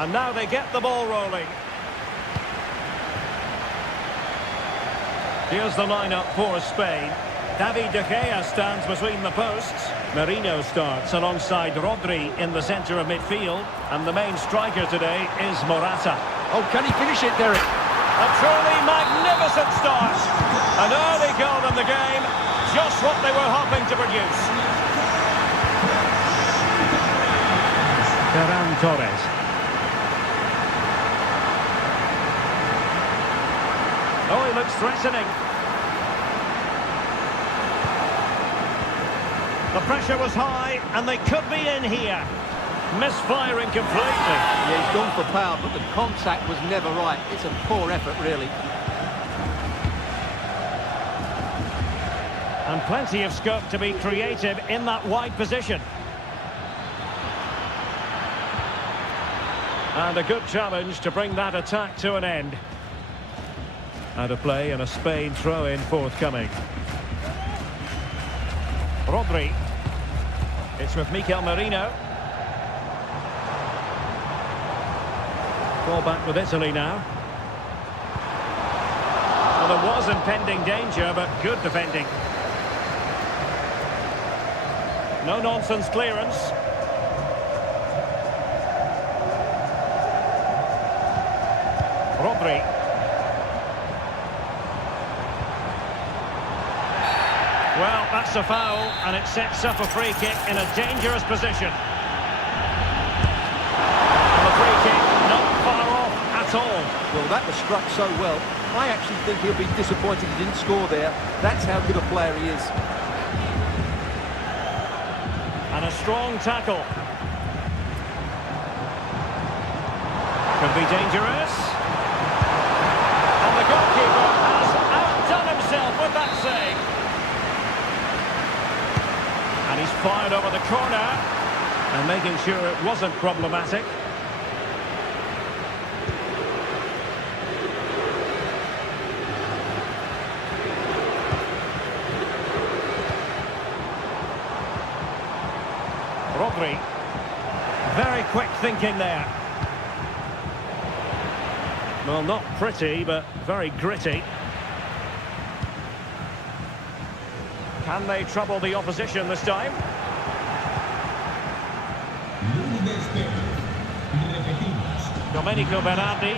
And now they get the ball rolling. Here's the lineup for Spain. David De Gea stands between the posts. Merino starts alongside Rodri in the centre of midfield. And the main striker today is Morata. Oh, can he finish it, Derek? A truly magnificent start. An early goal in the game. Just what they were hoping to produce. Ferran Torres. Oh, he looks threatening. The pressure was high, and they could be in here. Misfiring completely. Yeah, he's gone for power, but the contact was never right. It's a poor effort, really. And plenty of scope to be creative in that wide position. And a good challenge to bring that attack to an end. Out of play and a Spain throw-in forthcoming. Rodri. It's with Mikel Merino. Ball back with Italy now. Well, there was impending danger, but good defending. No-nonsense clearance. Rodri. Well, that's a foul, and it sets up a free kick in a dangerous position. And the free kick not far off at all. Well, that was struck so well. I actually think he'll be disappointed he didn't score there. That's how good a player he is. And a strong tackle. Could be dangerous. And the goalkeeper has outdone himself with that save. And he's fired over the corner. And making sure it wasn't problematic. Rodri. Very quick thinking there. Well, not pretty, but very gritty. Can they trouble the opposition this time? Domenico Berardi.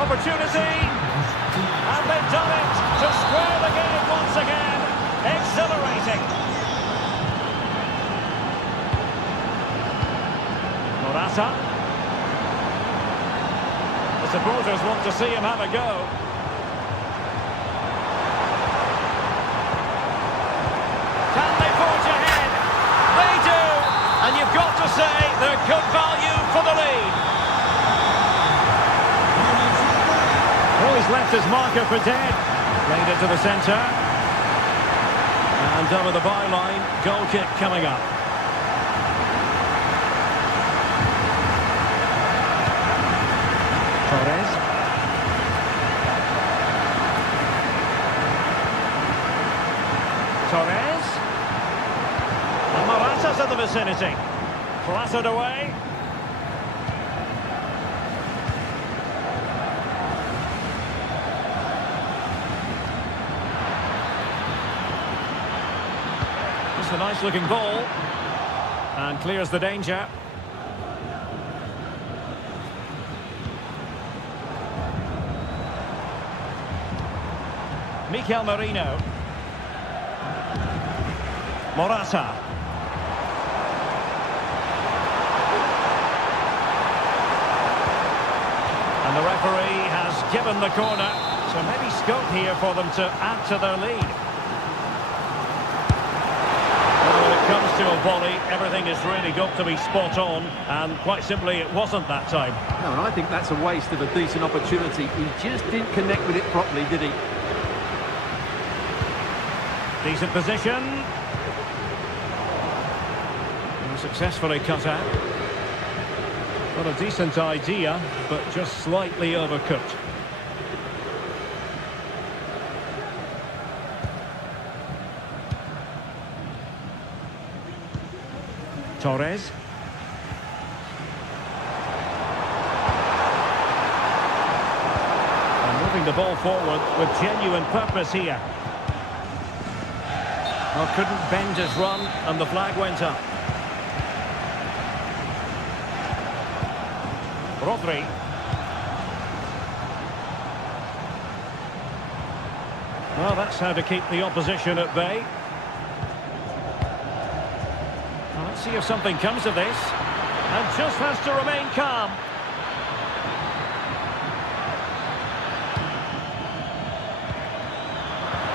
Opportunity! And they've done it to square the game once again. Exhilarating. Morata. The supporters want to see him have a go. Can they forge ahead? They do! And you've got to say they're good value for the lead. Oh, he's left his marker for dead. Played it to the centre. And over the byline, goal kick coming up. Torres. Torres. And Morata's in the vicinity. Flattered away. Just a nice looking ball. And clears the danger. Mikel Merino. Morata. And the referee has given the corner, so maybe scope here for them to add to their lead. Well, when it comes to a volley, everything has really got to be spot on, and quite simply it wasn't that time. No, and I think that's a waste of a decent opportunity. He just didn't connect with it properly, did he? Decent position. And successfully cut out. Not a decent idea, but just slightly overcooked. Torres. pushing the ball forward with genuine purpose here. Well, couldn't bend his run, and the flag went up. Rodri. Well, that's how to keep the opposition at bay. Well, let's see if something comes of this. And just has to remain calm.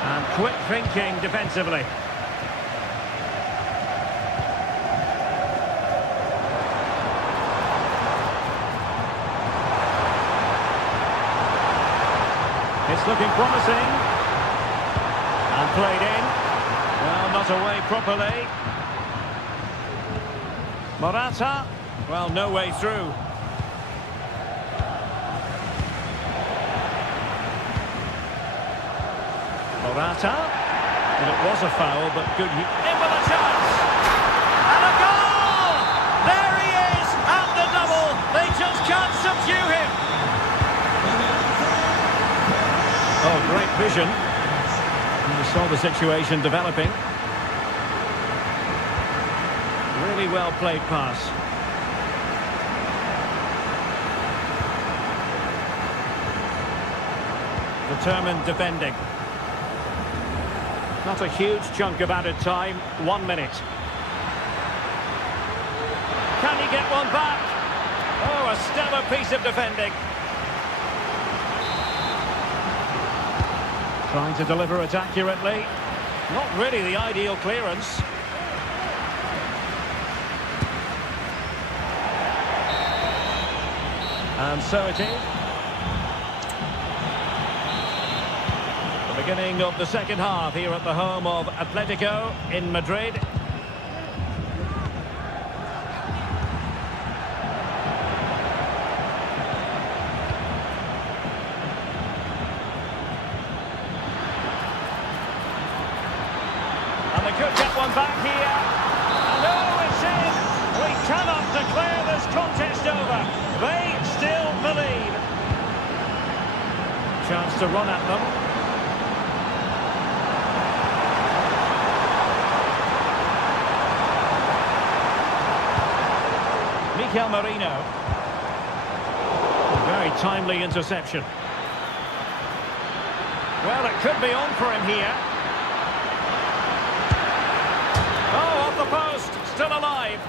And quick thinking defensively. It's looking promising. And played in. Well, not away properly. Morata. Well, no way through. Morata. And it was a foul, but good. In with a chance. And a goal! There he is! And the double! They just can't subdue him! Oh, great vision. And we saw the situation developing. Really well played pass. Determined defending. Not a huge chunk of added time. 1 minute. Can he get one back? Oh, a stellar piece of defending. Trying to deliver it accurately. Not really the ideal clearance. And so it is. The beginning of the second half here at the home of Atletico in Madrid. And they could get one back here. And oh, it's in! We cannot declare this contest over. They still believe. Chance to run at them. Mikel Merino. Very timely interception. Well, it could be on for him here. Oh, off the post. Still alive.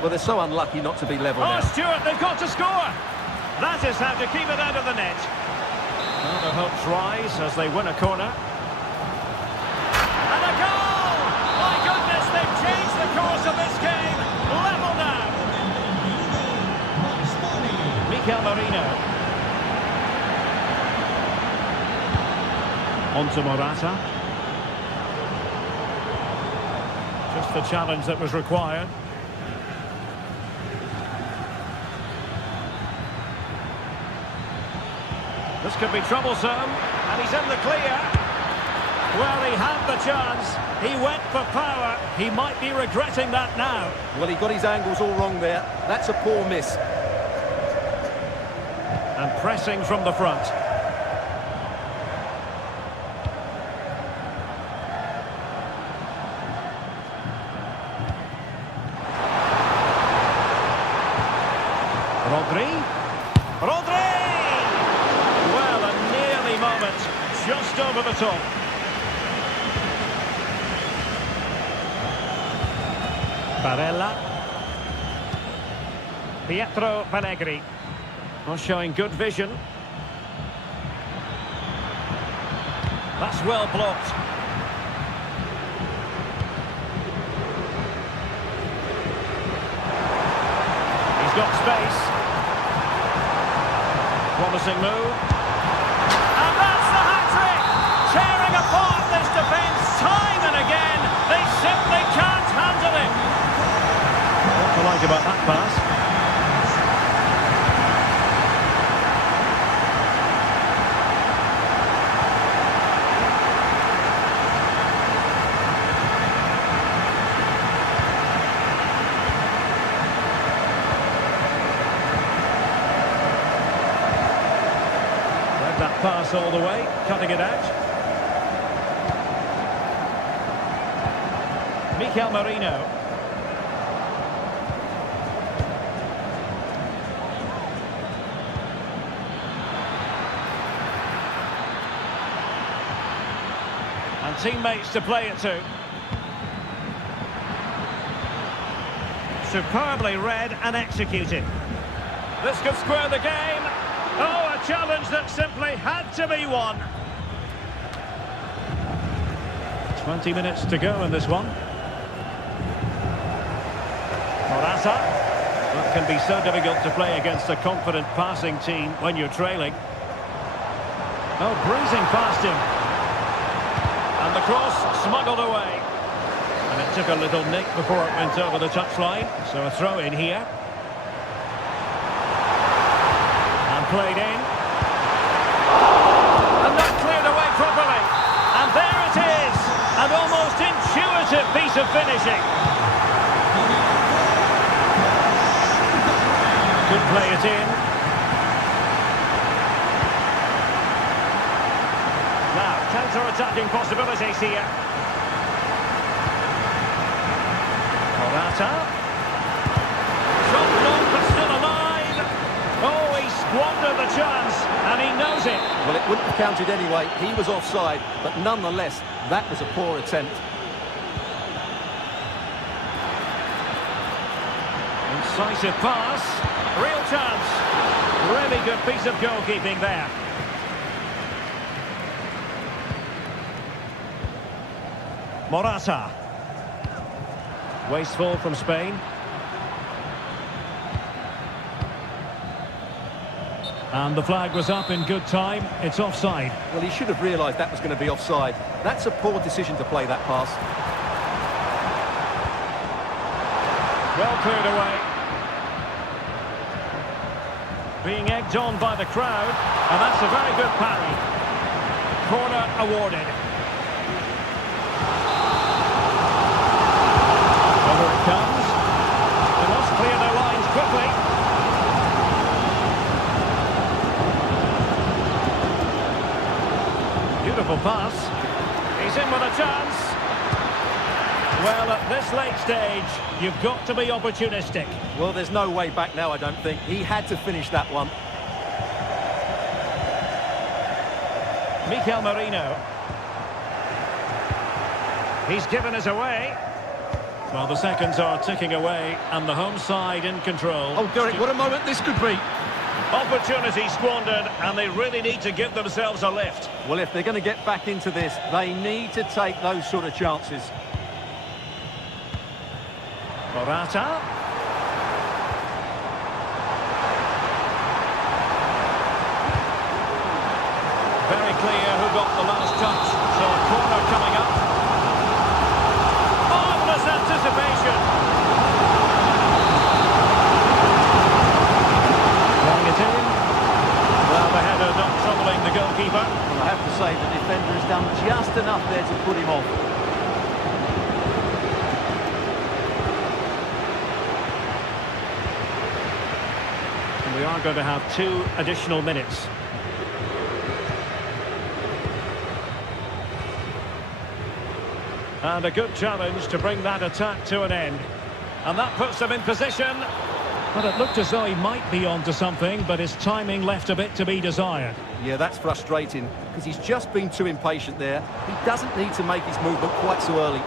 Well, they're so unlucky not to be level now. Oh, Stewart, they've got to score. That is how to keep it out of the net. Well, their hopes rise as they win a corner. And a goal! My goodness, they've changed the course of this game. Level now. Mikel Merino. On to Morata. Just the challenge that was required. This could be troublesome, and he's in the clear. Well, he had the chance. He went for power. He might be regretting that now. Well, he got his angles all wrong there. That's a poor miss. And pressing from the front. Rodri. Rodri! Well, a nearly moment. Just over the top. Barella. Pietro Pellegrini. Not showing good vision. That's well blocked. He's got space. Promising move. And that's the hat-trick! Tearing apart this defence time and again. They simply can't handle it. What do you like about that pass? That pass all the way, cutting it out. Mikel Merino. And teammates to play it to. Superbly read and executed. This could square the game. Oh, a challenge that simply had to be won. 20 minutes to go in this one. Morata. That can be so difficult to play against a confident passing team when you're trailing. Oh, breezing past him. And the cross smuggled away. And it took a little nick before it went over the touchline. So a throw in here. And played in. And not cleared away properly. And there it is. An almost intuitive piece of finishing. Could play it in. Now, counter-attacking possibilities here. Morata. Shot long but still alive. Oh, he squandered the chance, and he knows it. Well, it wouldn't have counted anyway. He was offside, but nonetheless, that was a poor attempt. Incisive pass. Real chance. Really good piece of goalkeeping there. Morata. Wasteful from Spain. And the flag was up in good time. It's offside. Well, he should have realised that was going to be offside. That's a poor decision to play that pass. Well cleared away. Being egged on by the crowd, and that's a very good parry. Corner awarded. Over it comes. They must clear their lines quickly. Beautiful pass. He's in with a chance. Well, at this late stage, you've got to be opportunistic. Well, there's no way back now, I don't think. He had to finish that one. Mikel Merino. He's given us away. Well, the seconds are ticking away, and the home side in control. Oh, Derek, what a moment this could be. Opportunity squandered, and they really need to give themselves a lift. Well, if they're going to get back into this, they need to take those sort of chances. Morata. Very clear who got the last touch. So a corner coming up. Marvellous anticipation. Throwing it in. Well, the header not troubling the goalkeeper. Well, I have to say the defender has done just enough there to put him off. We are going to have 2 additional minutes. And a good challenge to bring that attack to an end. And that puts them in position. But it looked as though he might be onto something, but his timing left a bit to be desired. Yeah, that's frustrating, because he's just been too impatient there. He doesn't need to make his movement quite so early.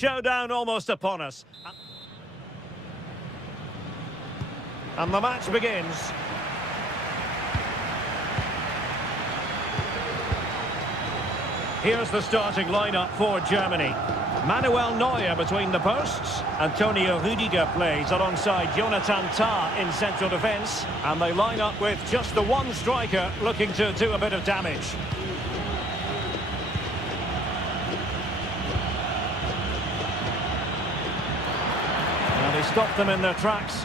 Showdown almost upon us. And the match begins. Here's the starting lineup for Germany. Manuel Neuer between the posts. Antonio Rüdiger plays alongside Jonathan Tah in central defence. And they line up with just the one striker looking to do a bit of damage. Now they stopped them in their tracks.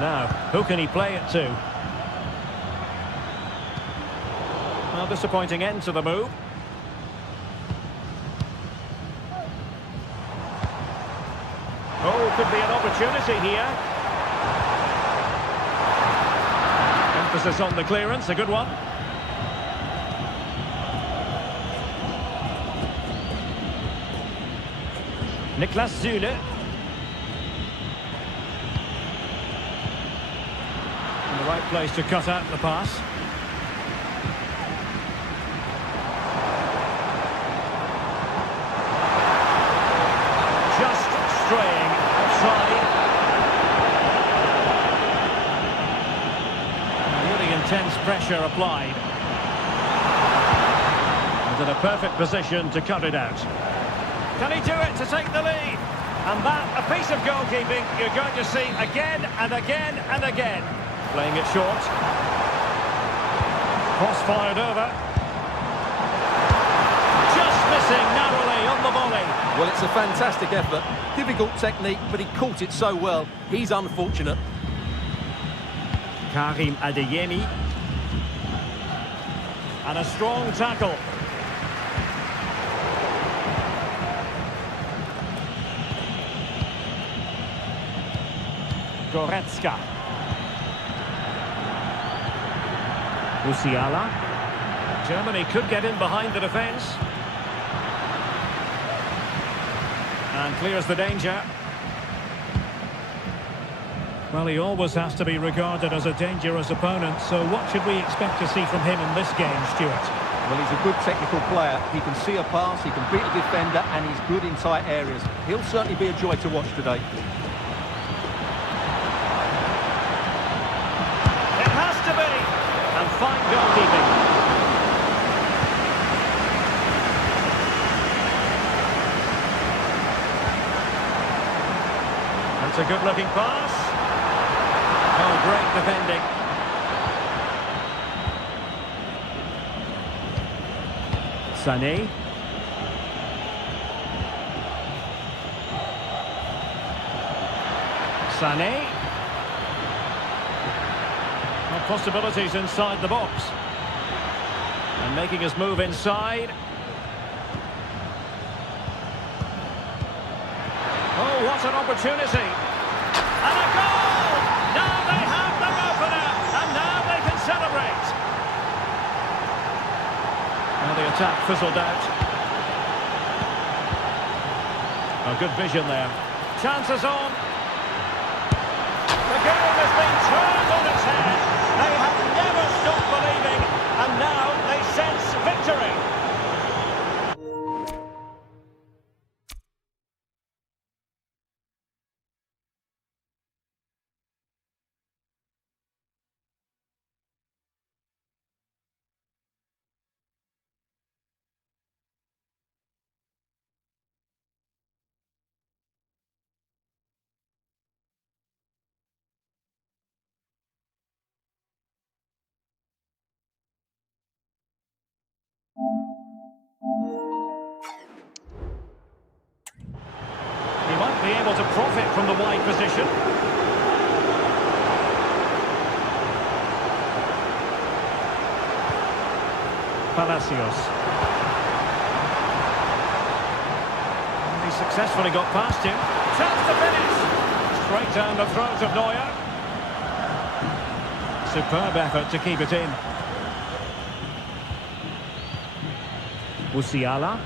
Now, who can he play it to? Well, disappointing end to the move. Oh, could be an opportunity here. Emphasis on the clearance, a good one. Niklas Süle. The right place to cut out the pass. Just straying offside. Really intense pressure applied. And in a perfect position to cut it out. Can he do it to take the lead? And that, a piece of goalkeeping you're going to see again and again and again. Playing it short. Cross fired over. Just missing narrowly on the volley. Well, it's a fantastic effort. Difficult technique, but he caught it so well. He's unfortunate. Karim Adeyemi. And a strong tackle. Goretzka. Musiala. Germany could get in behind the defence. And clears the danger. Well, he always has to be regarded as a dangerous opponent, so what should we expect to see from him in this game, Stuart? Well, he's a good technical player. He can see a pass, he can beat a defender, and he's good in tight areas. He'll certainly be a joy to watch today. It has to be! And fine goalkeeping. That's a good-looking pass. Oh, great defending. Sané. Sané. Possibilities inside the box. And making his move inside. Oh, what an opportunity. And a goal! Now they have their opener, and now they can celebrate. Now the attack fizzled out. Oh, good vision there. Chances on. The game has been turned on its head. They have never stopped believing, and now they sense victory. He might be able to profit from the wide position. Palacios. He successfully got past him. Chance to finish. Straight down the throat of Neuer. Superb effort to keep it in. Musiala.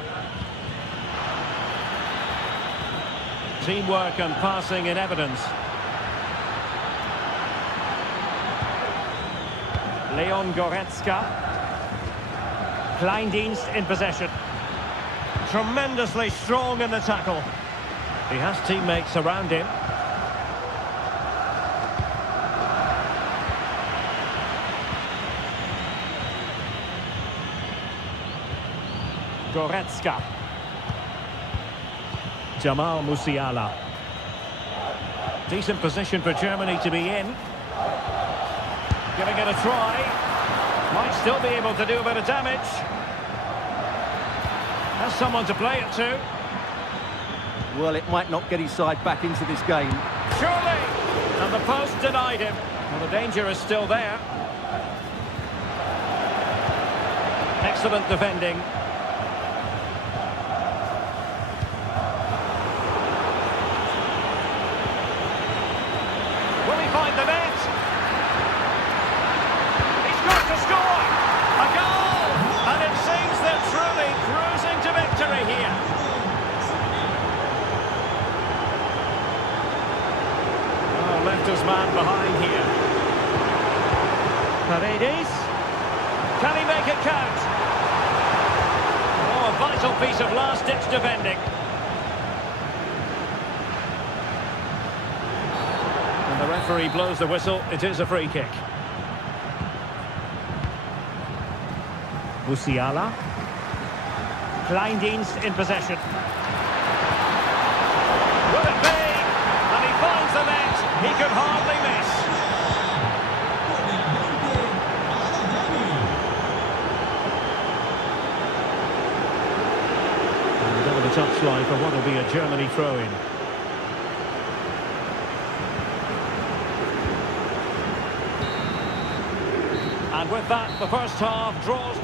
Teamwork and passing in evidence. Leon Goretzka. Kleindienst in possession. Tremendously strong in the tackle. He has teammates around him. Goretzka. Jamal Musiala. Decent position for Germany to be in. Giving it a try. Might still be able to do a bit of damage. Has someone to play it to. Well, it might not get his side back into this game. Surely! And the post denied him. Well, the danger is still there. Excellent defending. Will he find the net? He's got to score! A goal! And it seems they're truly cruising to victory here. Oh, left his man behind here. Paredes. Can he make it count? Oh, a vital piece of last-ditch defending. And the referee blows the whistle. It is a free kick. Musiala. Kleindienst in possession. Will it be? And he finds the net. He could hardly miss. And over the touchline for what will be a Germany throw-in. And with that, the first half draws.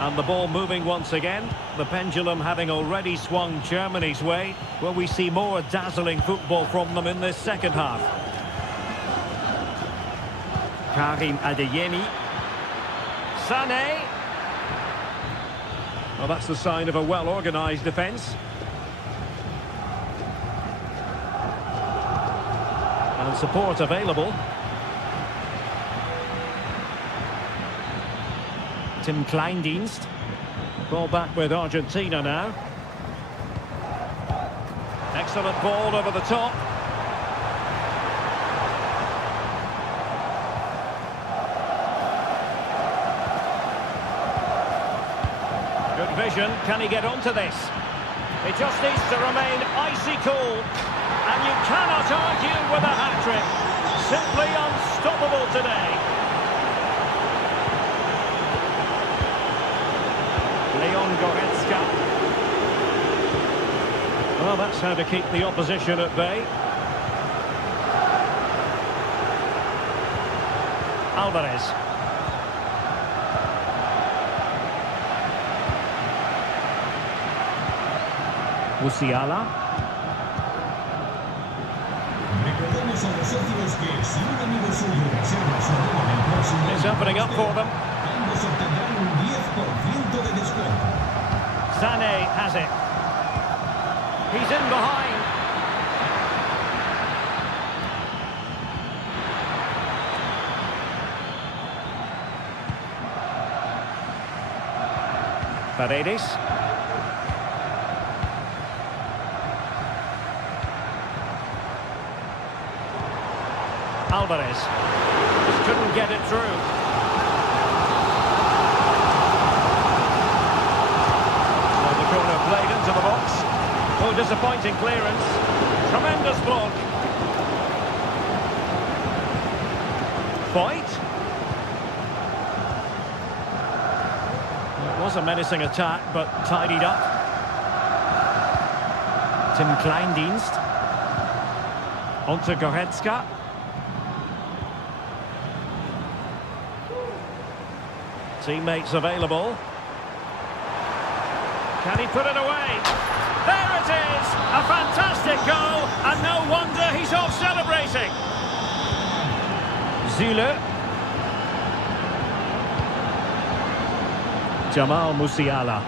And the ball moving once again. The pendulum having already swung Germany's way. Will we see more dazzling football from them in this second half? Karim Adeyemi. Sané. Well, that's the sign of a well-organised defence. And support available. Tim Kleindienst. Ball back with Argentina now. Excellent ball over the top. Good vision. Can he get onto this? He just needs to remain icy cool. And you cannot argue with a hat-trick. Simply unstoppable today. Leon Goretzka. Well, that's how to keep the opposition at bay. Alvarez. Musiala. It's opening up for them. Sané has it. He's in behind. Paredes. Alvarez. Just couldn't get it through. Played into the box. Oh, disappointing clearance. Tremendous block. Fight. It was a menacing attack, but tidied up. Tim Kleindienst. Onto Goretzka. Teammates available. Can he put it away? There it is! A fantastic goal, and no wonder he's off celebrating. Zule. Jamal Musiala.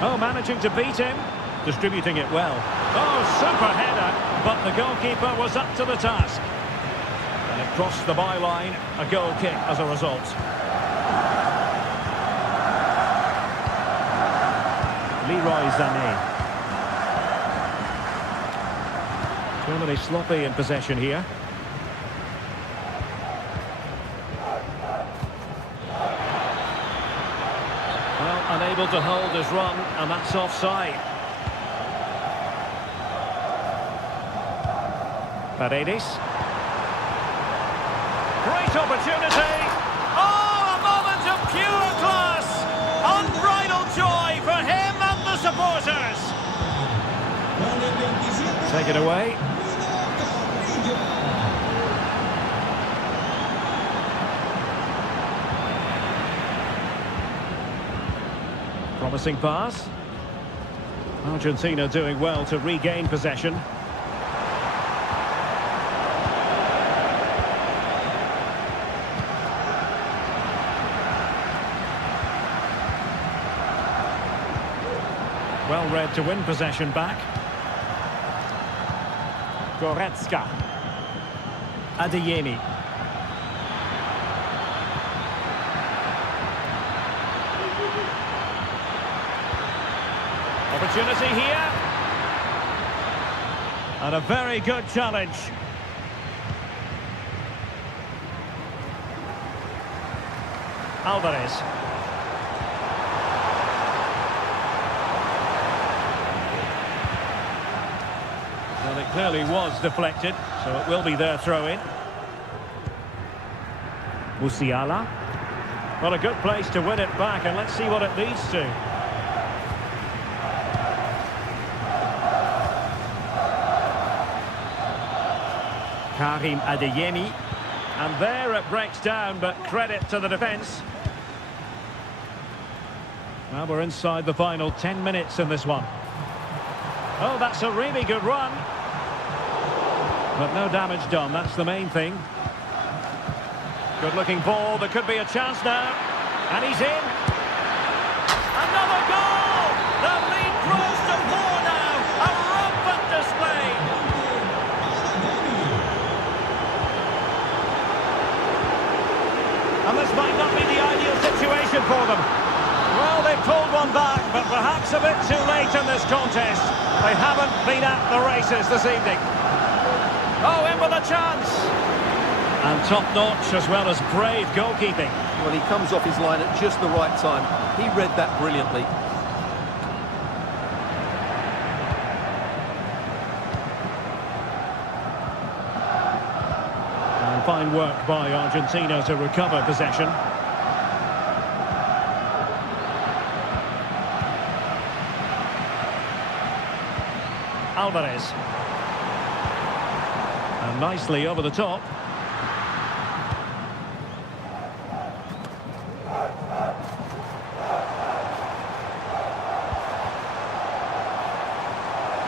Oh, managing to beat him. distributing it well. Oh, super header, but the goalkeeper was up to the task. And it crossed the byline, a goal kick as a result. Leroy Sané. Germany sloppy in possession here. Well, unable to hold his run, and that's offside. Paredes. Great opportunity. Oh, a moment of pure class. Unbridled joy for him and the supporters. Take it away. Promising pass. Argentina doing well to regain possession. Well read to win possession back. Goretzka. Adeyemi. Opportunity here. And a very good challenge. Alvarez. Well, it clearly was deflected, so it will be their throw-in. Musiala. Well, a good place to win it back, and let's see what it leads to. Karim Adeyemi. And there it breaks down, but credit to the defence. Well, we're inside the final 10 minutes in this one. Oh, that's a really good run. But no damage done, that's the main thing. Good-looking ball, there could be a chance now. And he's in. Another goal! The lead grows to 4 now. A rampant display. And this might not be the ideal situation for them. Well, they pulled one back, but perhaps a bit too late in this contest. They haven't been at the races this evening. Oh, in with a chance. And top-notch as well as brave goalkeeping. Well, he comes off his line at just the right time. He read that brilliantly. And fine work by Argentina to recover possession. Alvarez. And nicely over the top.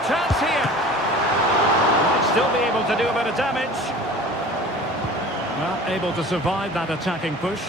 Chance here. Might still be able to do a bit of damage. Well, able to survive that attacking push.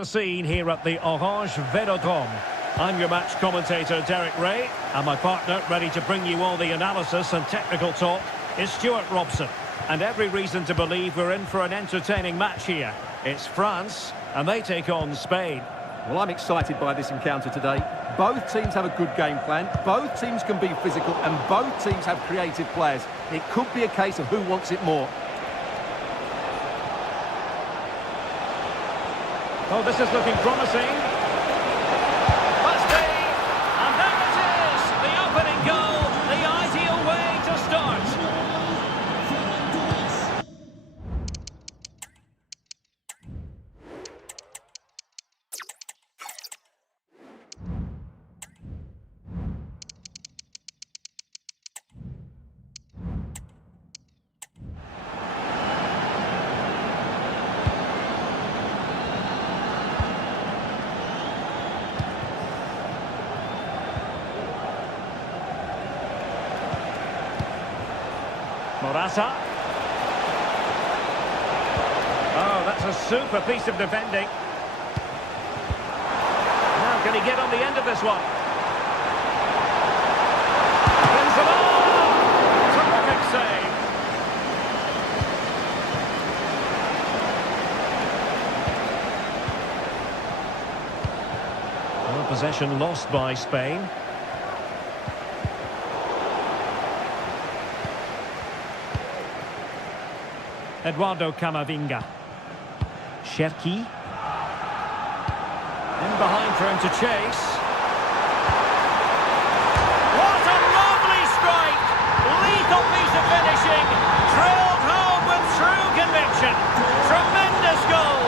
The scene here at the Orange Velodrome. I'm your match commentator, Derek Ray, and my partner, ready to bring you all the analysis and technical talk, is Stuart Robson. And every reason to believe we're in for an entertaining match here. It's France, and they take on Spain. Well, I'm excited by this encounter today. Both teams have a good game plan, both teams can be physical, and both teams have creative players. It could be a case of who wants it more. Oh, this is looking promising. Must be. And there it is. The opening goal. The ideal way to start. Morata. Oh, that's a super piece of defending. Now, can he get on the end of this one? Benzema! Terrific save. Well, possession lost by Spain. Eduardo Camavinga. Cherki. In behind for him to chase. What a lovely strike! Lethal piece of finishing. Drilled home with true conviction. Tremendous goal.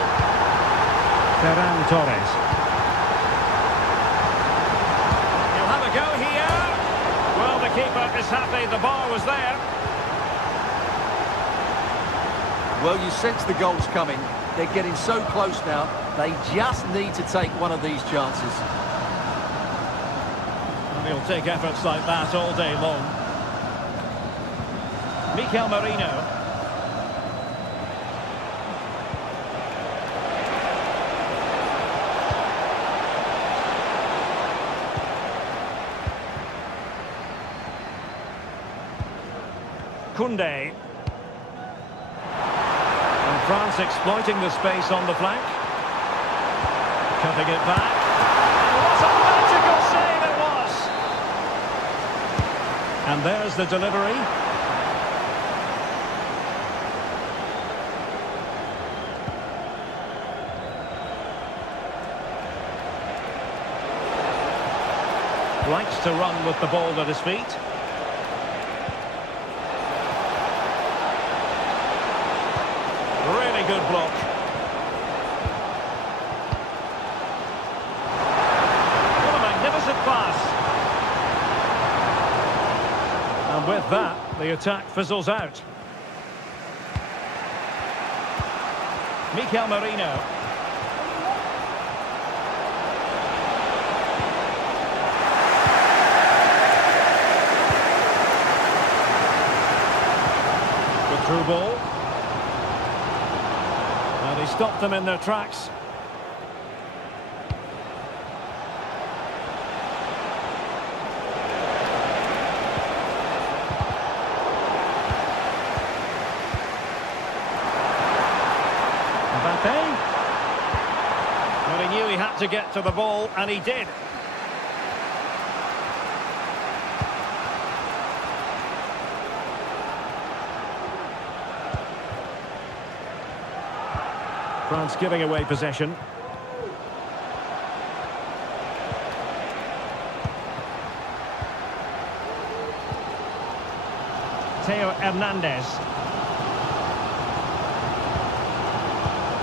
Ferran Torres. He'll have a go here. Well, the keeper is happy the bar was there. Well, you sense the goals coming. They're getting so close now. They just need to take one of these chances. And he'll take efforts like that all day long. Mikel Merino. Koundé. France exploiting the space on the flank. Cutting it back. What a magical save it was! And there's the delivery. Likes to run with the ball at his feet. Really good block. What a magnificent pass. And with that, the attack fizzles out. Mikel Merino. The through ball. He stopped them in their tracks. Mbappe. Well, he knew he had to get to the ball, and he did. France giving away possession. Theo Hernandez.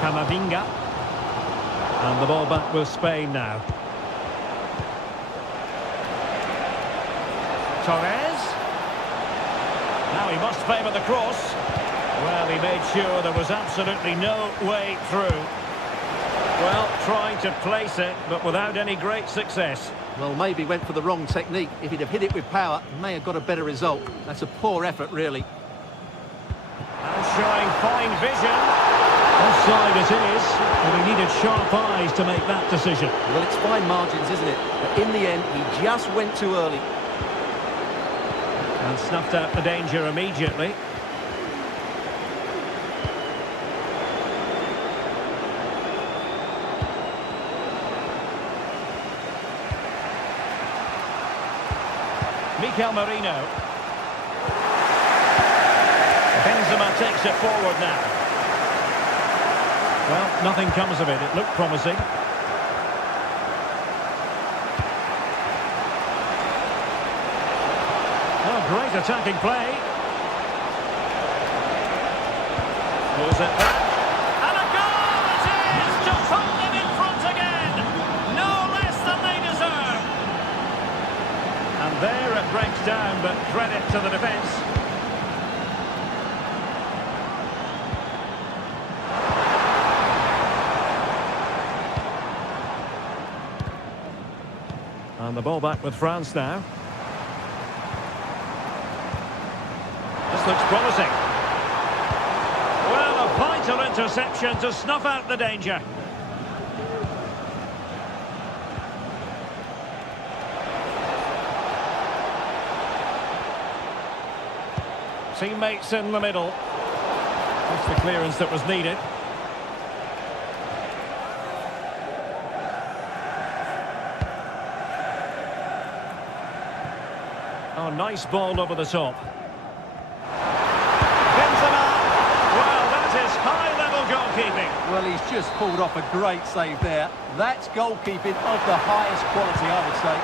Camavinga. And the ball back with Spain now. Torres. Now he must favour the cross. Well, he made sure there was absolutely no way through. Well, trying to place it, but without any great success. Well, maybe went for the wrong technique. If he'd have hit it with power, may have got a better result. That's a poor effort, really. And showing fine vision. And Offside it is, but he needed sharp eyes to make that decision. Well, it's fine margins, isn't it? But in the end, he just went too early. And snuffed out the danger immediately. Mikel Merino. Benzema takes it forward now. Well, nothing comes of it. It looked promising. Oh, great attacking play. Pulls it back. And a goal it is to put them in front again. No less than they deserve. And there it breaks down, but credit to the defence. And the ball back with France now. This looks promising. Well, a vital interception to snuff out the danger. Teammates in the middle. That's the clearance that was needed. Oh, nice ball over the top. Benzema. Well, that is high-level goalkeeping. Well, he's just pulled off a great save there. That's goalkeeping of the highest quality, I would say.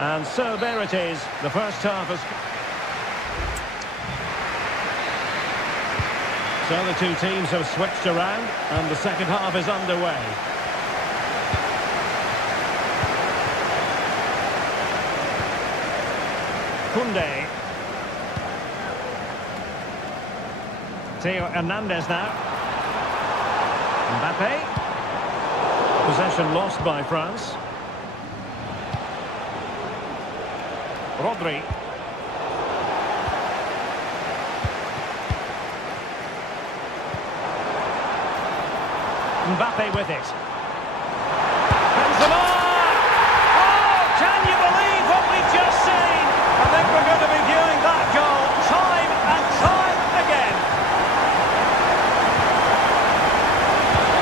And so there it is. The first half has... So the two teams have switched around, and the second half is underway. Koundé. Theo Hernandez now. Mbappe. Possession lost by France. Rodri. Mbappe with it. Benzema! Oh, can you believe what we've just seen? I think we're going to be viewing that goal time and time again.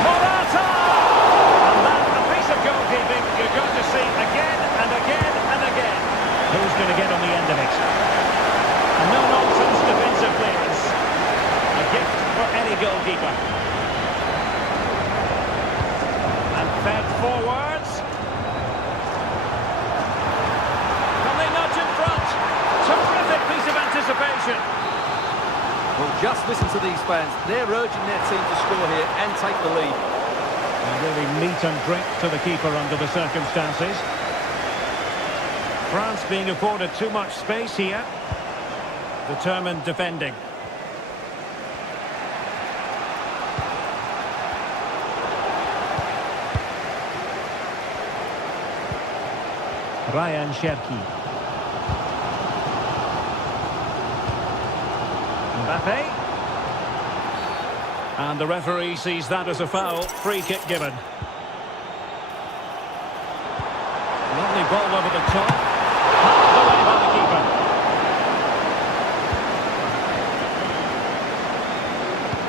Morata! And that's a piece of goalkeeping you're going to see again and again and again. Who's going to get on the end of it? A no-nonsense defensive clearance. A gift for any goalkeeper. And fed forwards. Can they nudge in front? Terrific piece of anticipation. Well, just listen to these fans. They're urging their team to score here and take the lead. And really meat and drink to the keeper under the circumstances. France being afforded too much space here. Determined defending. Ryan Cherki. Mbappe. And the referee sees that as a foul. Free kick given. Lovely ball over the top. Passed away by the keeper.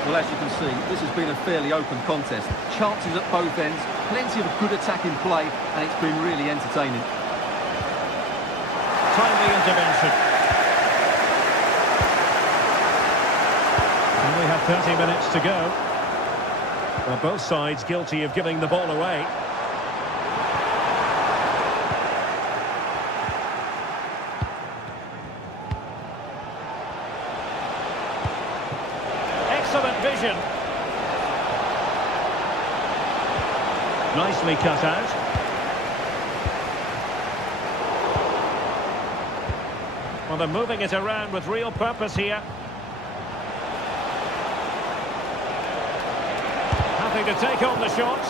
Well, as you can see, this has been a fairly open contest. Chances at both ends, plenty of good attacking play, and it's been really entertaining. Timely intervention. And we have 30 minutes to go. Well, both sides guilty of giving the ball away. Excellent vision. Nicely cut out. Well, they're moving it around with real purpose here. Having to take on the shot.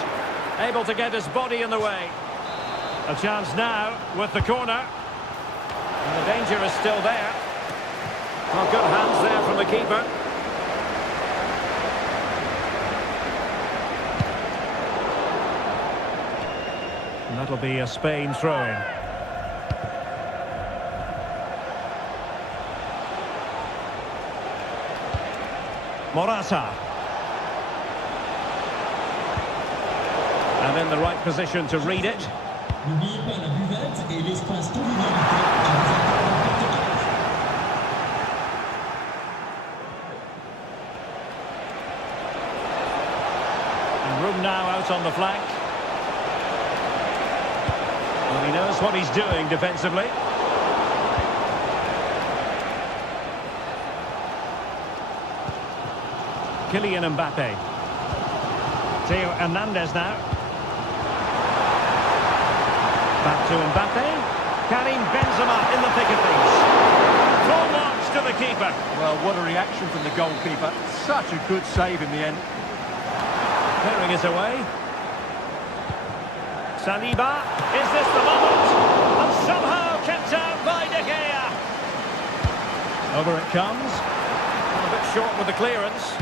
Able to get his body in the way. A chance now with the corner. And the danger is still there. Well, good hands there from the keeper. that'll be a Spain throw-in. Morata. And in the right position to read it. N'oubliez pas la buvette et l'espace convivialité à vous accorder. And room now out on the flank. Well, he knows what he's doing defensively. Kylian Mbappe. Theo Hernandez now. Back to Mbappe. Karim Benzema in the thick of things. Full marks to the keeper. Well, what a reaction from the goalkeeper. Such a good save in the end. Clearing it away. Saliba. Is this the moment? And somehow kept out by De Gea. Over it comes. A bit short with the clearance.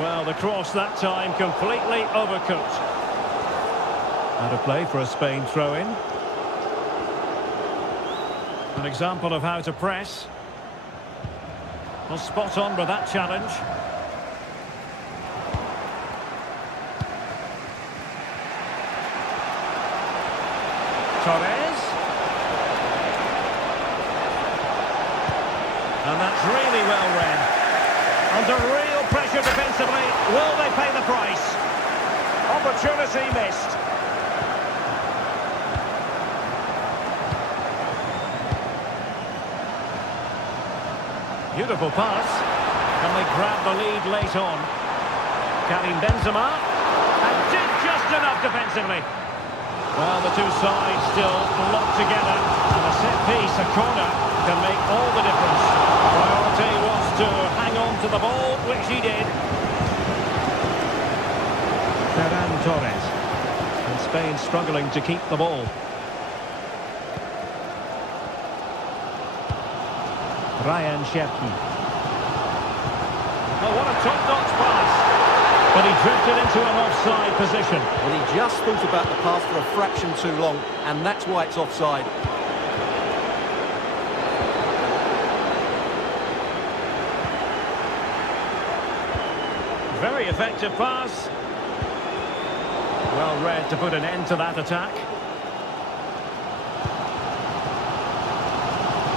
Well, the cross that time completely overcooked. Out of play for a Spain throw-in. An example of how to press. Well, spot on with that challenge. Torres. And that's really well read. Under real pressure defensively. Will they pay the price? Opportunity missed. Beautiful pass. Can they grab the lead late on? Karim Benzema. And did just enough defensively. Well, the two sides still locked together. And a set piece, a corner, can make all the difference. Priority was to hang on to the ball, which he did. Ferran Torres. And Spain struggling to keep the ball. Ryan Cherki. Oh, what a top-notch pass. But he drifted into an offside position. Well, he just thought about the pass for a fraction too long, and that's why it's offside. Very effective pass. Well read to put an end to that attack.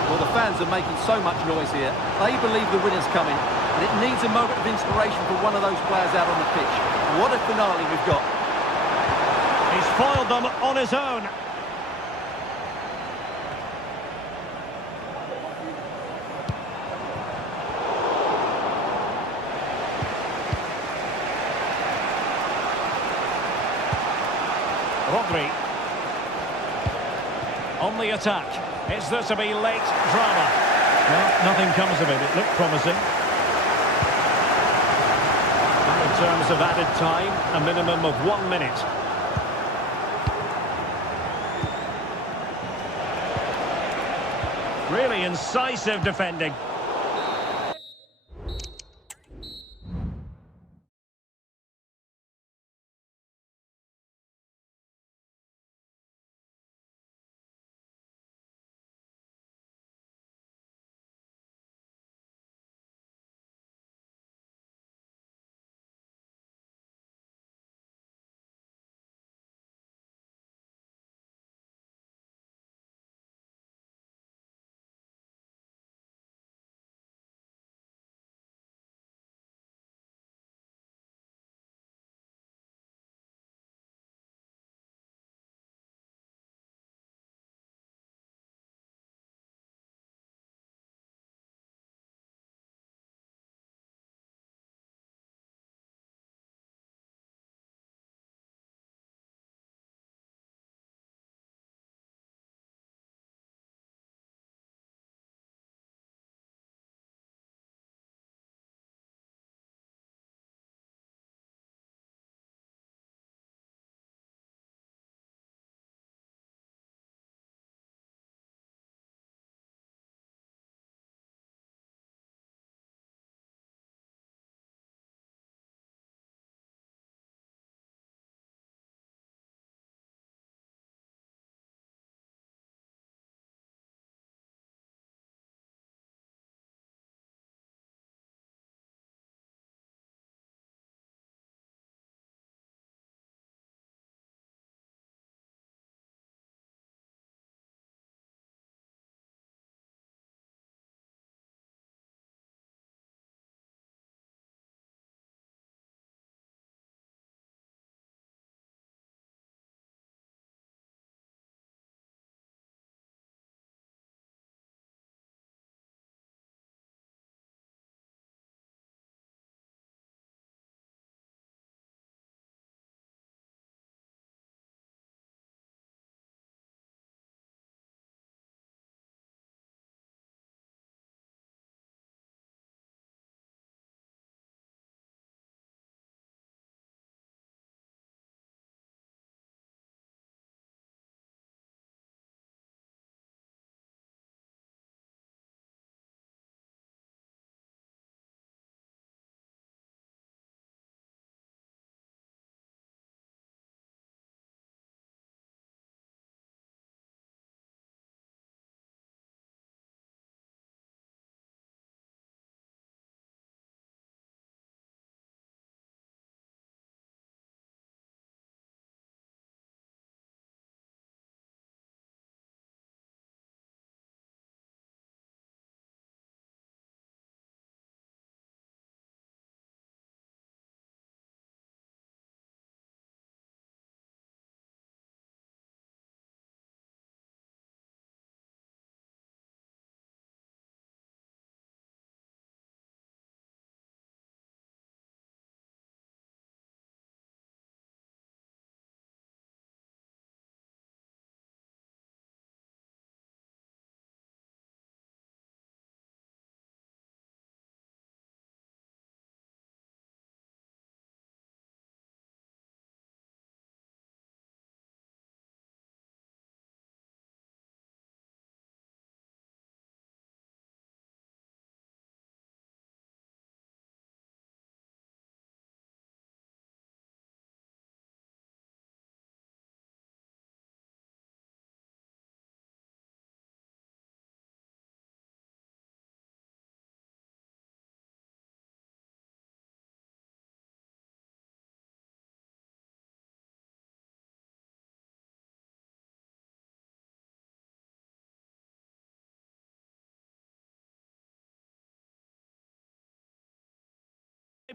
Well, the fans are making so much noise here. They believe the winner's coming, and it needs a moment of inspiration for one of those players out on the pitch. What a finale we've got. He's foiled them on his own. Rodri. On the attack. Is there to be late drama? Well, nothing comes of it. It looked promising. In terms of added time, a minimum of 1 minute. Really incisive defending.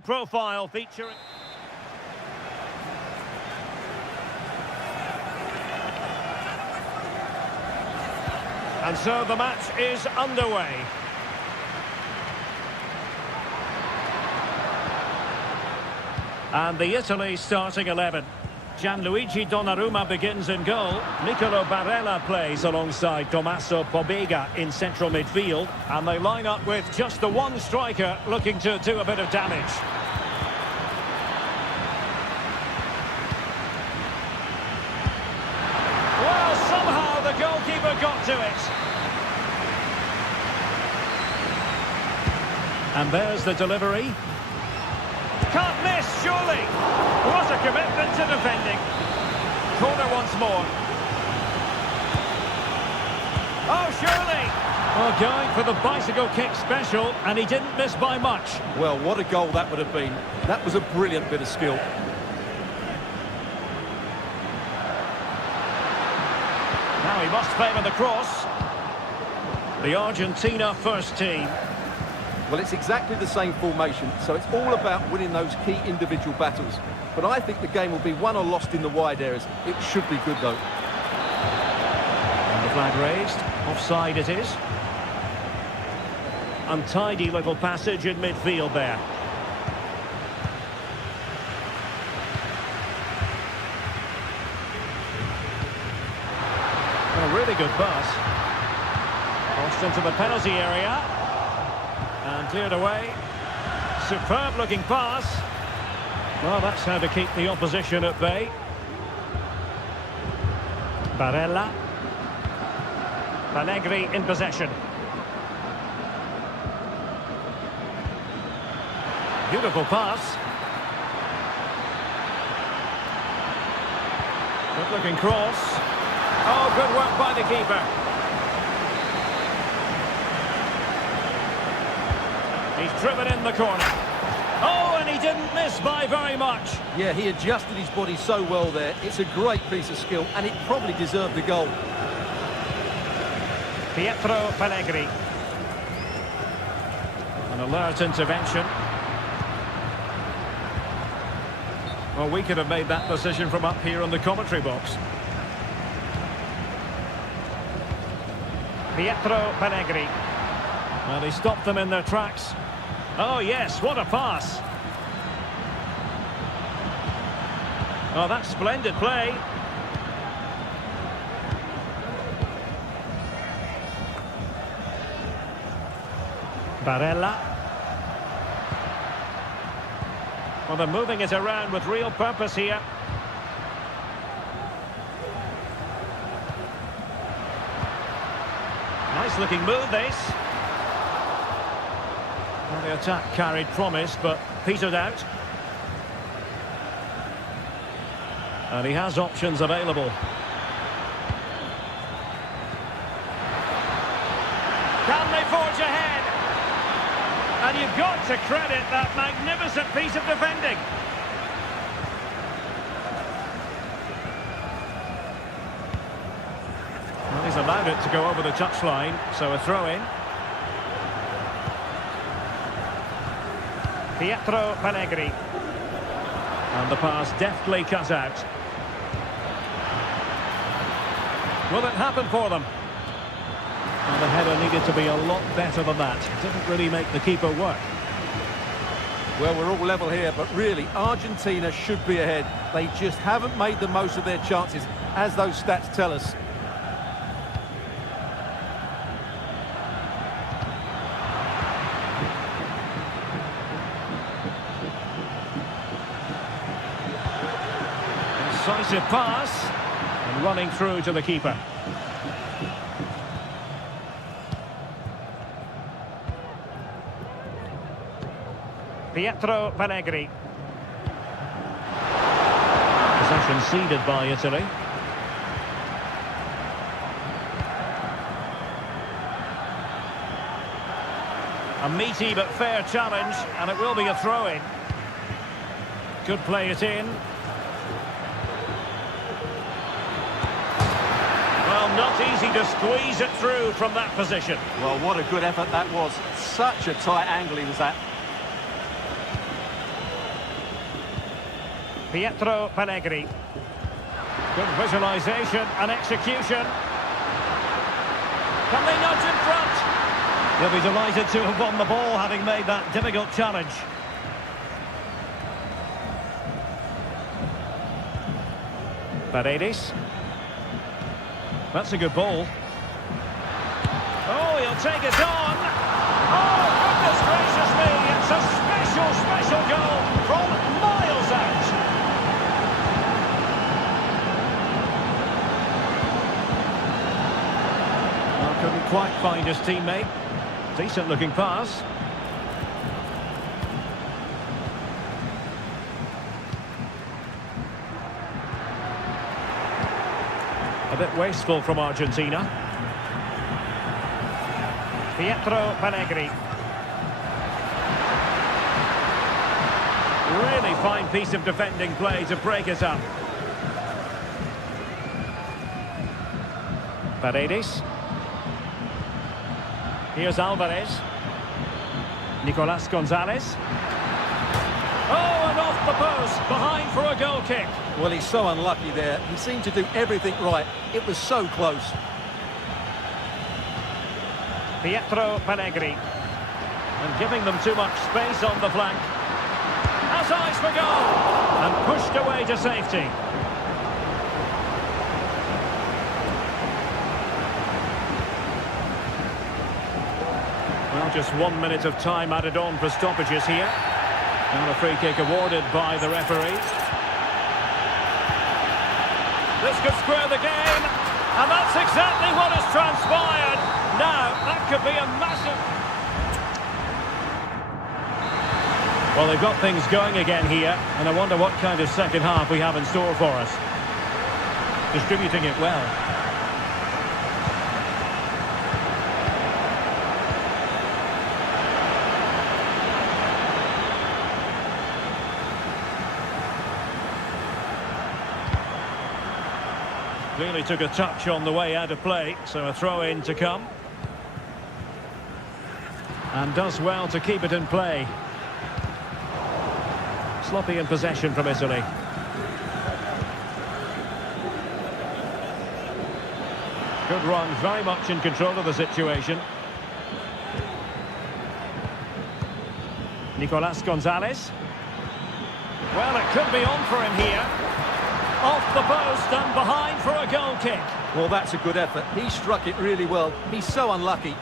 Profile featuring. And so the match is underway. And the Italy starting 11. Gianluigi Donnarumma begins in goal. Nicolo Barella plays alongside Tommaso Pobega in central midfield. And they line up with just the one striker looking to do a bit of damage. Well, somehow the goalkeeper got to it. And there's the delivery. Can't miss, surely. What a commitment to defending. Corner once more. Oh, surely. Well, going for the bicycle kick special, and he didn't miss by much. Well, what a goal that would have been. That was a brilliant bit of skill. Now he must favour the cross. The Argentina first team. Well, it's exactly the same formation, so it's all about winning those key individual battles. But I think the game will be won or lost in the wide areas. It should be good, though. And the flag raised. Offside it is. Untidy little passage in midfield there. A really good pass. Crossed into the penalty area. And cleared away. Superb looking pass. Well, that's how to keep the opposition at bay. Barella. Allegri in possession. Beautiful pass. Good looking cross. Oh, good work by the keeper. He's driven in the corner. Oh, and he didn't miss by very much. Yeah, he adjusted his body so well there. It's a great piece of skill, and it probably deserved the goal. Pietro Allegri. An alert intervention. Well, we could have made that decision from up here in the commentary box. Pietro Allegri. Well, he stopped them in their tracks. Oh, yes, what a pass. Oh, that's splendid play. Barella. Well, they're moving it around with real purpose here. Nice looking move, this. Well, the attack carried promise, but petered out. And he has options available. Can they forge ahead? And you've got to credit that magnificent piece of defending. Well, he's allowed it to go over the touchline, so a throw-in. Pietro Allegri. And the pass deftly cut out. Will it happen for them? And the header needed to be a lot better than that. Didn't really make the keeper work. Well, we're all level here, but really, Argentina should be ahead. They just haven't made the most of their chances, as those stats tell us. Incisive pass, and running through to the keeper. Pietro Allegri. Possession ceded by Italy. A meaty but fair challenge, and it will be a throw-in. Could play it in. Well, not easy to squeeze it through from that position. Well, what a good effort that was. Such a tight angle he was at. Pietro Pellegrini. Good visualisation and execution. Can they nudge in front? He'll be delighted to have won the ball, having made that difficult challenge. Paredes. That's a good ball. Oh, he'll take it on. Oh, goodness gracious me. It's a special, special goal from miles out. Well, couldn't quite find his teammate. Decent looking pass. A bit wasteful from Argentina. Pietro Pellegrini. Really fine piece of defending play to break us up. Paredes. Here's Alvarez. Nicolas Gonzalez. Oh, and off the post, behind for a goal kick. Well, he's so unlucky there. He seemed to do everything right. It was so close. Pietro Pellegrini. And giving them too much space on the flank. Has eyes for goal. And pushed away to safety. Well, just 1 minute of time added on for stoppages here. And a free kick awarded by the referee. This could square the game, and that's exactly what has transpired. Now, that could be a massive... Well, they've got things going again here, and I wonder what kind of second half we have in store for us. Distributing it well. Really took a touch on the way out of play, so a throw-in to come. And does well to keep it in play. Sloppy in possession from Italy. Good run, very much in control of the situation. Nicolas Gonzalez. Well, it could be on for him here. Off the post and behind for a goal kick. Well, that's a good effort. He struck it really well. He's so unlucky.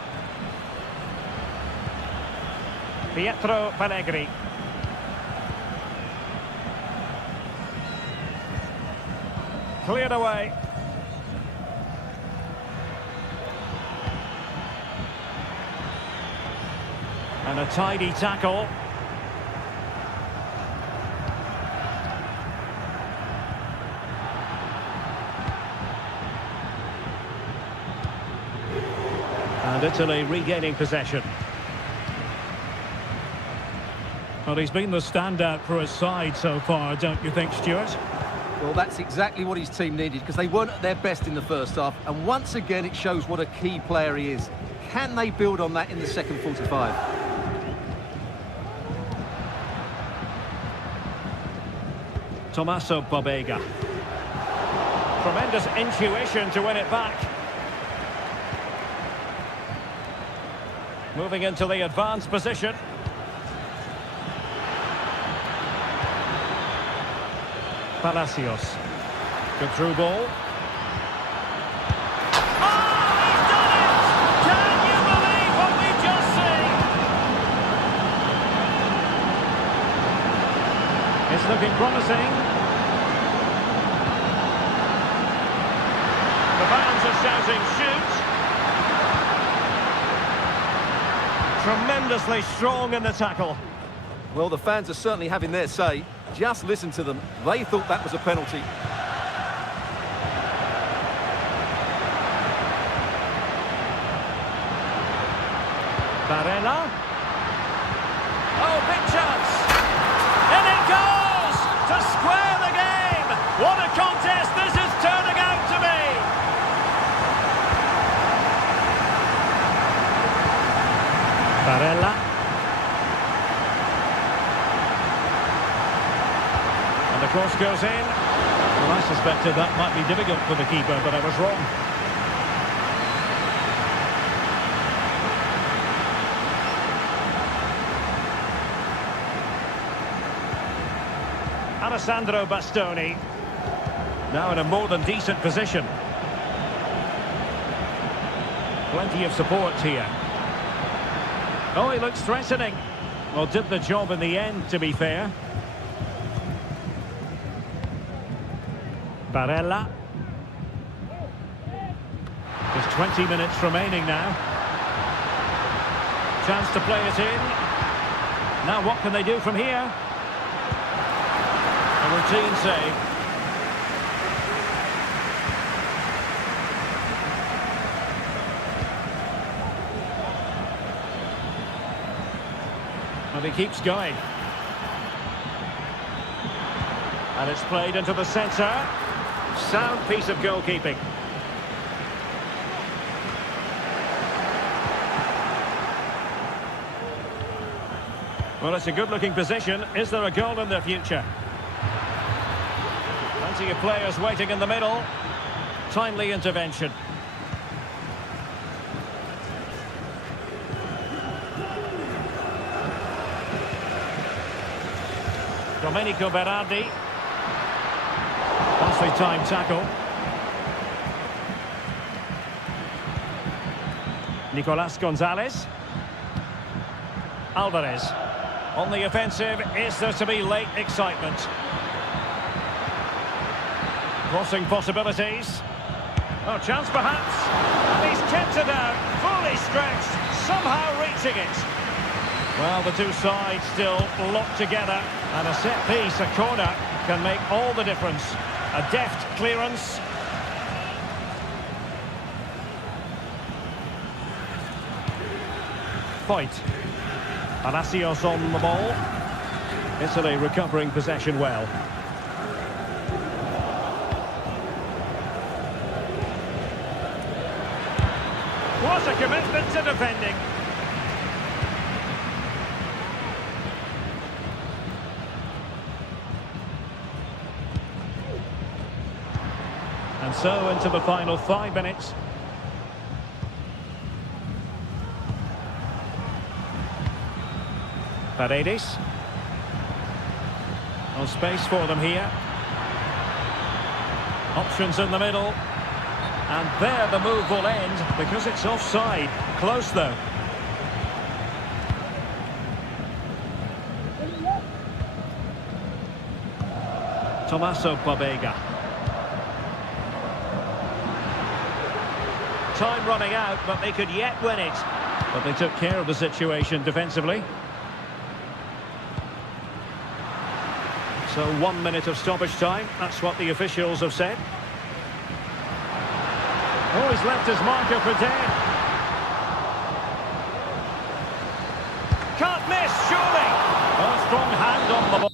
Pietro Pellegrini. Cleared away. And a tidy tackle. And Italy regaining possession. Well, he's been the standout for his side so far, don't you think, Stuart? Well, that's exactly what his team needed, because they weren't at their best in the first half. And once again, it shows what a key player he is. Can they build on that in the second 45? Tommaso Pobega. Tremendous intuition to win it back. Moving into the advanced position. Palacios. Good through ball. Oh, he's done it! Can you believe what we've just seen? It's looking promising. The fans are shouting, shoot! Tremendously strong in the tackle. Well, the fans are certainly having their say. Just listen to them. They thought that was a penalty. Barella. Oh, big chance. And it goes to square the game. What a contest this is turning out to be. Barella. And the cross goes in. Well, I suspected that might be difficult for the keeper, but I was wrong. Alessandro Bastoni. Now in a more than decent position. Plenty of support here. Oh, he looks threatening. Well, did the job in the end, to be fair. Barella. There's 20 minutes remaining now. Chance to play it in. Now what can they do from here? A routine save. And he keeps going. And it's played into the centre. Sound piece of goalkeeping. Well, it's a good-looking position. Is there a goal in the future? Plenty of players waiting in the middle. Timely intervention. Domenico Berardi. Nicely timed tackle. Nicolas Gonzalez. Alvarez. On the offensive, is there to be late excitement? Crossing possibilities. Oh, chance perhaps. And he's kept it out, fully stretched, somehow reaching it. Well, the two sides still locked together, and a set piece, a corner, can make all the difference. A deft clearance. Point. Palacios on the ball. Italy recovering possession well. What a commitment to defending. And so into the final 5 minutes. Paredes. No space for them here. Options in the middle. And there the move will end because it's offside. Close though. Tommaso Pobega. Time running out, but they could yet win it. But they took care of the situation defensively. So 1 minute of stoppage time, that's what the officials have said. Oh, he's left his marker for dead. Can't miss, surely. A strong hand on the ball.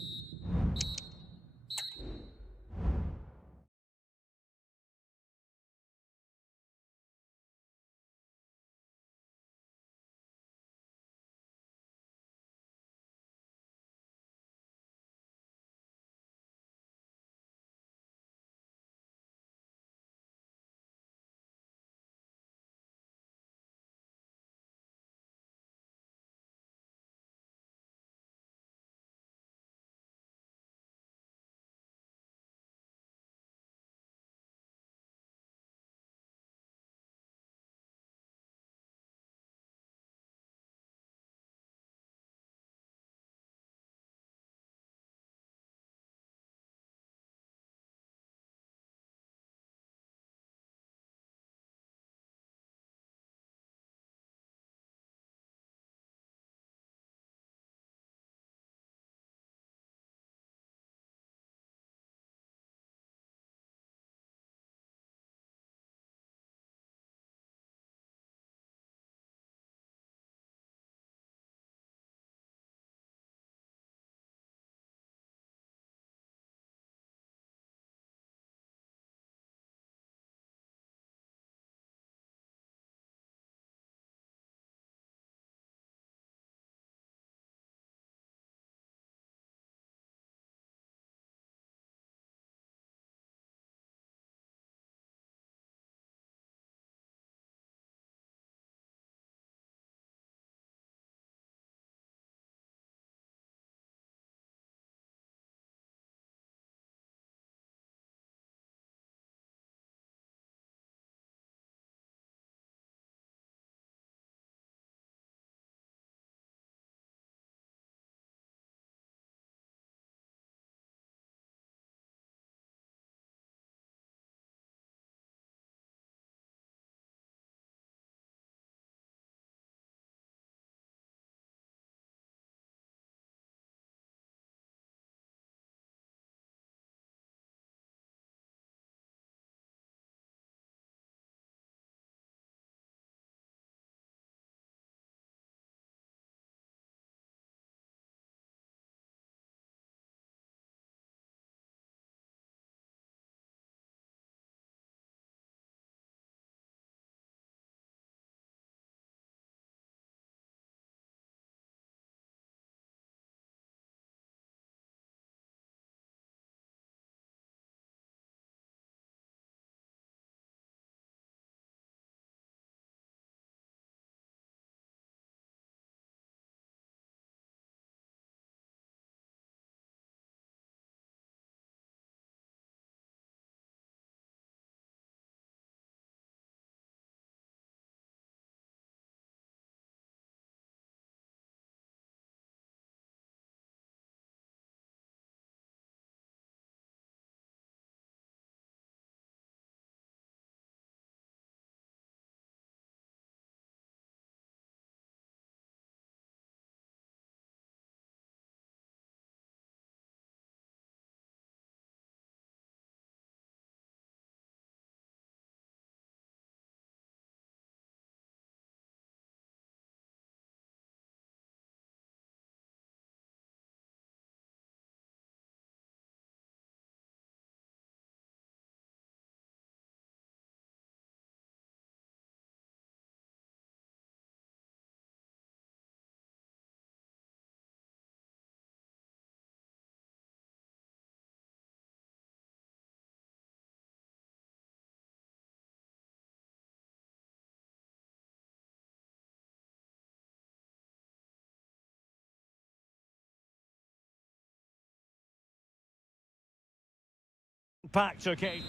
Packed, okay.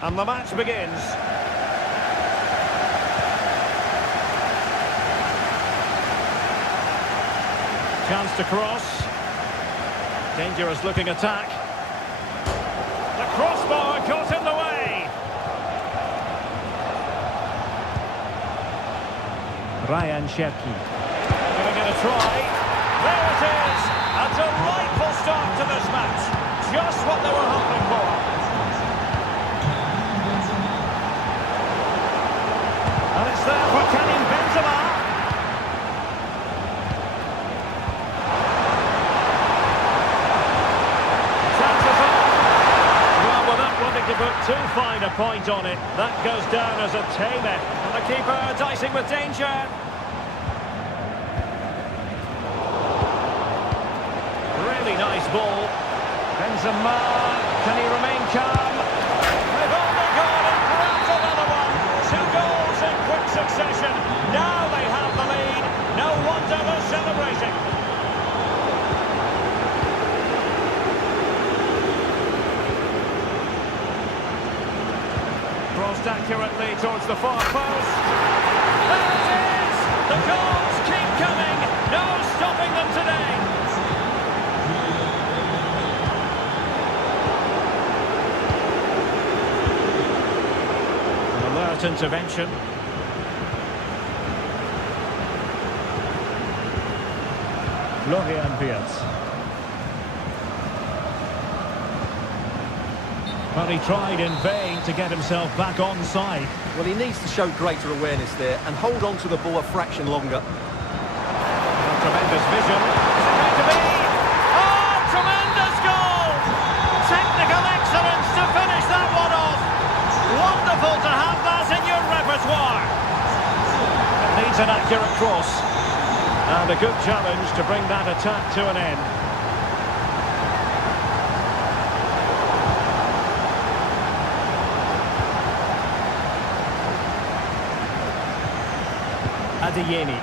And the match begins. Chance to cross. Dangerous looking attack. The crossbar caught in the way. Ryan Shevki. Gonna get a try. There it is. A delightful start to this match. Just what they were hoping for. And it's there for Karim Benzema. Chances on. Well, without wanting to put too fine a point on it, that goes down as a tame. And the keeper dicing with danger. Really nice ball. Benzema, can he remain calm? They've only gone and grabbed another one. 2 goals in quick succession. Now they have the lead. No wonder they're celebrating. Crossed accurately towards the far post. There it is! The goals keep coming. No stopping them today. Alert intervention. Florian Wirtz. Well, he tried in vain to get himself back onside. Well, he needs to show greater awareness there and hold on to the ball a fraction longer. Tremendous vision. Is it going to be? Oh, tremendous goal! Technical excellence to finish that one off. Wonderful to have that in your repertoire. It needs an accurate cross. And a good challenge to bring that attack to an end. Adeyemi.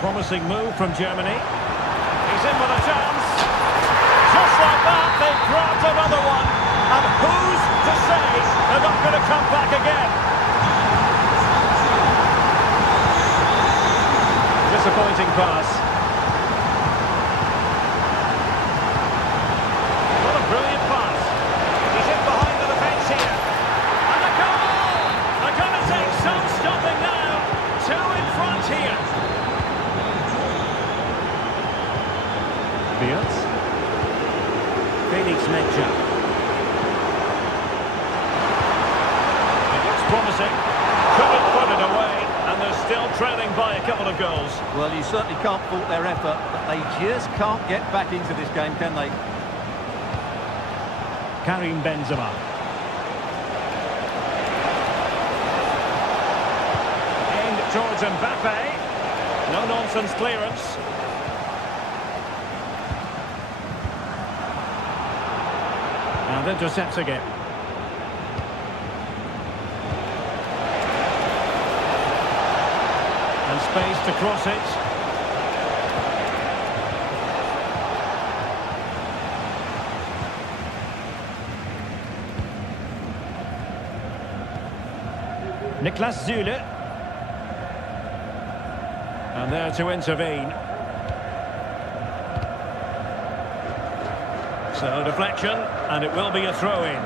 Promising move from Germany. He's in with a chance. Just like that, they've grabbed another one. And who's to say they're not going to come back again? Disappointing pass. What a brilliant pass. He's in behind the defence here. And a goal! They're going to take some stopping now. 2 in front here. Wirtz. Felix Mecha. It looks promising. Couldn't put it away, and they're still trailing by a couple of goals. Well, you certainly can't fault their effort, but they just can't get back into this game, can they? Karim Benzema. Aimed towards Mbappe. No-nonsense clearance. And intercepts again. And space to cross it. Niklas Süle. And there to intervene. So deflection, and it will be a throw-in.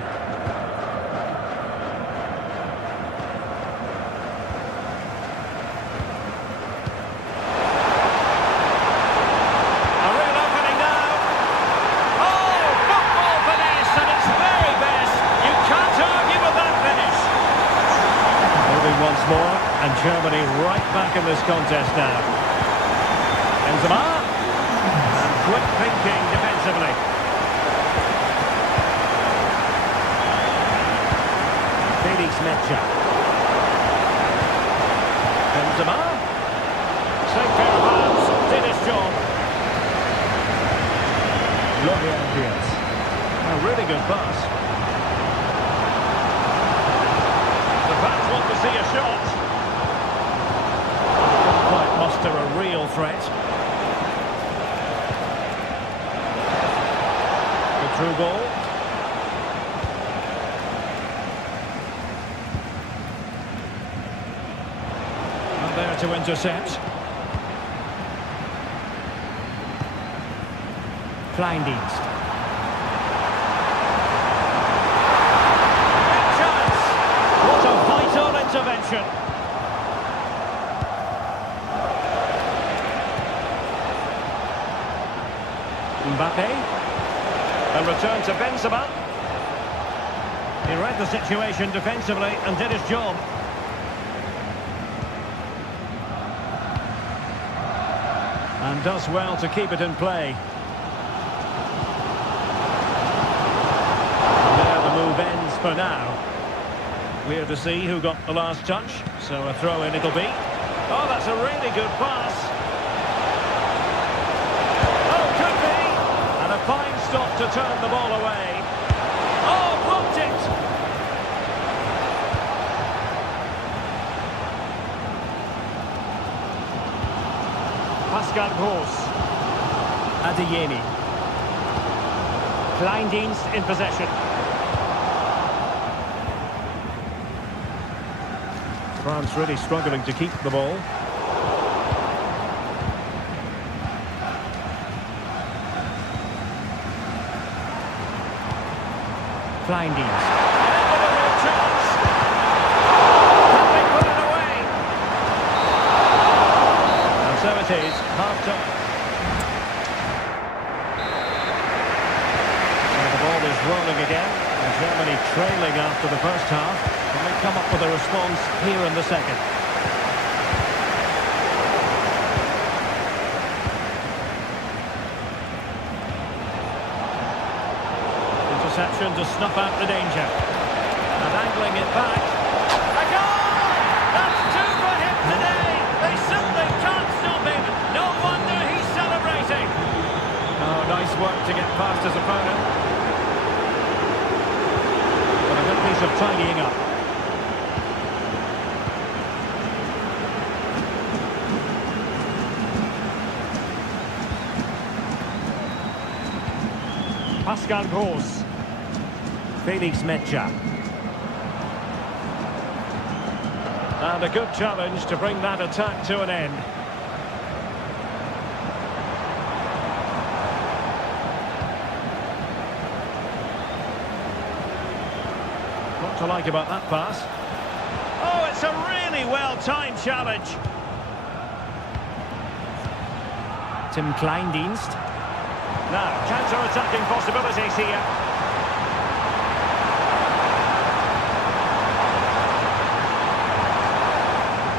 Once more, and Germany right back in this contest now. Benzema, and quick thinking defensively. Felix Mecha. Benzema, safe pair of hands, did his job. Florian Wirtz. A really good pass. Want to see a shot. Can't quite muster a real threat. The through ball. to intercept. Kleindienst. Big chance. What a vital intervention. Mbappe. And return to Benzema. He read the situation defensively and did his job. And does well to keep it in play. And there the move ends for now. Clear to see who got the last touch. So a throw in it'll be. Oh, that's a really good pass. Oh, could be. And a fine stop to turn the ball away. Oh, blocked it. Pascal Gross. Adeyemi. Kleindienst in possession. France really struggling to keep the ball. Kleindienst. Another chance. Can they put it away? And so it is, half-time. So the ball is rolling again. And Germany trailing after the first half. Can they come up with a response here in the second? Interception to snuff out the danger. And angling it back. A goal! That's two for him today! They simply can't stop him! No wonder he's celebrating! Oh, nice work to get past his opponent. But a good piece of tidying up. Pascal Gross. Felix Metscher. And a good challenge to bring that attack to an end. What to like about that pass? Oh, it's a really well-timed challenge. Tim Kleindienst. Now, counter-attacking possibilities here.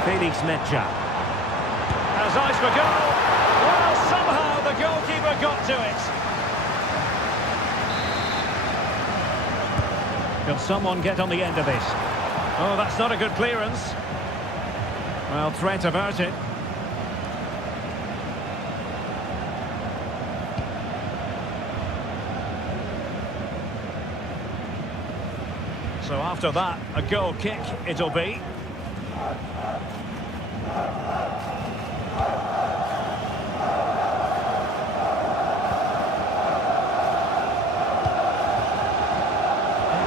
Felix Metscher. Has eyes for goal. Well, somehow the goalkeeper got to it. Can someone get on the end of this? Oh, that's not a good clearance. Well, threat averted. So after that, a goal kick it'll be.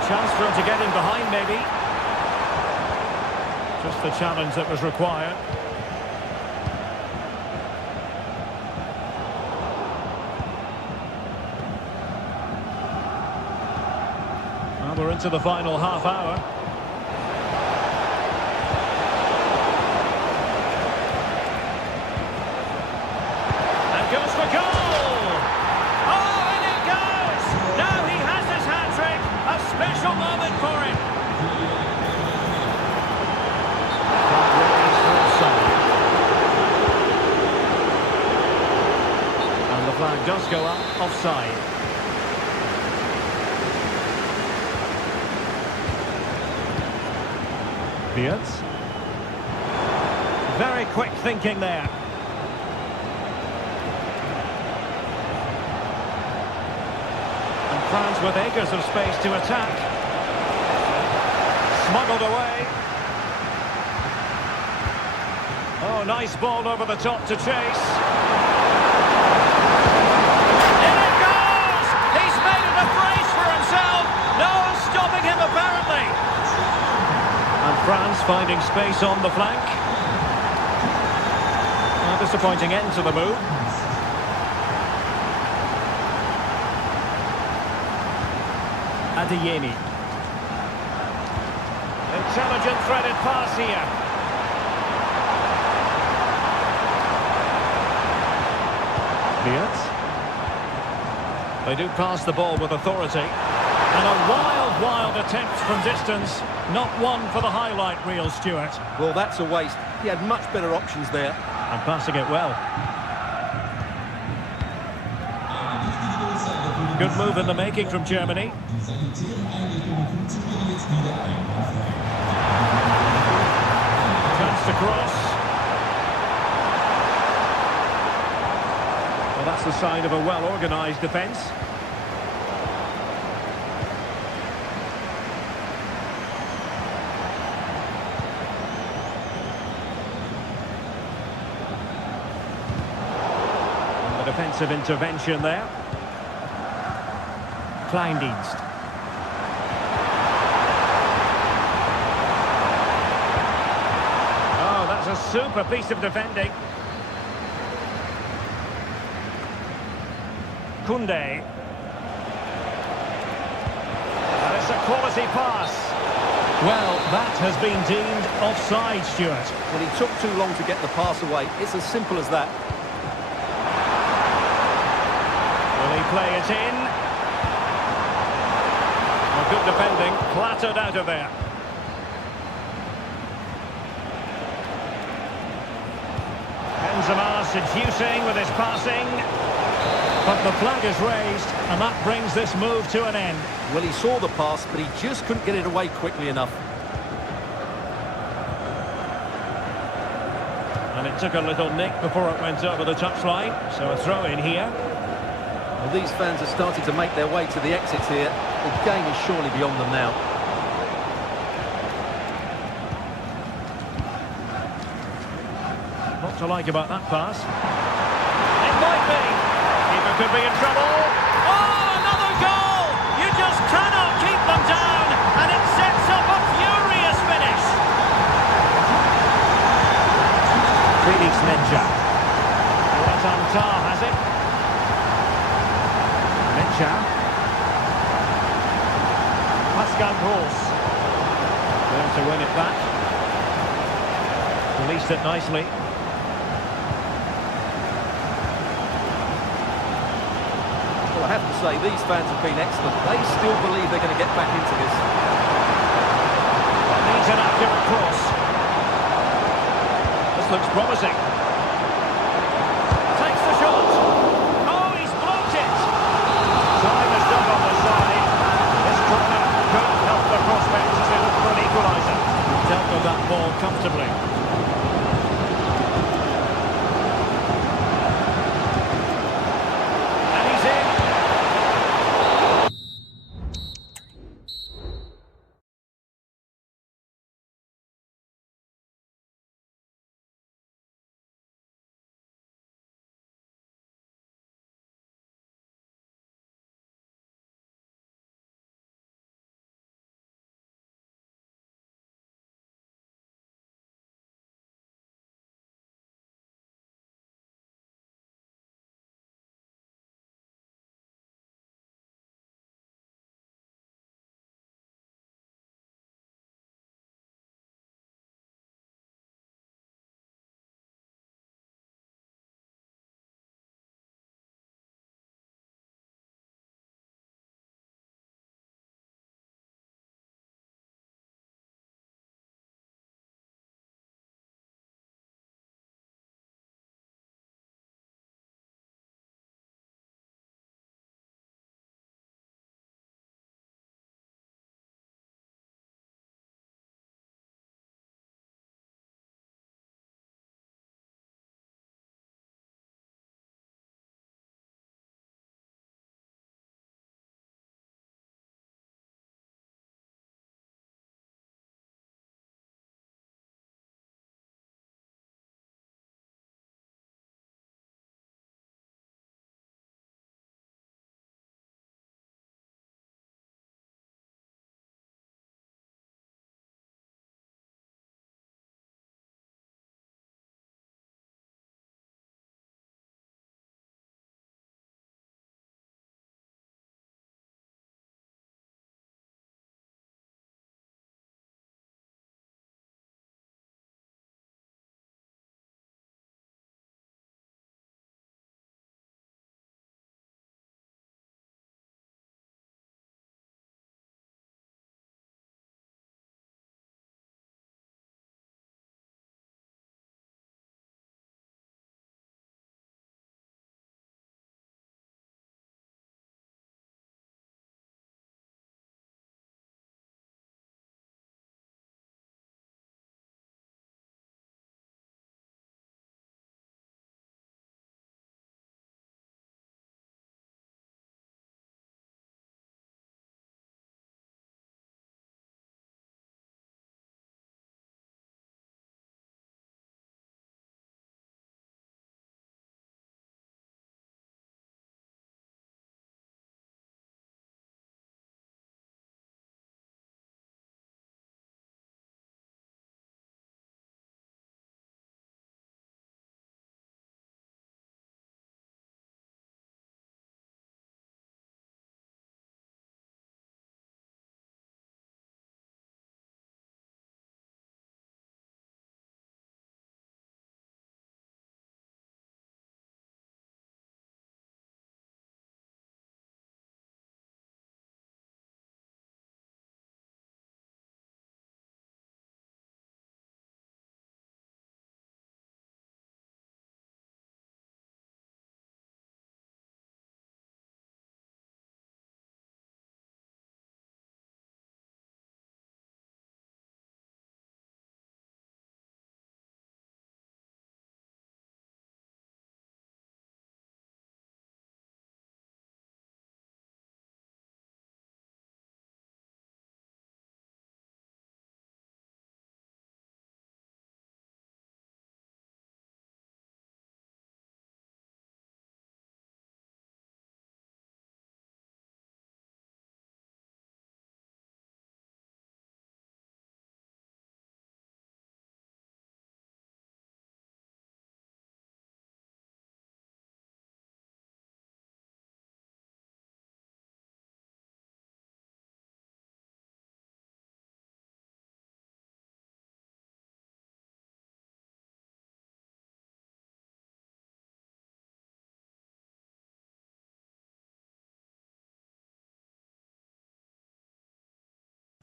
Chance for him to get in behind, maybe. Just the challenge that was required. Well, we're into the final half hour. And goes for goal! Oh, and it goes! Now he has his hat-trick! A special moment for him! And the flag does go up, offside. Beards. Very quick thinking there. And France with acres of space to attack. Smuggled away. Oh, nice ball over the top to chase. In it goes! He's made it a brace for himself. No stopping him apparently. And France finding space on the flank. disappointing end to the move. Adeyemi. Intelligent threaded pass here. Diaz. They do pass the ball with authority. And a wild, wild attempt from distance. Not one for the highlight reel, Stuart. Well, that's a waste. He had much better options there. And passing it well. Good move in the making from Germany. Chance to cross. Well, that's the sign of a well-organised defence. And the defensive intervention there. Kleindienst. Oh, that's a super piece of defending. Kunde. And it's a quality pass. Well, that has been deemed offside, Stuart. Well, he took too long to get the pass away. It's as simple as that. Will he play it in? Well, good defending, clattered out of there. Benzema seducing with his passing. But the flag is raised, and that brings this move to an end. Well, he saw the pass, but he just couldn't get it away quickly enough. And it took a little nick before it went over the touchline, so a throw in here. Well, these fans are starting to make their way to the exits here. The game is surely beyond them now. What to like about that pass? It might be. Keeper could be in trouble. Oh, another goal! You just cannot keep them down, and it sets up a furious finish. Felix Menja. Tar has it. Menja. Pascal Gross. There to win it back. Released it nicely. Well, I have to say, these fans have been excellent. They still believe they're going to get back into this. Needs an accurate cross. This looks promising. Takes the shot. Oh, he's blocked it. Time is done on the side. This corner could help the prospects as they look for an equaliser. Dealt with that ball comfortably.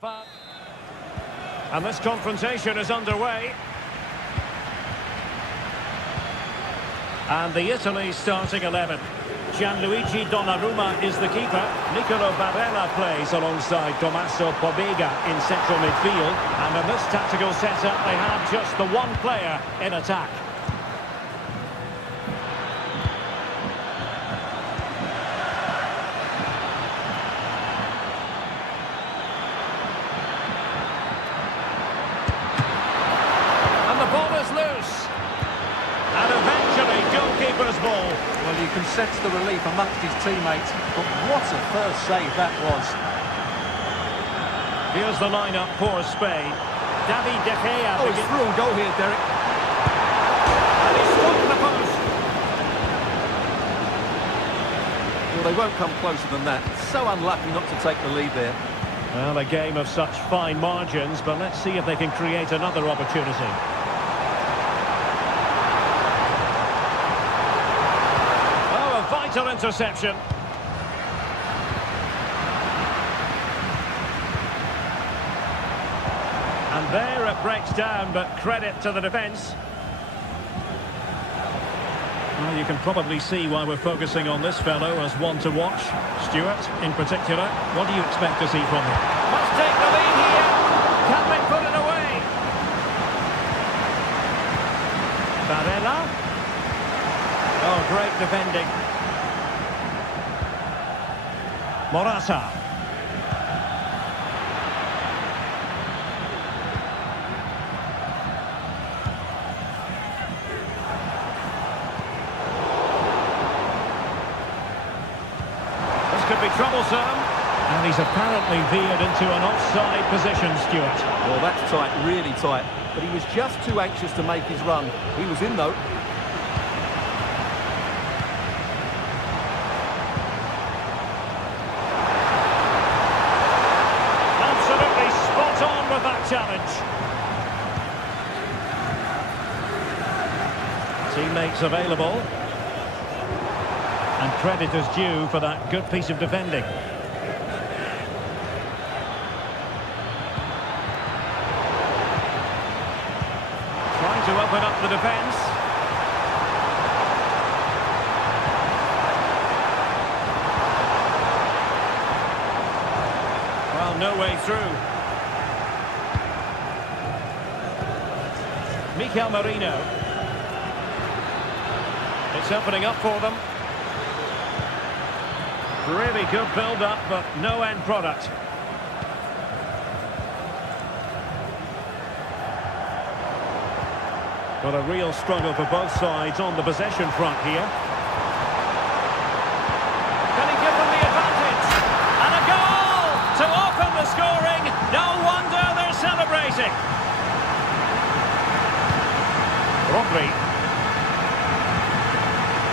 And this confrontation is underway. And the Italy starting 11. Gianluigi Donnarumma is the keeper. Nicolo Barella plays alongside Tommaso Pobega in central midfield. And in this tactical setup, they have just the one player in attack. And the ball is loose. And eventually, goalkeeper's ball. Well, you can sense the relief amongst his teammates, but what a first save that was. Here's the lineup for Spain. David De Gea. Oh, it's through goal here, Derek. And he's struck the post. Well, they won't come closer than that. So unlucky not to take the lead there. Well, a game of such fine margins, but let's see if they can create another opportunity. Vital interception. And there it breaks down, but credit to the defence. Well, you can probably see why we're focusing on this fellow as one to watch. Stuart, in particular, what do you expect to see from him? Must take the lead here. Can they put it away? Barella. Oh, great defending. Morata. This could be troublesome. And he's apparently veered into an offside position, Stuart. Well, that's tight, really tight. But he was just too anxious to make his run. He was in, though. Challenge. Teammates available. And credit is due for that good piece of defending. Trying to open up the defence. Well, no way through. Mikel Merino. It's opening up for them. Really good build-up, but no end product. Got a real struggle for both sides on the possession front here. Can he give them the advantage? And a goal to open the scoring. No wonder they're celebrating. Rodri.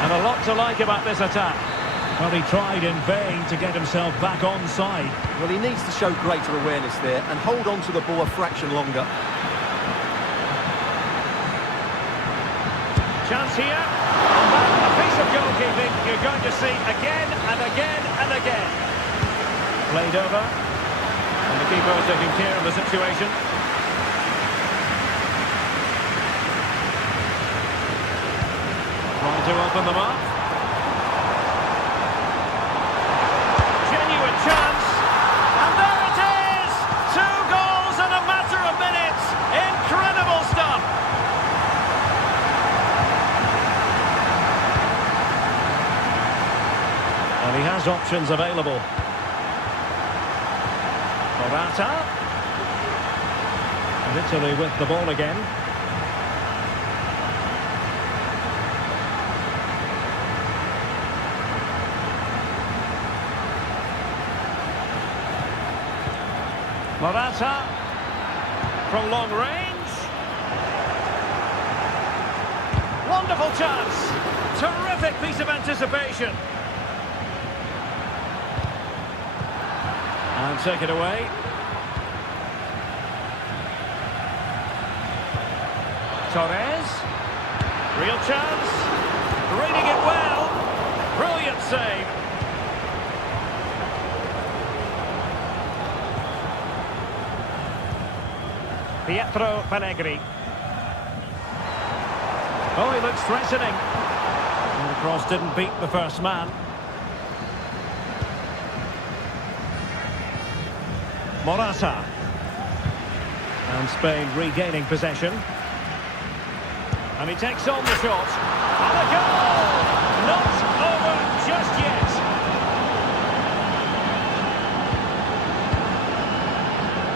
And a lot to like about this attack. Well, he tried in vain to get himself back onside. Well, he needs to show greater awareness there and hold on to the ball a fraction longer. Chance here. And a piece of goalkeeping you're going to see again and again and again. Played over. And the keeper is taking care of the situation. Trying to open them up. Genuine chance. And there it is! 2 goals in a matter of minutes. Incredible stuff. And he has options available. Morata. And Italy with the ball again. Morata from long range. Wonderful chance. Terrific piece of anticipation. And take it away. Torres. Real chance. Reading it well. Brilliant save. Pietro Pellegrini. Oh, he looks threatening. And the cross didn't beat the first man. Morata. And Spain regaining possession. And he takes on the shot. And a goal! Not over just yet.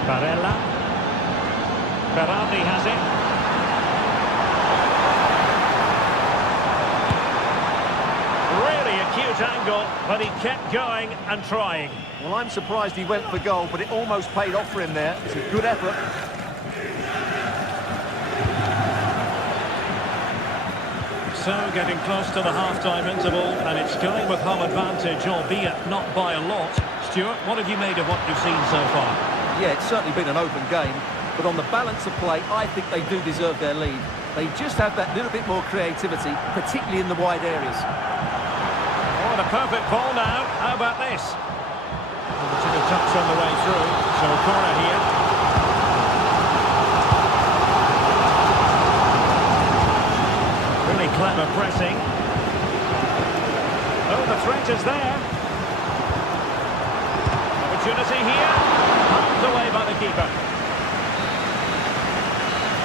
Barella. Berardi has it. Really acute angle, but he kept going and trying. Well, I'm surprised he went for goal, but it almost paid off for him there. It's a good effort. So, getting close to the half-time interval, and it's going with home advantage, albeit not by a lot. Stuart, what have you made of what you've seen so far? Yeah, it's certainly been an open game, but on the balance of play, I think they do deserve their lead. They just have that little bit more creativity, particularly in the wide areas. Oh, and a perfect ball now. How about this? Well, took a touch on the way through, so a corner here. Really clever pressing. Oh, the threat is there. Opportunity here. Pumped away by the keeper.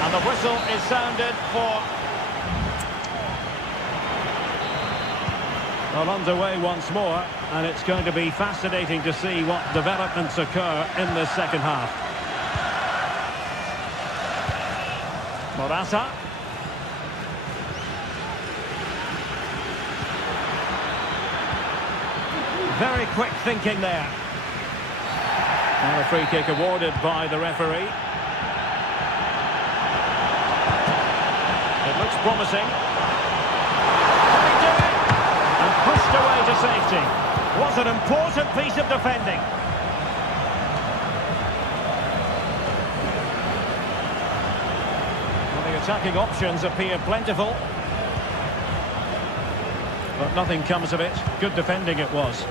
And the whistle is sounded for... Well, underway once more, and it's going to be fascinating to see what developments occur in the second half. Morata. Very quick thinking there. And a free kick awarded by the referee. It looks promising. Can he do it? And pushed away to safety. Was an important piece of defending. Well, the attacking options appear plentiful. But nothing comes of it. Good defending it was.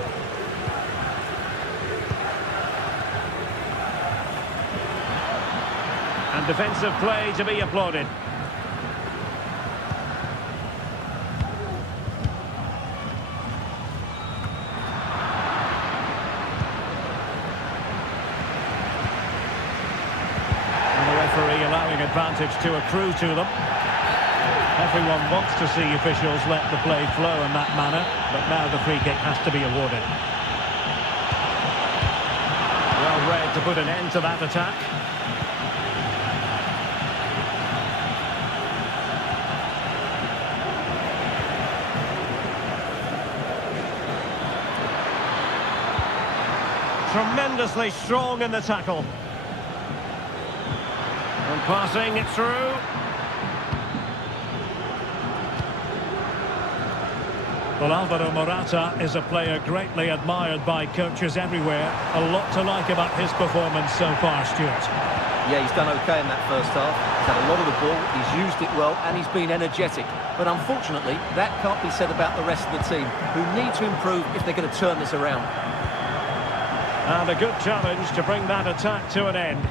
And defensive play to be applauded. And the referee allowing advantage to accrue to them. Everyone wants to see officials let the play flow in that manner, but now the free kick has to be awarded. Well read to put an end to that attack. Tremendously strong in the tackle. And passing it through. Well, Alvaro Morata is a player greatly admired by coaches everywhere. A lot to like about his performance so far, Stuart. Yeah, he's done okay in that first half. He's had a lot of the ball, he's used it well, and he's been energetic. But unfortunately, that can't be said about the rest of the team, who need to improve if they're going to turn this around. And a good challenge to bring that attack to an end.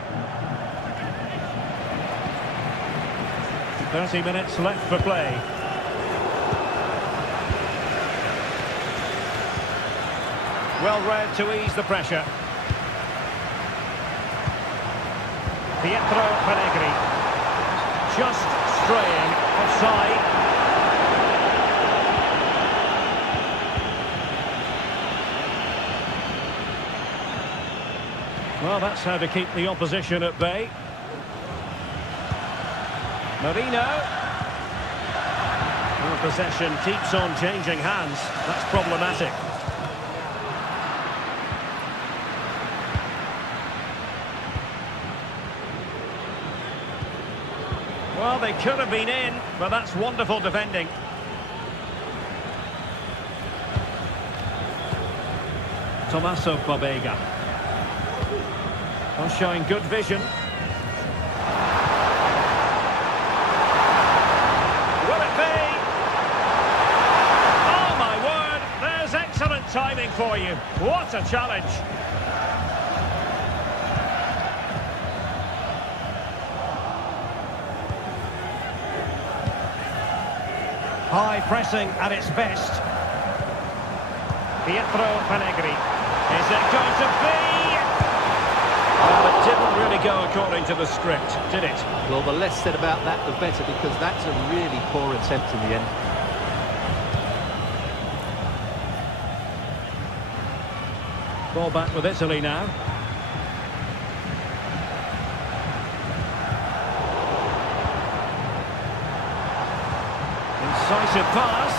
30 minutes left for play. Well read to ease the pressure. Pietro Pellegrini. Just straying offside. Well, that's how to keep the opposition at bay. Marino. Well, possession keeps on changing hands. That's problematic. Well, they could have been in, but that's wonderful defending. Tommaso Pobega. Well, showing good vision. Will it be? Oh, my word, there's excellent timing for you. What a challenge. High pressing at its best. Pietro Panegri. Is it going to be? Well, it didn't really go according to the script, did it? Well, the less said about that, the better, because that's a really poor attempt in the end. Ball back with Italy now. Incisive pass.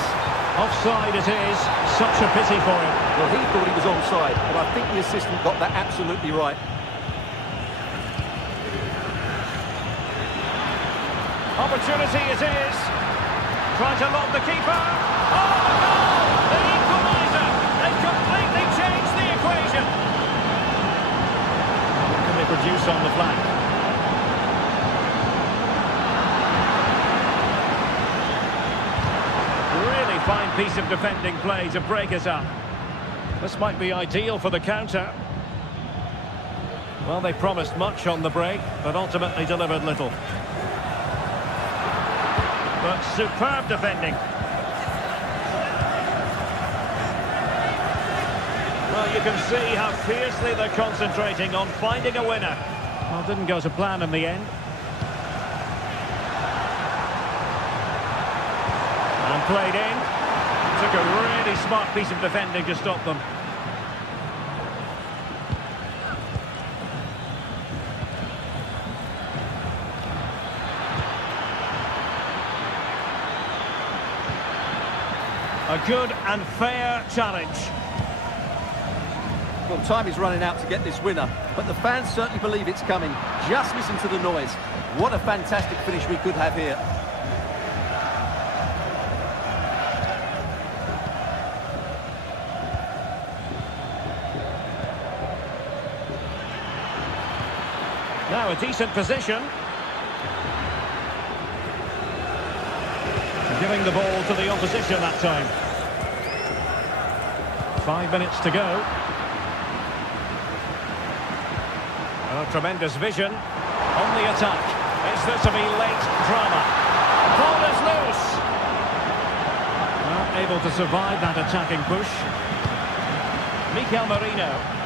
Offside it is. Such a pity for him. Well, he thought he was onside, but I think the assistant got that absolutely right. Opportunity it is. Trying to lob the keeper. Oh, the goal! The equaliser! They've completely changed the equation. What can they produce on the flank? Really fine piece of defending play to break us up. This might be ideal for the counter. Well, they promised much on the break, but ultimately delivered little. But superb defending. Well, you can see how fiercely they're concentrating on finding a winner. Well, didn't go to plan in the end. And played in. Took a really smart piece of defending to stop them. A good and fair challenge. Well, time is running out to get this winner, but the fans certainly believe it's coming. Just listen to the noise. What a fantastic finish we could have here. Now a decent position. Giving the ball to the opposition that time. 5 minutes to go. Oh, tremendous vision on the attack. Is there to be late drama? Ball is loose. Not able to survive that attacking push. Mikel Merino.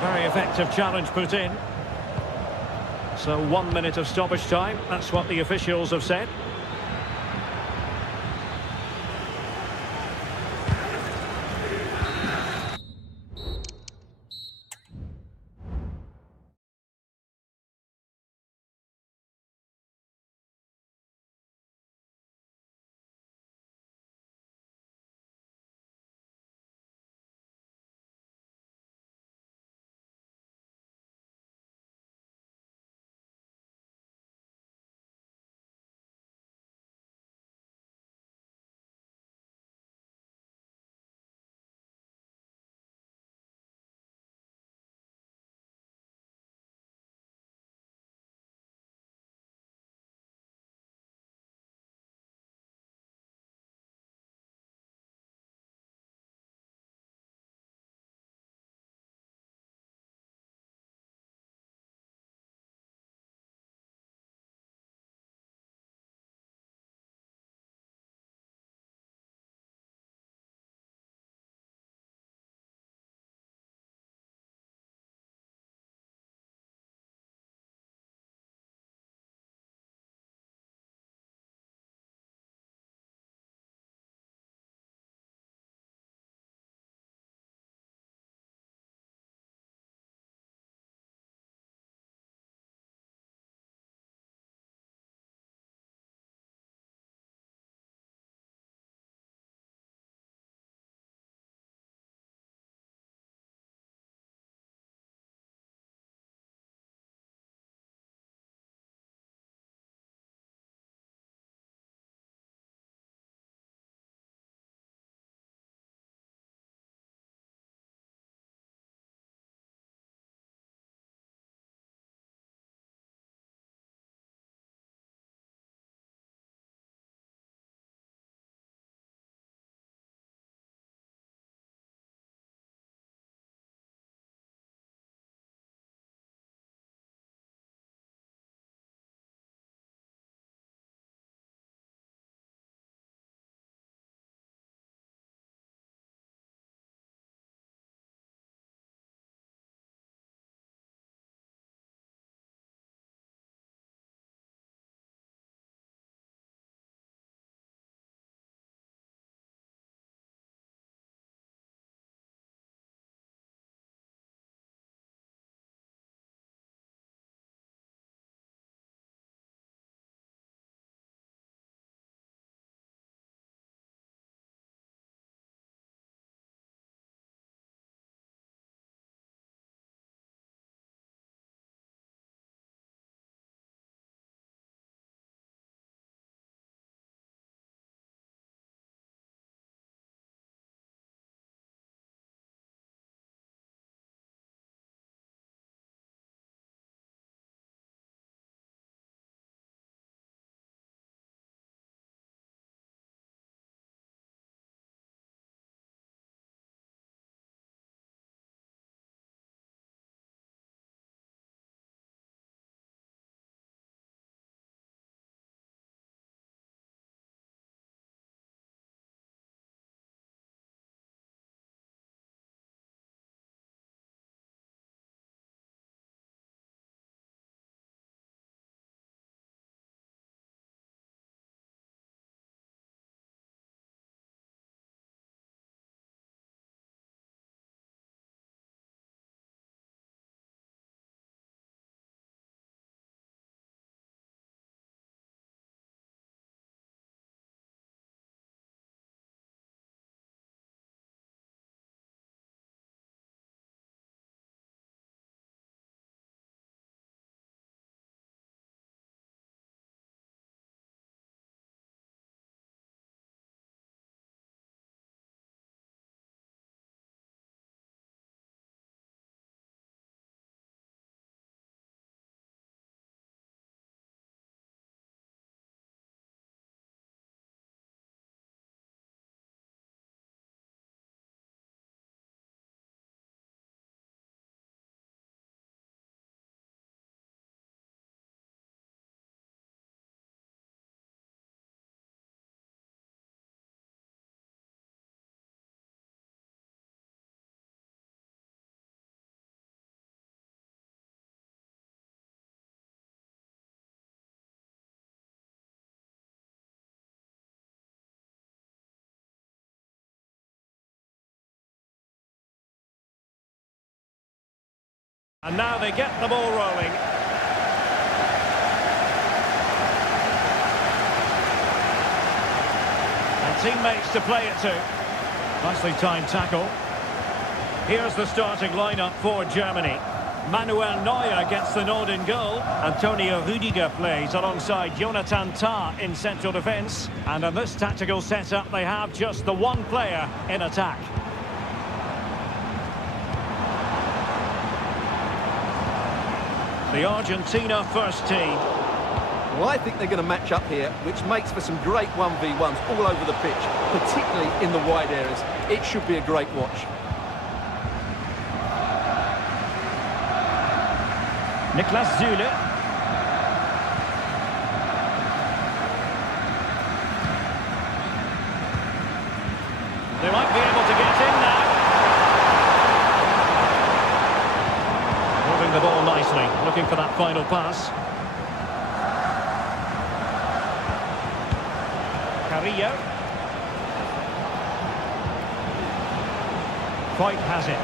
Very effective challenge put in. So 1 minute of stoppage time. That's what the officials have said. And now they get the ball rolling. And teammates to play it to. Nicely timed tackle. Here's the starting lineup for Germany. Manuel Neuer gets the nod in goal. Antonio Rüdiger plays alongside Jonathan Tah in central defence. And in this tactical setup, they have just the one player in attack. The Argentina first team. Well, I think they're going to match up here, which makes for some great 1v1s all over the pitch, particularly in the wide areas. It should be a great watch. Niklas Süle. They might be able to get in now. Moving the ball nicely, looking for that final pass. Carrillo. Foyt has it.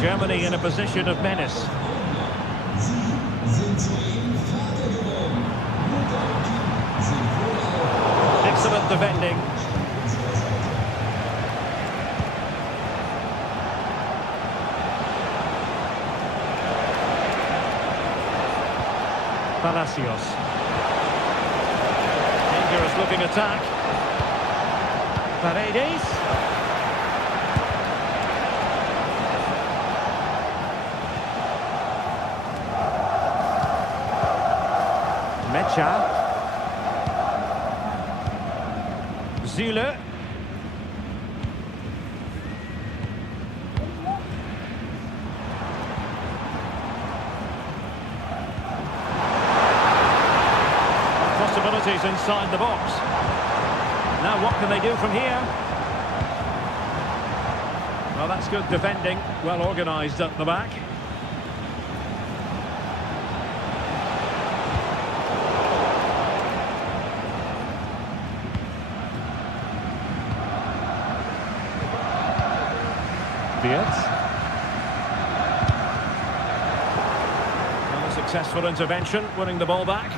Germany in a position of menace. Excellent defending. Palacios. Dangerous looking attack. Paredes. Süle. Possibilities inside the box. Now what can they do from here? Well, that's good defending, well organised at the back. And a successful intervention, winning the ball back.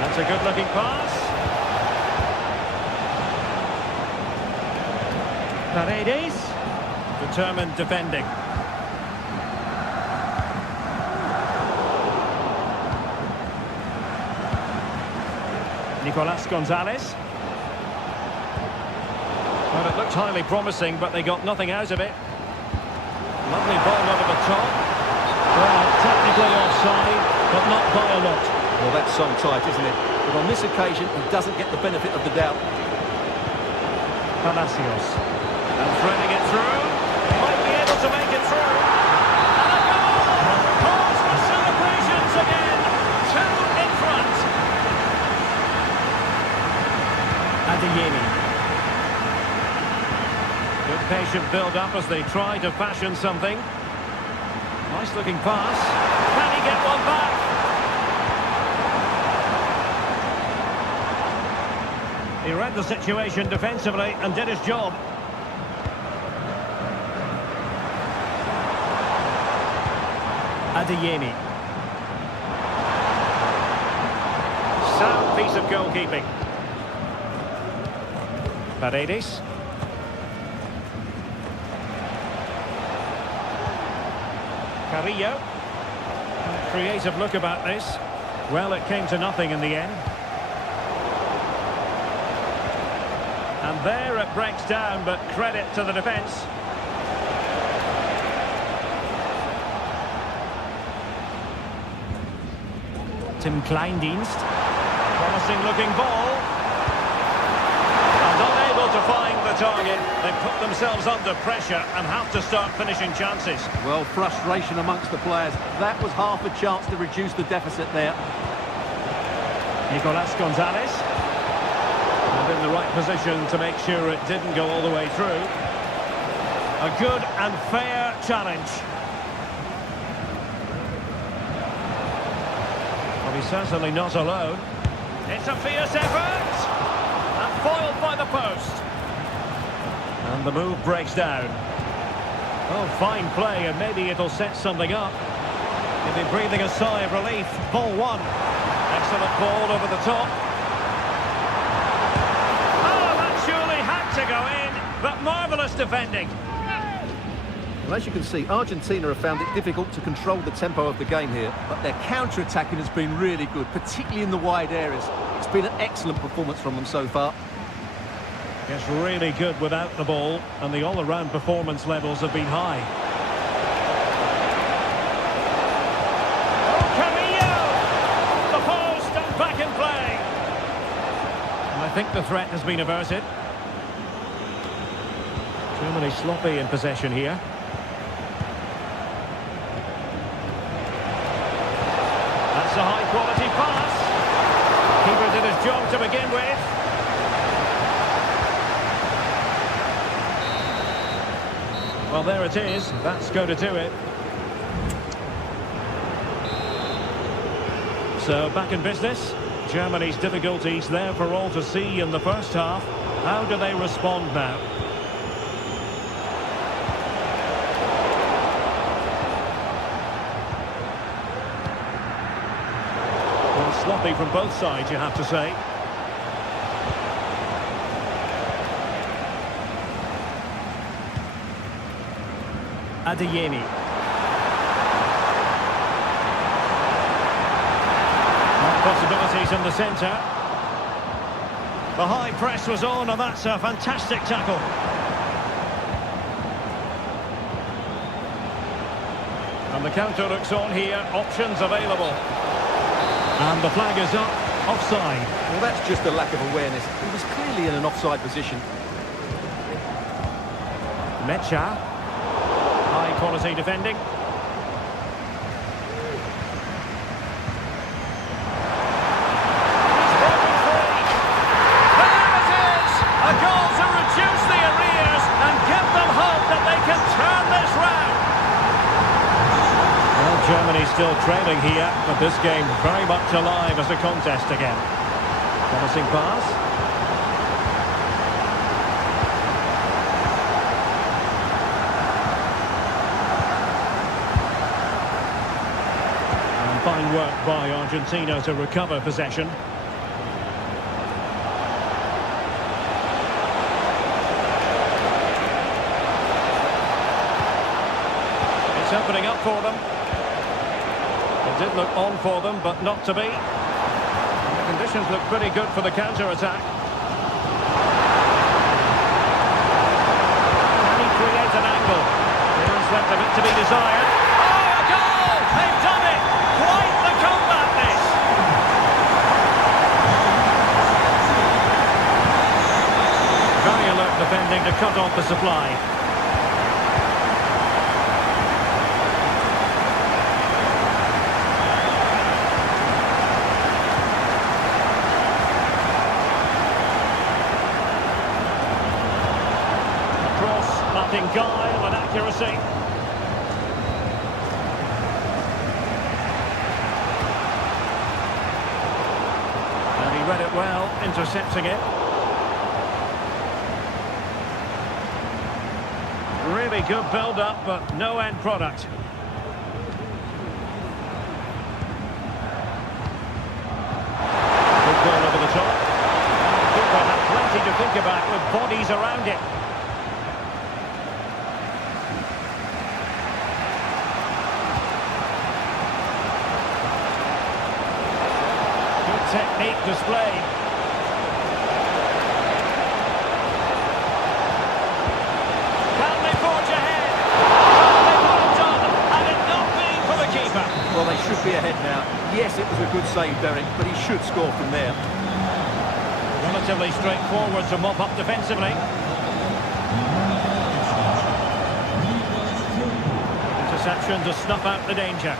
That's a good-looking pass. Paredes. Determined defending. Nicolas Gonzalez. Well, it looked highly promising, but they got nothing out of it. Lovely ball over the top. Well, technically offside, but not by a lot. Well, that's so tight, isn't it? But on this occasion, he doesn't get the benefit of the doubt. Palacios. And threading it through. Might be able to make it through. And a goal! Pause for celebrations again. 2 in front. Adeyemi. Good patient build-up as they try to fashion something. Nice-looking pass. Can he get one back? He read the situation defensively and did his job. Adeyemi. Sound piece of goalkeeping. Paredes. Carrillo. Creative look about this. Well, it came to nothing in the end. And there it breaks down, but credit to the defence. Tim Kleindienst. Promising looking ball. And unable to find the target. They put themselves under pressure and have to start finishing chances. Well, frustration amongst the players. That was half a chance to reduce the deficit there. Nicolas Gonzalez. And in the right position to make sure it didn't go all the way through. A good and fair challenge. Well, he's certainly not alone. It's a fierce effort. And foiled by the post. And the move breaks down. Oh, fine play, and maybe it'll set something up. He'll be breathing a sigh of relief. Ball one. Excellent ball over the top. Oh, that surely had to go in, but marvellous defending. Well, as you can see, Argentina have found it difficult to control the tempo of the game here, but their counter-attacking has been really good, particularly in the wide areas. It's been an excellent performance from them so far. It's really good without the ball, and the all-around performance levels have been high. Oh, Camillo! The post and back in play. And I think the threat has been averted. Germany sloppy in possession here. That's a high-quality pass. Keeper did his job to begin with. Well, there it is. That's going to do it. So, back in business. Germany's difficulties there for all to see in the first half. How do they respond now? Well, sloppy from both sides, you have to say. Adeyemi. Possibilities in the centre. The high press was on, and that's a fantastic tackle. And the counter looks on here, options available. And the flag is up, offside. Well, that's just a lack of awareness. He was clearly in an offside position. Mecha. High quality defending. He's broken free. There it is! A goal to reduce the arrears and give them hope that they can turn this round. Well, Germany's still trailing here, but this game very much alive as a contest again. Promising pass. Fine work by Argentina to recover possession. It's opening up for them. It did look on for them, but not to be. And the conditions look pretty good for the counter-attack. Can he create an angle? There's left a bit to be desired. Oh, a goal! They've done it! Quite the comeback, this! Very alert defending to cut off the supply. A cross, lacking guile and accuracy. Read it well, intercepting it. Really good build-up, but no end product. Good ball over the top. Keeper had plenty to think about with bodies around it. Technique displayed. Can they forge ahead? Can they put it on? And it not being for the keeper. Well, they should be ahead now. Yes, it was a good save, Derek, but he should score from there. Relatively straightforward to mop up defensively. Interception to snuff out the danger.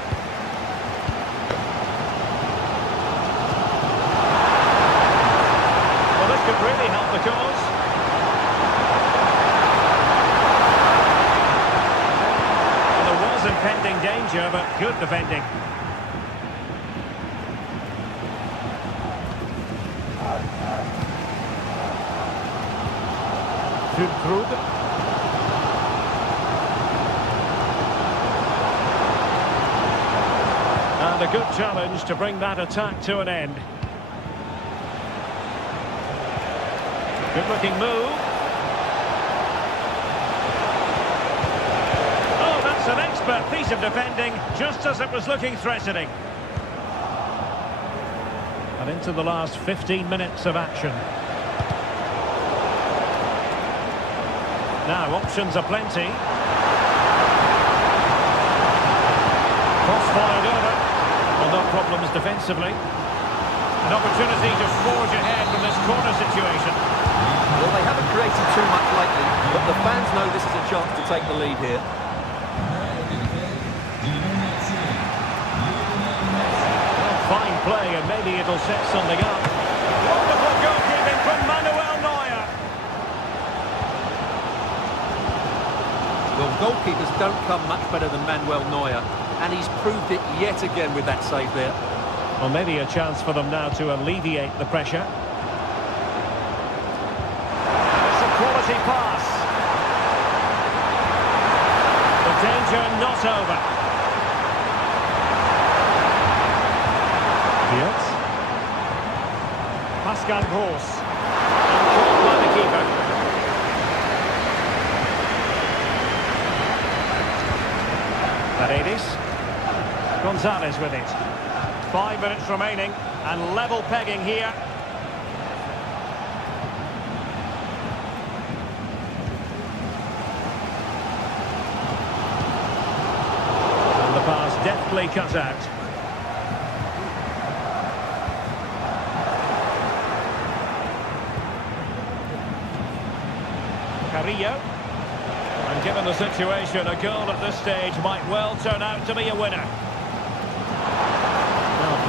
Could really helped the cause. Well, there was impending danger, but good defending. And a good challenge to bring that attack to an end. Good looking move. Oh, that's an expert piece of defending, just as it was looking threatening. And into the last 15 minutes of action. Now, options are plenty. Cross fired over. Well, no problems defensively. An opportunity to forge ahead from this corner situation. Well, they haven't created too much lately, but the fans know this is a chance to take the lead here. Well, fine play, and maybe it'll set something up. Wonderful goalkeeping from Manuel Neuer. Well, goalkeepers don't come much better than Manuel Neuer, and he's proved it yet again with that save there. Well, maybe a chance for them now to alleviate the pressure. It's a quality pass. The danger not over. Yes. Pascal Gross. And caught by the keeper. Paredes. Gonzalez with it. 5 minutes remaining, and level pegging here. And the pass deftly cut out. Carrillo. And given the situation, a goal at this stage might well turn out to be a winner.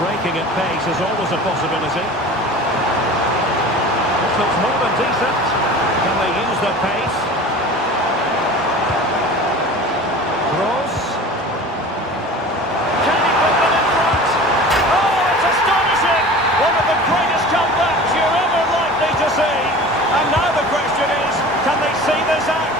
Breaking at pace is always a possibility. This looks more than decent. Can they use their pace? Gross. Can he put them in front? Oh, it's astonishing! One of the greatest comebacks you're ever likely to see. And now the question is, can they see this out?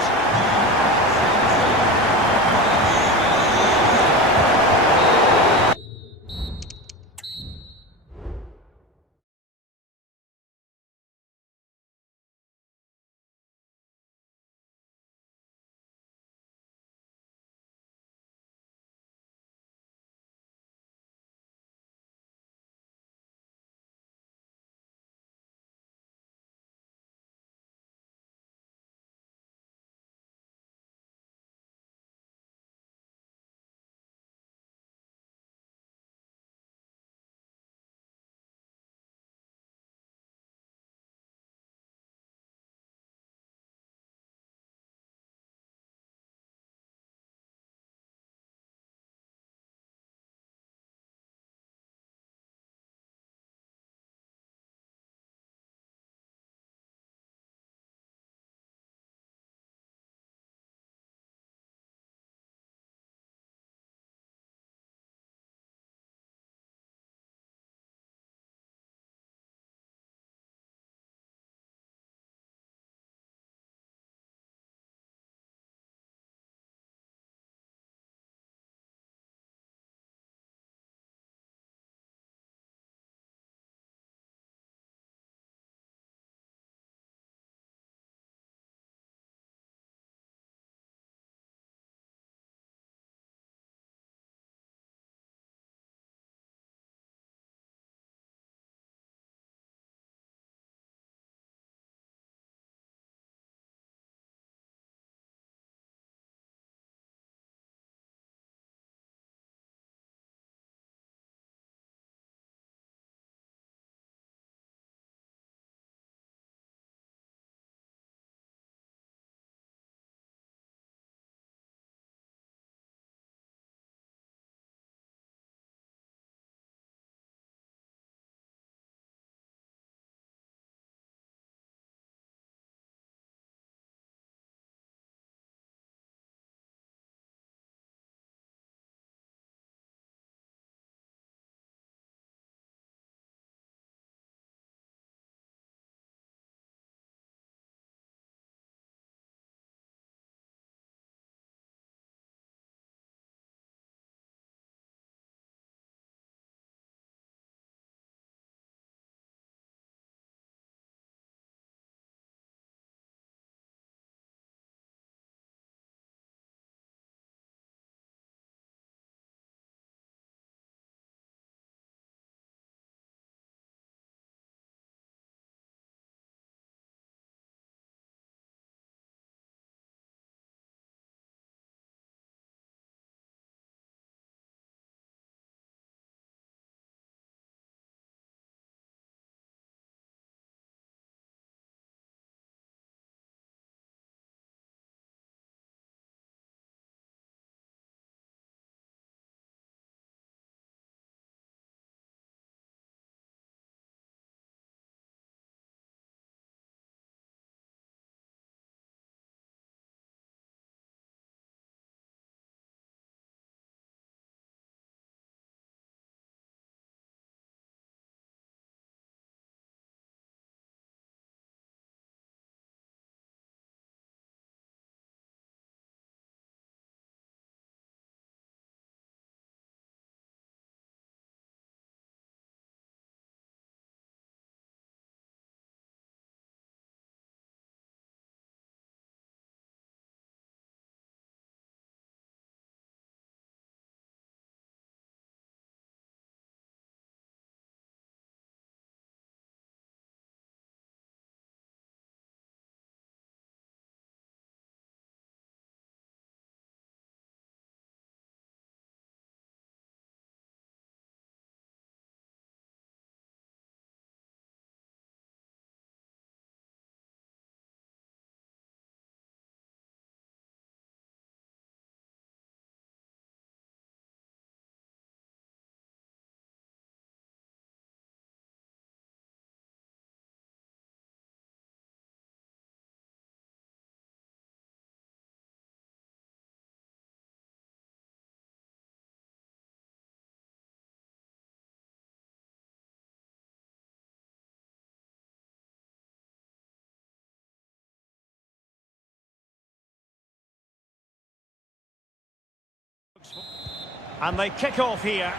And they kick off here.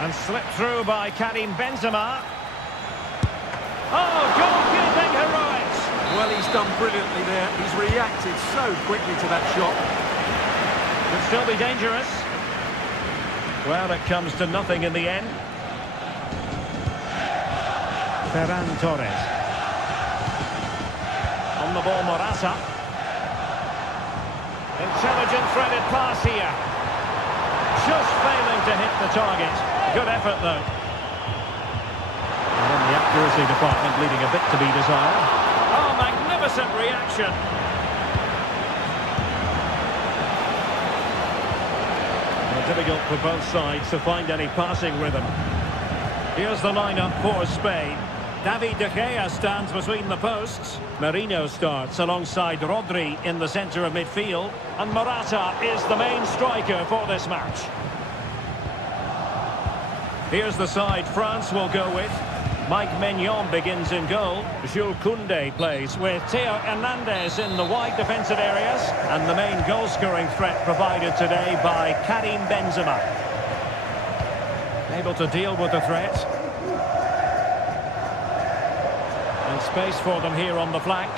And slipped through by Karim Benzema. Oh, goalkeeping heroics! Well, he's done brilliantly there. He's reacted so quickly to that shot. Could still be dangerous. Well, it comes to nothing in the end. Ferran Torres. On the ball, Morata. Intelligent threaded pass here. Just failing to hit the target. Good effort, though. And in the accuracy department, leaving a bit to be desired. Oh, magnificent reaction. Well, difficult for both sides to find any passing rhythm. Here's the lineup for Spain. David De Gea stands between the posts. Merino starts alongside Rodri in the centre of midfield. And Morata is the main striker for this match. Here's the side France will go with. Mike Maignan begins in goal. Jules Koundé plays with Theo Hernandez in the wide defensive areas. And the main goal-scoring threat provided today by Karim Benzema. Able to deal with the threat. And space for them here on the flank.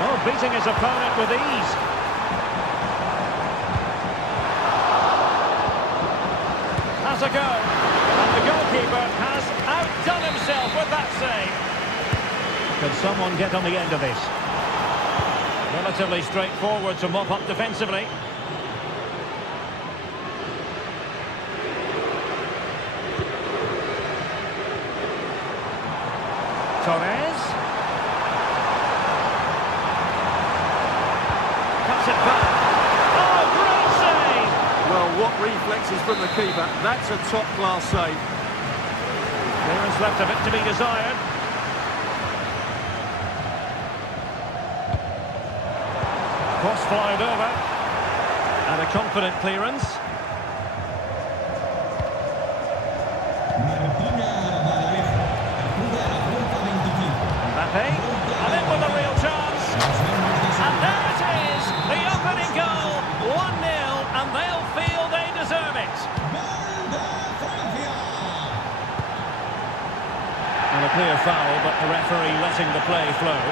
Oh, beating his opponent with ease. Has a go. And the goalkeeper has outdone himself with that save. Can someone get on the end of this? Relatively straightforward to mop up defensively. Torres. Cuts it back. Oh, great save! Well, what reflexes from the keeper. That's a top-class save. Clearance left a bit to be desired. Cross fired over. And a confident clearance. Mbappe, and in with a real chance. And there it is, the opening goal, 1-0, and they'll feel they deserve it. And a clear foul, but the referee letting the play flow.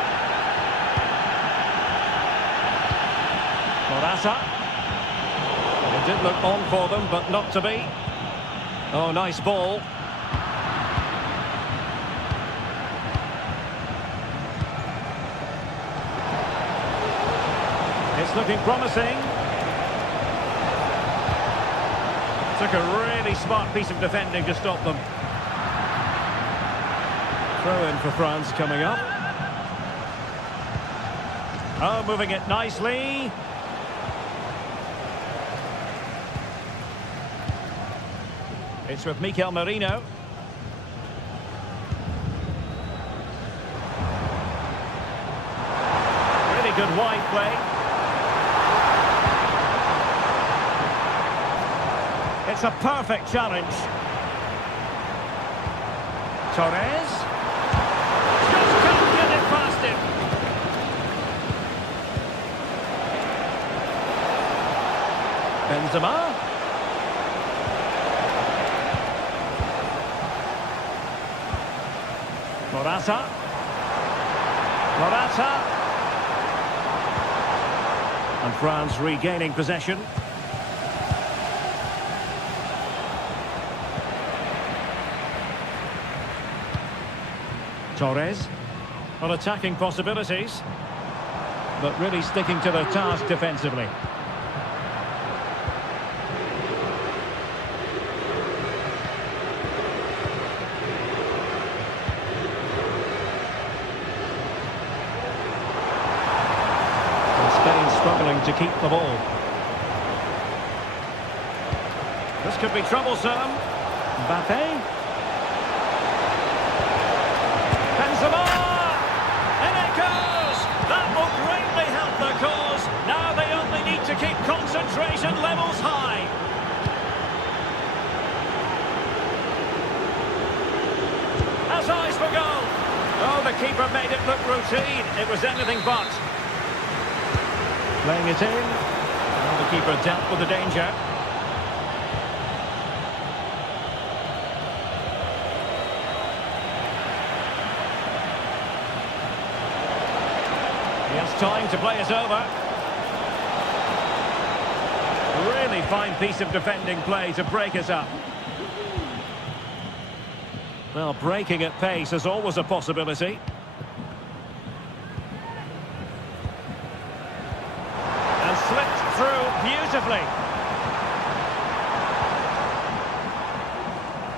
Morata. It did look on for them, but not to be. Oh, nice ball. It's looking promising. Took a really smart piece of defending to stop them. Throw in for France coming up. Oh, moving it nicely. It's with Mikel Merino. Really good wide play. It's a perfect challenge. Torres. Just can't get it past him. Benzema. Morata. Morata. And France regaining possession. Torres. Well, attacking possibilities, but really sticking to their task defensively. Struggling to keep the ball. This could be troublesome. Mbappe. Benzema! And it goes! That will greatly help the cause. Now they only need to keep concentration levels high. Has eyes for goal. Oh, the keeper made it look routine. It was anything but. Playing it in. And the keeper dealt with the danger. He has time to play it over. Really fine piece of defending play to break us up. Well, breaking at pace is always a possibility. And slipped through beautifully.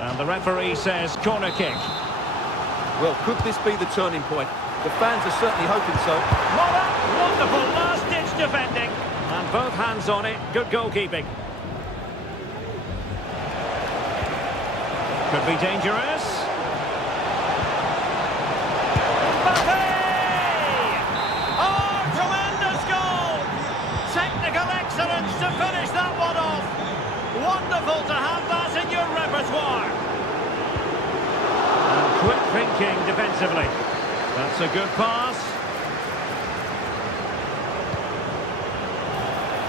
And the referee says corner kick. Well, could this be the turning point? The fans are certainly hoping so. What a wonderful last-ditch defending. And both hands on it. Good goalkeeping. Could be dangerous. Mbappe! Oh, tremendous goal! Technical excellence to finish that one off. Wonderful to have that in your repertoire. And quick thinking defensively. That's a good pass.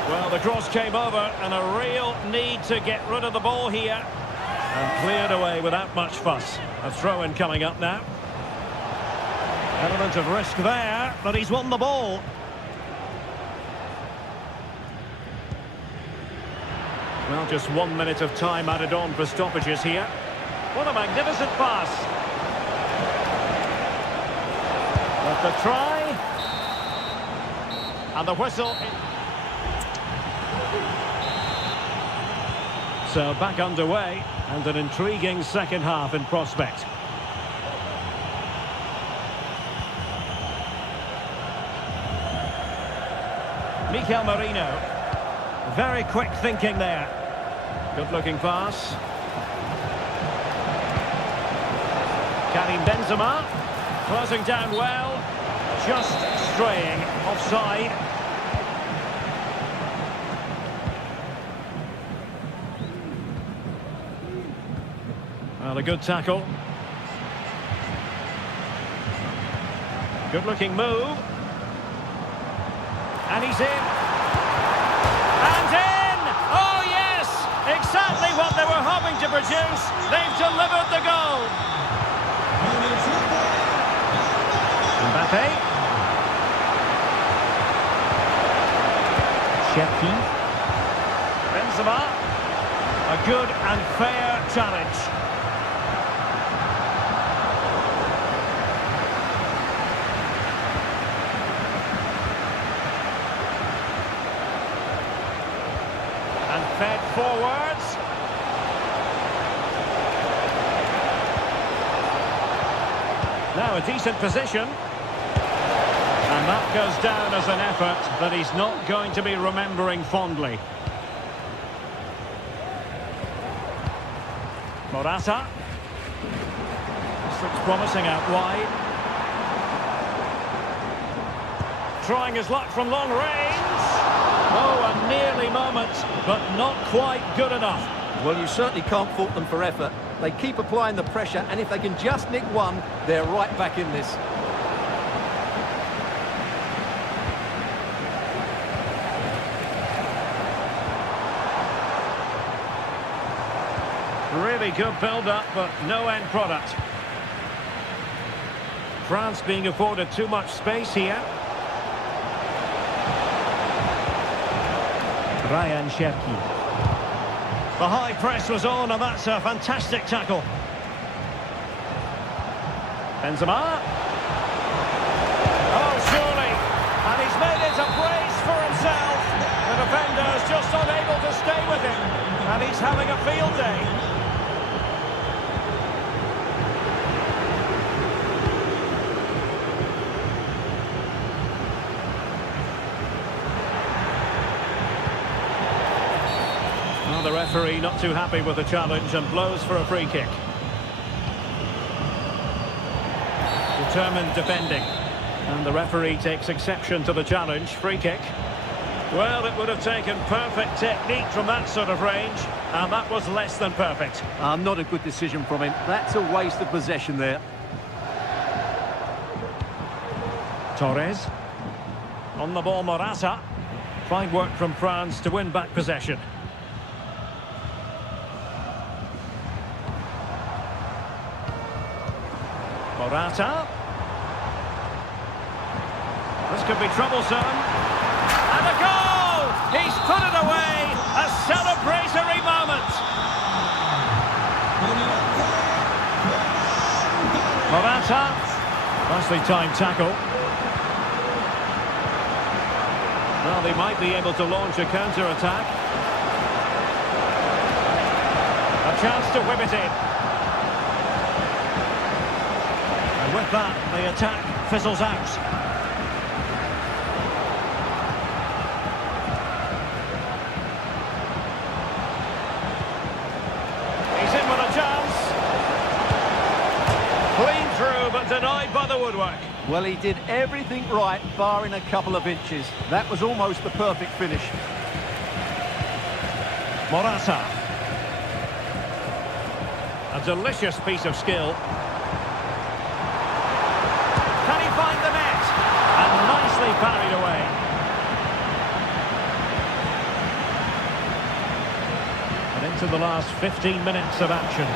Well, the cross came over and a real need to get rid of the ball here. And cleared away without much fuss. A throw-in coming up now. Element of risk there, but he's won the ball. Well, just 1 minute of time added on for stoppages here. What a magnificent pass. But the try. And the whistle. So back underway, and an intriguing second half in prospect. Mikel Merino. Very quick thinking there. Good looking pass. Karim Benzema. Closing down well. Just straying offside. Well, a good tackle. Good looking move. And he's in. And in! Oh yes! Exactly what they were hoping to produce. They've delivered the goal. Mbappe. Szczepki. Benzema. A good and fair challenge. Fed forwards. Now a decent position. And that goes down as an effort that he's not going to be remembering fondly. Morata. This looks promising out wide. Trying his luck from long range. Oh, a nearly moment, but not quite good enough. Well, you certainly can't fault them for effort. They keep applying the pressure, and if they can just nick one, they're right back in this. Really good build-up, but no end product. France being afforded too much space here. Ryan Szczepki. The high press was on, and that's a fantastic tackle. Benzema. Oh, surely. And he's made it a brace for himself. The defender's just unable to stay with him. And he's having a field day. The referee not too happy with the challenge and blows for a free kick. Determined defending. And the referee takes exception to the challenge. Free kick. Well, it would have taken perfect technique from that sort of range. And that was less than perfect. Not a good decision from him. That's a waste of possession there. Torres. On the ball, Morata. Fine work from France to win back possession. Morata. This could be troublesome. And a goal! He's put it away! A celebratory moment! Morata. Nicely timed tackle. Well, they might be able to launch a counter-attack. A chance to whip it in. And with that, the attack fizzles out. He's in with a chance. Clean through, but denied by the woodwork. Well, he did everything right, barring a couple of inches. That was almost the perfect finish. Morata. A delicious piece of skill. Can he find the net? And nicely parried away. And into the last 15 minutes of action.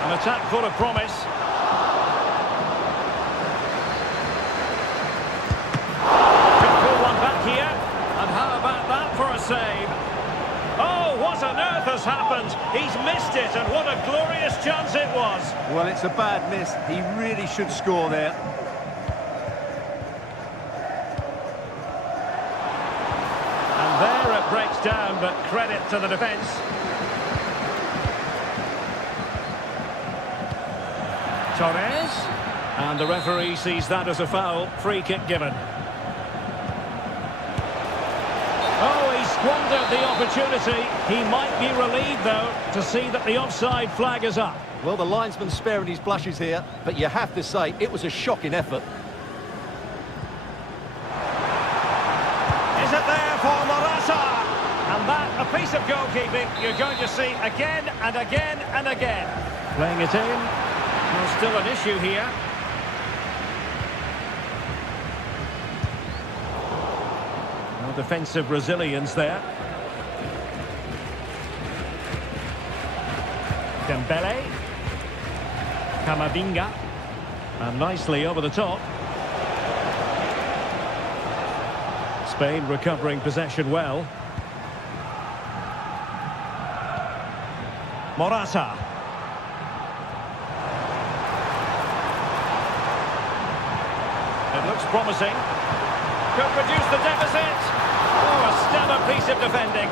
An attack full of promise. Could pull one back here. And how about that for a save? Oh, what on earth has happened? He's missed it, and what a glorious chance it was. Well, it's a bad miss. He really should score there. And there it breaks down, but credit to the defence. Torres, and the referee sees that as a foul. Free kick given. Oh, he squandered the opportunity. He might be relieved, though, to see that the offside flag is up. Well, the linesman's sparing his blushes here, but you have to say it was a shocking effort. Is it there for Morata? And that, a piece of goalkeeping you're going to see again and again and again. Playing it in. Well, still an issue here. No defensive resilience there. Dembele. Camavinga. And nicely over the top. Spain recovering possession well. Morata. It looks promising. Could reduce the deficit. Oh, a stellar piece of defending.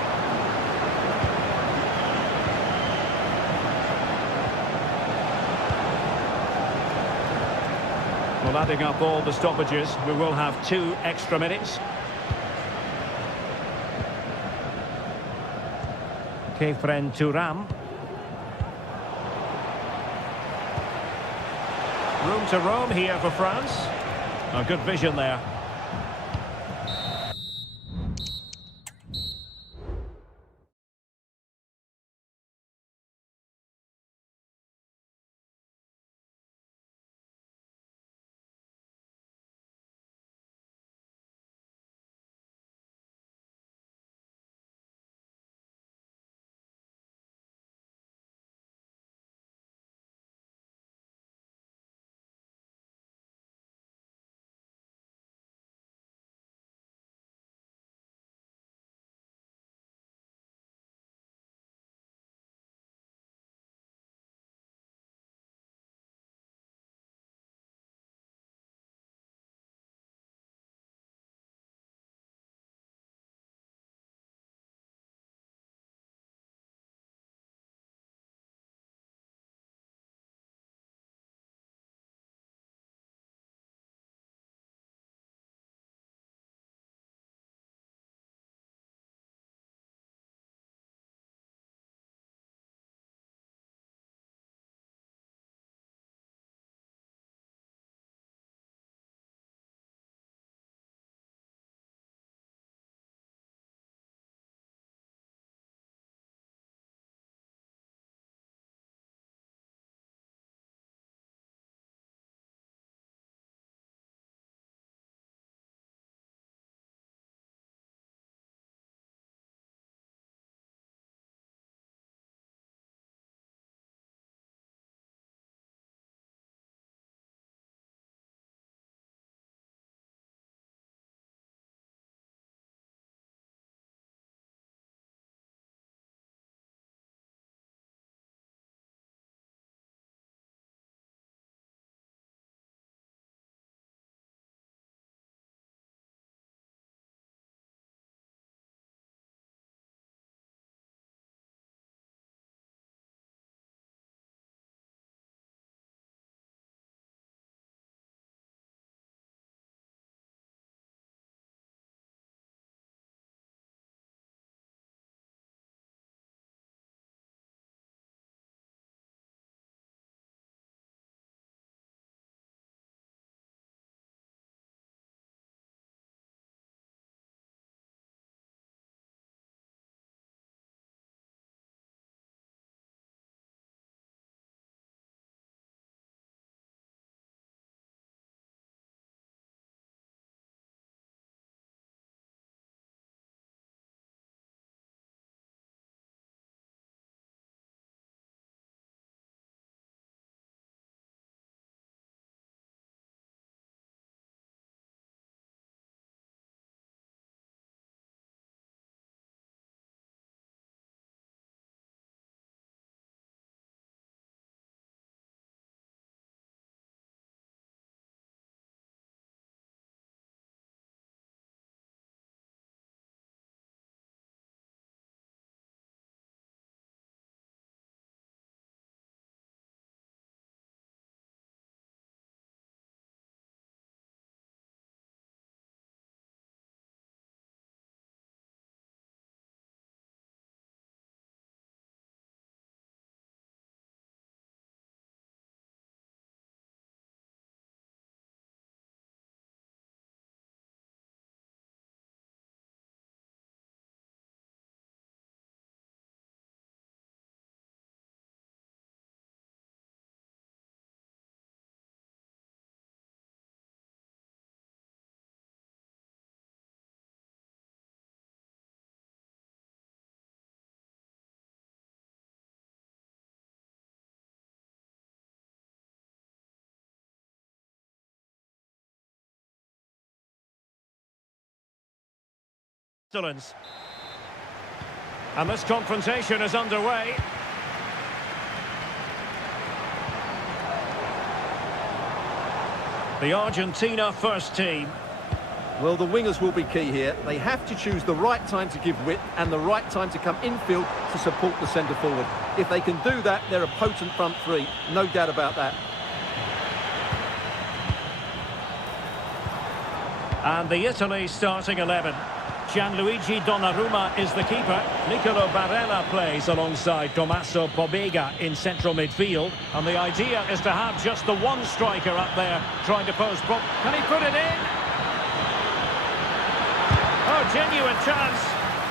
Well, adding up all the stoppages, we will have 2 extra minutes. Kefren Turam. Room to roam here for France. A good vision there. pestilence. And this confrontation is underway. The Argentina first team. Well, the wingers will be key here. They have to choose the right time to give width and the right time to come infield to support the centre forward. If they can do that, they're a potent front three. No doubt about that. And the Italy starting 11. Gianluigi Donnarumma is the keeper. Nicolo Barella plays alongside Tommaso Pobega in central midfield. And the idea is to have just the one striker up there trying to pose problems. Can he put it in? Oh, genuine chance.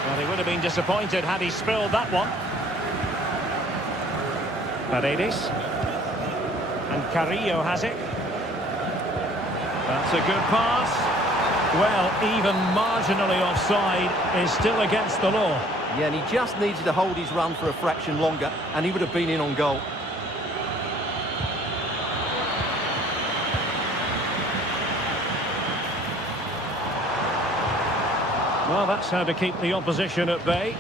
Well, he would have been disappointed had he spilled that one. Paredes. And Carrillo has it. That's a good pass. Well, even marginally offside is still against the law. Yeah, and he just needed to hold his run for a fraction longer, and he would have been in on goal. Well, that's how to keep the opposition at bay.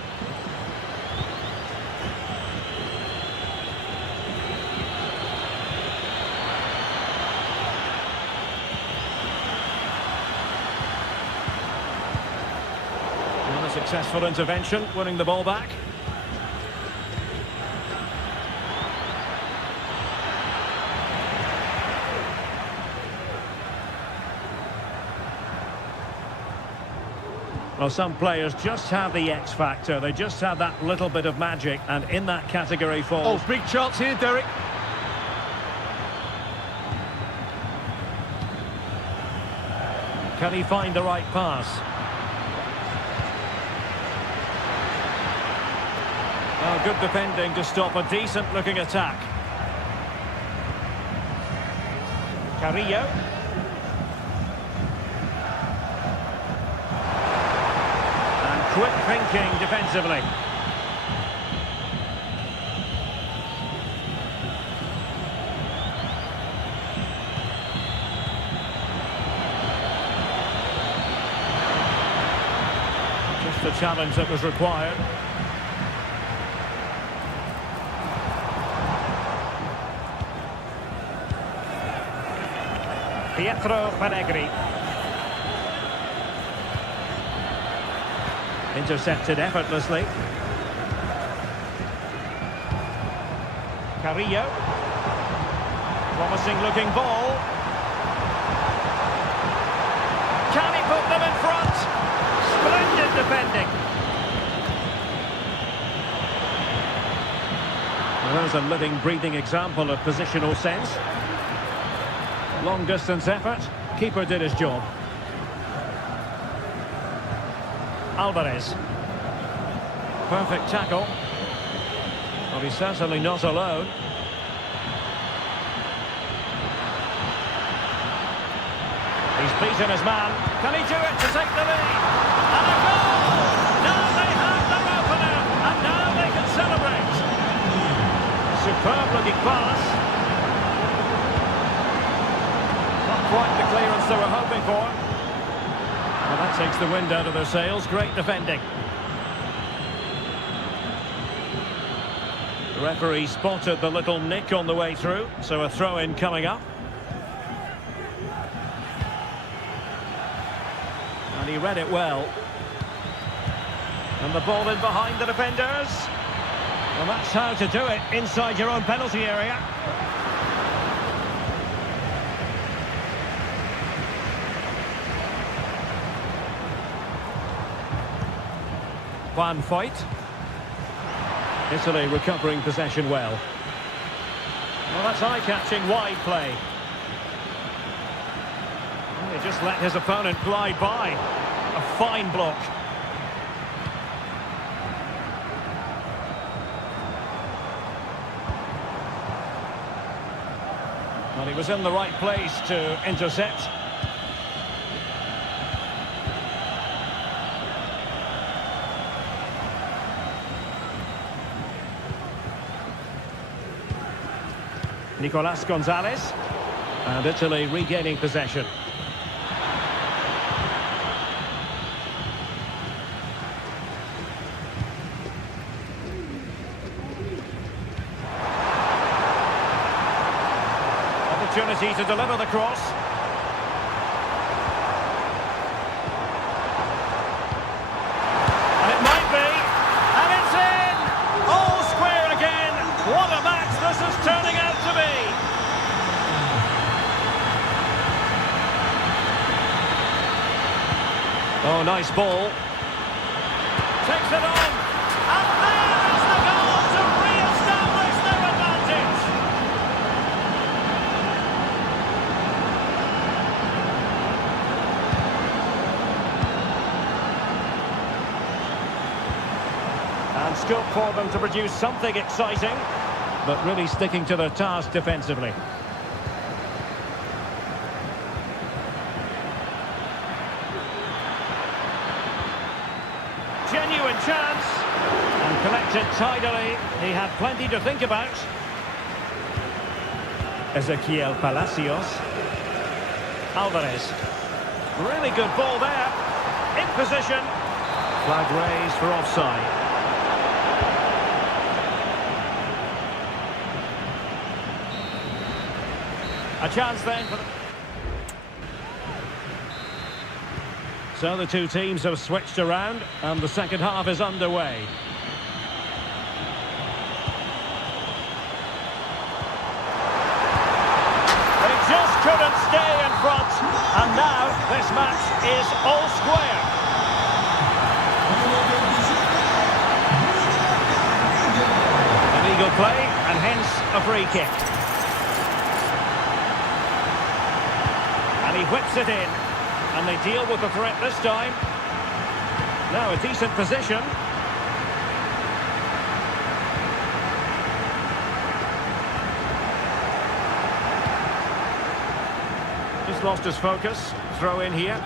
Successful intervention, winning the ball back. Well, some players just have the X factor. They just have that little bit of magic, and in that category falls. Oh, big chance here, Derek. Can he find the right pass? Oh, good defending to stop a decent-looking attack. Carrillo. And quick thinking defensively. Just the challenge that was required. Pietro Pellegrini. Intercepted effortlessly. Carrillo. Promising looking ball. Can he put them in front? Splendid defending. Well, there's a living, breathing example of positional sense. Long distance effort. Keeper did his job. Alvarez. Perfect tackle. Well, he's certainly not alone. He's beaten his man. Can he do it to take the lead? And a goal! Now they have their opener, and now they can celebrate. Superb looking pass. Quite the clearance they were hoping for. Well, that takes the wind out of their sails. Great defending. The referee spotted the little nick on the way through, so a throw-in coming up. And he read it well. And the ball in behind the defenders. Well, that's how to do it inside your own penalty area. Juan Foyt. Italy recovering possession well. Well, that's eye-catching wide play. He just let his opponent glide by. A fine block. Well, he was in the right place to intercept. Nicolas Gonzalez, and Italy regaining possession. opportunity to deliver the cross. And it might be. And it's in! All square again. What a match this is turning out to be. Oh, nice ball. Takes it on. And there is the goal to re-establish their advantage. And scope for them to produce something exciting, but really sticking to their task defensively. Genuine chance, and collected tidily. He had plenty to think about. Ezequiel Palacios. Alvarez. Really good ball there. In position. Flag raised for offside. A chance then for the... So the two teams have switched around and the second half is underway. They just couldn't stay in front, and now this match is all square. Illegal play and hence a free kick. And he whips it in. And they deal with the threat this time. Now a decent position. Just lost his focus. Throw in here.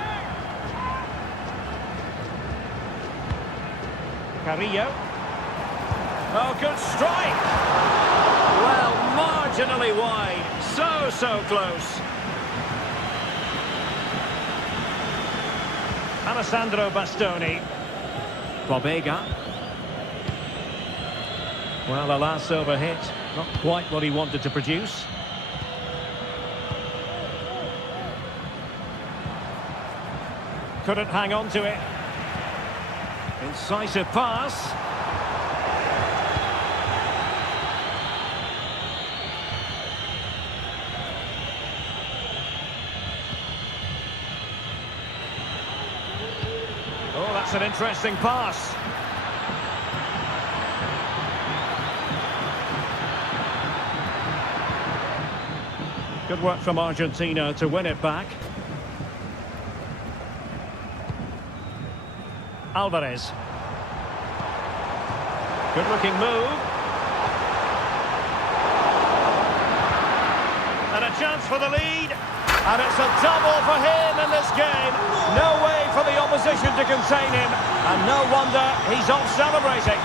Carrillo. Oh, good strike. Well, marginally wide. So close. Alessandro Bastoni. Bobega. Well, the last over hit, not quite what he wanted to produce. Couldn't hang on to it. Incisive pass. Oh, that's an interesting pass. Good work from Argentina to win it back. Alvarez. Good-looking move. And a chance for the lead. And it's a double for him in this game. No way for the opposition to contain him. And no wonder he's off celebrating.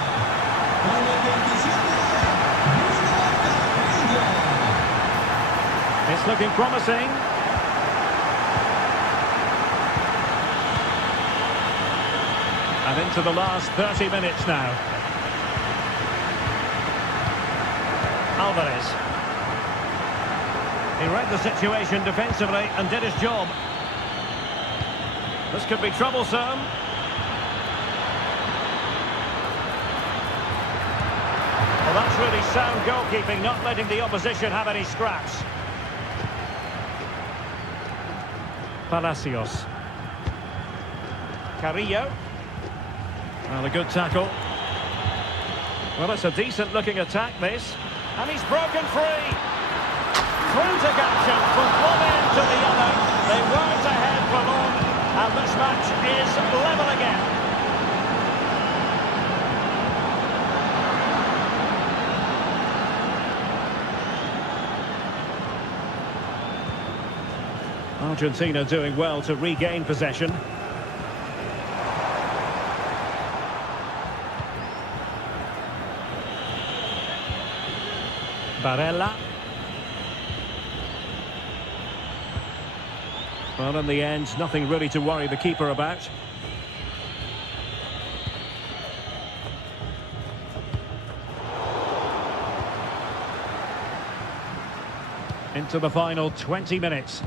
It's looking promising. And into the last 30 minutes now. Alvarez. He read the situation defensively and did his job. This could be troublesome. Well, that's really sound goalkeeping, not letting the opposition have any scraps. Palacios. Carrillo. Well, a good tackle. Well, it's a decent-looking attack, this. And he's broken free. Frantic action from one end to the other. They weren't ahead for long, and this match is level again. Argentina doing well to regain possession. Barella. Well, in the end, nothing really to worry the keeper about. into the final 20 minutes.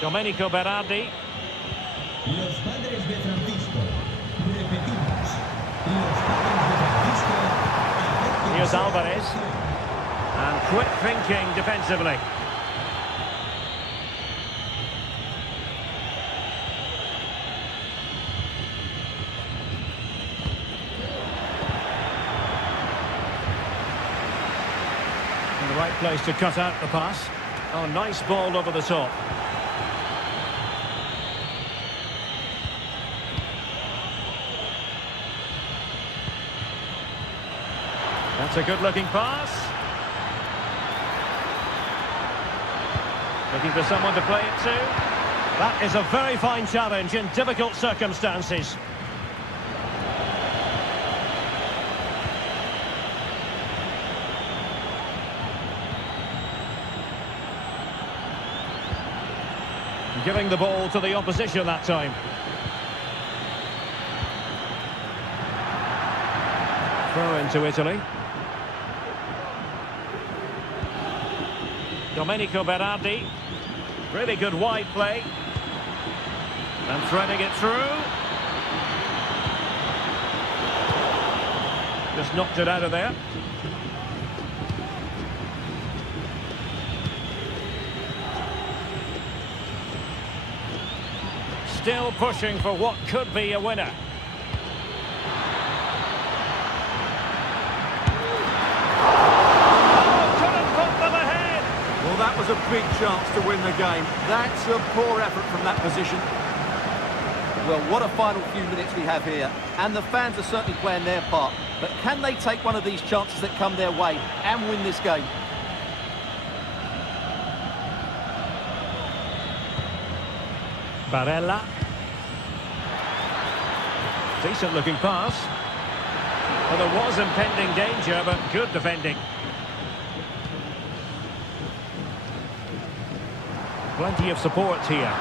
Domenico Berardi. Los padres de Francisco. Repetimos. Los padres de Francisco. Here's Alvarez. And quick thinking defensively. In the right place to cut out the pass. Oh, nice ball over the top. That's a good-looking pass. Looking for someone to play it to. That is a very fine challenge in difficult circumstances. Giving the ball to the opposition that time. Throw into Italy. Domenico Berardi. Really good wide play. And threading it through. Just knocked it out of there. Still pushing for what could be a winner. That was a big chance to win the game. That's a poor effort from that position. Well, what a final few minutes we have here. And the fans are certainly playing their part. But can they take one of these chances that come their way and win this game? Barella. Decent looking pass. Well, there was impending danger, but good defending. Plenty of support here.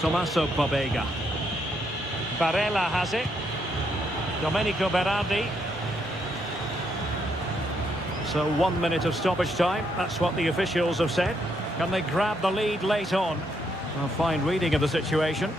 Tommaso Pobega. Barella has it. Domenico Berardi. So 1 minute of stoppage time. That's what the officials have said. Can they grab the lead late on? A fine reading of the situation.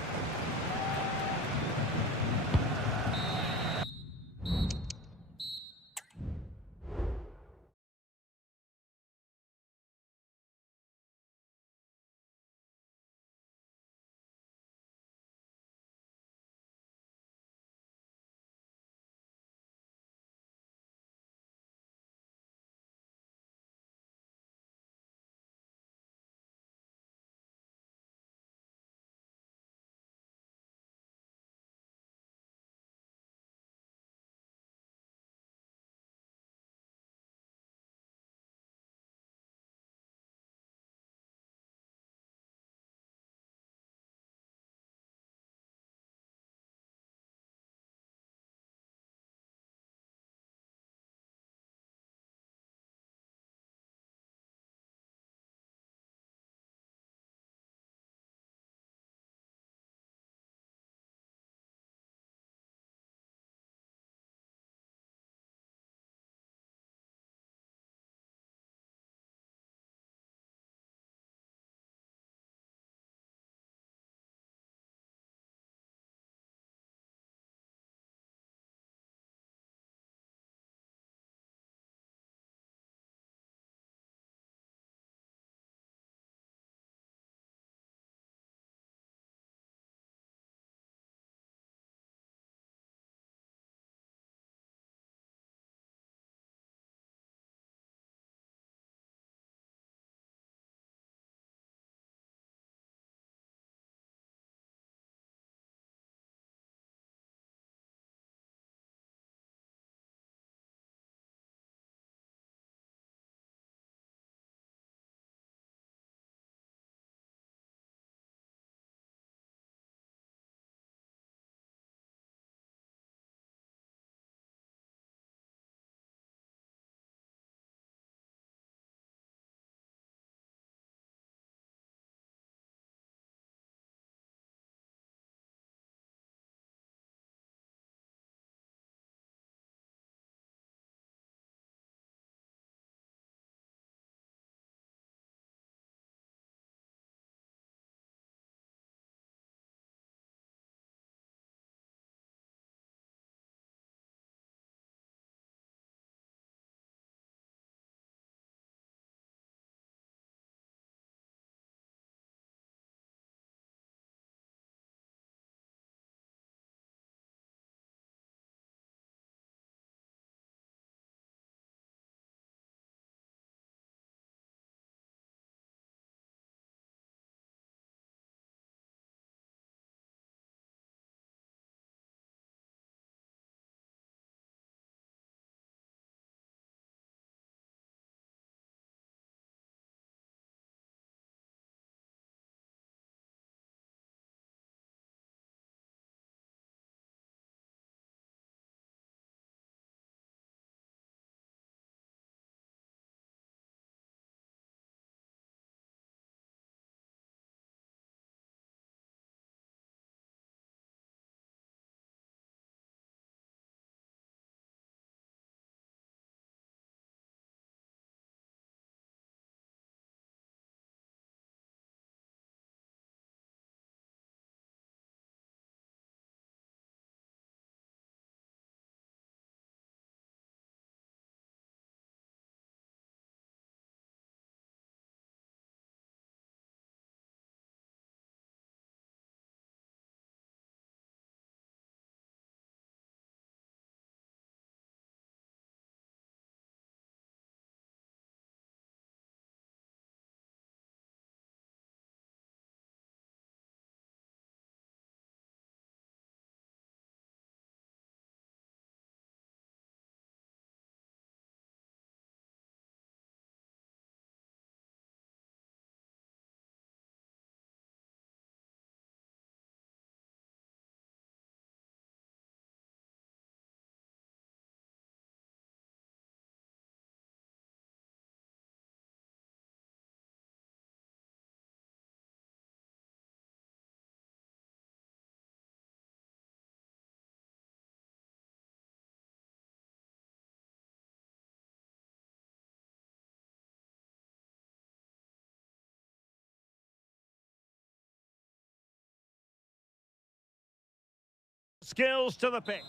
skills to the pick.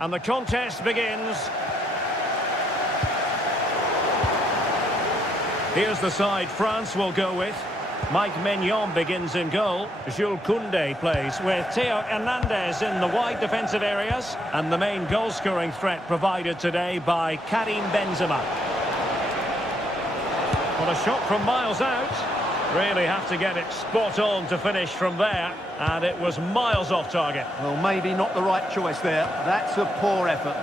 And the contest begins. Here's the side France will go with. Mike Maignan begins in goal. Jules Koundé plays with Theo Hernandez in the wide defensive areas. And the main goal-scoring threat provided today by Karim Benzema. Well, a shot from miles out. Really have to get it spot on to finish from there. And it was miles off target. Well, maybe not the right choice there. That's a poor effort.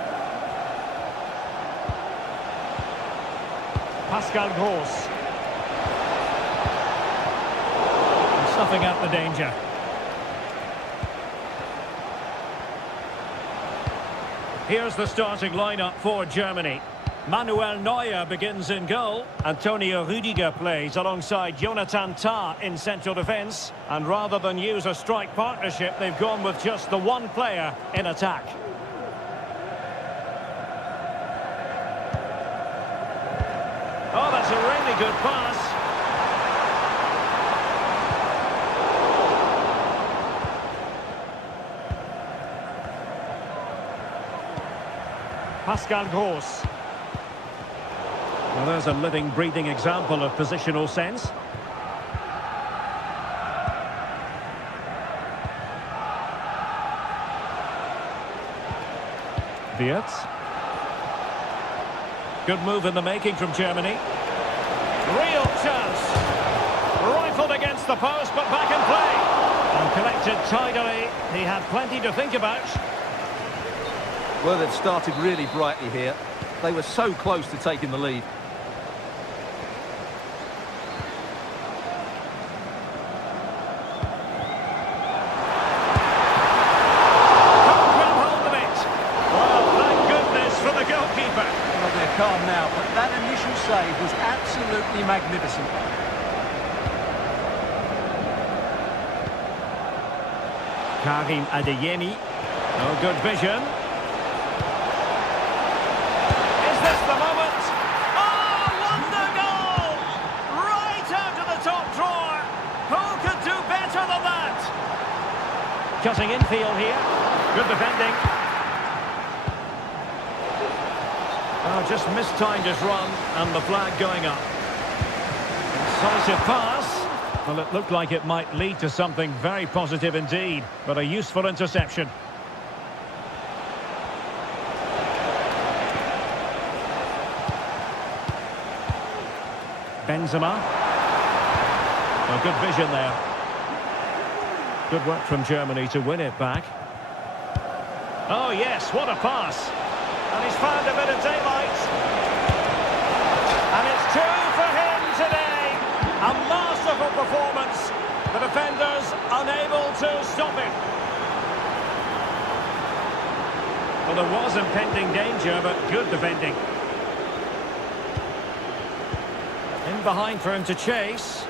Pascal Gross. Snuffing out the danger. Here's the starting lineup for Germany. Manuel Neuer begins in goal. Antonio Rüdiger plays alongside Jonathan Tah in central defence. And rather than use a strike partnership, they've gone with just the one player in attack. Oh, that's a really good pass. Pascal Gross. Well, there's a living, breathing example of positional sense. Wirtz. Good move in the making from Germany. Real chance. Rifled against the post, but back in play. And collected tidily. He had plenty to think about. Well, they've started really brightly here. They were so close to taking the lead. Can't grab hold of it. Well, thank goodness for the goalkeeper. Well, they're calm now, but that initial save was absolutely magnificent. Karim Adeyemi. Oh, good vision. Is this the moment? Oh, wonder goal! Right out of the top drawer. Who could do better than that? Cutting infield here. Good defending. Oh, just mistimed his run and the flag going up. Incisive pass. Well, it looked like it might lead to something very positive indeed, but a useful interception. Benzema. Oh, good vision there. Good work from Germany to win it back. Oh, yes, what a pass. And he's found a bit of daylight. And it's two for him today. A masterful performance. The defenders unable to stop it. Well, there was impending danger, but good defending. In behind for him to chase.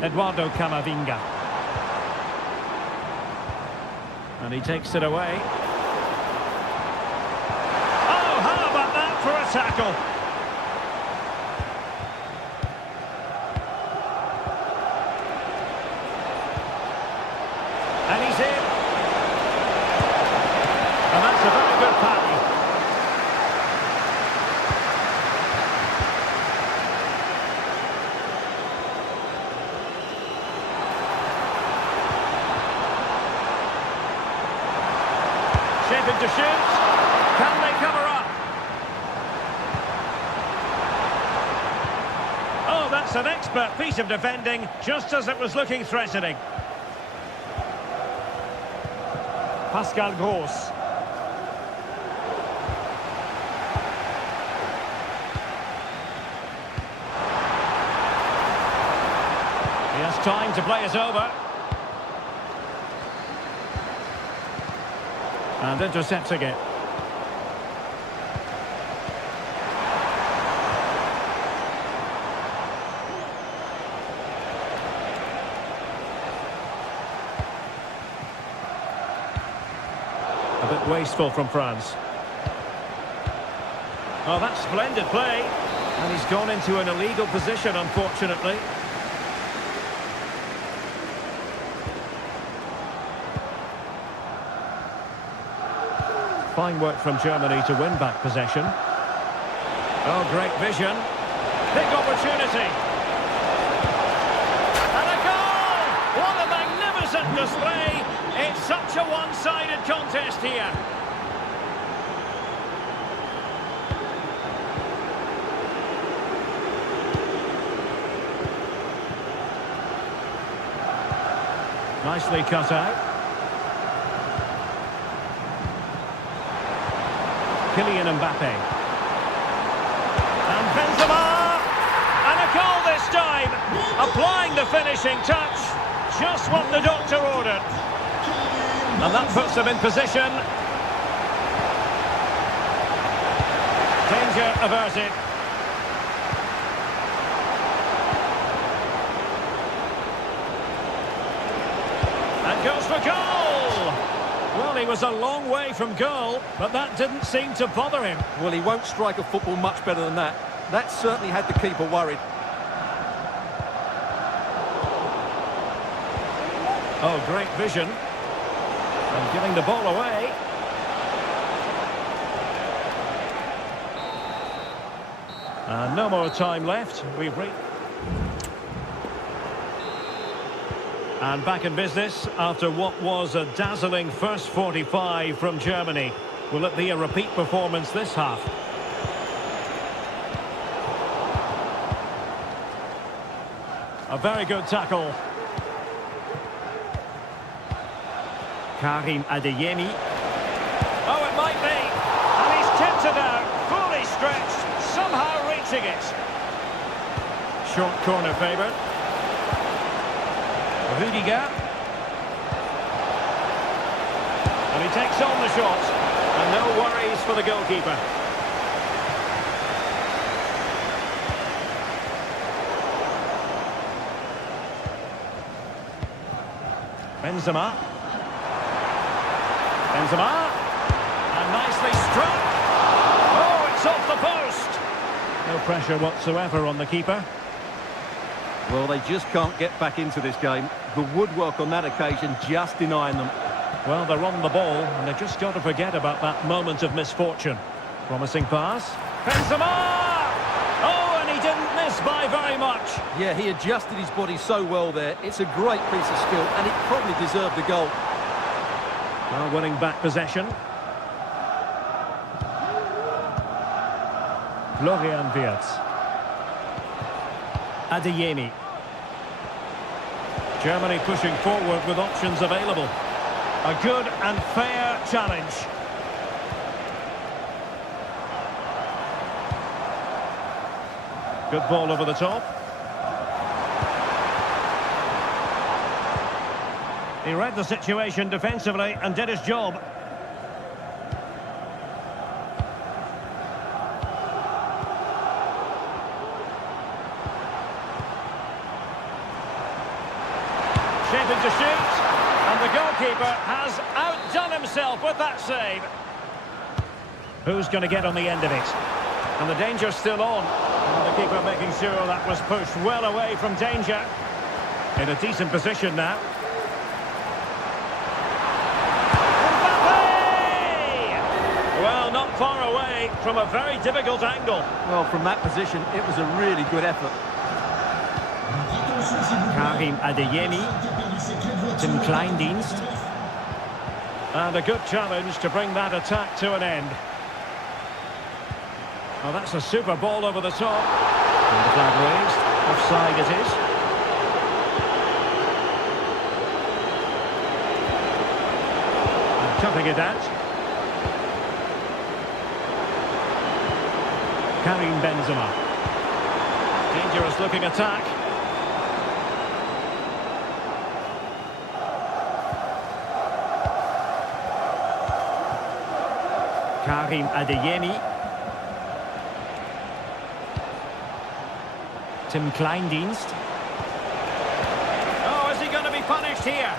Eduardo Camavinga. And he takes it away. Oh, how about that for a tackle? And he's in. And that's a very good pass. Shaping to shoot. Can they cover up? Oh, that's an expert piece of defending, just as it was looking threatening. Pascal Gross. He has time to play it over. And intercepting it. A bit wasteful from France. Oh, that's splendid play. And he's gone into an illegal position, unfortunately. Fine work from Germany to win back possession. Oh, great vision. Big opportunity. And a goal! What a magnificent display. It's such a one-sided contest here. Nicely cut out. Kylian Mbappe. And Benzema! And a goal this time! Applying the finishing touch. Just what the doctor ordered. And that puts them in position. Danger averted. And goes for goal! Well, he was a long way from goal, but that didn't seem to bother him. Well, he won't strike a football much better than that. That certainly had the keeper worried. Oh, great vision. And giving the ball away. And no more time left. We've reached. And back in business after what was a dazzling first 45 from Germany. Will it be a repeat performance this half? A very good tackle. Karim Adeyemi. Oh, it might be. And he's tipped it out, fully stretched, somehow reaching it. Short corner favoured. Rudiger. And he takes on the shot. And no worries for the goalkeeper. Benzema. Benzema. And nicely struck. Oh, it's off the post. No pressure whatsoever on the keeper. Well, they just can't get back into this game. The woodwork on that occasion just denying them. Well, they're on the ball, and they've just got to forget about that moment of misfortune. Promising pass. Benzema! Oh, and he didn't miss by very much. Yeah, he adjusted his body so well there. It's a great piece of skill, and it probably deserved the goal. Well, winning back possession. Florian Wirtz. Adeyemi. Germany pushing forward with options available. A good and fair challenge. Good ball over the top. He read the situation defensively and did his job. Shaping to shoot, and the goalkeeper has outdone himself with that save. Who's going to get on the end of it? And the danger's still on. And the keeper making sure that was pushed well away from danger. In a decent position now. Well, not far away from a very difficult angle. Well, from that position, it was a really good effort. Karim Adeyemi. Tim Kleindienst. And a good challenge to bring that attack to an end. Oh, that's a super ball over the top. And the flag raised. Offside it is. And cutting it out. Karim Benzema. Dangerous looking attack. Karim Adeyemi. Tim Kleindienst. Oh, is he going to be punished here?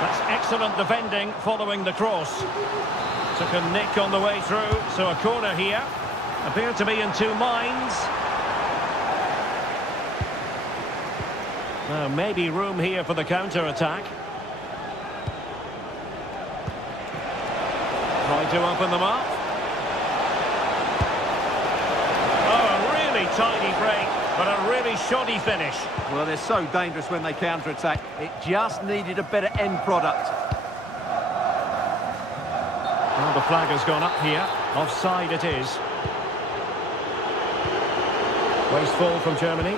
That's excellent defending following the cross. Took a nick on the way through, so a corner here. Appear to be in two minds. Now, maybe room here for the counter-attack. Trying to open them up. Oh, a really tiny break, but a really shoddy finish. Well, they're so dangerous when they counter-attack. It just needed a better end product. Well, the flag has gone up here. Offside it is. Wasteful from Germany.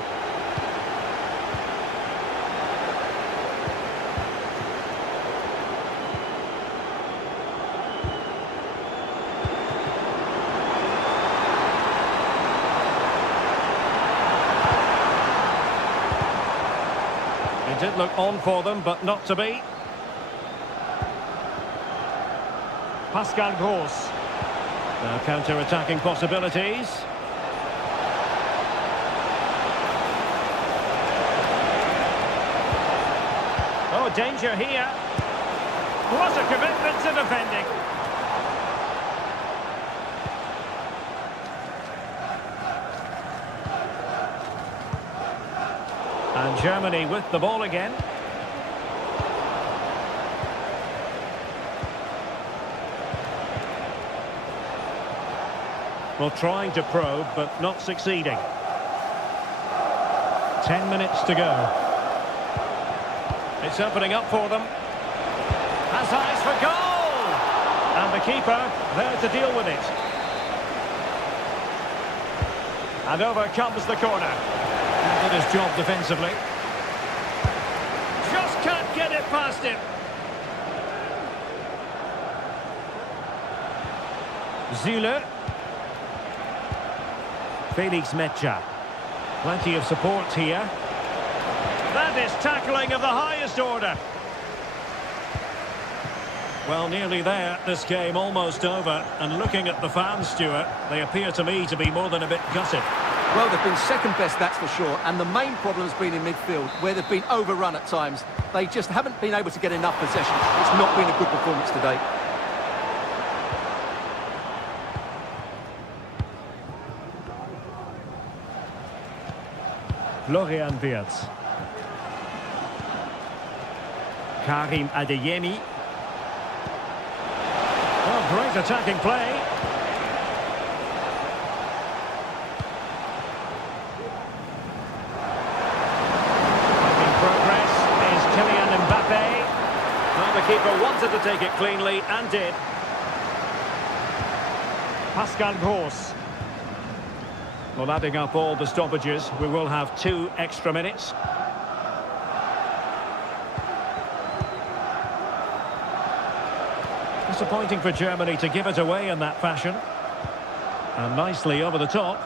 It did look on for them, but not to be. Pascal Gross. Now counter-attacking possibilities. Oh, danger here. What a commitment to defending. And Germany with the ball again. Well, trying to probe, but not succeeding. 10 minutes to go. It's opening up for them. Has eyes for goal! And the keeper there to deal with it. And over comes the corner. Did his job defensively. Just can't get it past him. Zule. Felix Mecha. Plenty of support here. That is tackling of the highest order. Well, nearly there. This game almost over. And looking at the fans, Stuart, they appear to me to be more than a bit gutted. Well, they've been second best, that's for sure. And the main problem has been in midfield, where they've been overrun at times. They just haven't been able to get enough possession. It's not been a good performance today. Florian Wirtz. Karim Adeyemi. Oh, great attacking play. Making progress is Kylian Mbappe. Well, the keeper wanted to take it cleanly and did. Pascal Gross. Well, adding up all the stoppages, we will have 2 extra minutes. Disappointing for Germany to give it away in that fashion. And nicely over the top.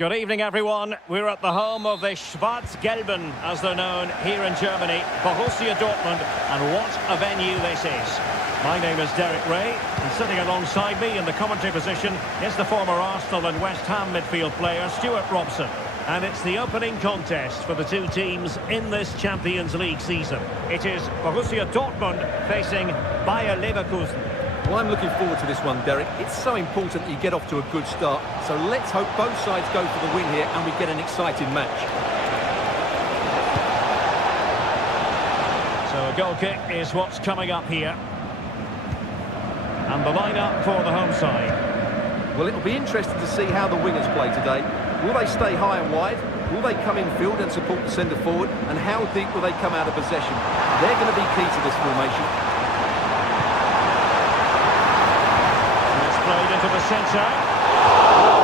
Good evening, everyone. We're at the home of the Schwarz-Gelben, as they're known here in Germany, Borussia Dortmund, and what a venue this is. My name is Derek Ray, and sitting alongside me in the commentary position is the former Arsenal and West Ham midfield player, Stuart Robson. And it's the opening contest for the two teams in this Champions League season. It is Borussia Dortmund facing Bayer Leverkusen. Well, I'm looking forward to this one, Derek. It's so important that you get off to a good start. So let's hope both sides go for the win here and we get an exciting match. So a goal kick is what's coming up here. And the lineup for the home side. Well, it'll be interesting to see how the wingers play today. Will they stay high and wide? Will they come in field and support the centre forward? And how deep will they come out of possession? They're going to be key to this formation. Played into the centre.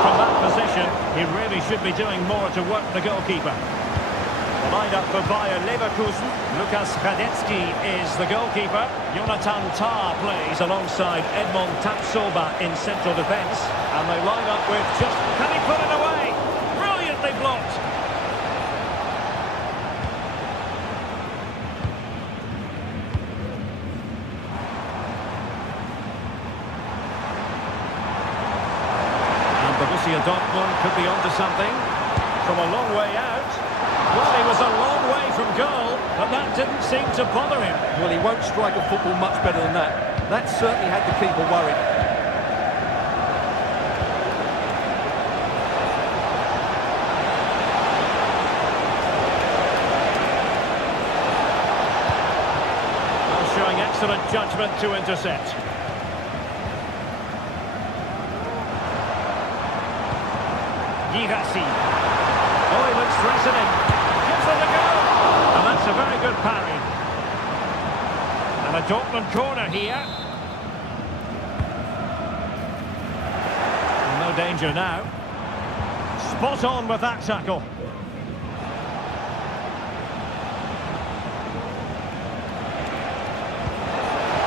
From that position, he really should be doing more to work the goalkeeper. The lineup for Bayer Leverkusen. Lukas Radetzky is the goalkeeper. Jonathan Tah plays alongside Edmond Tapsoba in central defence. And they line up with just... Can he put it away? Brilliantly blocked. Borussia Dortmund could be onto something from a long way out. Well, he was a long way from goal, but that didn't seem to bother him. Well, he won't strike a football much better than that. That certainly had the keeper worried. Well, showing excellent judgment to intercept. Girassi. Oh, he looks threatening. Gives it a go. And that's a very good parry. And a Dortmund corner here. And no danger now. Spot on with that tackle.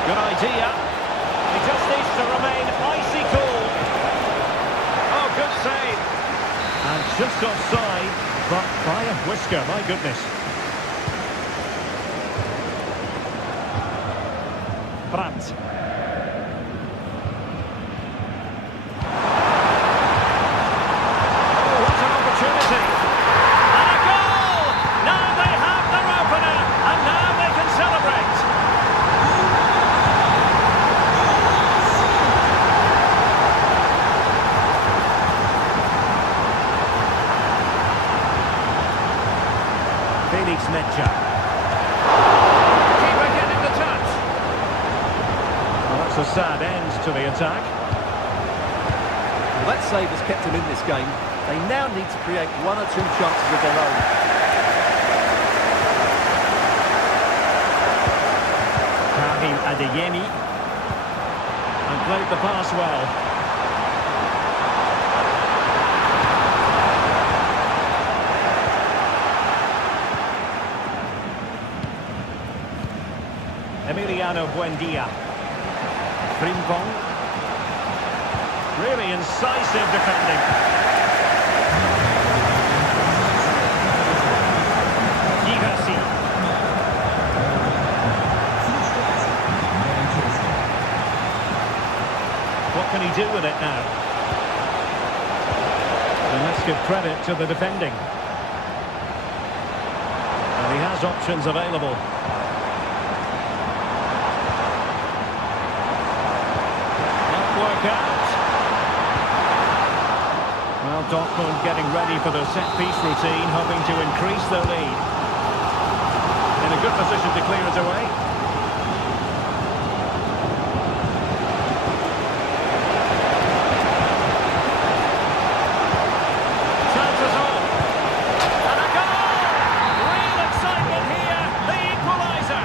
Good idea. He just needs to remain icy cool. Oh, good save. And just offside, but by a whisker, my goodness. Brandt. Oh, what an opportunity. And a goal! Now they have their opener, and now they can celebrate. Felix Metscher. Keeper getting the touch. Well, that's a sad end to the attack. Well, that save has kept them in this game. They now need to create one or two chances of their own. Karim Adeyemi. And played the pass well. Emiliano Buendia. Frimpong. Really incisive defending. Girassi. What can he do with it now? And let's give credit to the defending. And he has options available. Out. Well, Dortmund getting ready for their set-piece routine, hoping to increase their lead. In a good position to clear it away. Chances on. And a goal! Real excitement here. The equaliser.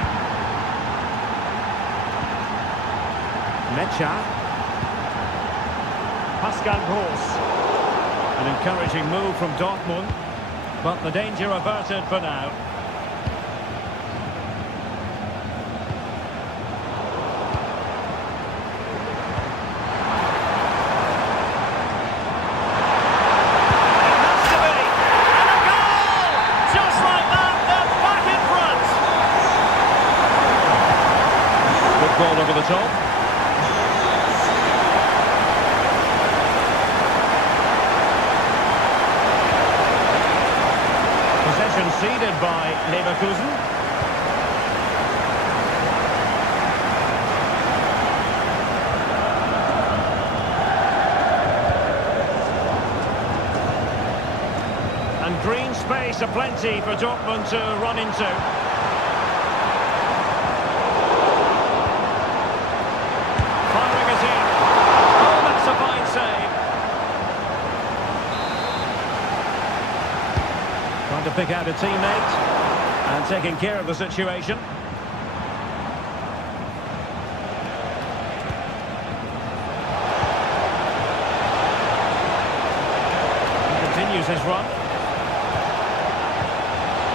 Metscher. Pascal Gross. An encouraging move from Dortmund, but the danger averted for now. It has it all. Possession ceded by Leverkusen. And green space aplenty for Dortmund to run into. Firing it in. Oh, that's a fine save. Trying to pick out a teammate and taking care of the situation. He continues his run.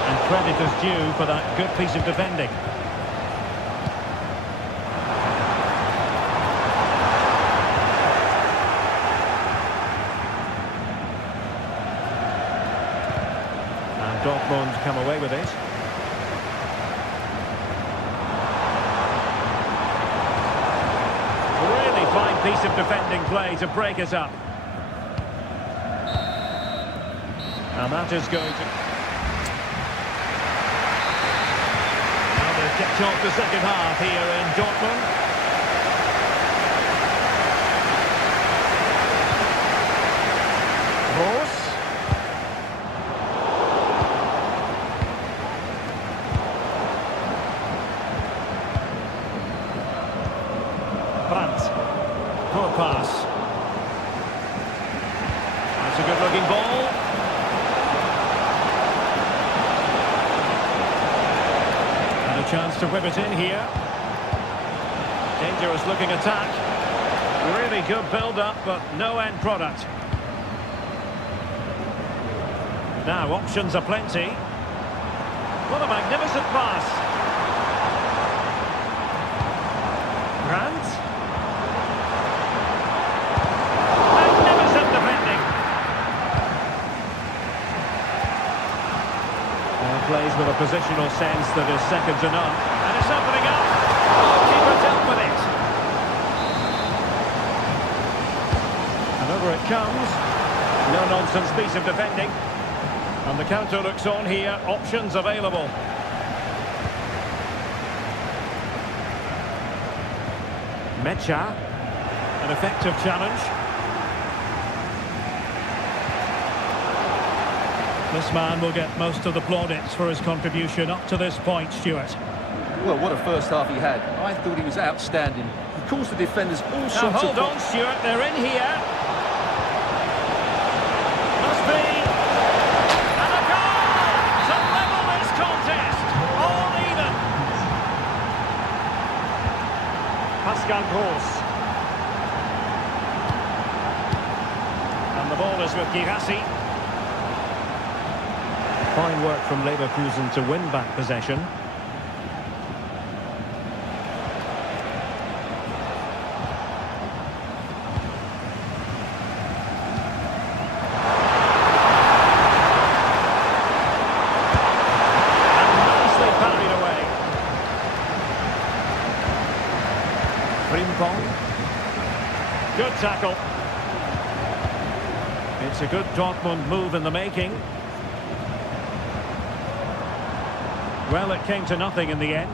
And credit is due for that good piece of defending. And Dortmund come away with it. Really fine piece of defending play to break it up. And that is going to... Kicked off the second half here in Dortmund. Ross. Brandt. Poor pass. That's a good-looking ball. Chance to whip it in here. Dangerous looking attack. Really good build-up, but no end product. Now options are plenty. What a magnificent pass. Grant. Magnificent defending. Plays with a positional sense that is second to none. And it's opening up. Oh, keeper dealt with it. And over it comes. No-nonsense piece of defending. And the counter looks on here. Options available. Mecha. An effective challenge. This man will get most of the plaudits for his contribution up to this point, Stuart. Well, what a first half he had. I thought he was outstanding. He caused the defenders all sorts of... Hold on, Stuart, they're in here. Must be. And a goal to level this contest. All even. Pascal Gross. And the ball is with Girassi. Fine work from Leverkusen to win back possession. And nicely parried away. Frimpong. Good tackle. It's a good Dortmund move in the making. Well, it came to nothing in the end.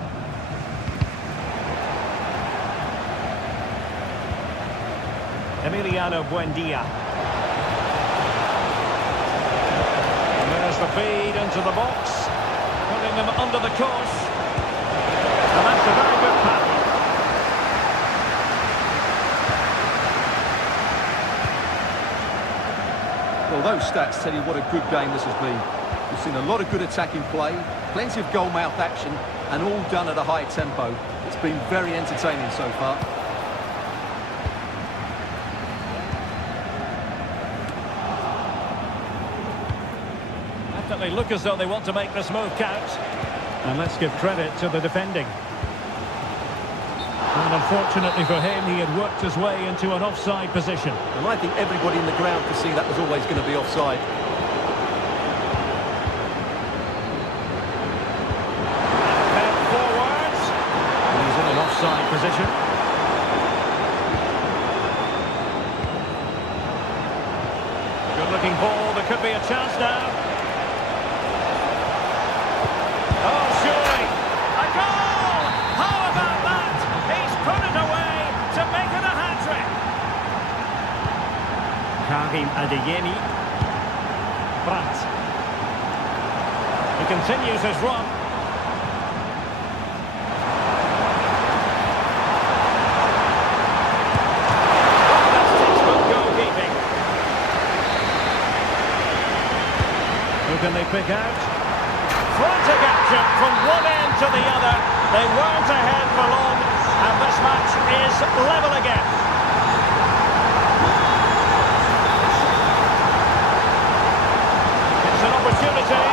Emiliano Buendia. And there's the feed into the box. Putting them under the cosh. And that's a very good pass. Well, those stats tell you what a good game this has been. We've seen a lot of good attacking play, plenty of goal-mouth action, and all done at a high tempo. It's been very entertaining so far. Definitely look as though they want to make this move count. And let's give credit to the defending. And unfortunately for him, he had worked his way into an offside position. And I think everybody in the ground could see that was always going to be offside. Back forwards. He's in an offside position. Karim Adeyemi. Brandt. He continues his run. Oh, that's textbook goalkeeping. Who can they pick out? Frantic action from one end to the other. They weren't ahead for long, and this match is level again. It's an opportunity.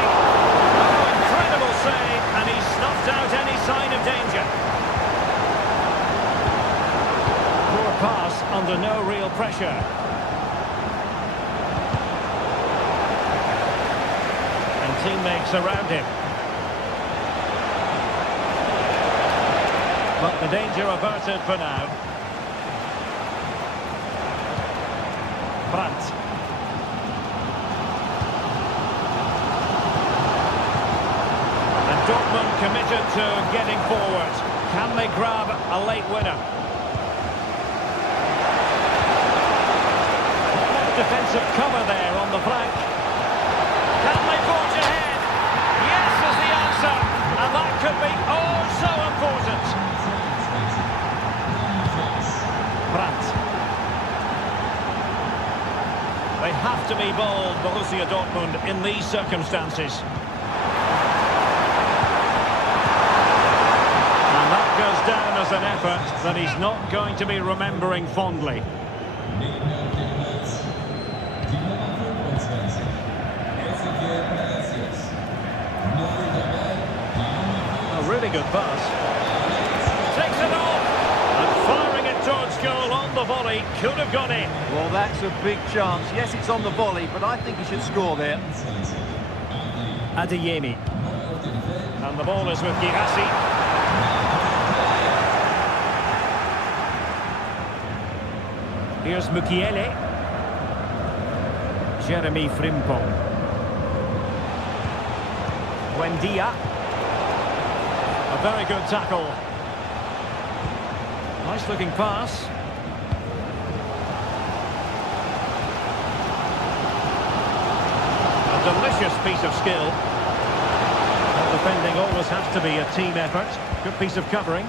Oh, incredible save, and he snuffed out any sign of danger. Poor pass under no real pressure. And teammates around him. But the danger averted for now. Brandt. And Dortmund committed to getting forward. Can they grab a late winner? Defensive cover there on the flank. Can they forge ahead? Yes is the answer. And that could be oh so important. Brandt. They have to be bold, Borussia Dortmund, in these circumstances. And that goes down as an effort that he's not going to be remembering fondly. A really good pass. Takes it off. And firing it towards goal on the volley. Could have gone in. Well, that's a big chance. Yes, it's on the volley, but I think he should score there. Adeyemi. And the ball is with Girassi. Here's Mukiele. Jeremy Frimpong. Buendia. A very good tackle. Nice looking pass. A delicious piece of skill. Well, defending always has to be a team effort. Good piece of covering.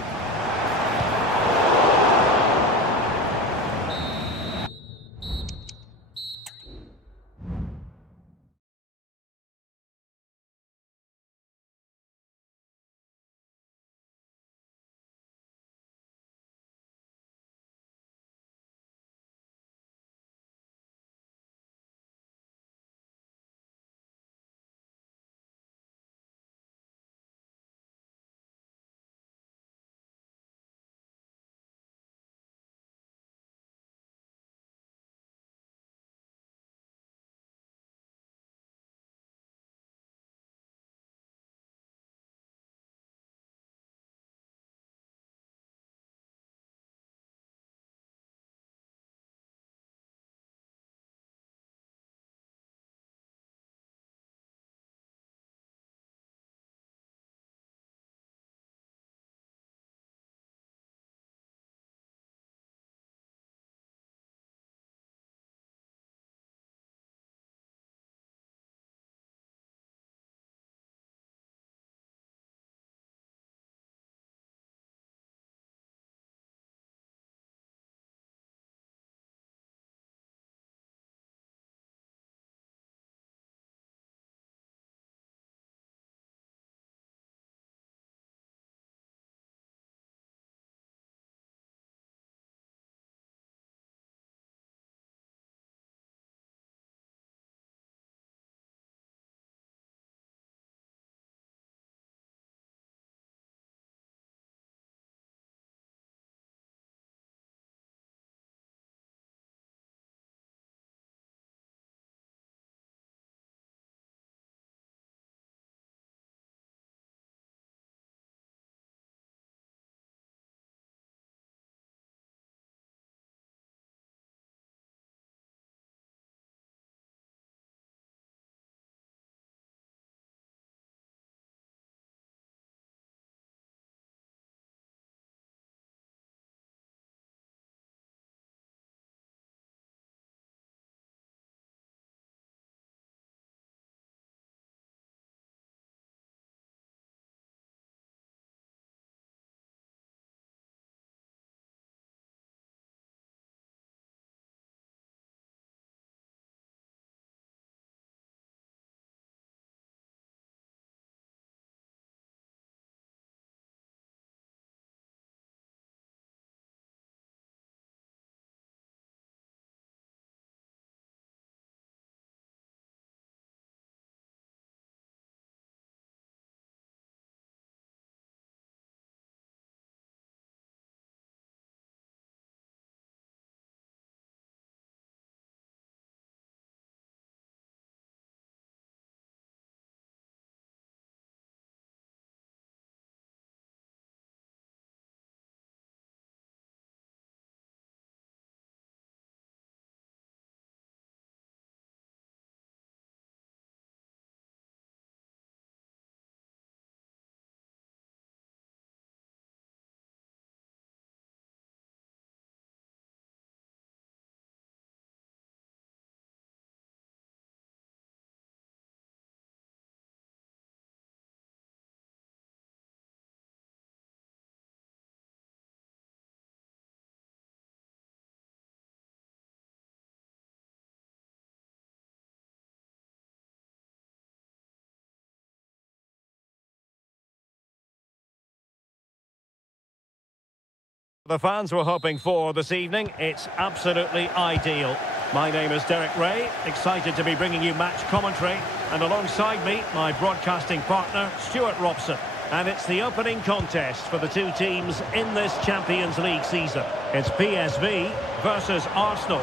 The fans were hoping for this evening. It's absolutely ideal. My name is Derek Ray, excited to be bringing you match commentary. And alongside me, my broadcasting partner, Stuart Robson. And it's the opening contest for the two teams in this Champions League season. It's PSV versus Arsenal.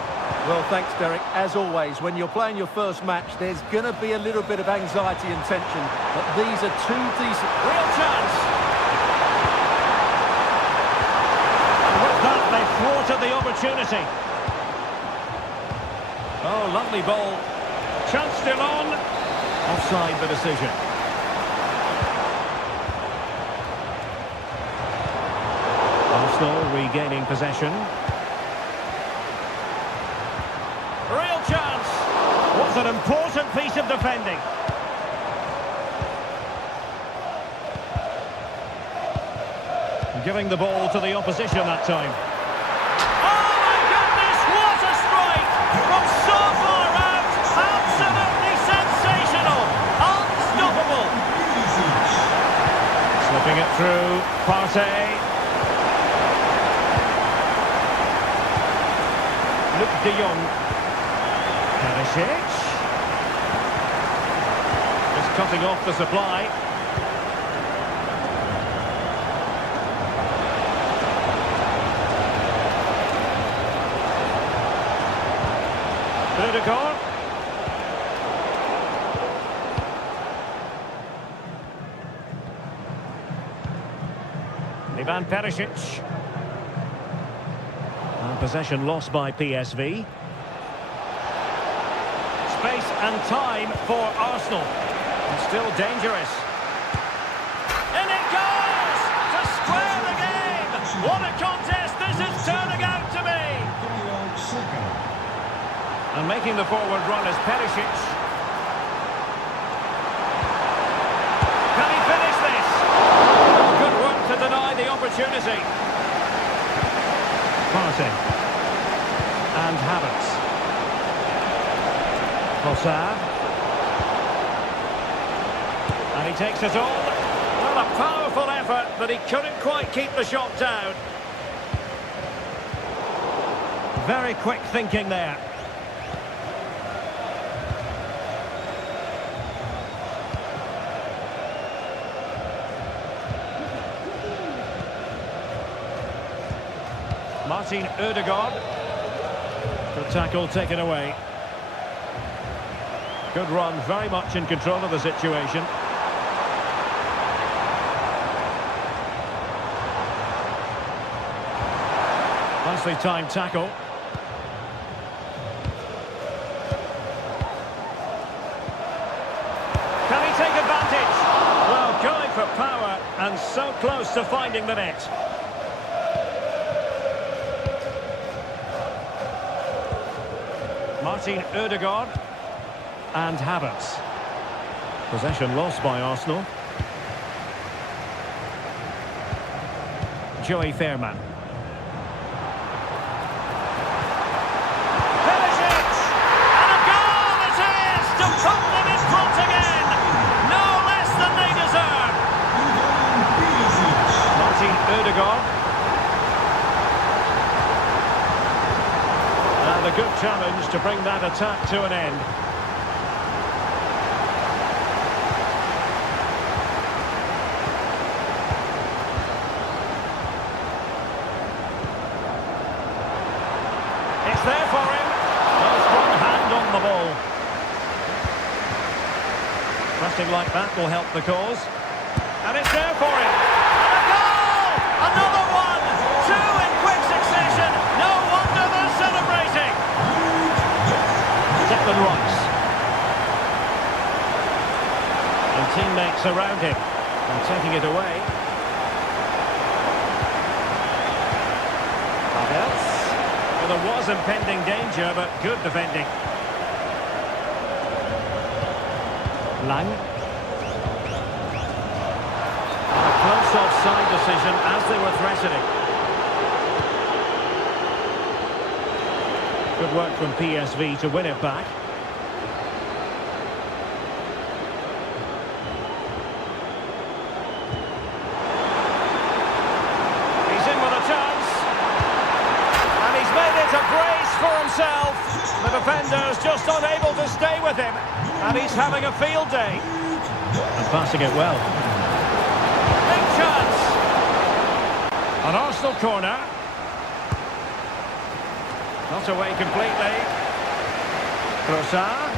Well, thanks, Derek. As always, when you're playing your first match, there's going to be a little bit of anxiety and tension. But these are two decent... Real chance! And with that, they thwarted the opportunity. Oh, lovely ball. Chance still on. Offside the decision. Arsenal regaining possession. Real chance. Was an important piece of defending. Giving the ball to the opposition that time. Oh my goodness, what a strike! From so far out, absolutely sensational, unstoppable. Slipping it through, Partey. Luke de Jong. Perisic. Just cutting off the supply. Ødegaard. Ivan Perisic. And possession lost by PSV. Space and time for Arsenal. And still dangerous. And it goes! To square the game! What a contest this is turning out to be! And making the forward run is Perisic. Can he finish this? Good work to deny the opportunity. Partey. And Havertz. Trossard. And he takes it on. Well, a powerful effort, but he couldn't quite keep the shot down. Very quick thinking there. Martin Ødegaard. Good tackle taken away. Good run, very much in control of the situation. Nicely timed tackle. Can he take advantage? Well, going for power and so close to finding the net. Martin Ødegaard and Havertz. Possession lost by Arsenal. Joey Fairman. Perisic! And a goal it is to put them in front again! No less than they deserve! Martin Ødegaard. And a good challenge to bring that attack to an end. It's there for him. Just one hand on the ball. Pressing like that will help the cause. And it's there for him. And a goal! Another one! Two in quick succession. No wonder they're celebrating. Declan Rice. And teammates around him. And taking it away. Havertz. Well, there was impending danger, but good defending. Lang. And a close offside decision as they were threatening. Good work from PSV to win it back. He's in with a chance. defender's just unable to stay with him, and he's having a field day. And passing it well. Big chance. An Arsenal corner. Not away completely. Trossard.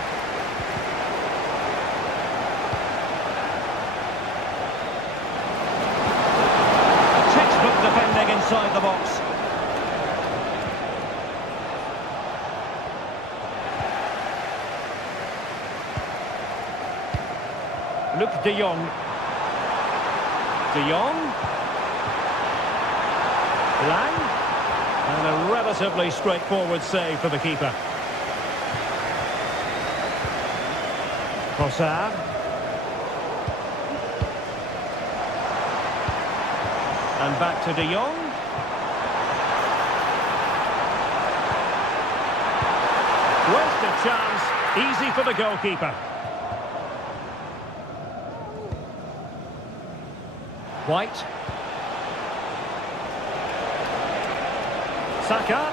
Textbook defending inside the box. Luc de Jong. De Jong. Lang. And a relatively straightforward save for the keeper. Trossard. And back to De Jong. Wasted chance. Easy for the goalkeeper. White. Saka.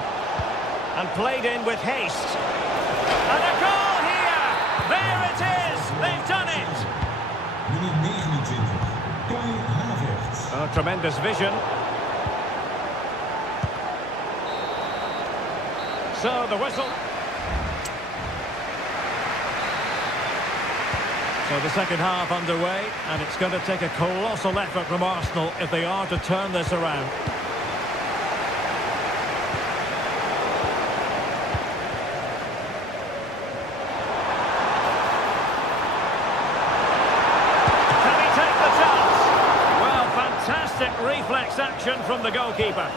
And played in with haste. And a goal here! There it is! They've done it! Nummer 29. Kai Havertz. Oh, tremendous vision. So, the whistle. So the second half underway, and it's going to take a colossal effort from Arsenal if they are to turn this around. Can he take the chance? Well, fantastic reflex action from the goalkeeper.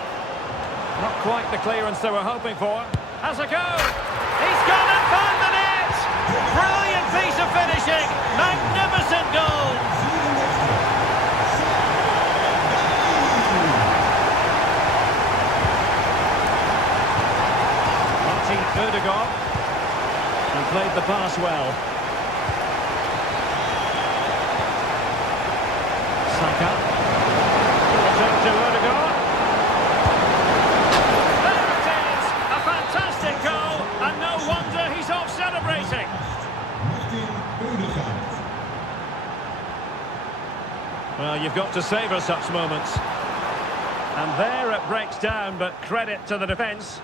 Not quite the clearance they were hoping for. Has a go! He's gone and found the net! Brilliant piece of finishing! Magnificent goal! Martin Ødegaard. And played the pass well. Saka. Return to Ødegaard. There it is! A fantastic goal, and no wonder he's off celebrating. Well, you've got to savour such moments. And there it breaks down, but credit to the defence.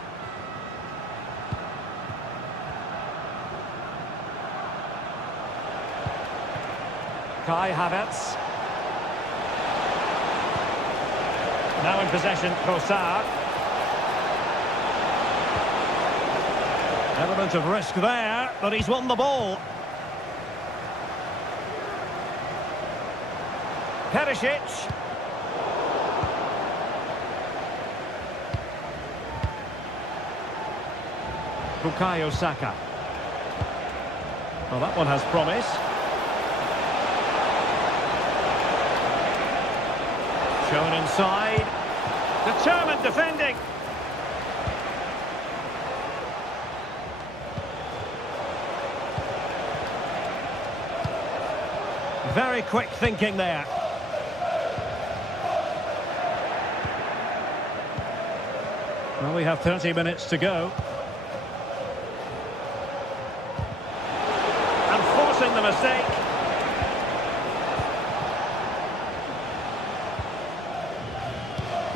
Kai Havertz. Now in possession, Trossard. Element of risk there, but he's won the ball. Perisic. Bukayo Saka. Well, that one has promise. Shown inside. Determined defending. Very quick thinking there. Well, we have 30 minutes to go. And forcing the mistake.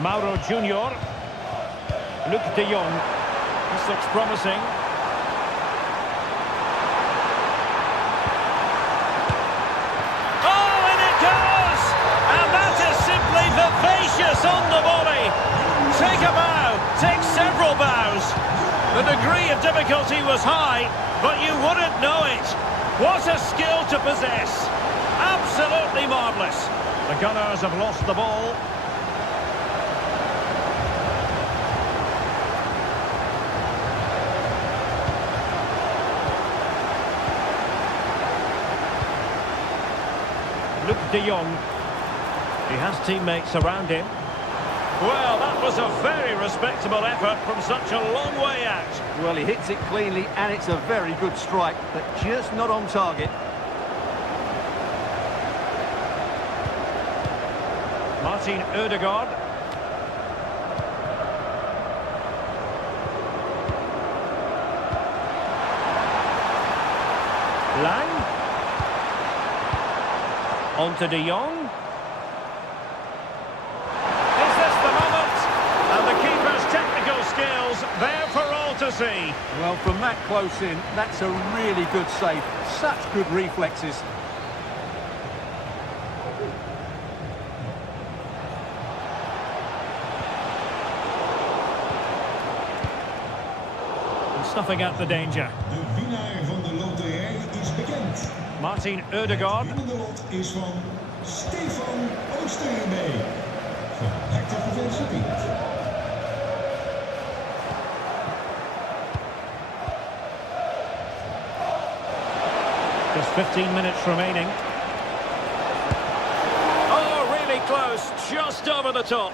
Mauro Junior. Luc de Jong. This looks promising. Oh, and it goes! And that is simply vivacious on the volley. Take a bow, take several bows. The degree of difficulty was high, but you wouldn't know it. What a skill to possess. Absolutely marvellous. The Gunners have lost the ball. Luc de Jong. He has teammates around him. Well, that was a very respectable effort from such a long way out. Well, he hits it cleanly, and it's a very good strike, but just not on target. Martin Ødegaard. Lang. On to De Jong. Is this the moment? And the keeper's technical skills there for all to see. Well, from that close in, that's a really good save. Such good reflexes. Snuffing out the danger. De winnaar van de loterij is bekend. Martin Ødegaard. De lot is van Stefan Oostermee. Van harte gefeliciteerd. Just 15 minutes remaining. Oh, really close. Just over the top.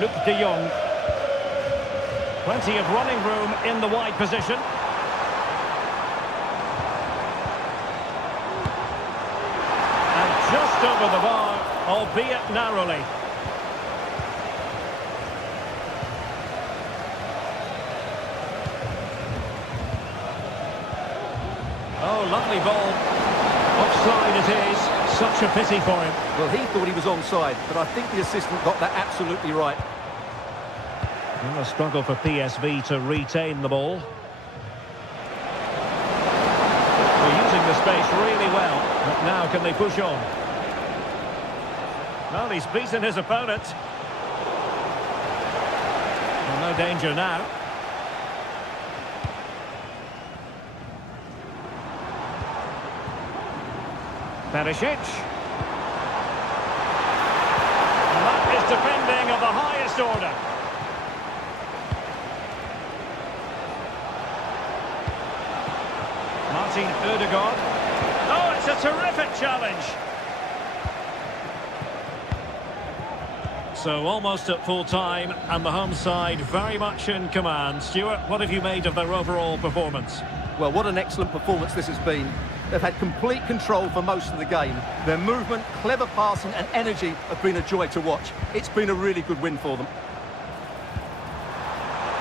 Luc de Jong. Plenty of running room in the wide position. And just over the bar, albeit narrowly. Oh, lovely ball. Offside it is. Such a pity for him. Well, he thought he was onside, but I think the assistant got that absolutely right. And a struggle for PSV to retain the ball. They're using the space really well, but now can they push on? Well, he's beaten his opponent. Well, no danger now. Perisic. And that is defending of the highest order. Martin Ødegaard. Oh, it's a terrific challenge. So almost at full time, and the home side very much in command. Stuart, what have you made of their overall performance? Well, what an excellent performance this has been. They've had complete control for most of the game. Their movement, clever passing and energy have been a joy to watch. It's been a really good win for them.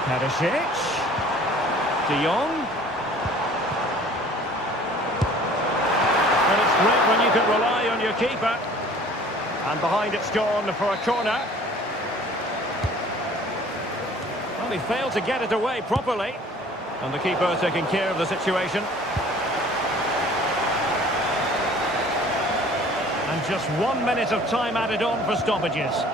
Perisic. De Jong. And it's great when you can rely on your keeper. And behind it's gone for a corner. Well, he failed to get it away properly. And the keeper taking care of the situation. And just 1 minute of time added on for stoppages.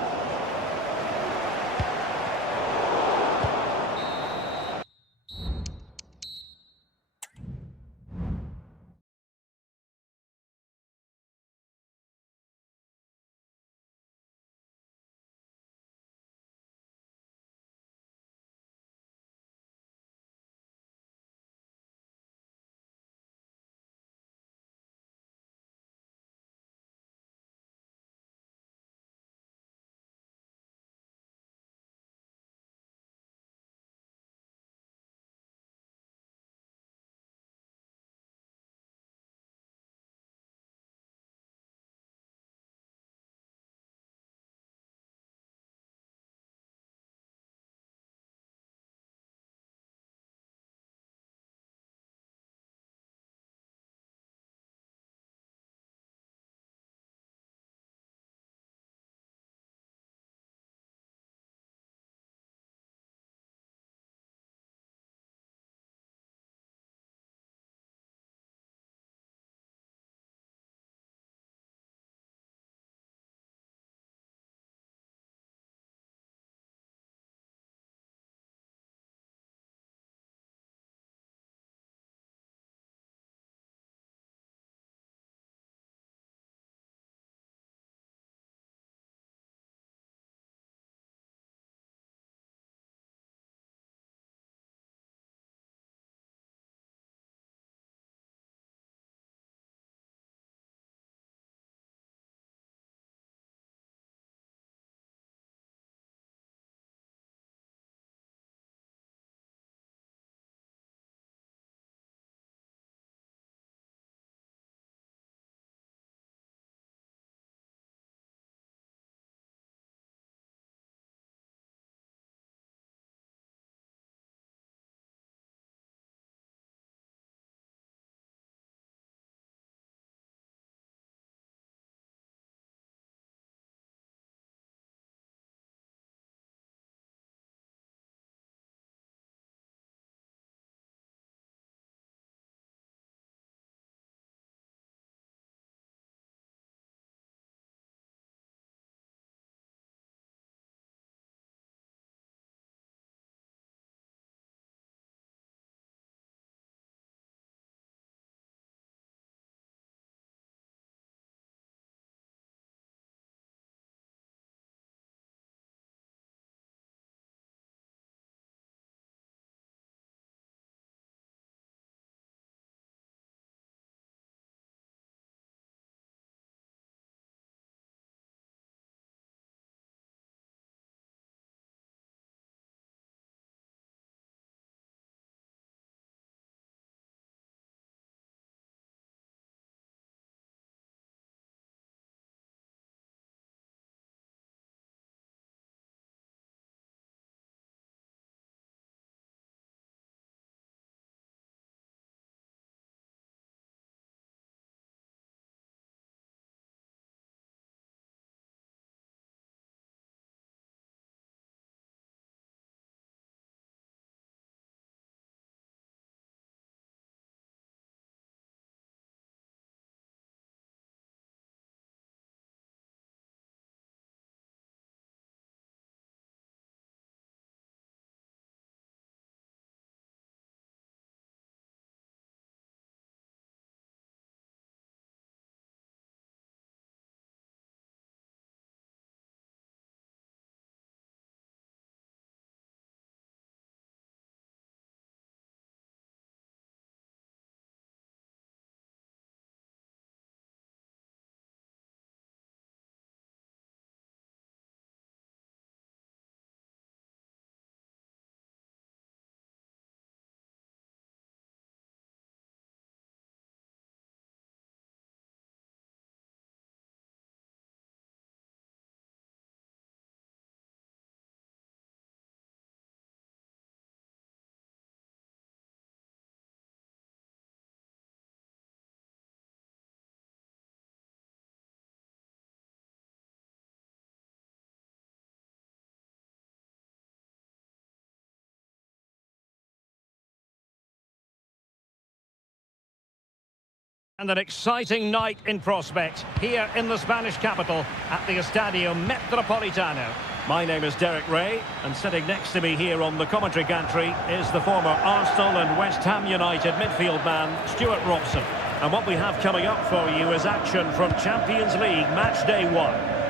And an exciting night in prospect here in the Spanish capital at the Estadio Metropolitano. My name is Derek Ray, and sitting next to me here on the commentary gantry is the former Arsenal and West Ham United midfield man, Stuart Robson. And what we have coming up for you is action from Champions League match day 1.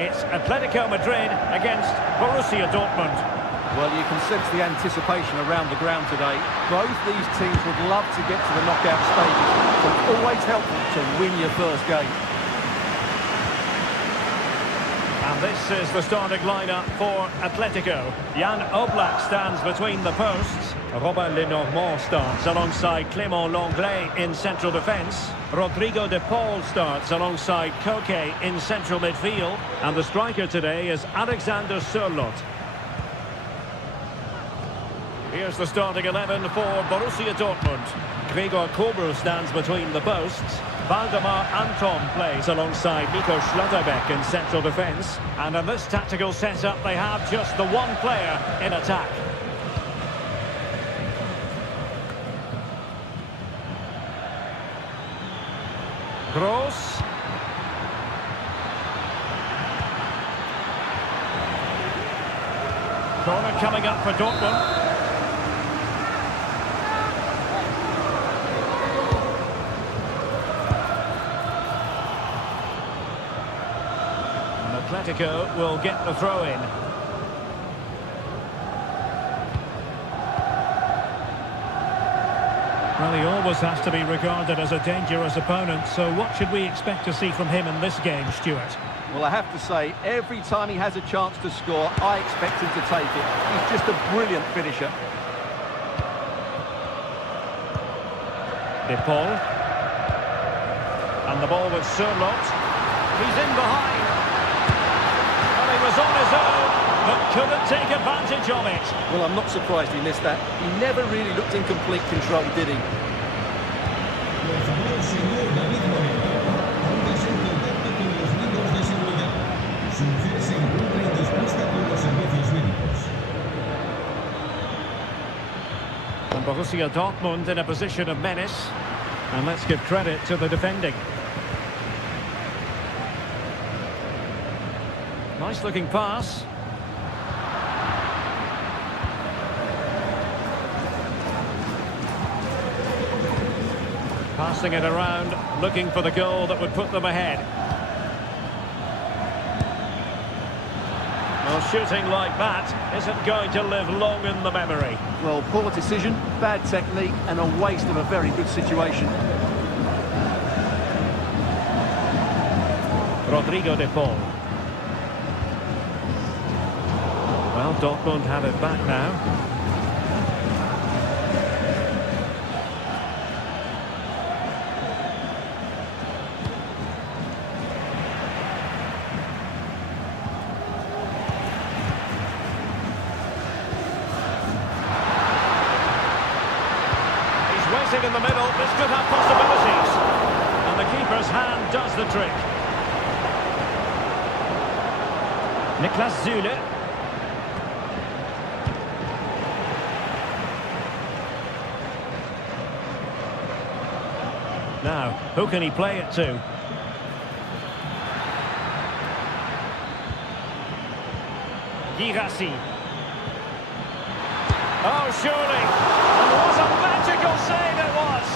It's Atletico Madrid against Borussia Dortmund. Well, you can sense the anticipation around the ground today. Both these teams would love to get to the knockout stages, so it's always helpful to win your first game. And this is the starting lineup for Atletico. Jan Oblak stands between the posts. Robin Lenormand starts alongside Clément Lenglet in central defence. Rodrigo de Paul starts alongside Koke in central midfield. And the striker today is Alexander Sørloth. Here's the starting 11 for Borussia Dortmund. Gregor Kobel stands between the posts. Valdemar Anton plays alongside Nico Schlotterbeck in central defence. And in this tactical setup, they have just the one player in attack. Gross. Corner coming up for Dortmund. Atletico will get the throw-in. Well, he always has to be regarded as a dangerous opponent, so what should we expect to see from him in this game, Stuart? Well, I have to say, every time he has a chance to score, I expect him to take it. He's just a brilliant finisher. De Paul. And the ball with Sørloth. He's in behind. He was on his own, but couldn't take advantage of it. Well, I'm not surprised he missed that. He never really looked in complete control, did he? Por favor, señor David Moreno, póngase en contacto con los médicos de seguridad. Su mujer se encuentra indispuesta con los servicios médicos. And Borussia Dortmund in a position of menace. And let's give credit to the defending. Nice looking pass. Passing it around, looking for the goal that would put them ahead. Well, shooting like that isn't going to live long in the memory. Well, poor decision, bad technique, and a waste of a very good situation. Rodrigo de Paul. Well, Dortmund have it back now. He's waiting in the middle. This could have possibilities. And the keeper's hand does the trick. Niklas Süle. Now, who can he play it to? Girassi. Oh, surely. And what a magical save it was.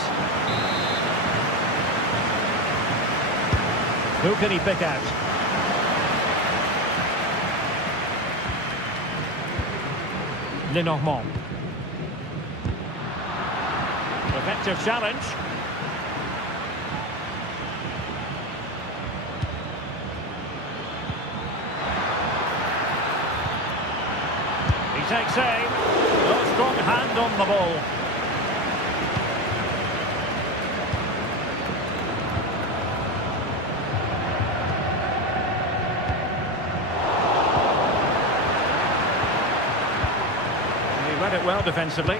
Who can he pick out? Lenormand. Effective challenge. Takes aim. A strong hand on the ball. He read it well defensively.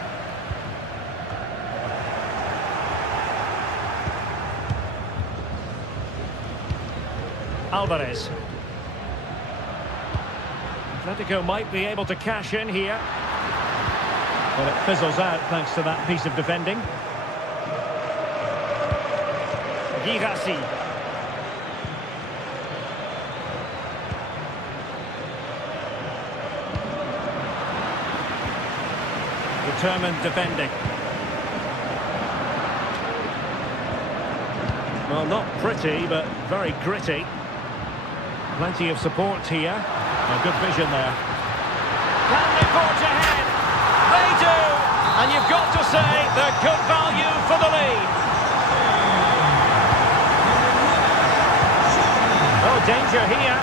Alvarez. Atletico might be able to cash in here. Well, it fizzles out thanks to that piece of defending. Girassi. Determined defending. Well, not pretty, but very gritty. Plenty of support here. A good vision there. Can they forge ahead? They do! And you've got to say they're good value for the lead. Oh, danger here.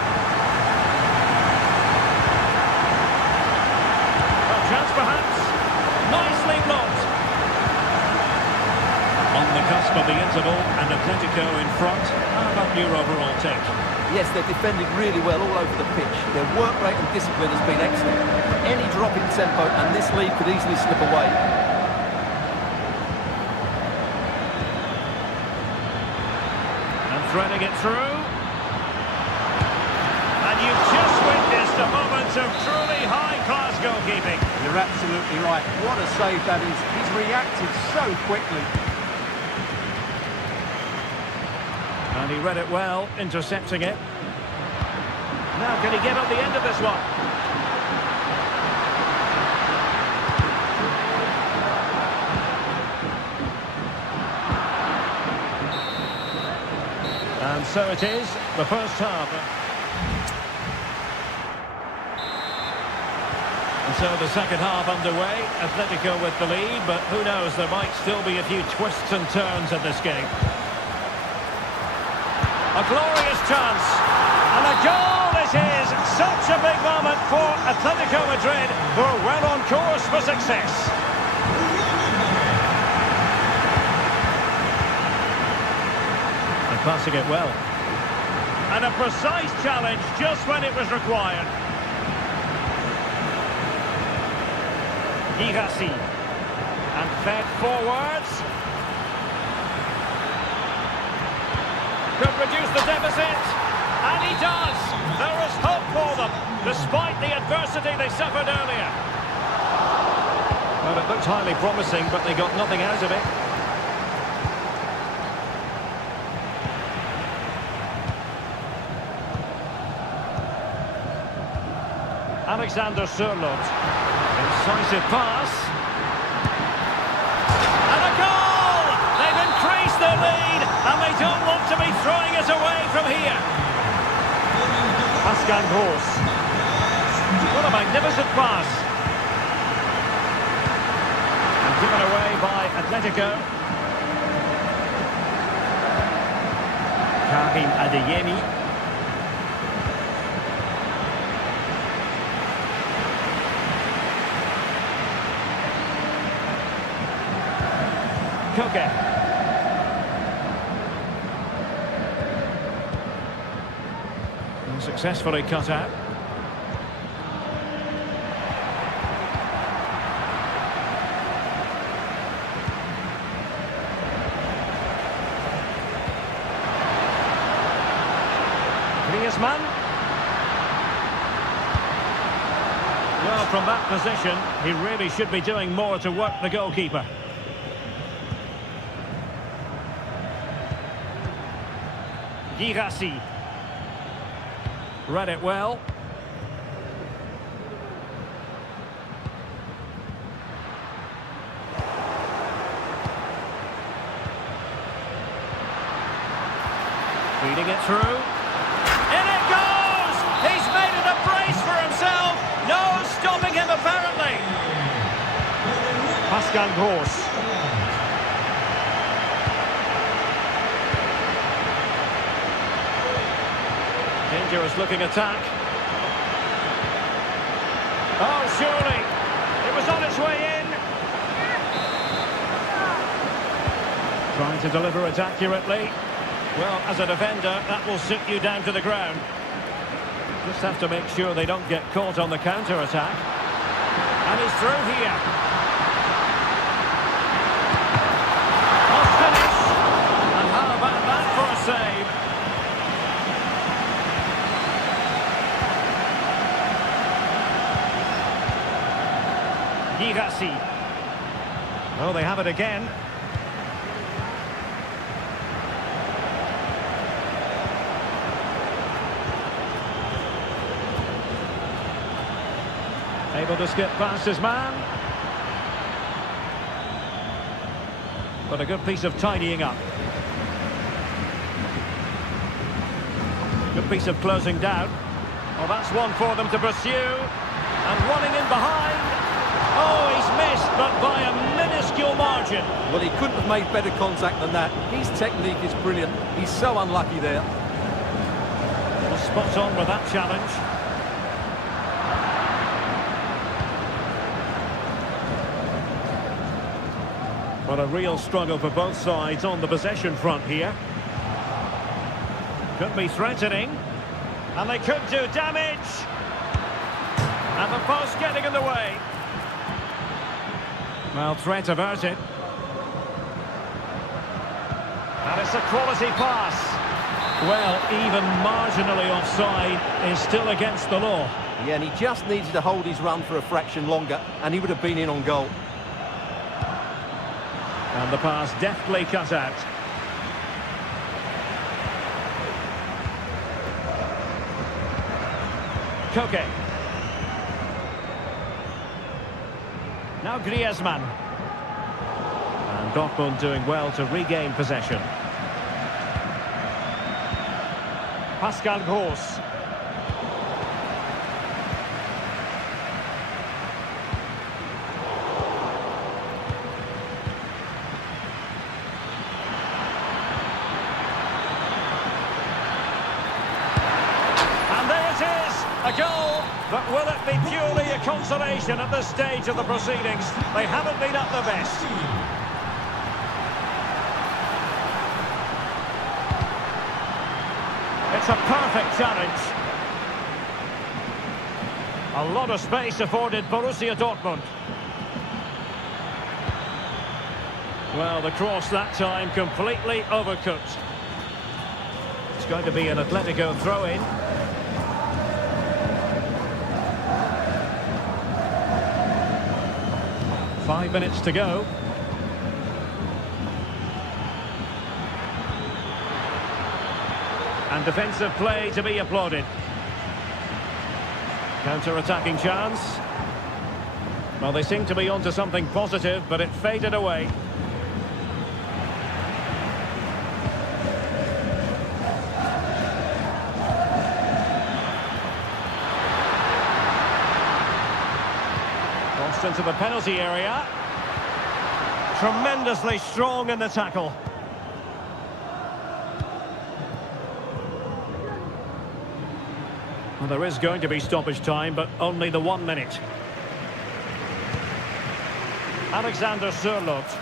A chance perhaps. Nicely blocked. On the cusp of the interval, and Atletico in front. How about your overall take? Yes, they're defending really well all over the pitch. Their work rate and discipline has been excellent. Any drop in tempo and this lead could easily slip away. And threading it through. And you've just witnessed a moment of truly high-class goalkeeping. You're absolutely right. What a save that is. He's reacted so quickly. And he read it well, intercepting it. Now can he get on the end of this one? And so it is, the first half. And so the second half underway, Atletico with the lead, but who knows, there might still be a few twists and turns in this game. A glorious chance, and a goal it is! Such a big moment for Atletico Madrid, who are well on course for success. And passing it well. And a precise challenge just when it was required. Girassi. And fed forwards. Could reduce the deficit, and he does. There is hope for them, despite the adversity they suffered earlier. Well, it looked highly promising, but they got nothing out of it. Alexander Sørloth. Incisive pass. And a goal! They've increased their lead, and they don't want to be throwing it away from here. Pascal Gross. What a magnificent pass. And given away by Atletico. Karim Adeyemi. Koke. Successfully cut out. Griezmann. Well, from that position, he really should be doing more to work the goalkeeper. Girassi. Read it well. Feeding it through. In it goes! He's made it a brace for himself. No stopping him, apparently. Pascal Gross. Dangerous looking attack. Oh, surely. It was on its way in. Trying to deliver it accurately. Well, as a defender, that will sit you down to the ground. Just have to make sure they don't get caught on the counter-attack. And he's through here. Must finish. And how about that for a save? Girassi. Oh, they have it again. Able to skip past his man. But a good piece of tidying up. Good piece of closing down. Well, that's one for them to pursue. And running in behind. Oh, he's missed, but by a minuscule margin. Well, he couldn't have made better contact than that. His technique is brilliant. He's so unlucky there. Well, spot on with that challenge. But a real struggle for both sides on the possession front here. Could be threatening. And they could do damage. And the post getting in the way. Well, threat averted. And it's a quality pass. Well, even marginally offside is still against the law. Yeah, and he just needed to hold his run for a fraction longer, and he would have been in on goal. And the pass deftly cut out. Koke. Now Griezmann. And Dortmund doing well to regain possession. Pascal Gross. A goal, but will it be purely a consolation at this stage of the proceedings? They haven't been at their best. It's a perfect challenge. A lot of space afforded Borussia Dortmund. Well, the cross that time completely overcooked. It's going to be an Atletico throw-in. 5 minutes to go. And defensive play to be applauded. Counter-attacking chance. Well, they seem to be onto something positive, but it faded away. Into the penalty area. Tremendously strong in the tackle. Well, there is going to be stoppage time, but only the 1 minute. Alexander Sørloth.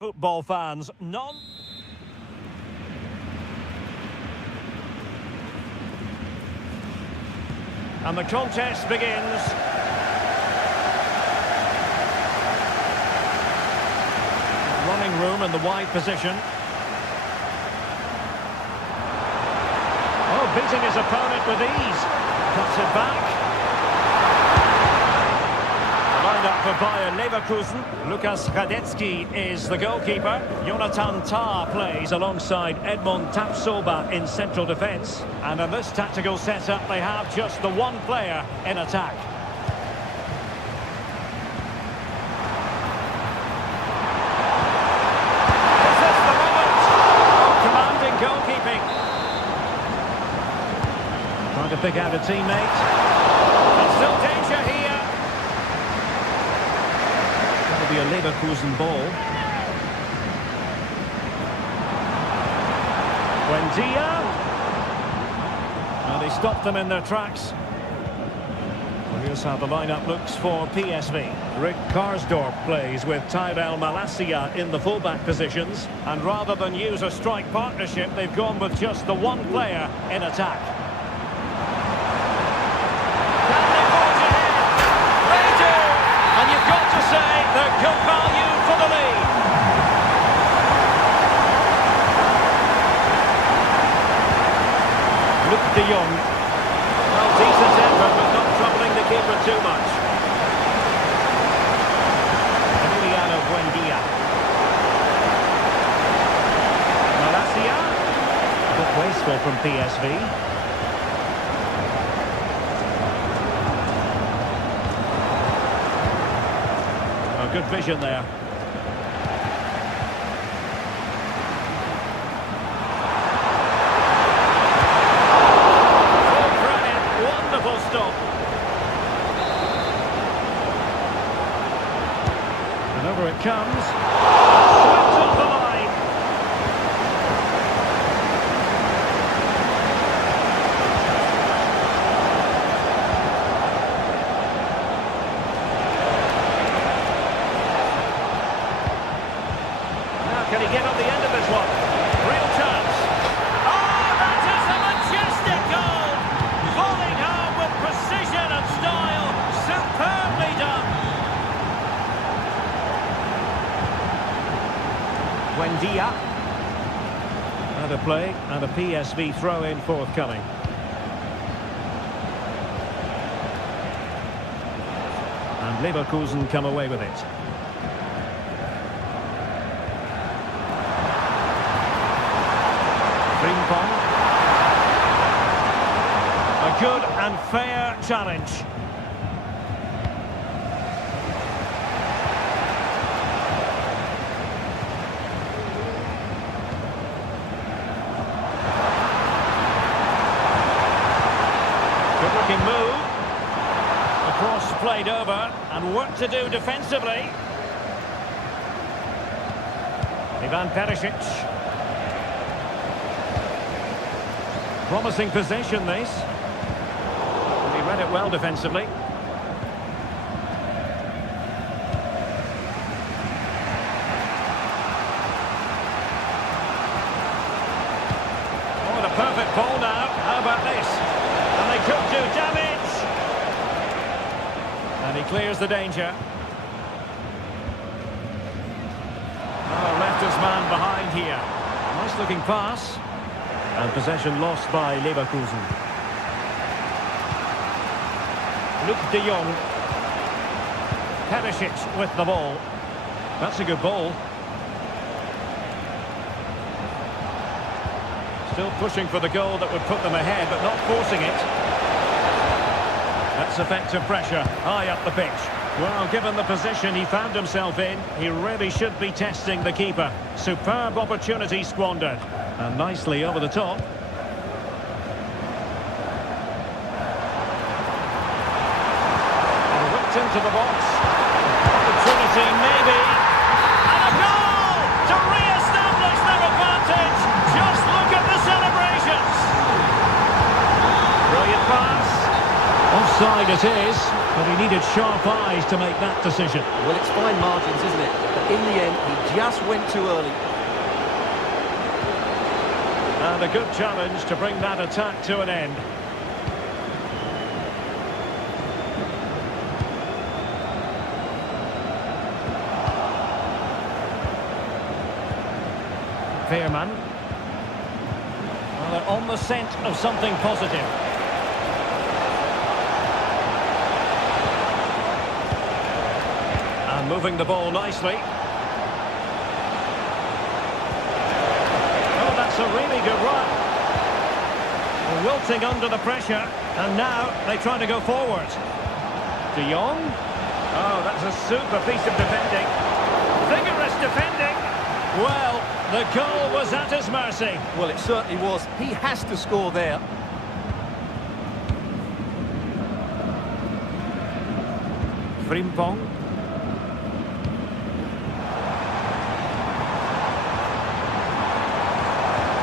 Football fans, and the contest begins. Running room in the wide position. Oh, beating his opponent with ease. Cuts it back. Lined up for Bayer Leverkusen. Lukas Radecki is the goalkeeper. Jonathan Tah plays alongside Edmond Tapsoba in central defence. And in this tactical setup, they have just the one player in attack. Is this the moment? Oh, commanding goalkeeping. Trying to pick out a teammate. And still danger here. Be a Leverkusen ball. Buendia. Well, they stopped them in their tracks. Well, here's how the lineup looks for PSV. Rick Karsdorp plays with Tyrell Malacia in the fullback positions. And rather than use a strike partnership, they've gone with just the one player in attack. And you've got to say they're good value for the lead. Luc de Jong. Well, decent effort, but not troubling the keeper too much. Emiliano Buendia. Malacia. A bit wasteful from PSV. Good vision there. Full credit, wonderful stop. And over it comes. Swept off the line. Can he get on the end of this one? Real chance. Oh, that is a majestic goal! Falling home with precision and style. Superbly done. Buendia. And a play and a PSV throw-in forthcoming. And Leverkusen come away with it. A good and fair challenge. Good looking move. The cross played over and work to do defensively. Ivan Perisic. Promising possession, this. And he read it well defensively. Oh, the perfect ball now. How about this? And they could do damage. And he clears the danger. Oh, left his man behind here. Nice looking pass. And possession lost by Leverkusen. Luc de Jong. Perisic with the ball. That's a good ball. Still pushing for the goal that would put them ahead, but not forcing it. That's effective pressure, high up the pitch. Well, given the position he found himself in, he really should be testing the keeper. Superb opportunity squandered. And nicely over the top. And whipped into the box. Opportunity maybe. And a goal to re-establish their advantage. Just look at the celebrations. Brilliant pass. Offside it is. But he needed sharp eyes to make that decision. Well, it's fine margins, isn't it? But in the end, he just went too early. And a good challenge to bring that attack to an end. Veerman. Well, they're on the scent of something positive. And moving the ball nicely. Oh, that's a really good run. Well, wilting under the pressure, and now they try to go forward. De Jong. Oh, that's a super piece of defending. Vigorous defending. Well, the goal was at his mercy. Well, it certainly was. He has to score there. Frimpong.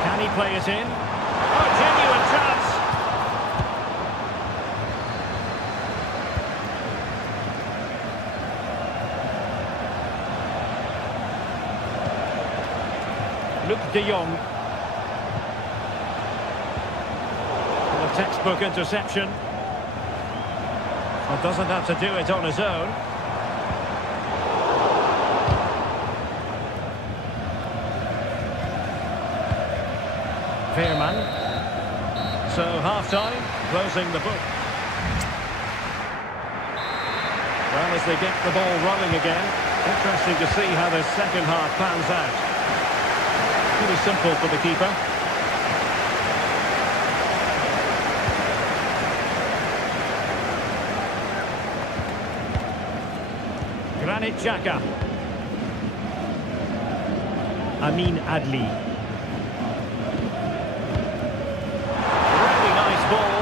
Can he play it in? Oh, genuine chance. Luc de Jong. A textbook interception. Well, doesn't have to do it on his own. Veerman. So half-time, closing the book. Well, as they get the ball rolling again, interesting to see how this second half pans out. Pretty simple for the keeper. Granit Xhaka. Amin Adli. Really nice ball.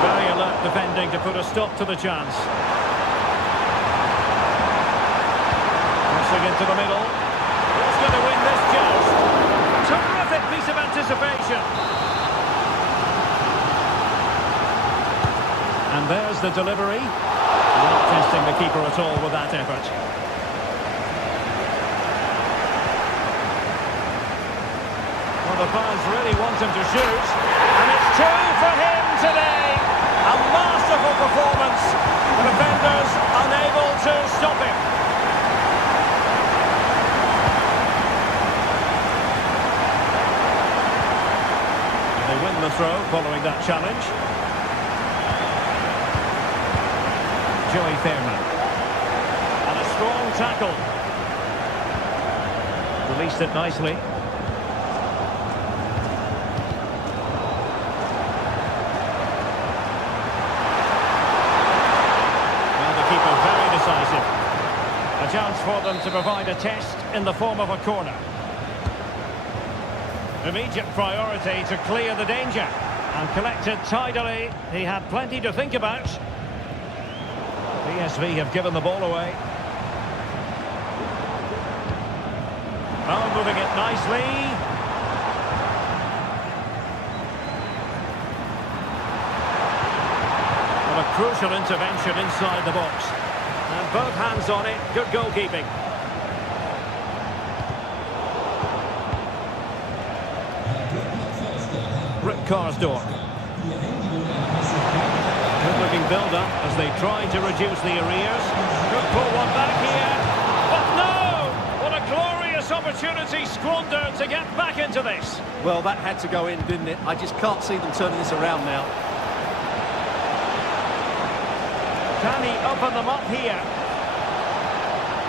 Very alert defending to put a stop to the chance. Crossing into the middle. Who's going to win this joust? Terrific piece of anticipation. And there's the delivery. Not testing the keeper at all with that effort. Well, the fans really want him to shoot. And it's two for him today. A masterful performance. The defenders unable to stop him. They win the throw following that challenge. Joey Veerman. And a strong tackle. Released it nicely. Well, the keeper very decisive. A chance for them to provide a test in the form of a corner. Immediate priority to clear the danger. And collected tidily. He had plenty to think about. PSV have given the ball away. Oh, moving it nicely. Well, a crucial intervention inside the box. And both hands on it. Good goalkeeping. Rick Karsdorp. Good-looking build-up as they try to reduce the arrears. Could pull one back here. But no! What a glorious opportunity squandered to get back into this. Well, that had to go in, didn't it? I just can't see them turning this around now. Can he open them up here?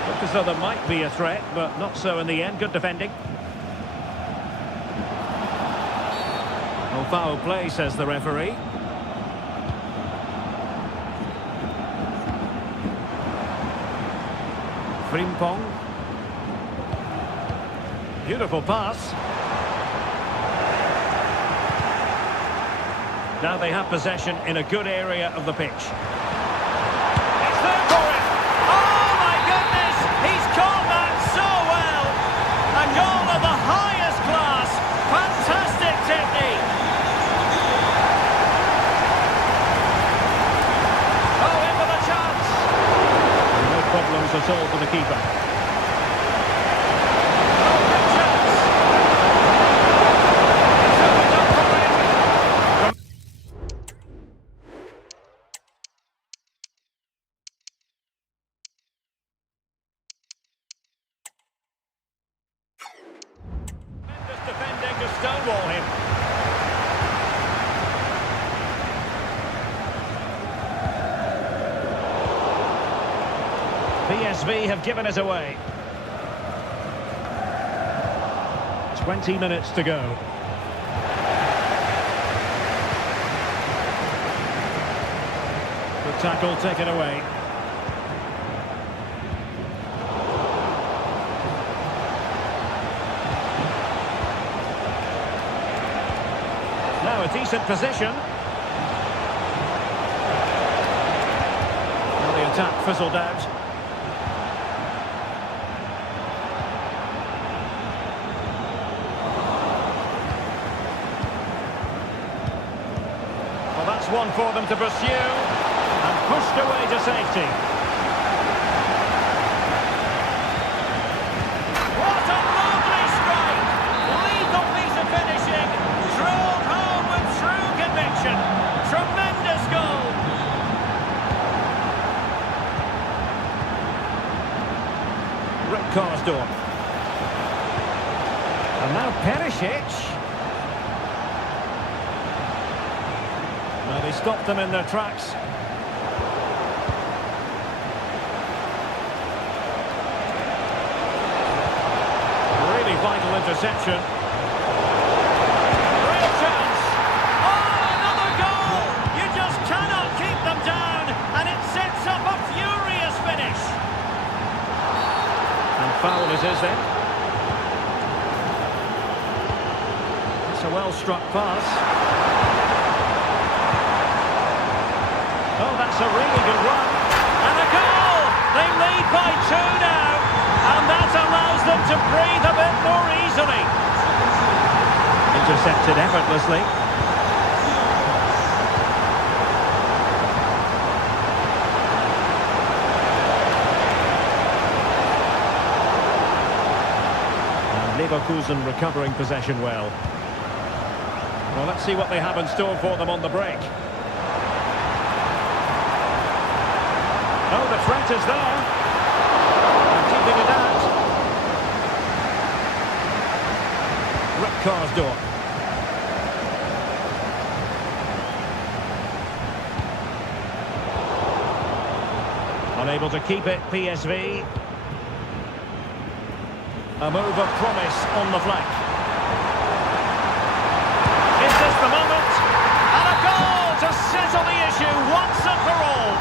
Look as though there might be a threat, but not so in the end. Good defending. No foul play, says the referee. Frimpong. Beautiful pass. Now they have possession in a good area of the pitch. It's there for him! Oh my goodness! He's caught that so well! A goal of the highest class! Fantastic tip! stonewall him. PSV have given it away. 20 minutes to go. The tackle taken away. Now a decent position. Now the attack fizzled out. Well, that's one for them to pursue. And pushed away to safety. What a lovely strike! Lethal piece of finishing. Drilled home with true conviction. Tremendous goal. Rick Karsdorp. And now Perisic. Well, they stopped them in their tracks. Really vital interception. Real chance. Oh, another goal! You just cannot keep them down, and it sets up a furious finish. And foul it is then. It's a well-struck pass. Oh, that's a really good run. And a goal! They lead by 2 now. And that allows them to breathe a bit more easily. Intercepted effortlessly. And Leverkusen recovering possession well. Well, let's see what they have in store for them on the break. Oh, the threat is there. And keeping it out. Rick Karsdorp. Unable to keep it, PSV. A move of promise on the flank. Is this the moment? And a goal to settle the issue once and for all.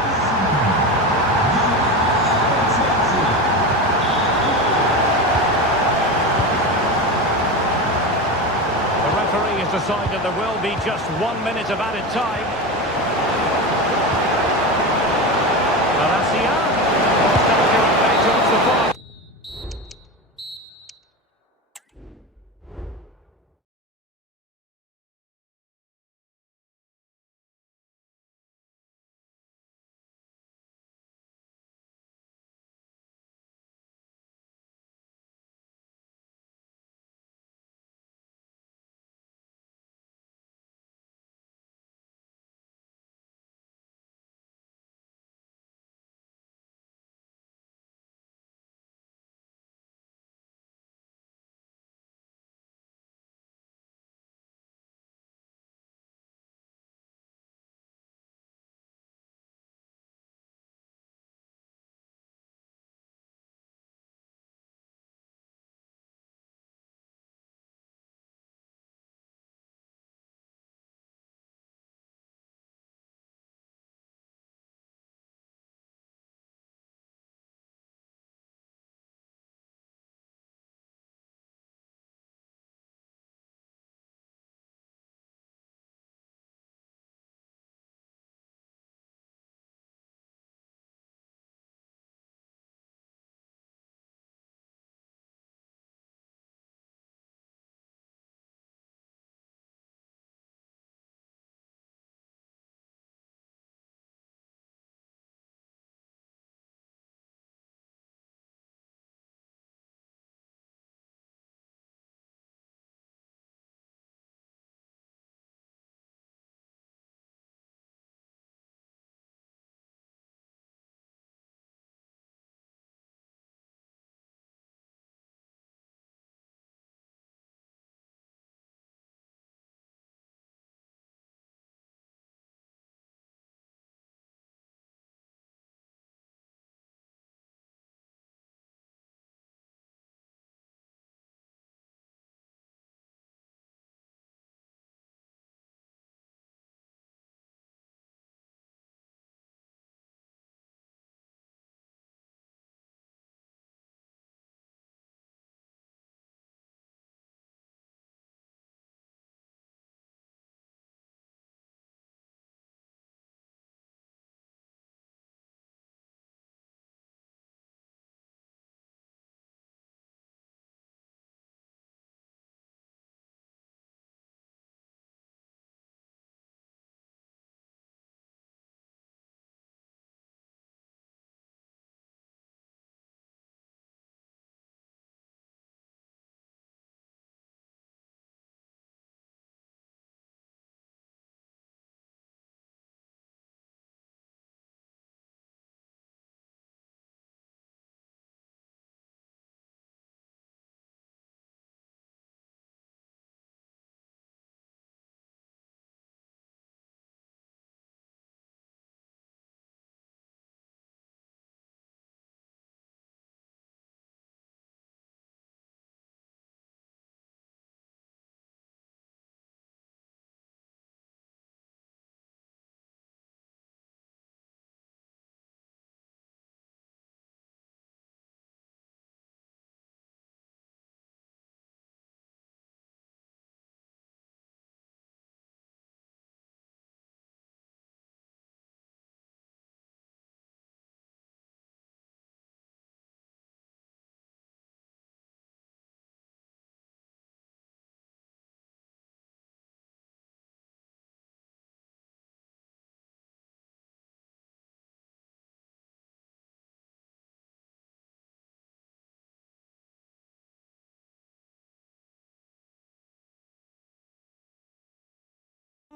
The referee has decided there will be just 1 minute of added time. Well, that's the end. Down towards the far.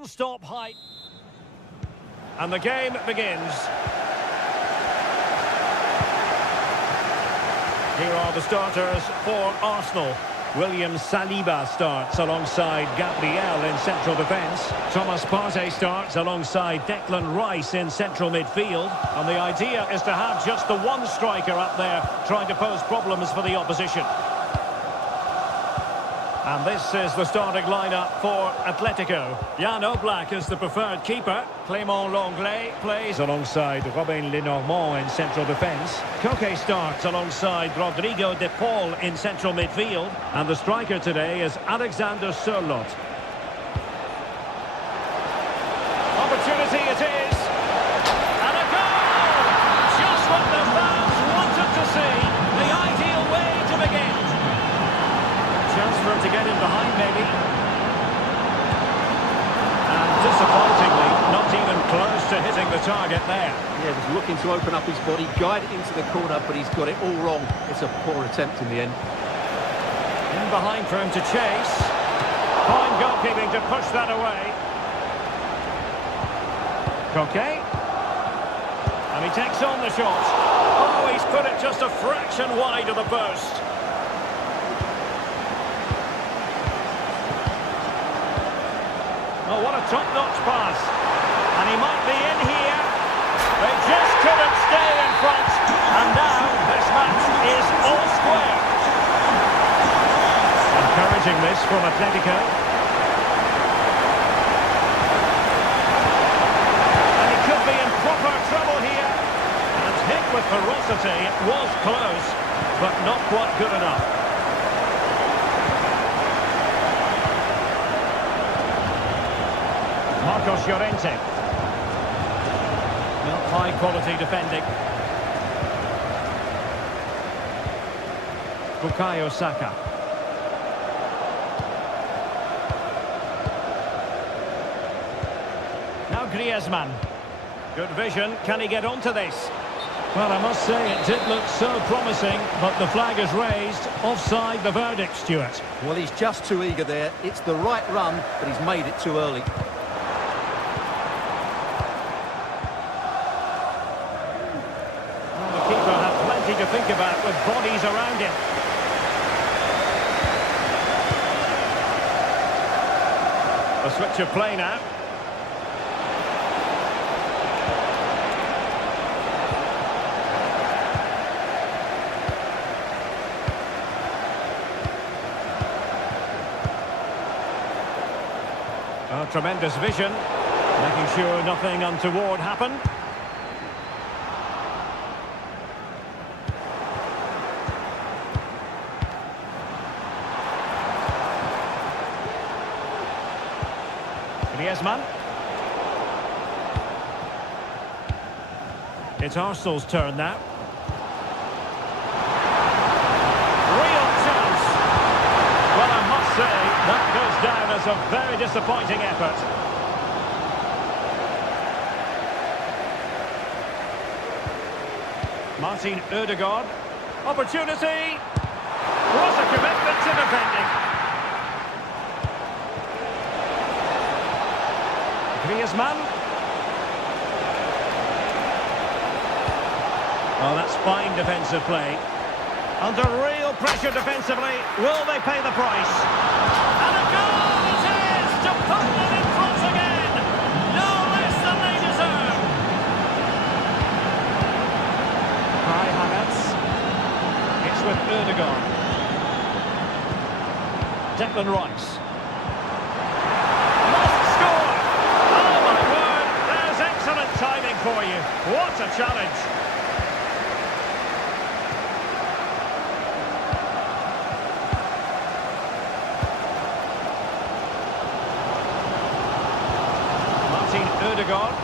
Stop height. And the game begins. Here are the starters for Arsenal. William Saliba starts alongside Gabriel in central defence. Thomas Partey starts alongside Declan Rice in central midfield. And the idea is to have just the one striker up there trying to pose problems for the opposition. And this is the starting lineup for Atletico. Jan Oblak is the preferred keeper. Clément Lenglet plays alongside Robin Lenormand in central defence. Koke starts alongside Rodrigo de Paul in central midfield. And the striker today is Alexander Sørloth. Opportunity it is. And a goal! Just what the fans wanted to see. The ideal way to begin. Chance for him to get in behind, maybe. And disappointingly, not even close to hitting the target there. Yeah, was looking to open up his body, guide it into the corner, but he's got it all wrong. It's a poor attempt in the end. In behind for him to chase. Fine goalkeeping to push that away. Koke. And he takes on the shot. Oh, he's put it just a fraction wide of the post. Oh, what a top-notch pass. And he might be in here. They just couldn't stay in front. And now this match is all square. Encouraging this from Atletico. And he could be in proper trouble here. And hit with ferocity. It was close, but not quite good enough. Marcos Llorente. Well, high quality defending. Bukayo Saka. Now Griezmann. Good vision. Can he get onto this? Well, I must say it did look so promising, but the flag is raised. Offside the verdict, Stuart. Well, he's just too eager there. It's the right run, but he's made it too early. To think about with bodies around him. A switch of play now. Oh, tremendous vision, making sure nothing untoward happened. Griezmann. It's Arsenal's turn now. Real chance. Well, I must say, that goes down as a very disappointing effort. Martin Ødegaard. Opportunity. What a commitment to defending. Griezmann. Oh, that's fine defensive play. Under real pressure defensively. Will they pay the price? And a goal it is to put them in front again. No less than they deserve. Kai Havertz. It's with Ødegaard. Declan Rice. Timing for you. What a challenge. Martin Ødegaard.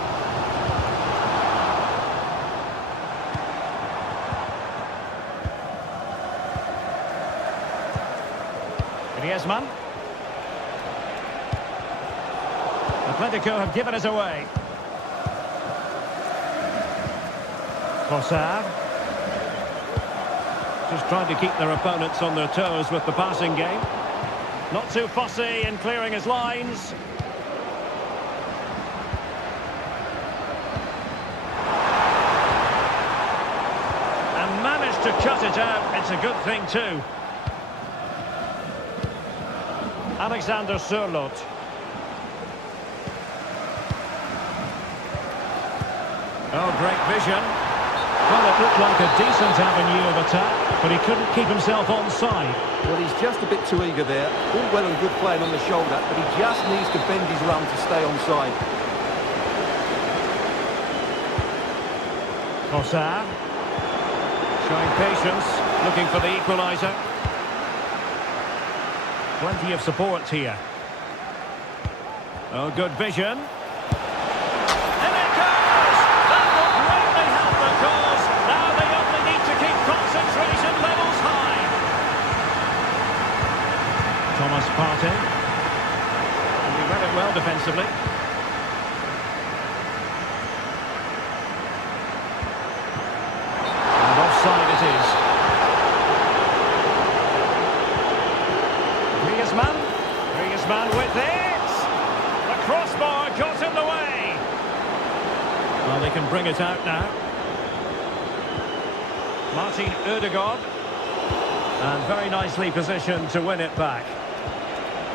Griezmann. Atletico have given us away. Trossard. Just trying to keep their opponents on their toes with the passing game. Not too fussy in clearing his lines. to cut it out. It's a good thing too. Alexander Sørloth. Oh, great vision. Well, it looked like a decent avenue of attack, but he couldn't keep himself onside. Well, he's just a bit too eager there. All well and good playing on the shoulder, but he just needs to bend his run to stay onside. Kossar. Showing patience, looking for the equaliser. Plenty of support here. Oh, good vision. And it goes! That will greatly help the cause. Now they only need to keep concentration levels high. Thomas Partey. And he read it well defensively. And offside it is. Griezmann with it! The crossbar got in the way! Well, they can bring it out now. Martin Ødegaard. And very nicely positioned to win it back.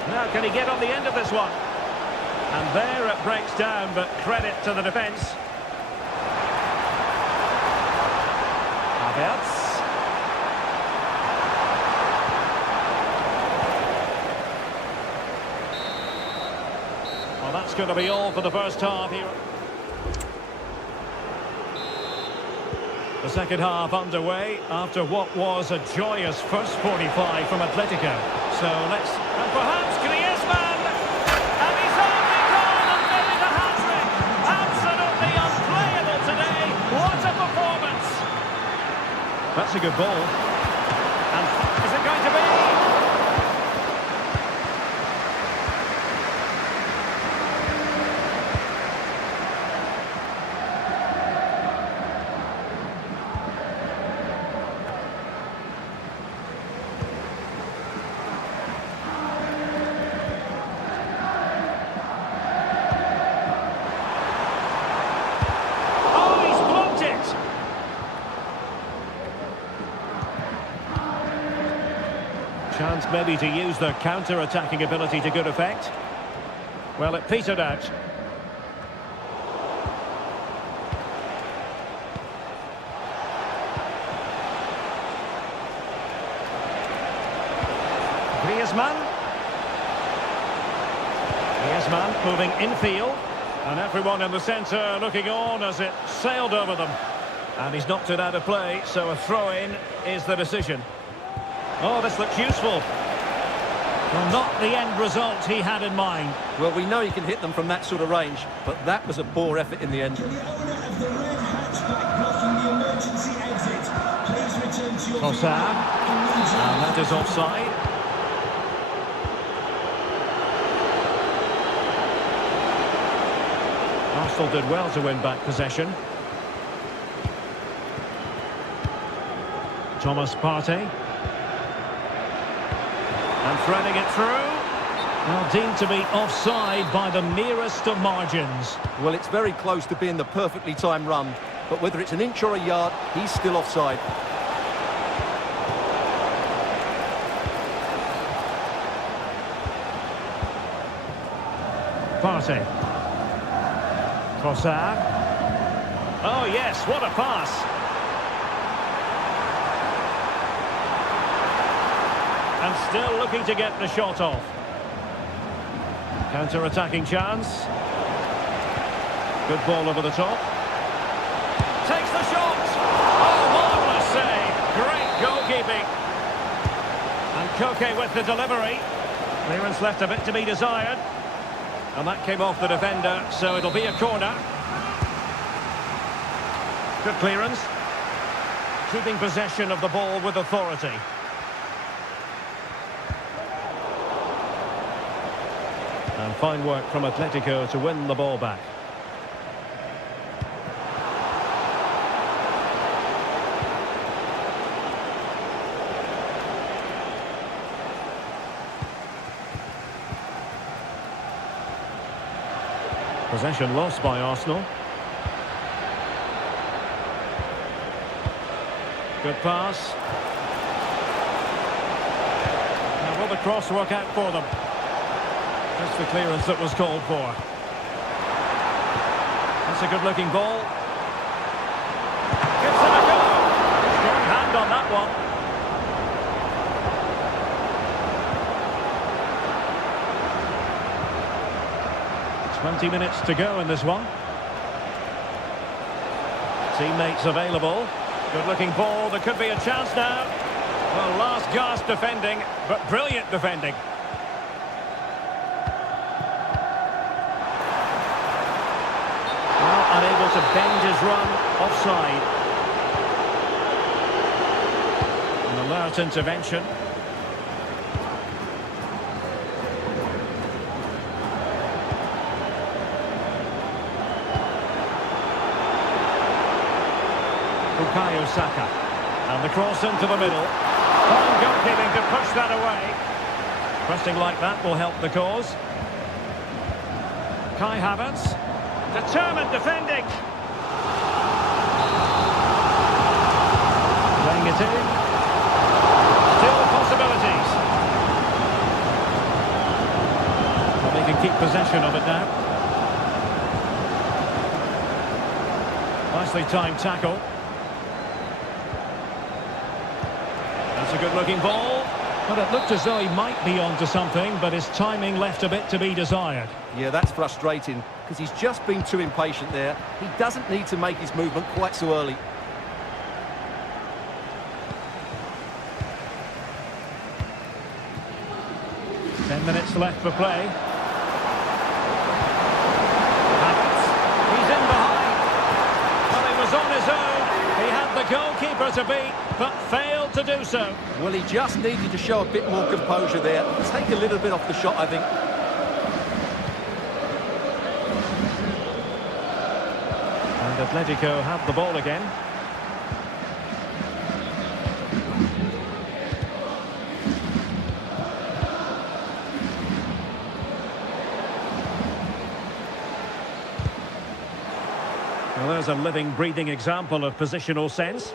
Now, can he get on the end of this one? And there it breaks down, but credit to the defence. Havertz. Well, that's going to be all for the first half here. The second half underway after what was a joyous first 45 from Atletico. So let's... And perhaps Griezmann! And he's only gone and made a hat-trick! Absolutely unplayable today! What a performance! That's a good ball. And is it going to be? Chance maybe to use their counter-attacking ability to good effect. Well, it petered out. Griezmann. Griezmann moving infield. And everyone in the centre looking on as it sailed over them. And he's knocked it out of play, so a throw-in is the decision. Oh, this looks useful. Well, not the end result he had in mind. Well, we know he can hit them from that sort of range, but that was a poor effort in the end. To the owner of the red hatchback blocking the emergency exit, please return to your Kossar. And that is offside. Arsenal did well to win back possession. Thomas Partey. And threading it through. Well, deemed to be offside by the merest of margins. Well, it's very close to being the perfectly timed run, but whether it's an inch or a yard, he's still offside. Partey. Kossar. Oh yes, what a pass. And still looking to get the shot off. Counter-attacking chance. Good ball over the top. Takes the shot! Oh, marvellous save! Great goalkeeping. And Koke with the delivery. Clearance left a bit to be desired. And that came off the defender, so it'll be a corner. Good clearance. Keeping possession of the ball with authority. And fine work from Atletico to win the ball back. Possession lost by Arsenal. Good pass. Now will the cross work out for them? That's the clearance that was called for. That's a good-looking ball. Gives it a go. Strong hand on that one. 20 minutes to go in this one. Teammates available. Good-looking ball. There could be a chance now. Well, last gasp defending, but brilliant defending. Well, unable to bend his run offside. An alert intervention. Saka. And the cross into the middle. Fine goalkeeping to push that away. Pressing like that will help the cause. Kai Havertz. Determined defending. Playing it in. Still possibilities. Well, they can keep possession of it now. Nicely timed tackle. That's a good-looking ball. But it looked as though he might be onto something, but his timing left a bit to be desired. Yeah, that's frustrating, because he's just been too impatient there. He doesn't need to make his movement quite so early. Ten minutes left for play. Havertz. He's in behind. Well, he was on his own. He had the goalkeeper to beat, but failed to do so. Well, he just needed to show a bit more composure there. Take a little bit off the shot, I think. And Atletico have the ball again. Well, there's a living, breathing example of positional sense.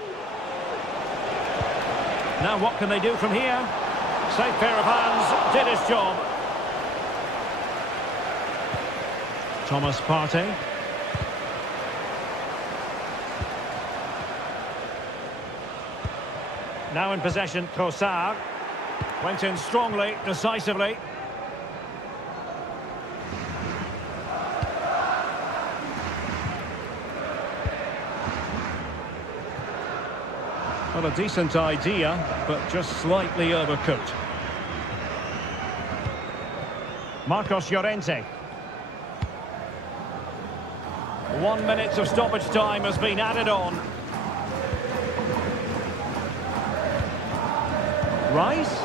Now what can they do from here? Safe pair of hands, did his job. Thomas Partey. Now in possession, Trossard. Went in strongly, decisively. Well, a decent idea, but just slightly overcooked. Marcos Llorente. 1 minute of stoppage time has been added on. Rice.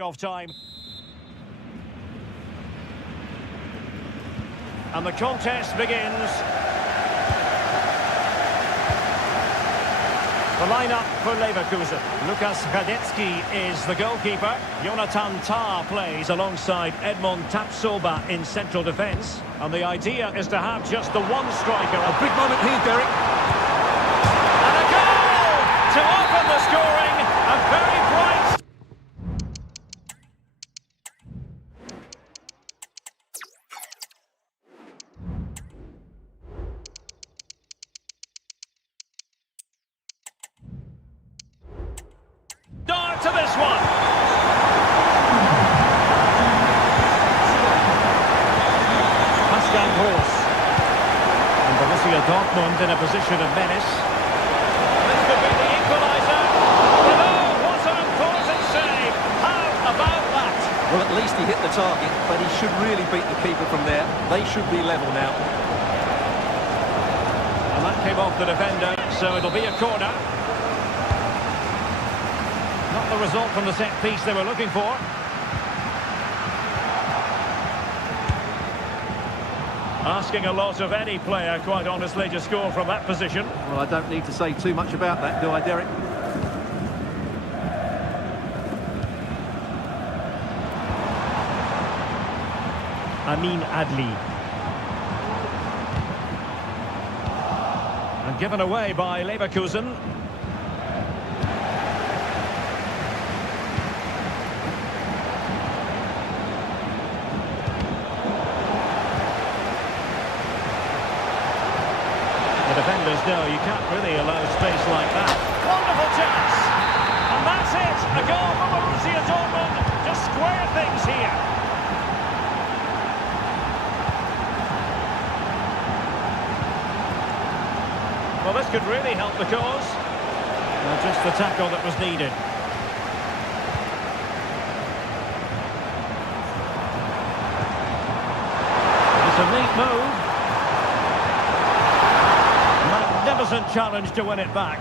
Off time. And the contest begins. The lineup for Leverkusen. Lukas Radecki is the goalkeeper. Jonathan Tah plays alongside Edmond Tapsoba in central defence. And the idea is to have just the one striker. A big moment here, Derek. And a goal to open the scoring. A very bright. To this one. Pascal Gross. And Borussia Dortmund in a position of menace. This could be the equaliser. And oh, what an important save. How about that? Well, at least he hit the target, but he should really beat the keeper from there. They should be level now. And that came off the defender, so it'll be a corner. Not the result from the set piece they were looking for. Asking a lot of any player, quite honestly, to score from that position. Well, I don't need to say too much about that, do I, Derek? Amin Adli. And given away by Leverkusen. The defenders know you can't really allow space like that. Wonderful chance! And that's it! A goal for Borussia Dortmund to square things here. Well, this could really help the cause. Well, just the tackle that was needed. It's a neat move. Magnificent challenge to win it back.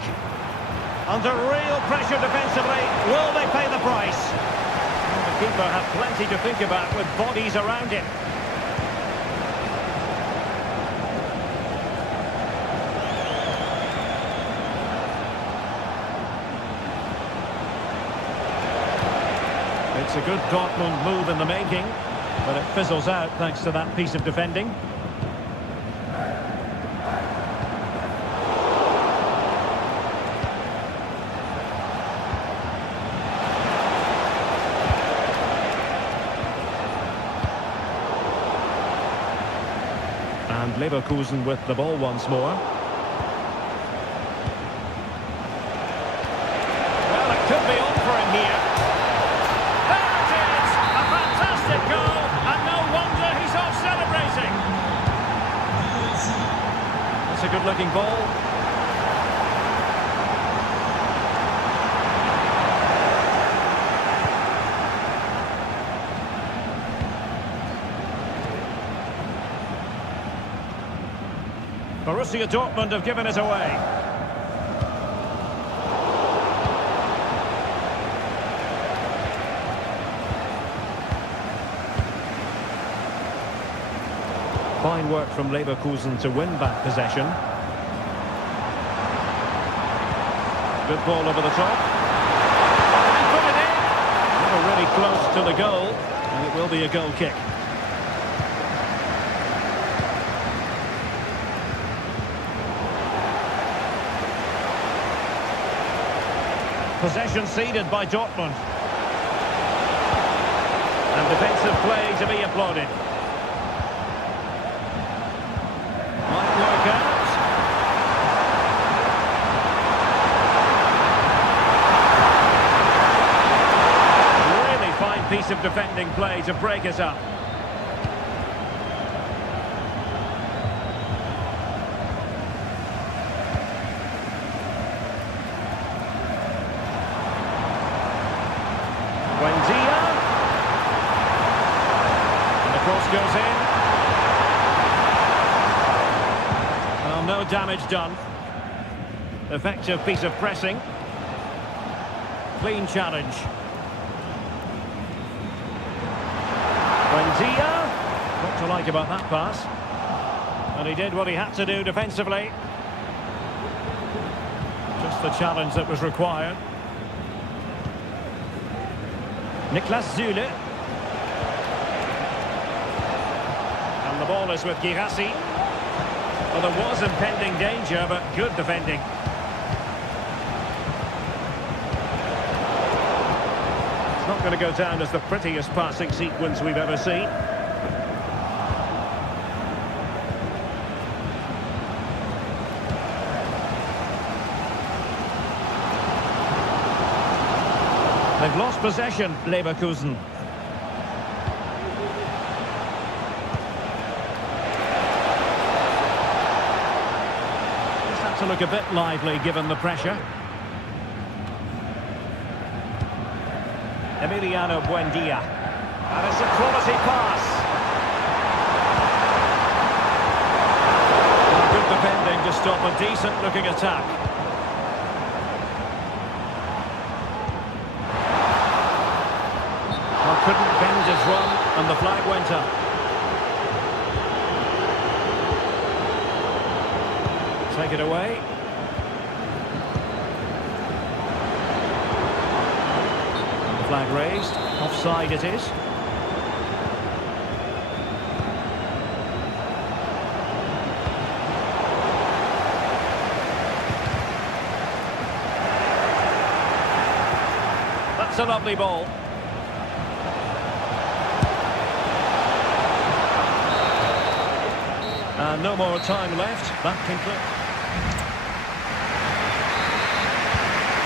Under real pressure defensively, will they pay the price? Well, the keeper had plenty to think about with bodies around him. It's a good Dortmund move in the making, but it fizzles out thanks to that piece of defending. And Leverkusen with the ball once more. Well, it could be on for him here. There it is! A fantastic goal, and no wonder he's off celebrating. That's a good-looking ball. Borussia Dortmund have given it away. Fine work from Leverkusen to win back possession. Good ball over the top. And put it in. Never really close to the goal, and it will be a goal kick. Possession ceded by Dortmund. And defensive play to be applauded. Might work out. Really fine piece of defending play to break it up. Goes in. Well, no damage done. Effective piece of pressing. Clean challenge. Buendia. What to like about that pass? And he did what he had to do defensively. Just the challenge that was required. Niklas Zule. And the ball is with Girassi. Well, there was impending danger, but good defending. It's not going to go down as the prettiest passing sequence we've ever seen. They've lost possession, Leverkusen. Just had to look a bit lively given the pressure. Emiliano Buendia. And it's a quality pass. Good defending to stop a decent-looking attack. Couldn't bend his run, and the flag went up. Take it away. The flag raised. Offside it is. That's a lovely ball. No more time left. That concludes.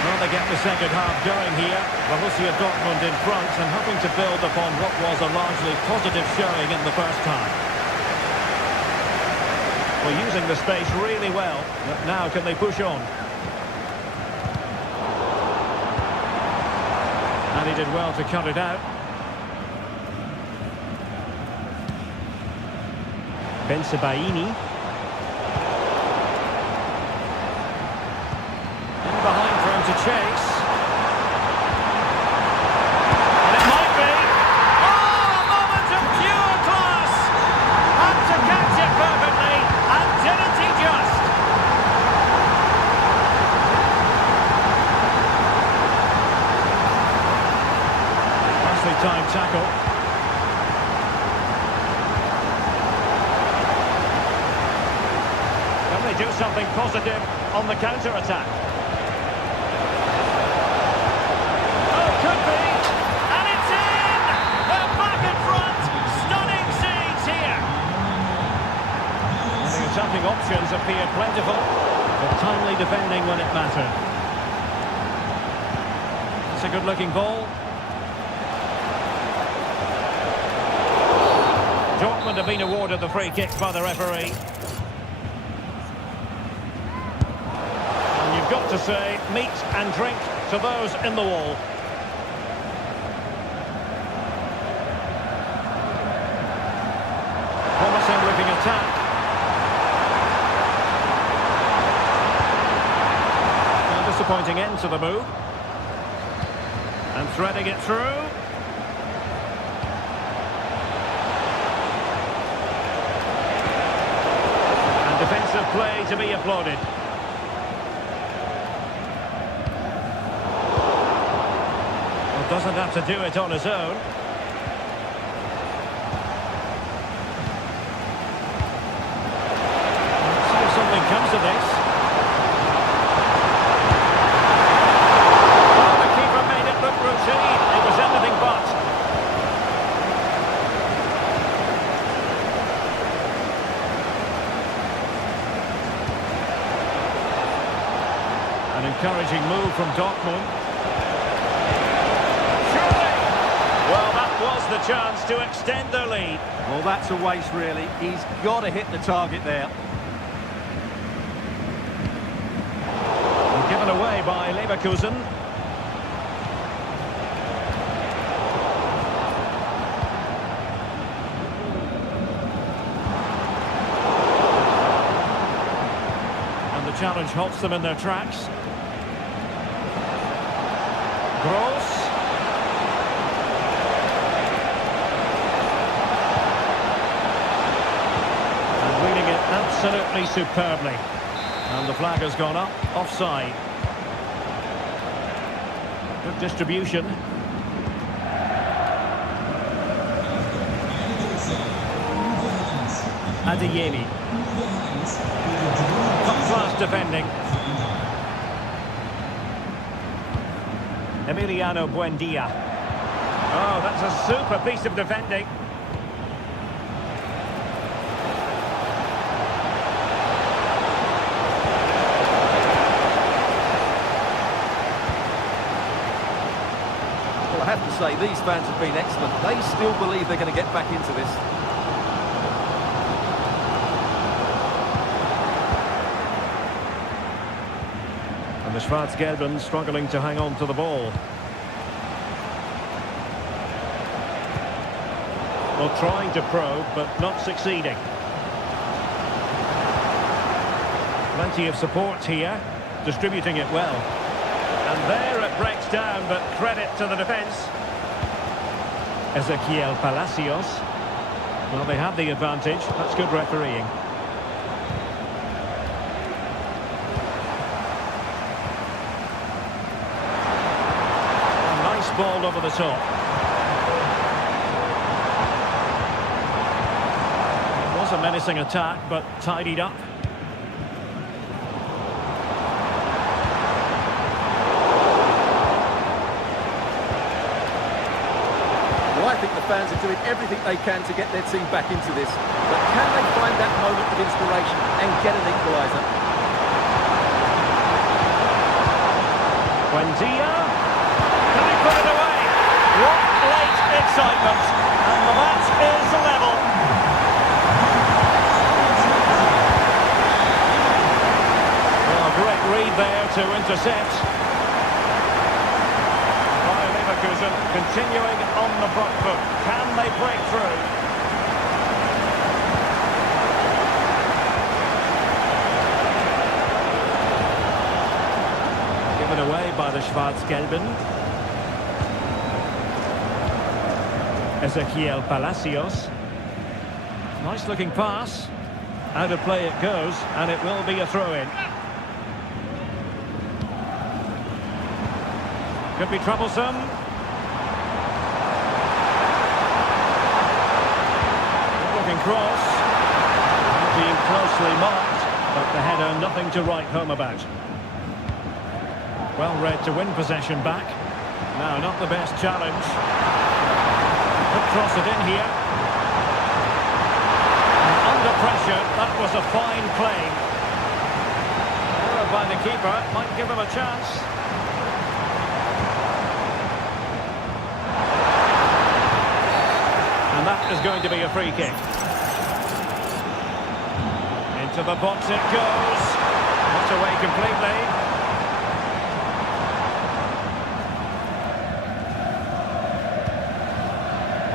Well, they get the second half going here. Borussia Dortmund in front and hoping to build upon what was a largely positive showing in the first half. Well, using the space really well. But now can they push on? And he did well to cut it out. Bensebaini. In behind for him to chase. And it might be. Oh, a moment of pure class! Had to catch it perfectly, and didn't he just? Nicely timed tackle. Do something positive on the counter-attack. Oh, could be! And it's in! They're back in front! Stunning scenes here! And the attacking options appear plentiful, but timely defending when it mattered. It's a good-looking ball. Dortmund have been awarded the free kicks by the referee. Got to say, meat and drink to those in the wall. Promising looking attack. A disappointing end to the move. And threading it through. And defensive play to be applauded. Doesn't have to do it on his own. Let's see if something comes of this. Oh, the keeper made it look routine. It was anything but. An encouraging move from Dortmund. Was the chance to extend their lead. Well, that's a waste, really. He's got to hit the target there. And given away by Leverkusen. And the challenge halts them in their tracks. Gross. reading it absolutely superbly. And the flag has gone up, offside. Good distribution. Adeyemi. Top-class defending. Emiliano Buendia. Oh, that's a super piece of defending. Well, I have to say, these fans have been excellent. They still believe they're going to get back into this. And the Schwarz-Gelben struggling to hang on to the ball. Well, trying to probe, but not succeeding. Plenty of support here, distributing it well. And there it breaks down, but credit to the defence. Ezequiel Palacios. Well, they have the advantage. That's good refereeing. A nice ball over the top. It was a menacing attack, but tidied up. Well, I think the fans are doing everything they can to get their team back into this. But can they find that moment of inspiration and get an equaliser? Buendia. Can he put it away? What late excitement. And the match is level. Well, great read there to intercept. Continuing on the front foot. Can they break through? Given away by the Schwarz-Gelben. Ezequiel Palacios. Nice looking pass. Out of play it goes, and it will be a throw-in. Could be troublesome. Cross, being closely marked, but the header nothing to write home about. Well read to win possession back. Now, not the best challenge. Could cross it in here. And under pressure, that was a fine claim. Error by the keeper might give him a chance. And that is going to be a free kick. To the box it goes. Not away completely.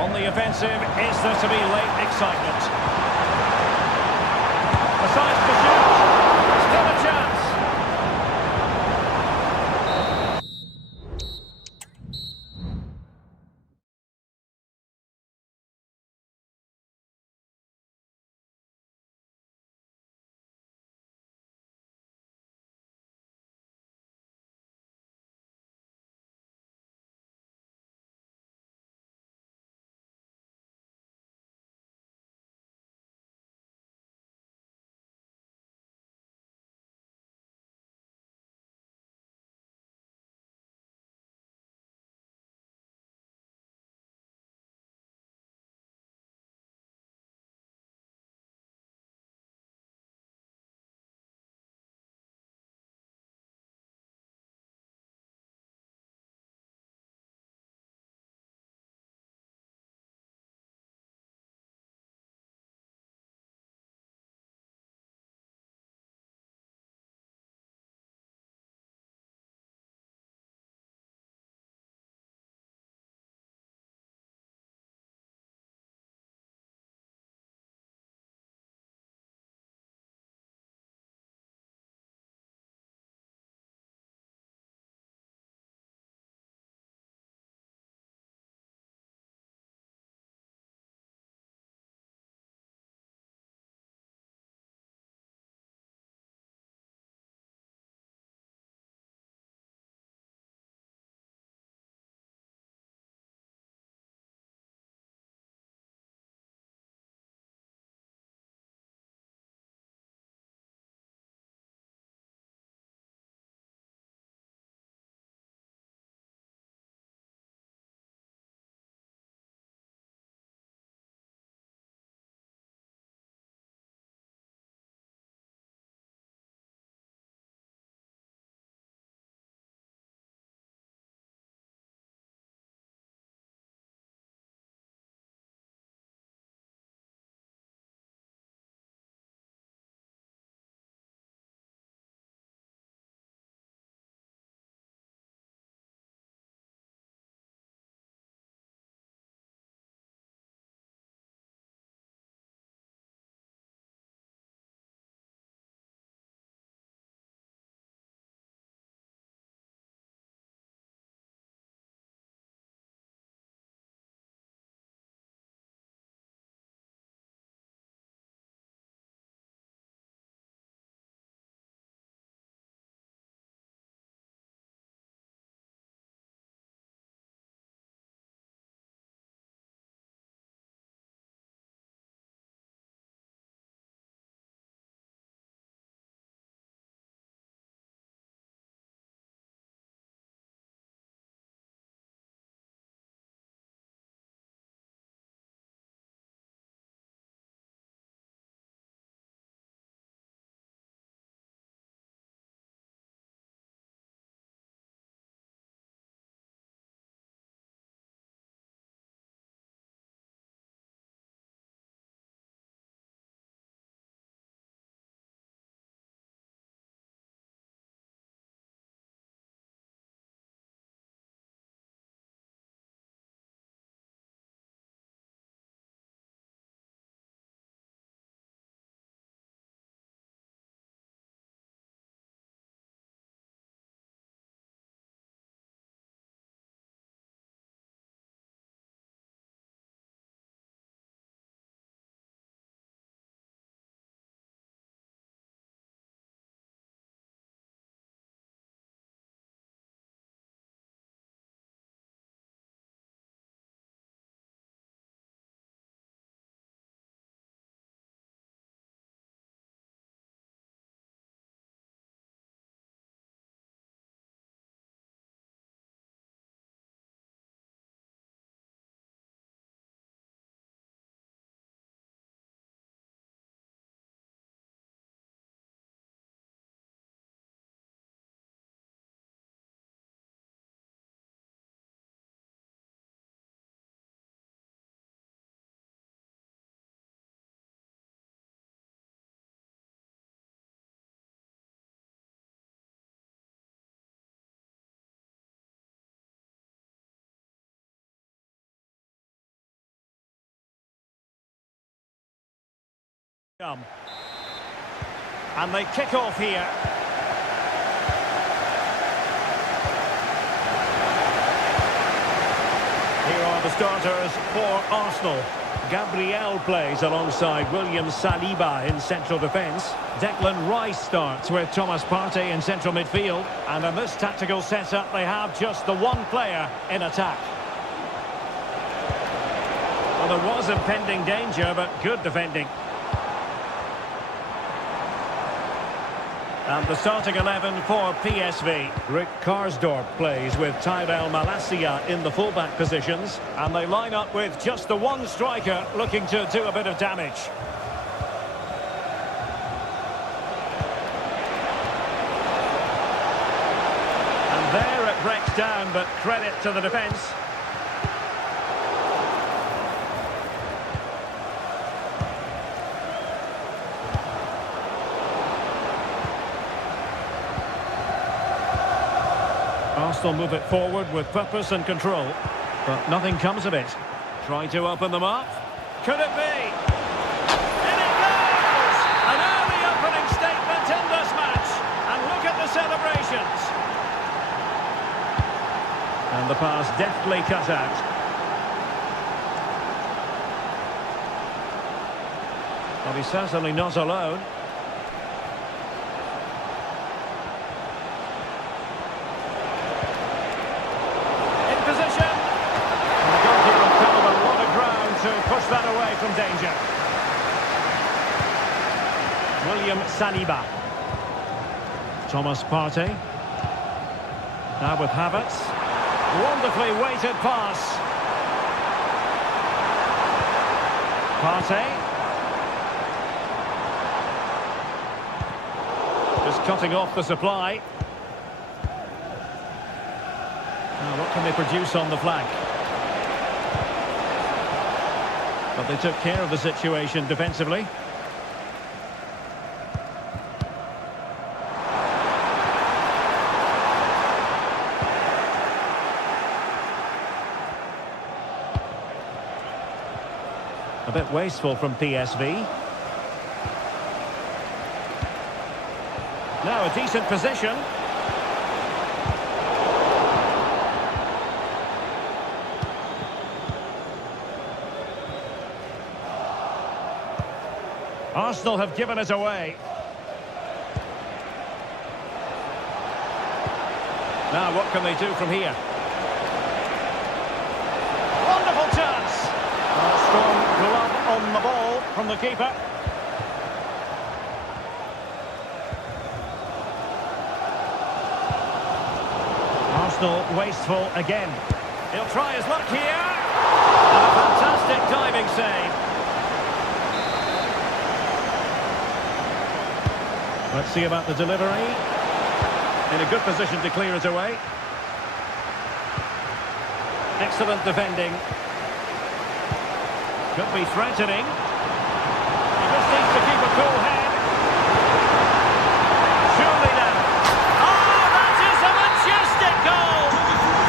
On the offensive, is there to be late excitement? Decides to shoot. Still a chance. And they kick off here. Here are the starters for Arsenal. Gabriel plays alongside William Saliba in central defence. Declan Rice starts with Thomas Partey in central midfield. And in this tactical setup, they have just the one player in attack. Well, there was impending danger, but good defending. And the starting 11 for PSV. Rick Karsdorp plays with Tyrell Malacia in the fullback positions. And they line up with just the one striker looking to do a bit of damage. And there it breaks down, but credit to the defence. Arsenal move it forward with purpose and control, but nothing comes of it. Try to open them up. Could it be? In it goes! An early opening statement in this match. And look at the celebrations. And the pass deftly cut out. Well, he's certainly not alone. Push that away from danger. William Saliba. Thomas Partey. Now with Havertz. Wonderfully weighted pass. Partey. Just cutting off the supply. Now what can they produce on the flank? But they took care of the situation defensively. A bit wasteful from PSV. Now a decent position. Arsenal have given it away. Now what can they do from here? Wonderful chance. A strong glove on the ball from the keeper. Arsenal wasteful again. He'll try his luck here. And a fantastic diving save. Let's see about the delivery. In a good position to clear it away. Excellent defending. Could be threatening. He just needs to keep a cool head. Surely now. Oh, that is a majestic goal!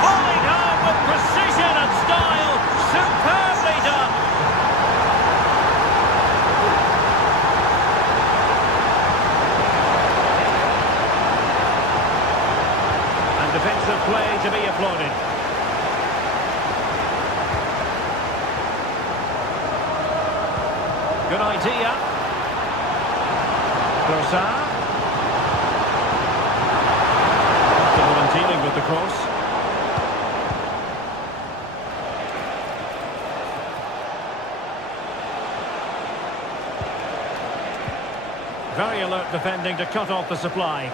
Falling home with precision and style. Superbly done. Defensive play to be applauded. Good idea. Trossard. Comfortable in dealing with the cross. Very alert defending to cut off the supply.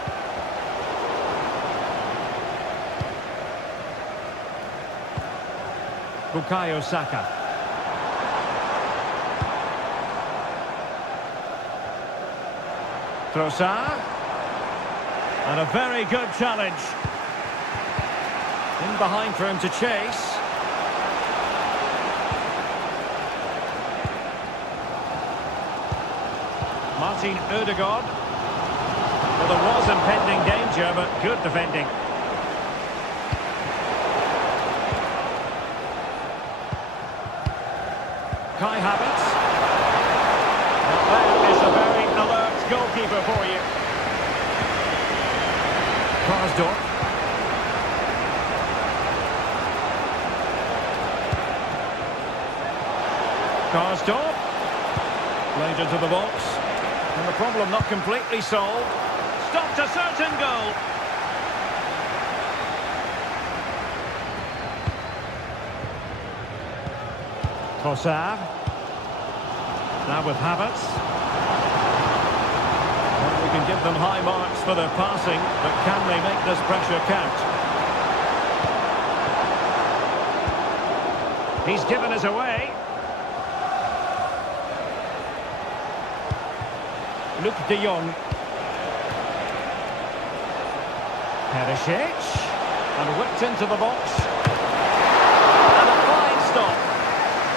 Bukayo Saka. Trossard. And a very good challenge. In behind for him to chase. Martin Ødegaard. Well, there was impending danger, but good defending. Kai Havertz. That is a Karsdorp. Karsdorp. Played into the box. And the problem not completely solved. Stopped a certain goal. Trossard. Now with Havertz. Well, we can give them high marks for their passing, but can they make this pressure count? He's given us away. Luke de Jong. Perisic. And whipped into the box. And a fine stop.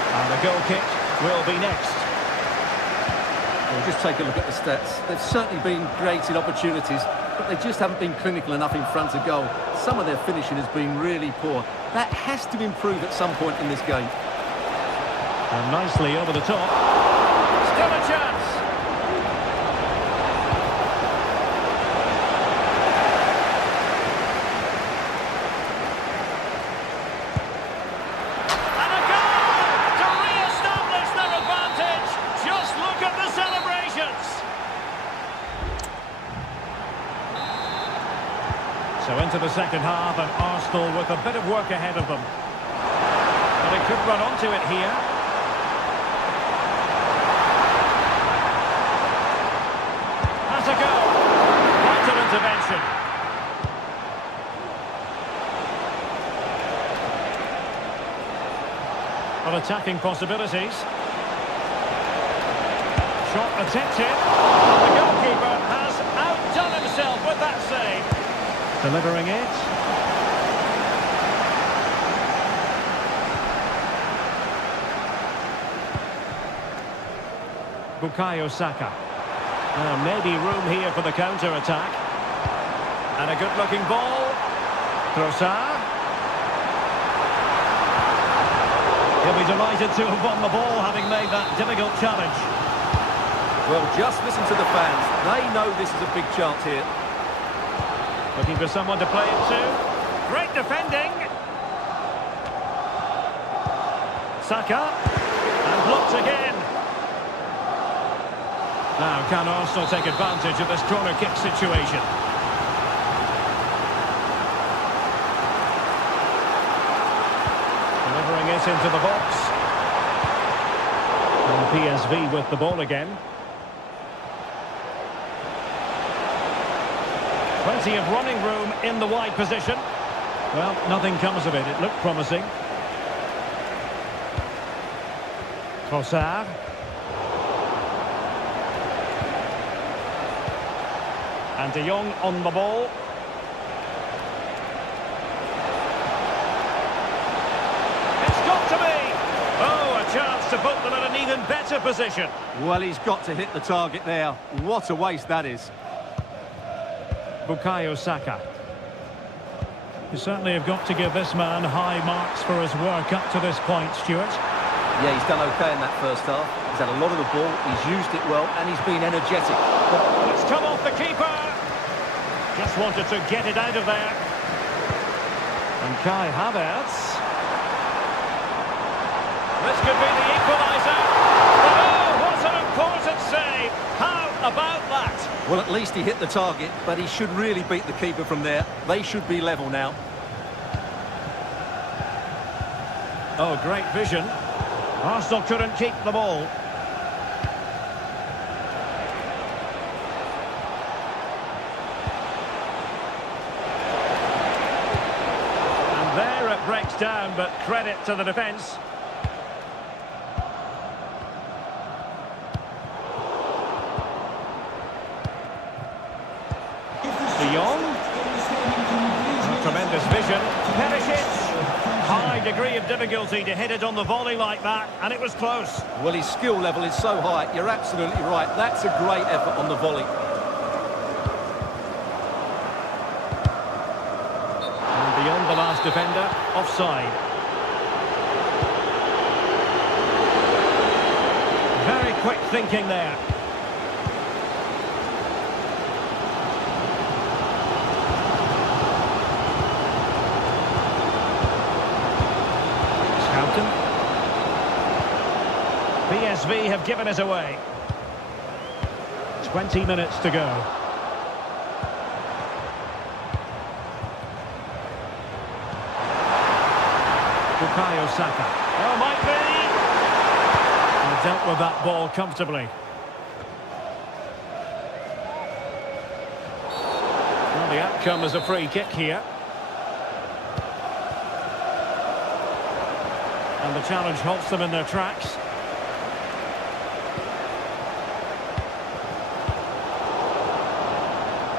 And the goal kick will be next. Well, just take a look at the stats. They've certainly been created opportunities, but they just haven't been clinical enough in front of goal. Some of their finishing has been really poor. That has to improve at some point in this game. And nicely over the top. Still a chance. And a goal to re-establish their advantage. Just look at the celebrations. So into the second half, and Arsenal with a bit of work ahead of them. But they could run onto it here. Has a go. Vital intervention. Of attacking possibilities. Shot attempted. The goalkeeper has outdone himself with that save. Delivering it. Bukayo Saka. Maybe room here for the counter-attack. And a good-looking ball. Trossard. He'll be delighted to have won the ball, having made that difficult challenge. Well, just listen to the fans. They know this is a big chance here. Looking for someone to play it to. Great defending. Saka. And blocked again. Now, can Arsenal take advantage of this corner kick situation? Delivering it into the box. And PSV with the ball again. Plenty of running room in the wide position. Well, nothing comes of it. It looked promising. Trossard. And de Jong on the ball. It's got to be! Oh, a chance to put them in an even better position. Well, he's got to hit the target there. What a waste that is. Bukayo Saka. You certainly have got to give this man high marks for his work up to this point, Stuart. Yeah, he's done okay in that first half. He's had a lot of the ball, he's used it well, and he's been energetic. It's come off the keeper. Just wanted to get it out of there. And Kai Havertz. This could be the equaliser. Oh, what an important save. How about that? Well, at least he hit the target, but he should really beat the keeper from there. They should be level now. Oh, great vision. Arsenal couldn't keep the ball. And there it breaks down, but credit to the defence. De Jong. Tremendous vision. Perisic. High degree of difficulty to hit it on the volley like that, and it was close. Well, his skill level is so high, you're absolutely right. That's a great effort on the volley. And beyond the last defender, offside. Very quick thinking there. PSV have given it away. 20 minutes to go. Bukayo Saka. Oh, might be. And dealt with that ball comfortably. Well, the outcome is a free kick here. And the challenge halts them in their tracks.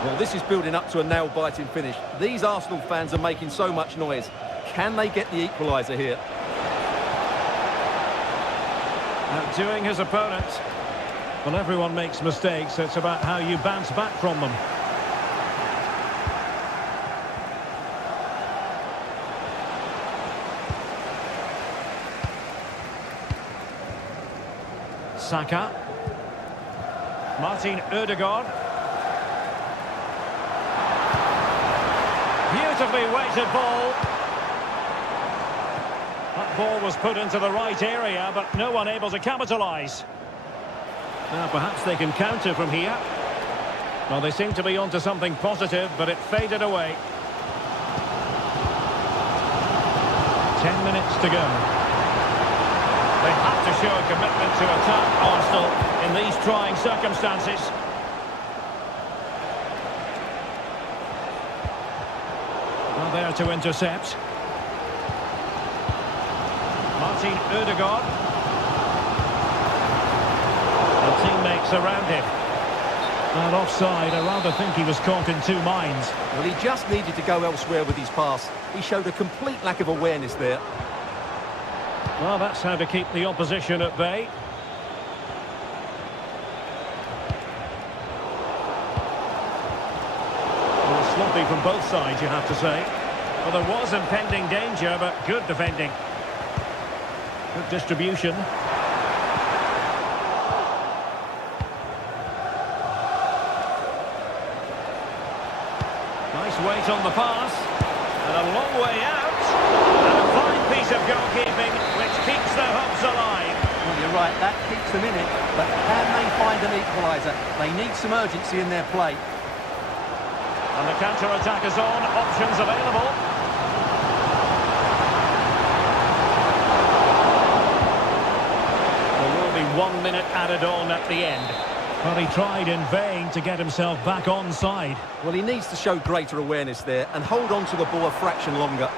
Well, this is building up to a nail-biting finish. These Arsenal fans are making so much noise. Can they get the equaliser here? Outdoing his opponent. Well, everyone makes mistakes. It's about how you bounce back from them. Saka. Martin Ødegaard. Beautifully weighted ball. That ball was put into the right area, but no one able to capitalise. Now perhaps they can counter from here. Well, they seem to be onto something positive, but it faded away. 10 minutes to go. They have to show a commitment to attack Arsenal in these trying circumstances. Well, there to intercept. Martin Ødegaard. The teammates around him. And offside, I rather think he was caught in two minds. Well, he just needed to go elsewhere with his pass. He showed a complete lack of awareness there. Well, that's how to keep the opposition at bay. Well, sloppy from both sides, you have to say. Well, there was impending danger, but good defending. Good distribution. Nice weight on the pass. And a long way out. And a fine piece of goalkeeping, which keeps their hopes alive. Well, you're right, that keeps them in it. But can they find an equaliser? They need some urgency in their play. And the counter-attack is on. Options available. There will be 1 minute added on at the end. Well, he tried in vain to get himself back onside. Well, he needs to show greater awareness there and hold on to the ball a fraction longer.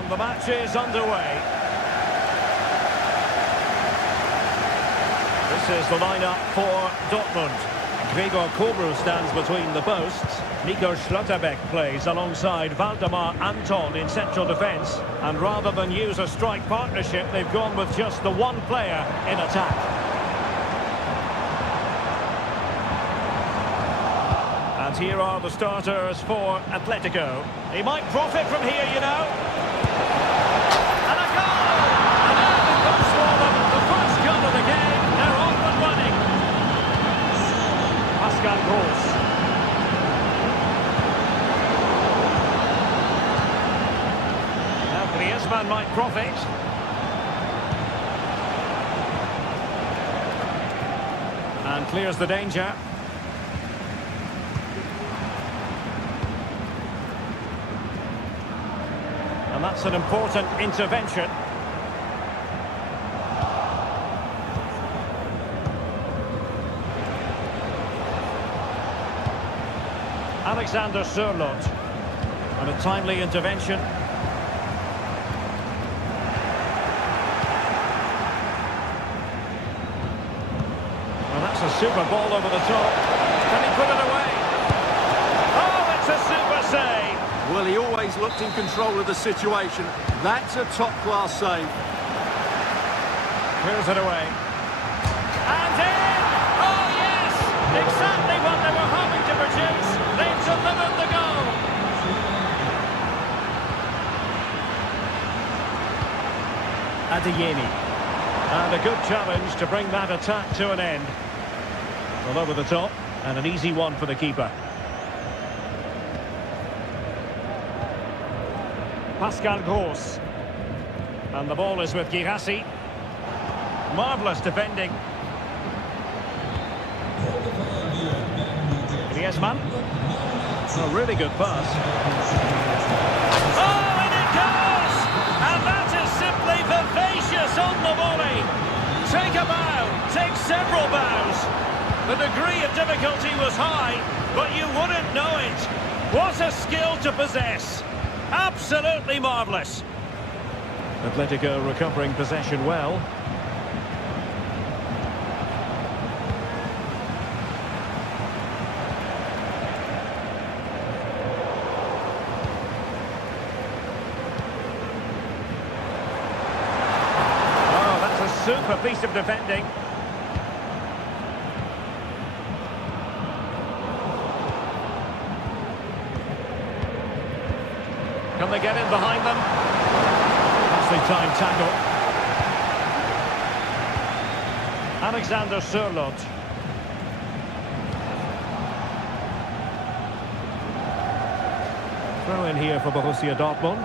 And the match is underway. This is the lineup for Dortmund. Gregor Kobru stands between the posts. Nico Schlotterbeck plays alongside Valdemar Anton in central defence. And rather than use a strike partnership, they've gone with just the one player in attack. And here are the starters for Atletico. He might profit from here, you know. And a goal! And now it goes for them. The first goal of the game. They're off and running. Pascal Gross. Now Griezmann might profit. And clears the danger. And that's an important intervention. Alexander Sørloth. And a timely intervention. Well, that's a super ball over the top. Can he put it away? Oh, it's a super save! Well, he always looked in control of the situation. That's a top-class save. Clears it away. And in! Oh, yes! Exactly what they were hoping to produce. They've delivered the goal. Adeyemi. And a good challenge to bring that attack to an end. Well, over the top, and an easy one for the keeper. Pascal Gross. And the ball is with Girassi. Marvellous defending. Griezmann. A really good pass. Oh, and it goes! And that is simply vivacious on the volley. Take a bow, take several bows. The degree of difficulty was high, but you wouldn't know it. What a skill to possess. Absolutely marvellous. Atletico recovering possession well. Oh, that's a super piece of defending. Can they get in behind them? Nicely timed tackle. Alexander Sørloth. Throw in here for Borussia Dortmund.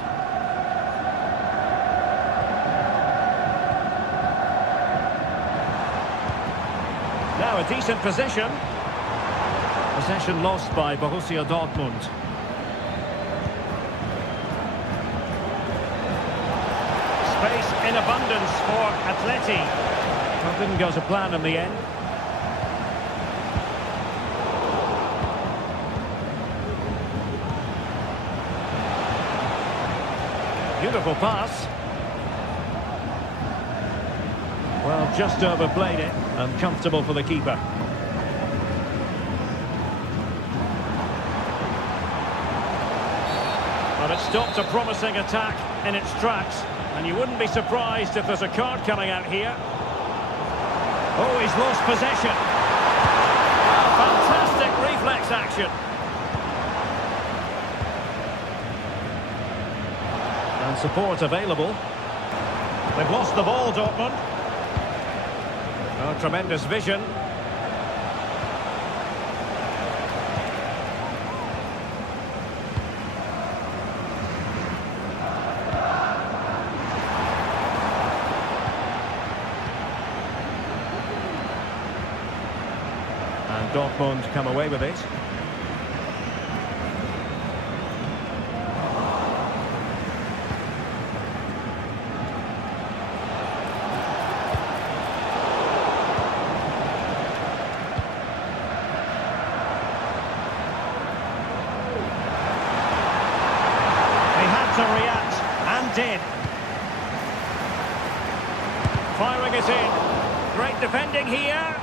Now a decent possession. Possession lost by Borussia Dortmund. Space in abundance for Atleti. Well, didn't go to plan in the end. Beautiful pass. Well, just overplayed it and comfortable for the keeper. Well, it stopped a promising attack in its tracks. And you wouldn't be surprised if there's a card coming out here. Oh, he's lost possession. Oh, fantastic reflex action. And support available. They've lost the ball, Dortmund. Oh, tremendous vision. Dortmund come away with it. He had to react and did. it in. Great defending here.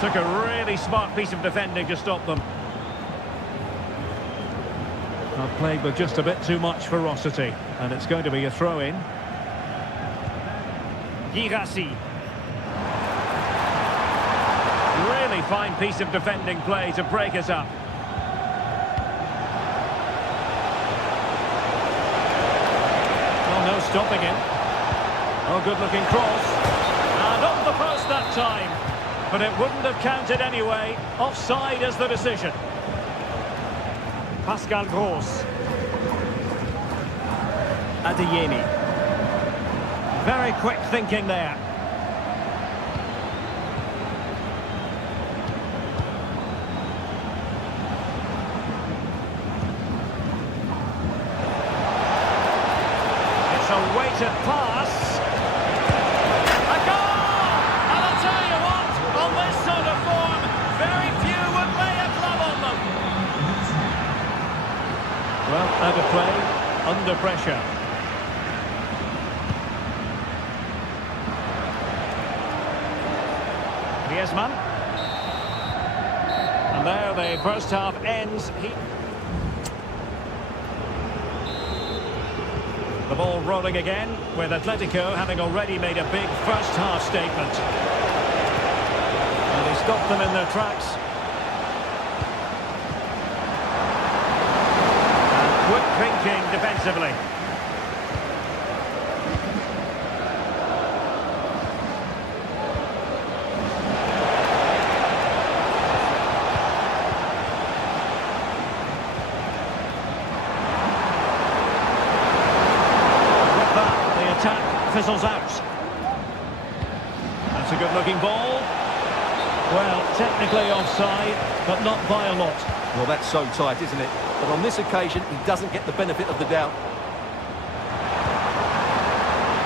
Took a really smart piece of defending to stop them. Not played with just a bit too much ferocity. And it's going to be a throw-in. Girassi. Really fine piece of defending play to break us up. Oh, no stopping him. Oh, good-looking cross. And off the post that time. But it wouldn't have counted anyway. Offside is the decision. Pascal Gross. Adeyemi. Very quick thinking there. It's a weighted pass. A goal! And I'll tell you what, on this sort of form, very few would lay a glove on them. Well, out of play, under pressure. Griezmann. And there the first half ends. The ball rolling again, with Atletico having already made a big first half statement. And he stopped them in their tracks. And quick thinking defensively. Fizzles out. That's a good-looking ball. Well, technically offside, but not by a lot. Well, that's so tight, isn't it? But on this occasion, he doesn't get the benefit of the doubt.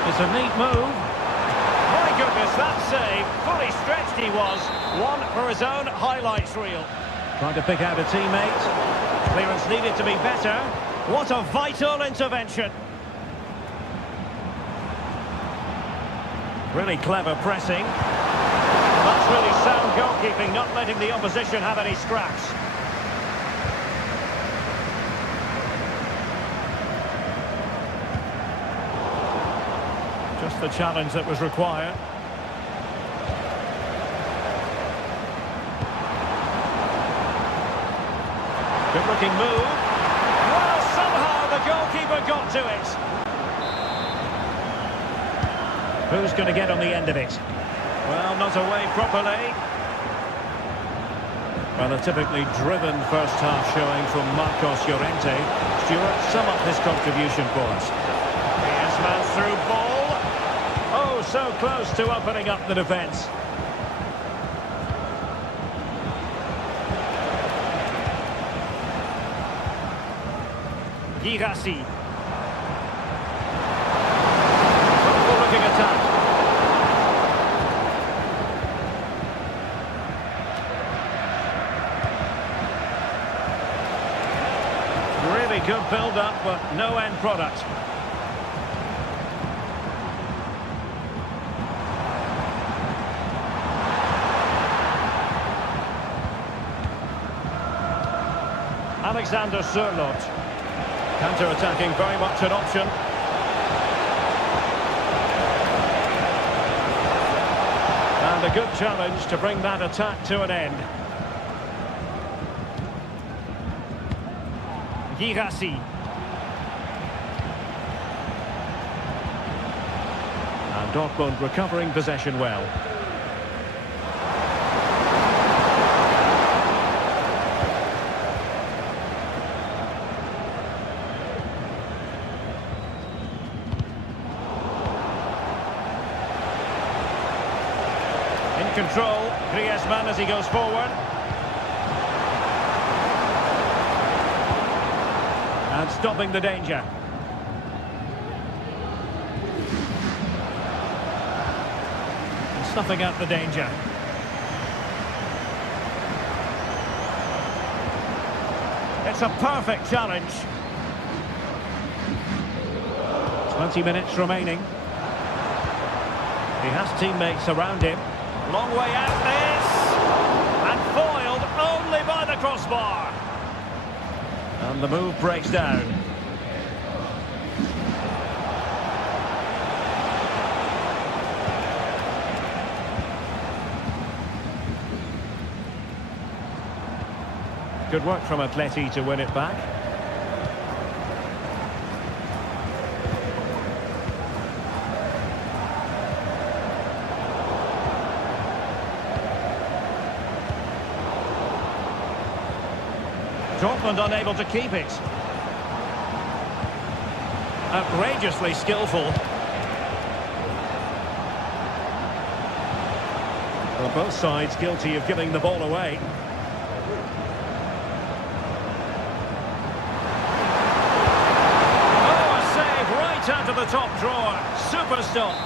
It's a neat move. My goodness, that save. Fully stretched he was. One for his own highlights reel. Trying to pick out a teammate. Clearance needed to be better. What a vital intervention. Really clever pressing. That's really sound goalkeeping, not letting the opposition have any scraps. Just the challenge that was required. Good-looking move. Well, somehow the goalkeeper got to it. Who's going to get on the end of it? Well, not away properly. Well, a typically driven first half showing from Marcos Llorente. Stuart, sum up his contribution for us. Griezmann through ball. Oh, so close to opening up the defence. Girassi. Looking attack. Really good build-up, but no end product. Alexander Sørloth. Counter-attacking, very much an option. And a good challenge to bring that attack to an end. Girassi. And Dortmund recovering possession well. In control, Griezmann as he goes forward. And stopping the danger. And snuffing out the danger. It's a perfect challenge. 20 minutes remaining. He has teammates around him. Long way out this. And foiled only by the crossbar. And the move breaks down. Good work from Atleti to win it back. Dortmund unable to keep it. Outrageously skillful. Well, both sides guilty of giving the ball away. Oh, a save right out of the top drawer. Super stop.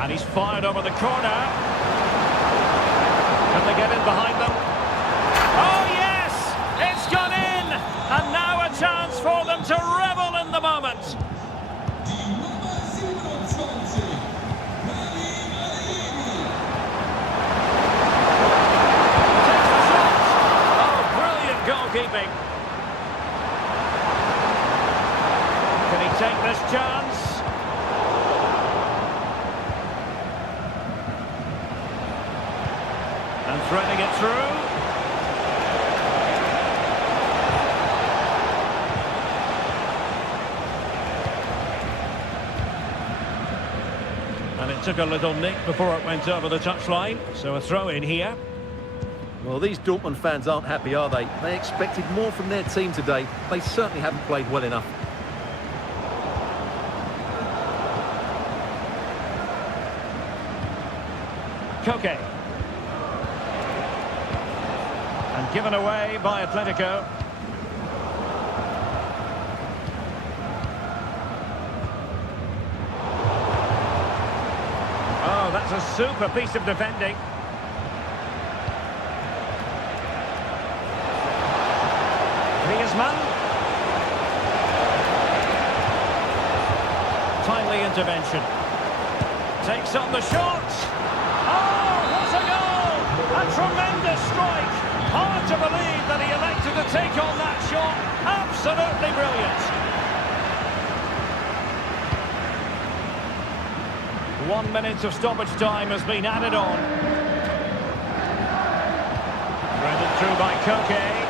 And he's fired over the corner. Can they get in behind them? Oh, yes! It's gone in! And now a chance for them to revel in the moment. Takes the shot. Oh, brilliant goalkeeping. Can he take this chance? And threading it through. And it took a little nick before it went over the touchline, so a throw in here. Well, these Dortmund fans aren't happy, are they? They expected more from their team today. They certainly haven't played well enough. Koke. And given away by Atletico. Oh, that's a super piece of defending. Griezmann. Timely intervention. Takes on the shot. Oh, what a goal! A tremendous strike. Hard to believe that he elected to take on that shot. Absolutely brilliant. 1 minute of stoppage time has been added on. Threaded through by Koke.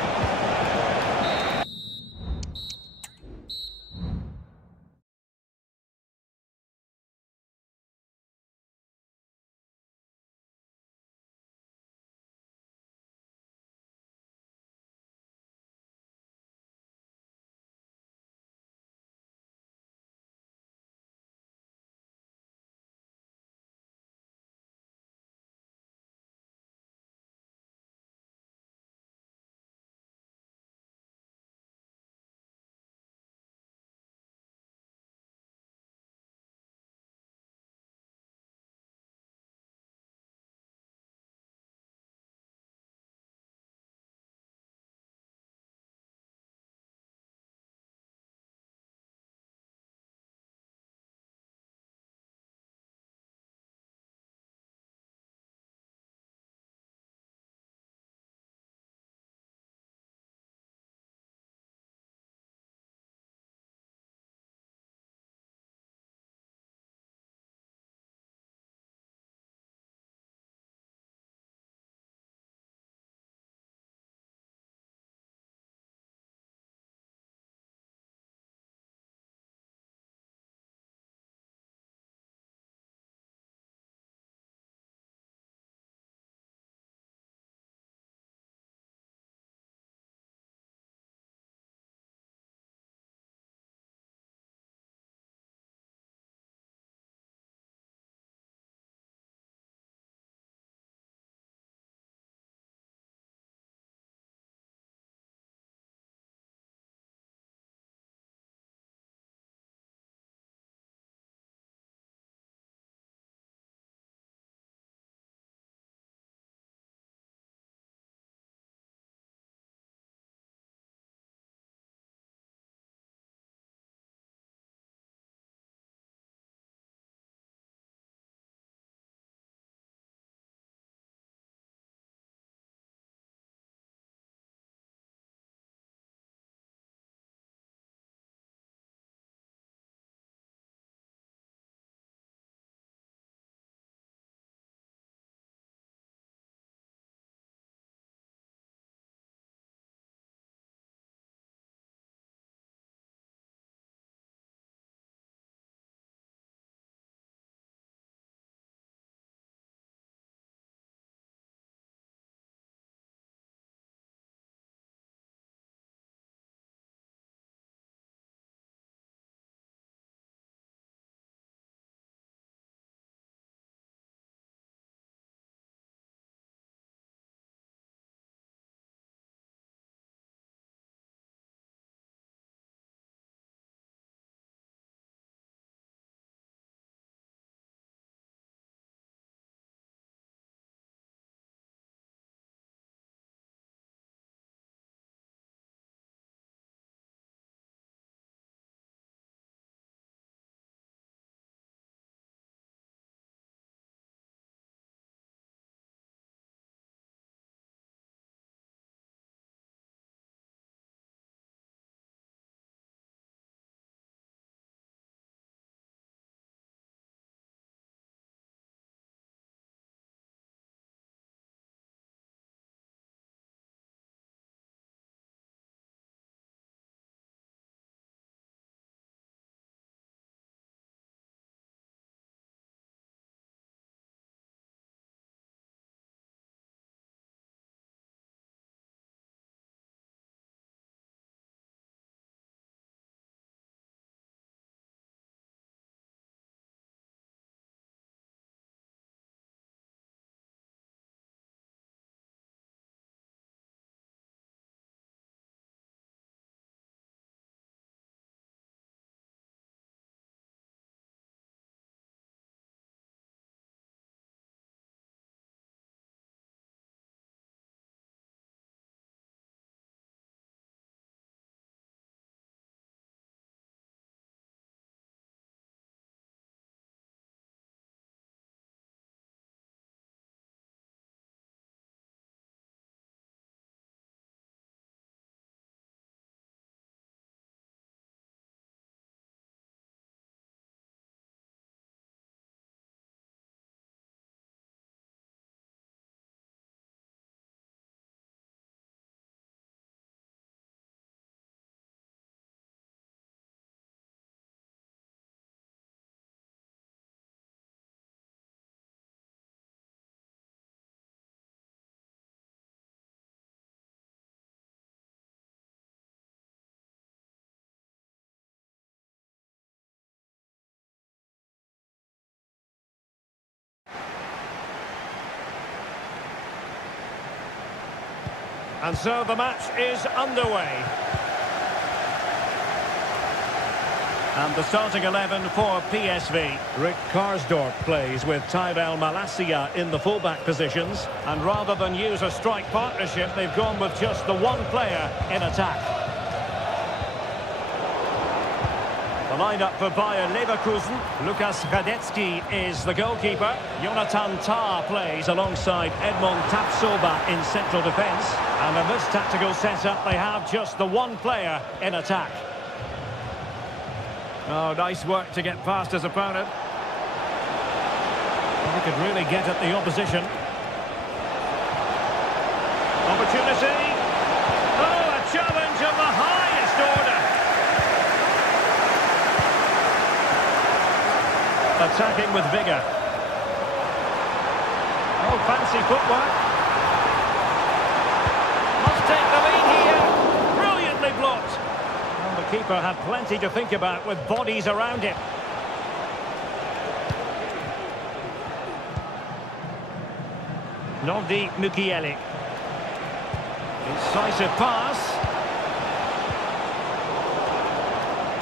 And so the match is underway. And the starting 11 for PSV. Rick Karsdorp plays with Tyrell Malacia in the fullback positions. And rather than use a strike partnership, they've gone with just the one player in attack. The lineup for Bayer Leverkusen. Lukas Radecki is the goalkeeper. Jonathan Tah plays alongside Edmond Tapsoba in central defence. And in this tactical setup, they have just the one player in attack. Oh, nice work to get past his opponent. He could really get at the opposition. Opportunity. Oh, a challenge of the highest order. Attacking with vigour. Oh, fancy footwork. Must take the lead here. Brilliantly blocked. The keeper had plenty to think about with bodies around him. Nordi Mukiele. Incisive pass.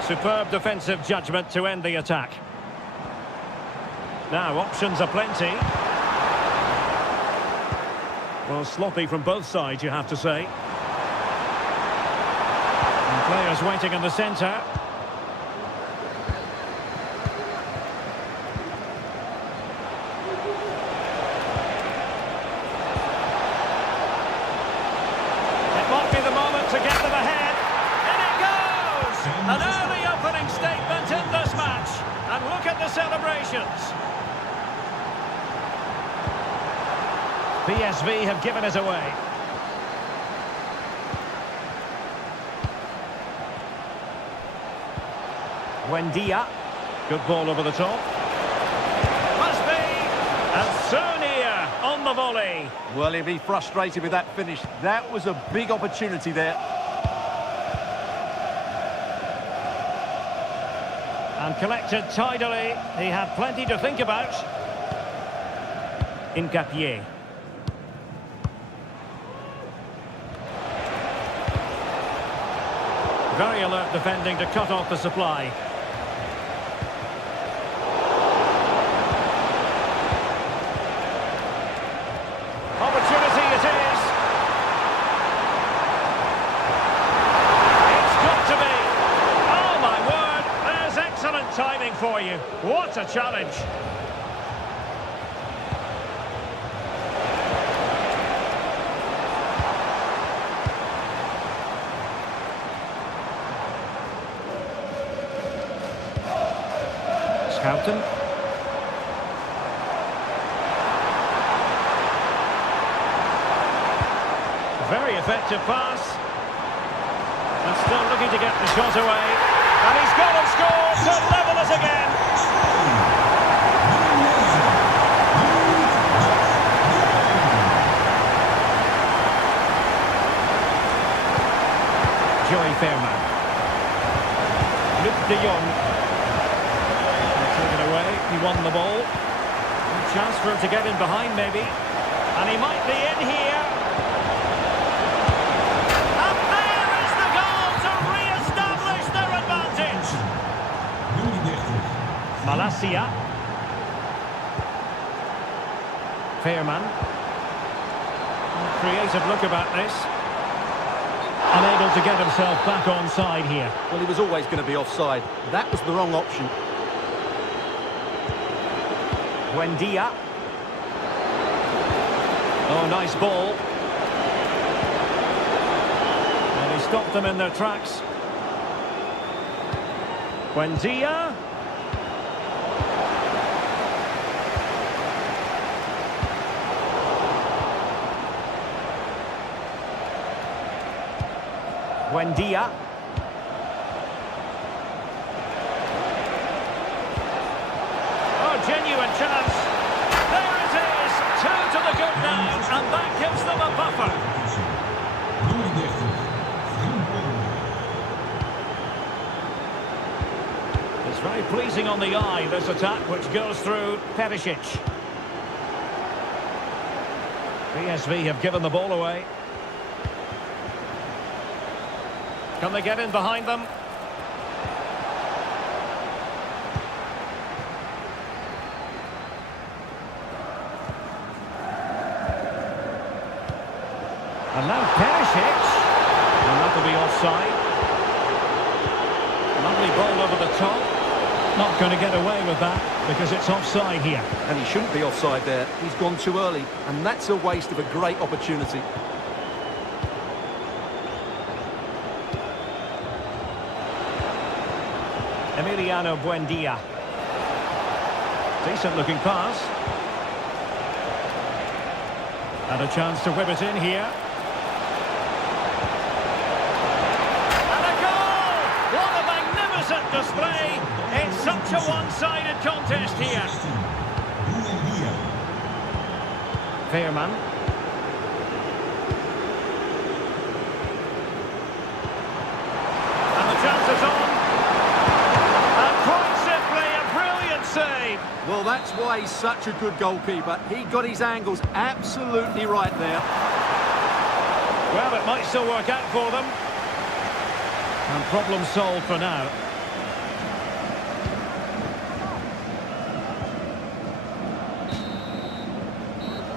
Superb defensive judgment to end the attack. Now options are plenty. Well, sloppy from both sides, you have to say. Players waiting in the centre. It might be the moment to get them ahead. And it goes! An early opening statement in this match. And look at the celebrations. PSV have given it away. Wendia. Good ball over the top. Must be! And Sonia on the volley. Well, he'll be frustrated with that finish. That was a big opportunity there. And collected tidily. He had plenty to think about. Incapié. Very alert defending to cut off the supply. Opportunity it is. It's got to be. Oh my word, there's excellent timing for you. What a challenge. Houghton. Very effective pass. And still looking to get the shot away. And he's got and scored to level it again. Joey Fairman. Luc de Jong. He won the ball. A chance for him to get in behind maybe. And he might be in here. And there is the goal to re-establish their advantage. Malacia. Fairman. Creative look about this. Unable to get himself back onside here. Well, he was always going to be offside. That was the wrong option. Wendia. Oh, nice ball. And he stopped them in their tracks. Wendia. Wendia. Genuine chance. There it is. 2 to the good now, and that gives them a buffer. It's very pleasing on the eye, this attack, which goes through Perisic. PSV have given the ball away. Can they get in behind them? And now Perisic. And that'll be offside. Lovely ball over the top. Not going to get away with that because it's offside here. And he shouldn't be offside there. He's gone too early, and that's a waste of a great opportunity. Emiliano Buendia. Decent looking pass. And a chance to whip it in here. And a goal! What a magnificent display! It's such a one-sided contest here. Veerman. And the chance is on. And quite simply a brilliant save. Well, that's why he's such a good goalkeeper. He got his angles absolutely right there. Well, it might still work out for them. And problem solved for now.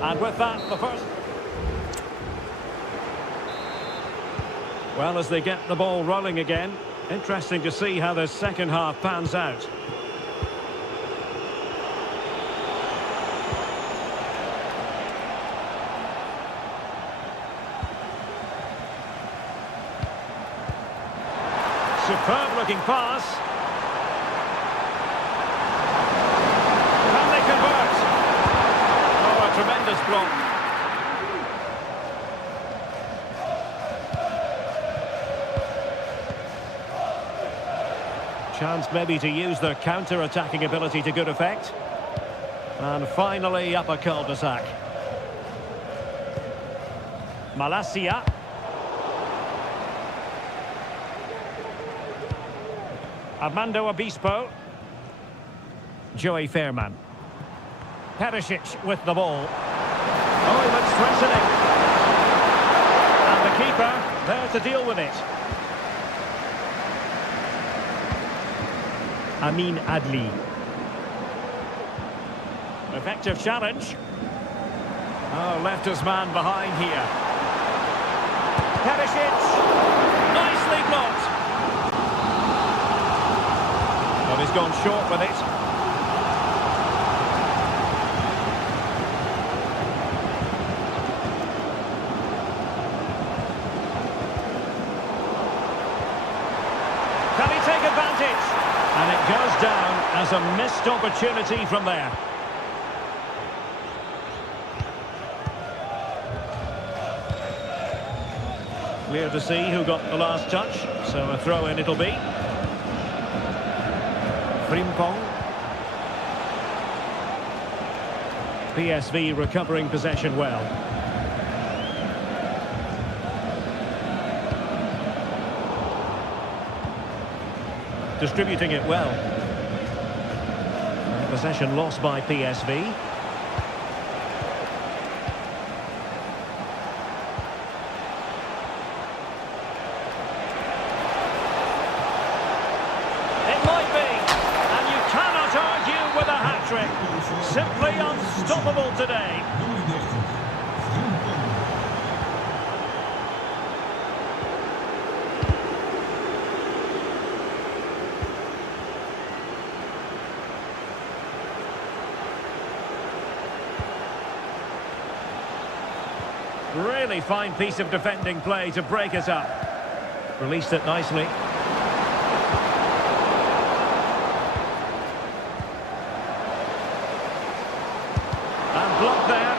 And with that, the first... Well, as they get the ball rolling again, interesting to see how the second half pans out. Superb looking pass. Can they convert? Oh, a tremendous block. Chance maybe to use their counter-attacking ability to good effect. And finally up a cul-de-sac. Malacia. Armando Obispo. Joey Fairman. Perisic with the ball. Oh, he looks threatening. And the keeper there to deal with it. Amin Adli. Effective challenge. Oh, left his man behind here. Perisic. Nicely blocked. Well, he's gone short with it. Can he take advantage? And it goes down as a missed opportunity from there. Clear to see who got the last touch, so a throw-in it'll be. Frimpong. PSV recovering possession well. Distributing it well. Possession lost by PSV. Simply unstoppable today. Really fine piece of defending play to break us up. Released it nicely. Blocked there.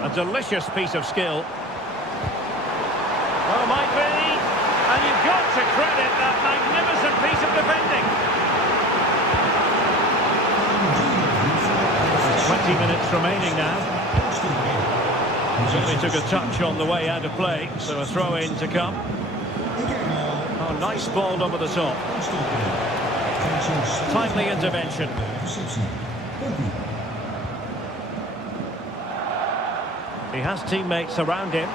A delicious piece of skill. Oh, might be. And you've got to credit that magnificent piece of defending. 20 minutes remaining now. Certainly took a touch on the way out of play, so a throw-in to come. Oh, nice ball over the top. Timely intervention. He has teammates around him.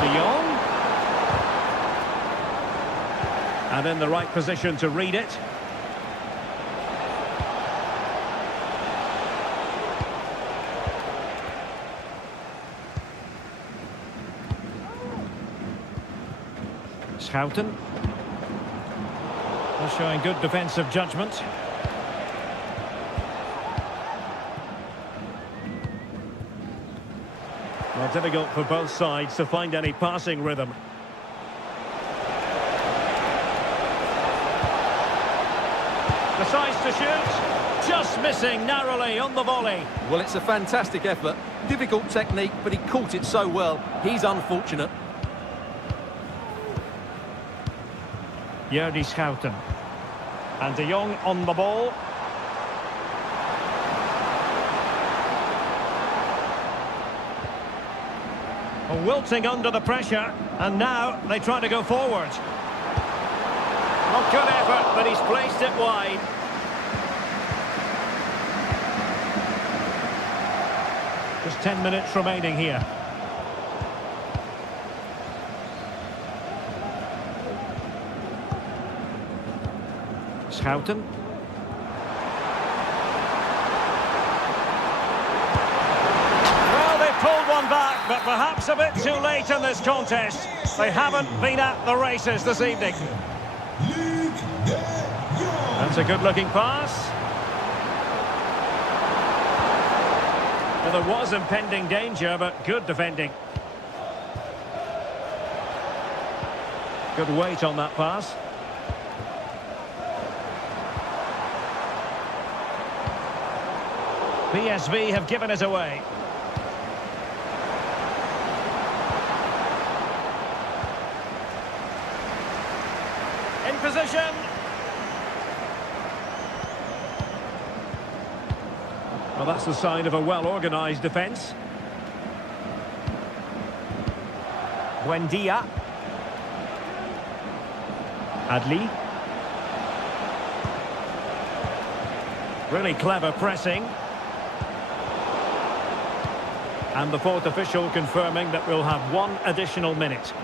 De Jong. And in the right position to read it. Schouten. Showing good defensive judgment. Well, difficult for both sides to find any passing rhythm. Decides to shoot. Just missing narrowly on the volley. Well, it's a fantastic effort. Difficult technique, but he caught it so well. He's unfortunate. Jordi Schouten. And De Jong on the ball. Wilting under the pressure, and now they try to go forward. Well, good effort, but he's placed it wide. Just 10 minutes remaining here. Schouten. Well, they pulled one back, but perhaps a bit too late in this contest. They haven't been at the races this evening. That's a good-looking pass. Well, there was impending danger, but good defending. Good weight on that pass. PSV have given it away. In position. Well, that's the sign of a well-organised defence. Buendia. Adli. Really clever pressing. And the fourth official confirming that we'll have one additional minute.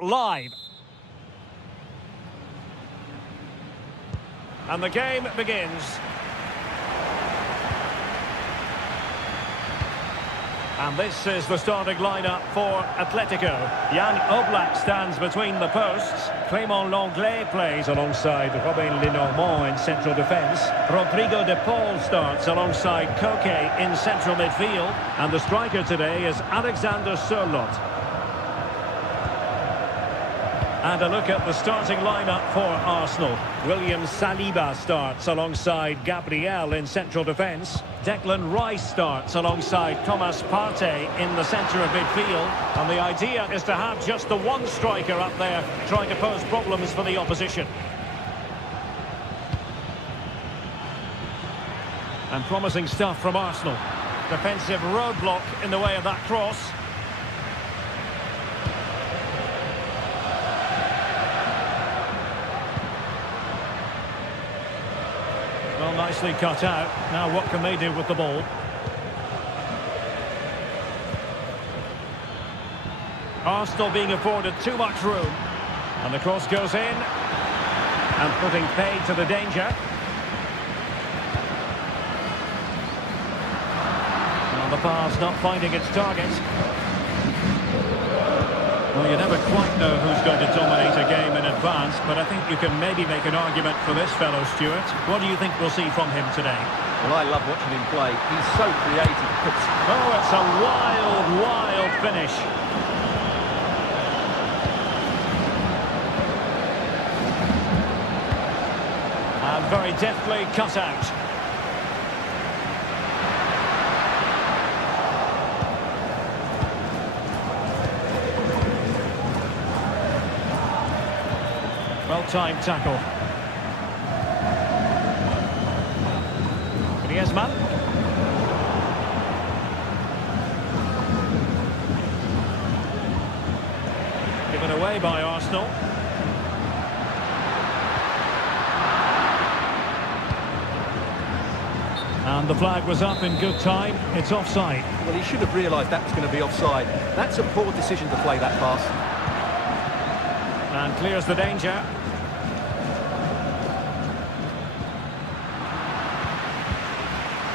Live. And the game begins. And this is the starting lineup for Atletico. Jan Oblak stands between the posts. Clément Lenglet plays alongside Robin Lenormand in central defence. Rodrigo de Paul starts alongside Koke in central midfield. And the striker today is Alexander Sørloth. And a look at the starting lineup for Arsenal. William Saliba starts alongside Gabriel in central defence. Declan Rice starts alongside Thomas Partey in the centre of midfield. And the idea is to have just the one striker up there trying to pose problems for the opposition. And promising stuff from Arsenal. Defensive roadblock in the way of that cross. Well, nicely cut out. Now what can they do with the ball? Arsenal being afforded too much room. And the cross goes in. And putting paid to the danger. Well, the pass not finding its target. Well, you never quite know who's going to dominate a game in advance, but I think you can maybe make an argument for this fellow, Stuart. What do you think we'll see from him today? Well, I love watching him play. He's so creative. Oh, it's a wild, wild finish. And very deftly cut out. Well-timed tackle. Griezmann. Given away by Arsenal. And the flag was up in good time. It's offside. Well, he should have realised that was going to be offside. That's a poor decision to play that pass. And clears the danger.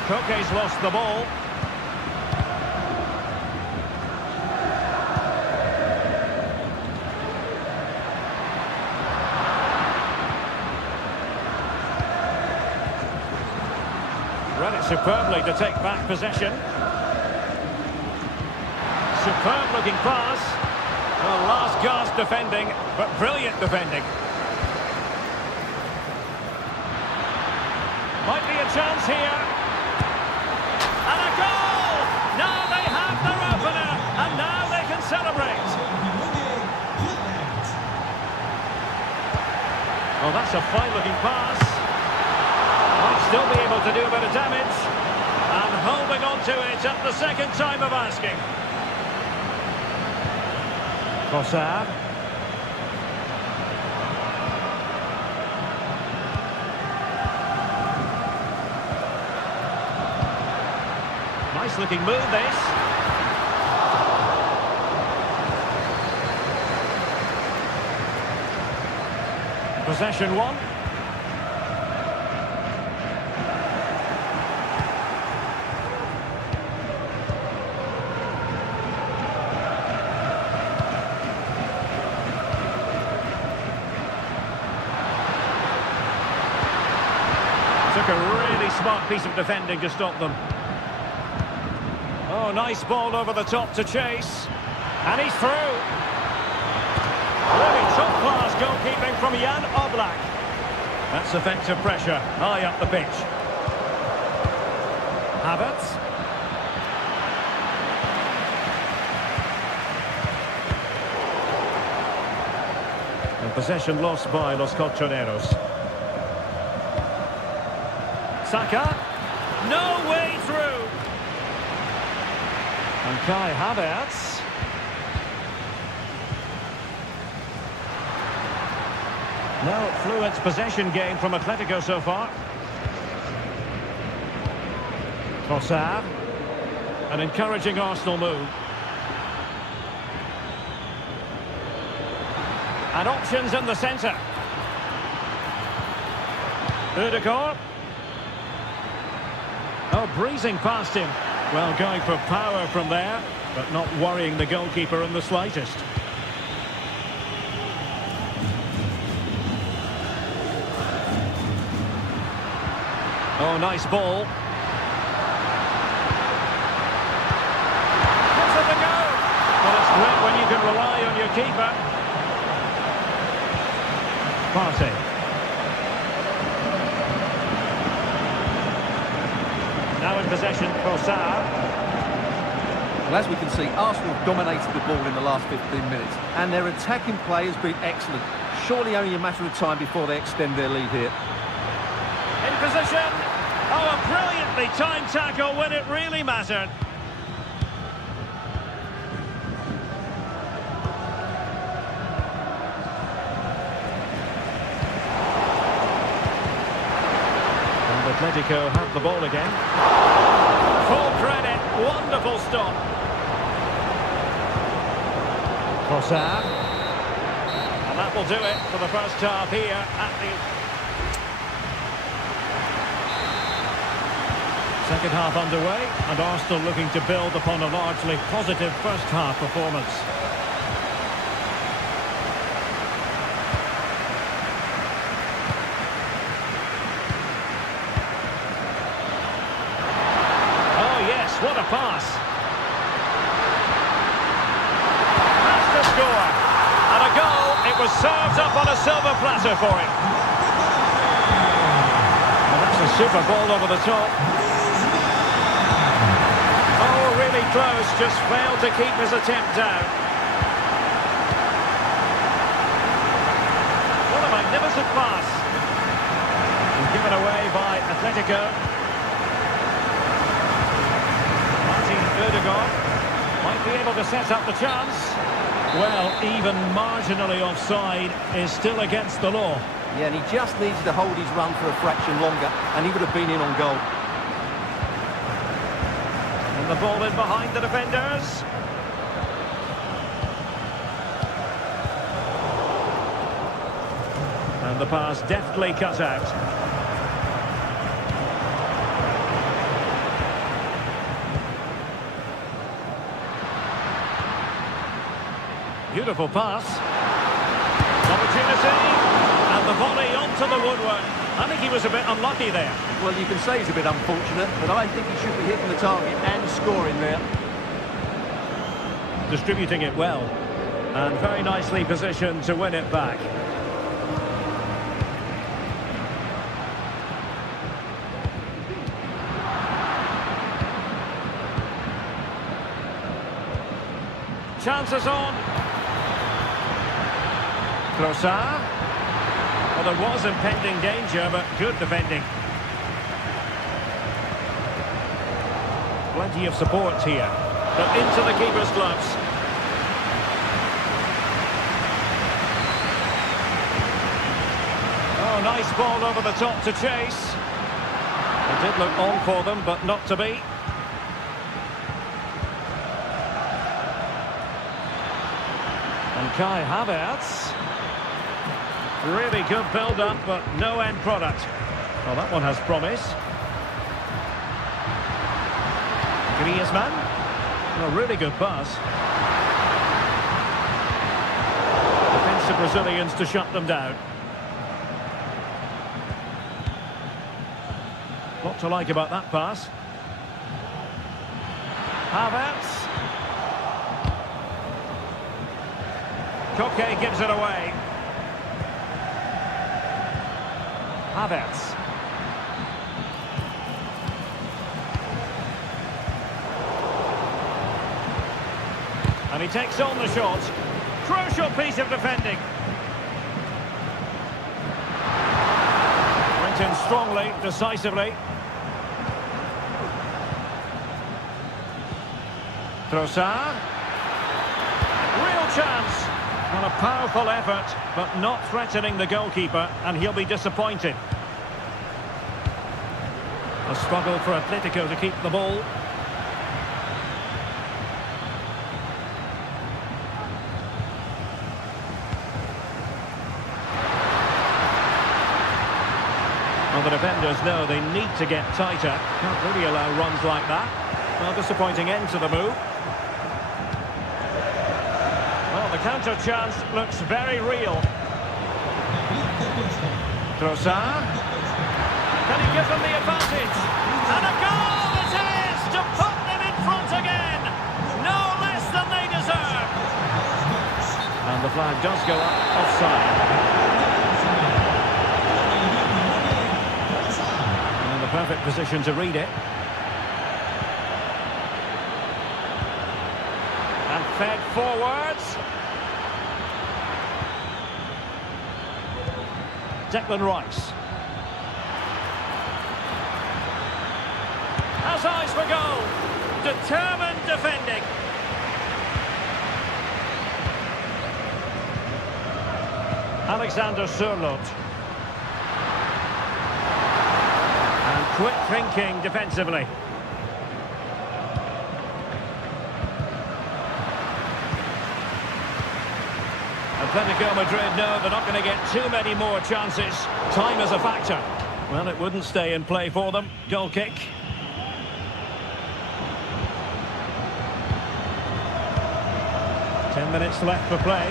Koke's lost the ball. Read it superbly to take back possession. Superb looking pass. Well, last gasp defending, but brilliant defending. Might be a chance here. And a goal! Now they have their opener, and now they can celebrate. Well, that's a fine-looking pass. Might still be able to do a bit of damage. And holding on to it at the second time of asking. Trossard. Nice looking move, this. Possession one. Took a really smart piece of defending to stop them. Oh, nice ball over the top to chase. And he's through. Really top-class goalkeeping from Jan Oblak. That's effective pressure, high up the pitch. Havertz. And possession lost by Los Colchoneros. Saka. No way through. And Kai Havertz. No fluent possession game from Atletico so far. Trossard. An encouraging Arsenal move. And options in the centre. Ødegaard. Oh, breezing past him. Well, going for power from there, but not worrying the goalkeeper in the slightest. Oh, nice ball. Gives it a go. Well, it's great when you can rely on your keeper. Partey. Now in possession for Saar. Well, as we can see, Arsenal have dominated the ball in the last 15 minutes, and their attacking play has been excellent. Surely only a matter of time before they extend their lead here. In position. Oh, a brilliantly timed tackle when it really mattered. And Atletico have the ball again. Full credit, wonderful stop. Trossard. And that will do it for the first half here at the... Second half underway, and Arsenal looking to build upon a largely positive first half performance. Oh yes, what a pass! Has to score, and a goal. It was served up on a silver platter for him. Well, that's a super ball over the top. Really close, just failed to keep his attempt down. What a magnificent pass. And given away by Atletico. Martin Ødegaard might be able to set up the chance. Well, even marginally offside is still against the law. Yeah, and he just needs to hold his run for a fraction longer, and he would have been in on goal. The ball in behind the defenders. And the pass deftly cut out. Beautiful pass. Opportunity. And the volley onto the woodwork. I think he was a bit unlucky there. Well, you can say he's a bit unfortunate, but I think he should be hitting the target and scoring there. Distributing it well. And very nicely positioned to win it back. Chances on. Trossard. Well, there was impending danger, but good defending. Plenty of support here, but into the keeper's gloves. Oh, nice ball over the top to chase. It did look on for them, but not to be. And Kai Havertz. Really good build-up, but no end product. Well, that one has promise. Griezmann. A really good pass. Defensive Brazilians to shut them down. Lot to like about that pass. Havertz. Koke gives it away. Havertz. And he takes on the shot. Crucial piece of defending. Went in strongly, decisively. Trossard. Real chance. Well, a powerful effort, but not threatening the goalkeeper, and he'll be disappointed. A struggle for Atletico to keep the ball. Well, the defenders know they need to get tighter. Can't really allow runs like that. Well, disappointing end to the move. Well, the counter chance looks very real. Trossard. Can he give them the advantage? And a goal it is to put them in front again. No less than they deserve. And the flag does go up offside. And the perfect position to read it. And fed forwards. Declan Rice. Has eyes for goal. Determined defending. Alexander Sørloth. And quick thinking defensively. Atletico Madrid know they're not going to get too many more chances. Time is a factor. Well, it wouldn't stay in play for them. Goal kick. Ten minutes left for play.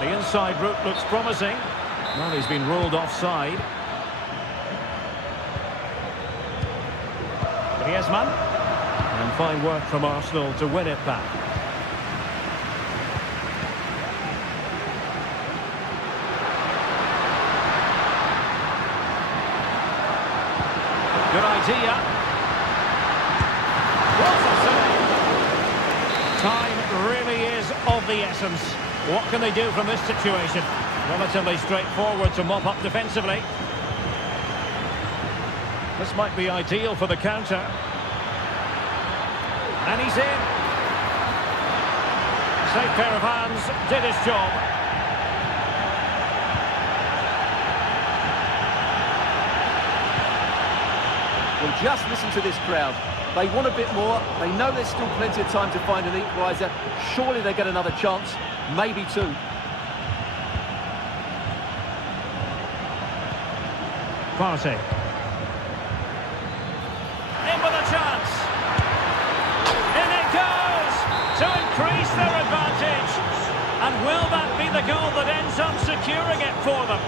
The inside route looks promising. Well, he's been ruled offside. Griezmann. And fine work from Arsenal to win it back. Good idea. What a save! Time really is of the essence. What can they do from this situation? Relatively straightforward to mop up defensively. This might be ideal for the counter. And he's in. Safe pair of hands, did his job. Well, just listen to this crowd. They want a bit more. They know there's still plenty of time to find an equaliser. Surely they get another chance, maybe two. Partey. In with a chance. In it goes to increase their advantage. And will that be the goal that ends up securing it for them?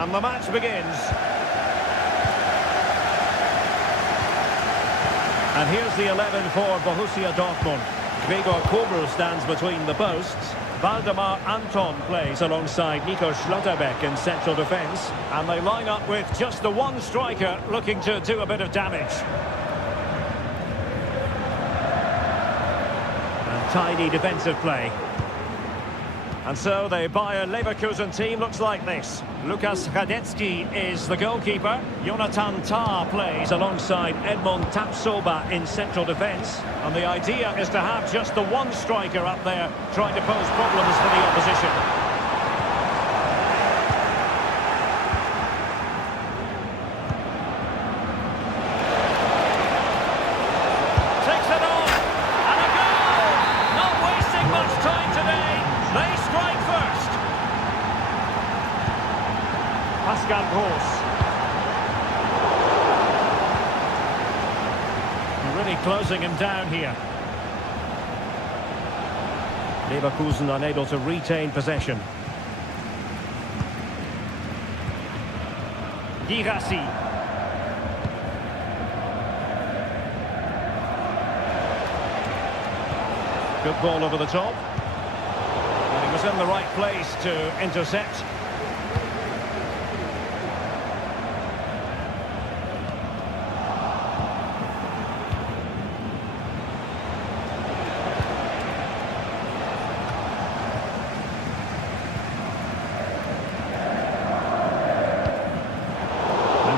And the match begins. And here's the 11 for Borussia Dortmund. Gregor Kobel stands between the posts. Valdemar Anton plays alongside Nico Schlotterbeck in central defence. And they line up with just the one striker looking to do a bit of damage. And tidy defensive play. And so the Bayer Leverkusen team looks like this. Lukas Radetzky is the goalkeeper. Jonathan Tah plays alongside Edmond Tapsoba in central defence. And the idea is to have just the one striker up there trying to pose problems for the opposition. Takes it on. And a goal! Not wasting much time today. They strike first. Pascal Gross. Really closing him down here. Leverkusen unable to retain possession. Girassi. Good ball over the top. And he was in the right place to intercept.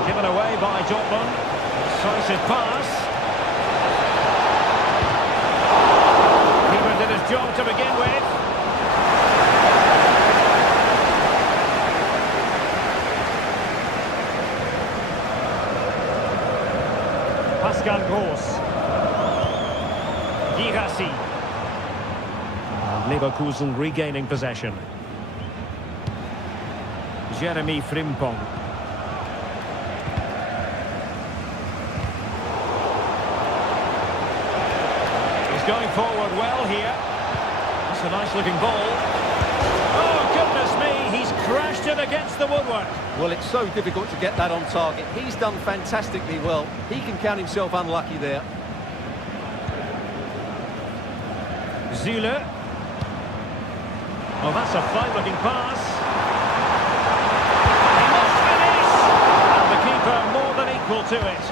Given away by Dortmund. Decisive pass. Keeper did his job to begin with. Pascal Gross. Girassi. Leverkusen regaining possession. Jeremy Frimpong. Going forward well here. That's a nice looking ball. Oh goodness me, he's crashed it against the woodwork. Well, it's so difficult to get that on target. He's done fantastically well. He can count himself unlucky there. Zule. Oh, that's a fine looking pass. He must finish. And the keeper more than equal to it.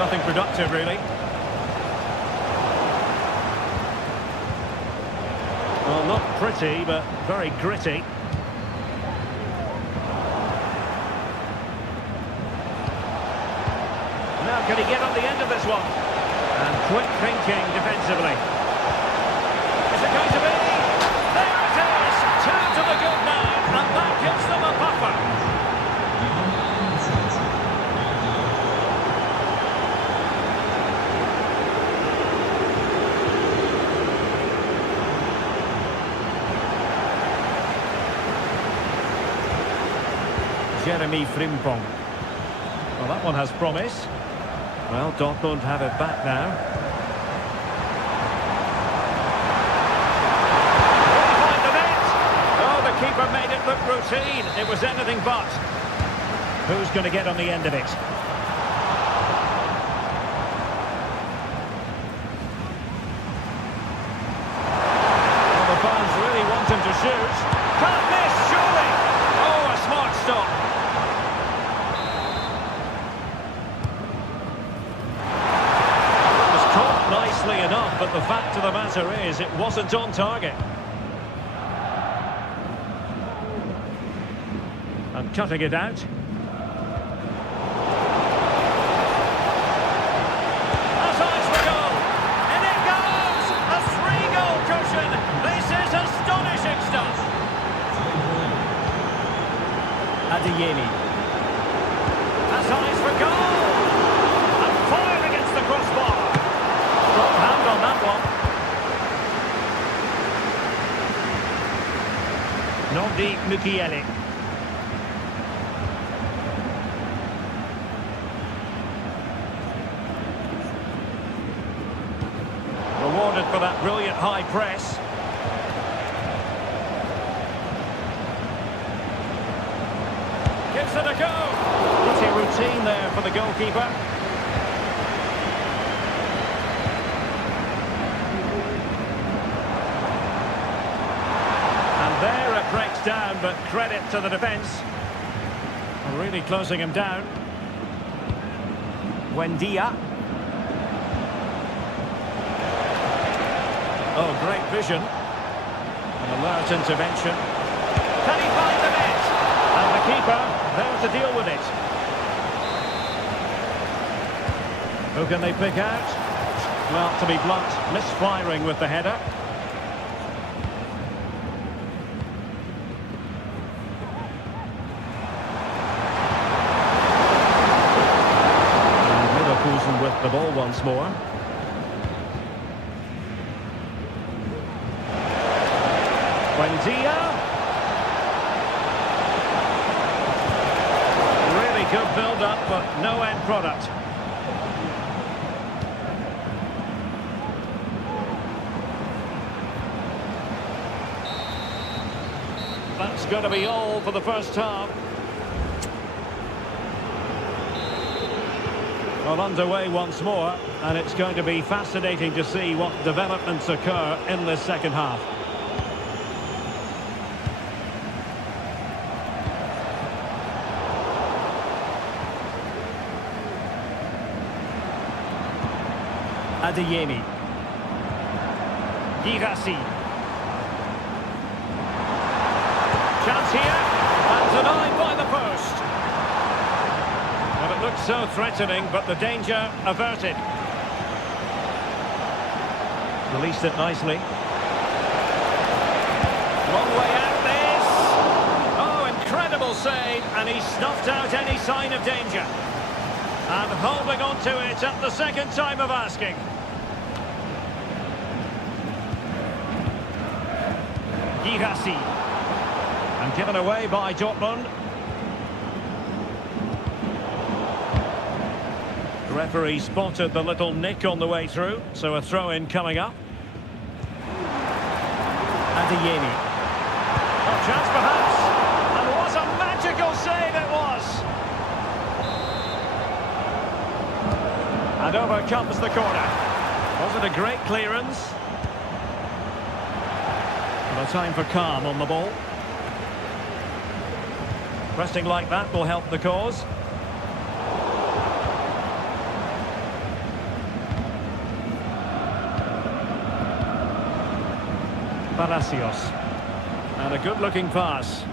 Nothing productive, really. Well, not pretty, but very gritty. Now, can he get on the end of this one? And quick thinking defensively. Is it going to be? There it is! Two to the good now, and that gives them a buffer. Jeremy Frimpong. Well, that one has promise. Well, Dortmund have it back now. Behind the net! Oh, the keeper made it look routine. It was anything but. Who's going to get on the end of it? Well, the fans really want him to shoot. Can't miss, surely! Oh, a smart stop. Nicely enough, but the fact of the matter is it wasn't on target. And cutting it out. That's eyes for goal. And it goes! A 3-goal cushion. This is astonishing stuff. Adeyemi. That's eyes for goal. And fire against the crossbar. Strong hand on that one. Nordi Mukiele. rewarded for that brilliant high press. Gives it a go. Pretty routine there for the goalkeeper. And there it breaks down, but credit to the defence. Really closing him down. Buendia. Oh, great vision. An alert intervention. Can he find the net? And the keeper there to deal with it. Who can they pick out? Well, to be blunt, misfiring with the header. With the ball once more. Buendia. Really good build-up, but no end product. That's going to be all for the first half. Well, underway once more, and it's going to be fascinating to see what developments occur in this second half. Adeyemi. Girassi. Chance here, and denied by the post. Well, it looks so threatening, but the danger averted. Released it nicely. Long way out this. Oh, incredible save, and he snuffed out any sign of danger. And holding on to it at the second time of asking. Girassi. And given away by Dortmund. The referee spotted the little nick on the way through, so a throw-in coming up. Adeyemi. Oh, chance perhaps. And what a magical save it was. And over comes the corner. Was it a great clearance? Well, a time for calm on the ball. Pressing like that will help the cause. Palacios. And a good-looking pass.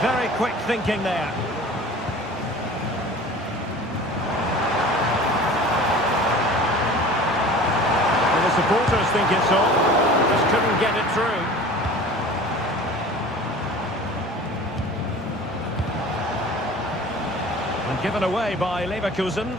Very quick thinking there. Well, the supporters think it's on. Just couldn't get it through. And given away by Leverkusen.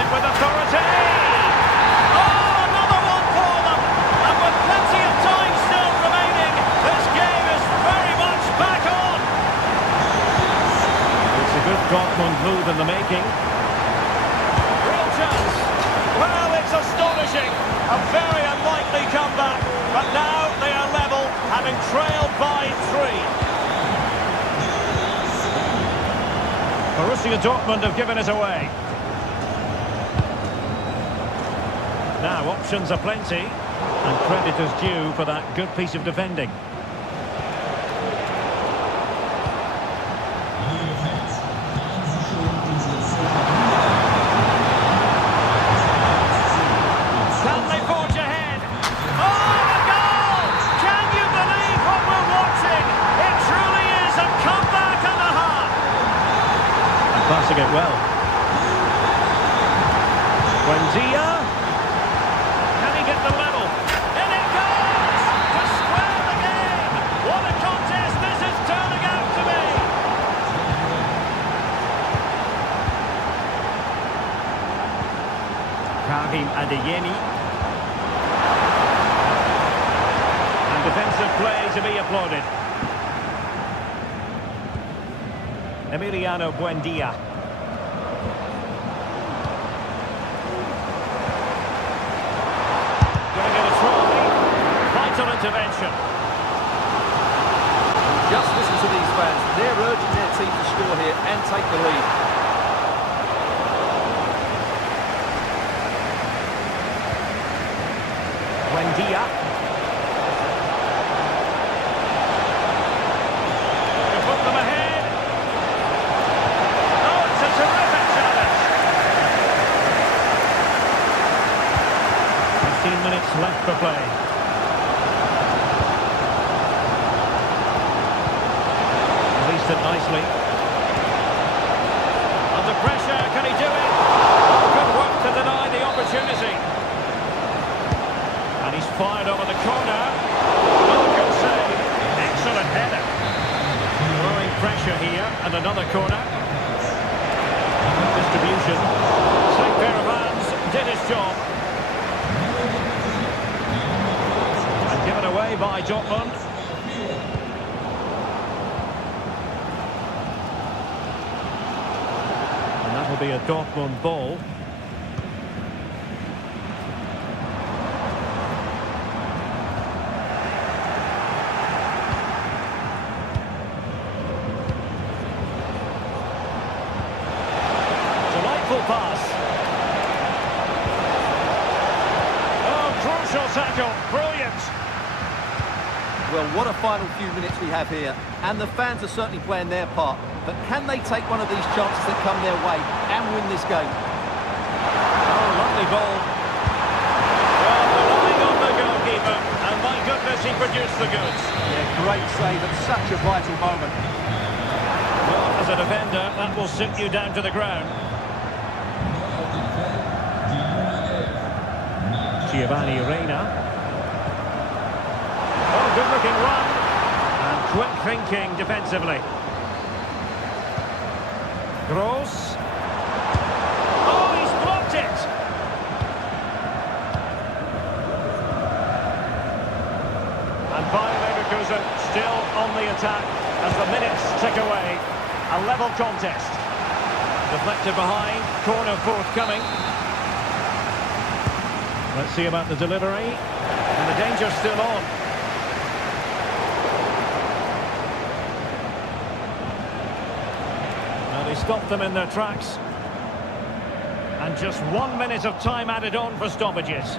With authority! Oh, another one for them! And with plenty of time still remaining, this game is very much back on! It's a good Dortmund move in the making. Real chance! Well, it's astonishing! A very unlikely comeback, but now they are level, having trailed by 3. Borussia Dortmund have given it away. Now, options are plenty, and credit is due for that good piece of defending. Can they forge ahead? Oh, a goal! Can you believe what we're watching? It truly is a comeback and a half. And passing it well. Buendia. Adeyemi. And defensive play to be applauded. Emiliano Buendia. Going to get a try. Vital intervention. Just listen to these fans. They're urging their team to score here and take the lead. Buendia. To put them ahead. Oh, it's a terrific challenge. 15 minutes left for play. Released it nicely. Under pressure, can he do it? Oh, good work to deny the opportunity. And he's fired over the corner. Oh, good save. Excellent header. Growing pressure here, and another corner. Distribution. Slick pair of hands, did his job. And given away by Dortmund. And that'll be a Dortmund ball. Pass. Oh, crucial tackle. Brilliant. Well, what a final few minutes we have here. And the fans are certainly playing their part. But can they take one of these chances that come their way and win this game? Oh, lovely ball. Well, relying on the goalkeeper. And my goodness, he produced the goods. Yeah, great save at such a vital moment. Well, as a defender, that will sit you down to the ground. Giovanni Reina. Oh, good-looking run. And quick thinking defensively. Gross. Oh, he's blocked it. And Bayer Leverkusen still on the attack as the minutes tick away. A level contest. Deflected behind, corner forthcoming. Let's see about the delivery. And the danger's still on. Now they stopped them in their tracks. And just 1 minute of time added on for stoppages.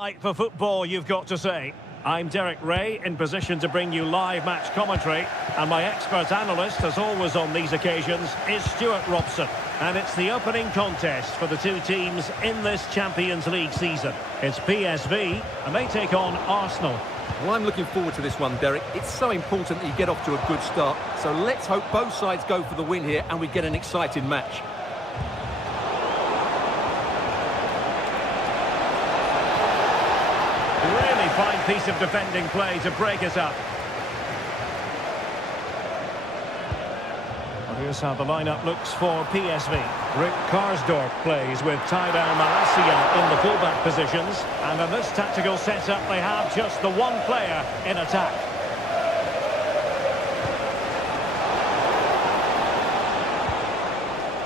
For football, you've got to say. I'm Derek Ray, in position to bring you live match commentary, and my expert analyst, as always on these occasions, is Stuart Robson. And it's the opening contest for the two teams in this Champions League season. It's PSV, and they take on Arsenal. Well, I'm looking forward to this one, Derek. It's so important that you get off to a good start, so let's hope both sides go for the win here and we get an exciting match. Really fine piece of defending play to break us up. Well, here's how the lineup looks for PSV. Rick Karsdorp plays with Tyrell Malacia in the fullback positions. And in this tactical setup, they have just the one player in attack.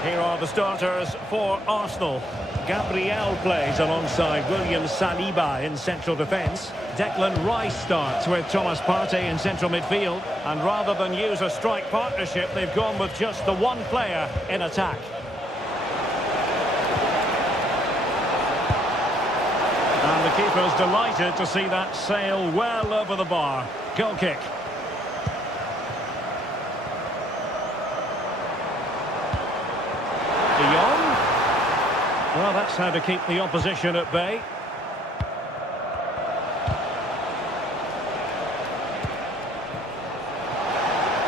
Here are the starters for Arsenal. Gabriel plays alongside William Saliba in central defence. Declan Rice starts with Thomas Partey in central midfield. And rather than use a strike partnership, they've gone with just the one player in attack. And the keeper's delighted to see that sail well over the bar. Goal kick. De Jong. Well, that's how to keep the opposition at bay.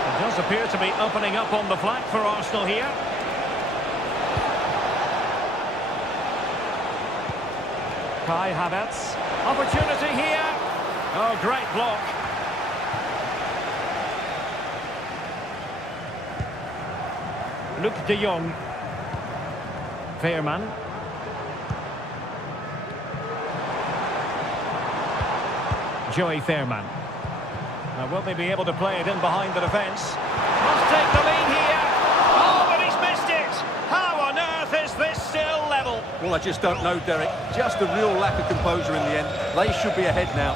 It does appear to be opening up on the flank for Arsenal here. Kai Havertz. Opportunity here. Oh, great block. Luc de Jong. Veerman. Joey Veerman. Now, will they be able to play it in behind the defence? Must take the lead here. Oh, but he's missed it. How on earth is this still level? Well, I just don't know, Derek. Just a real lack of composure in the end. They should be ahead now.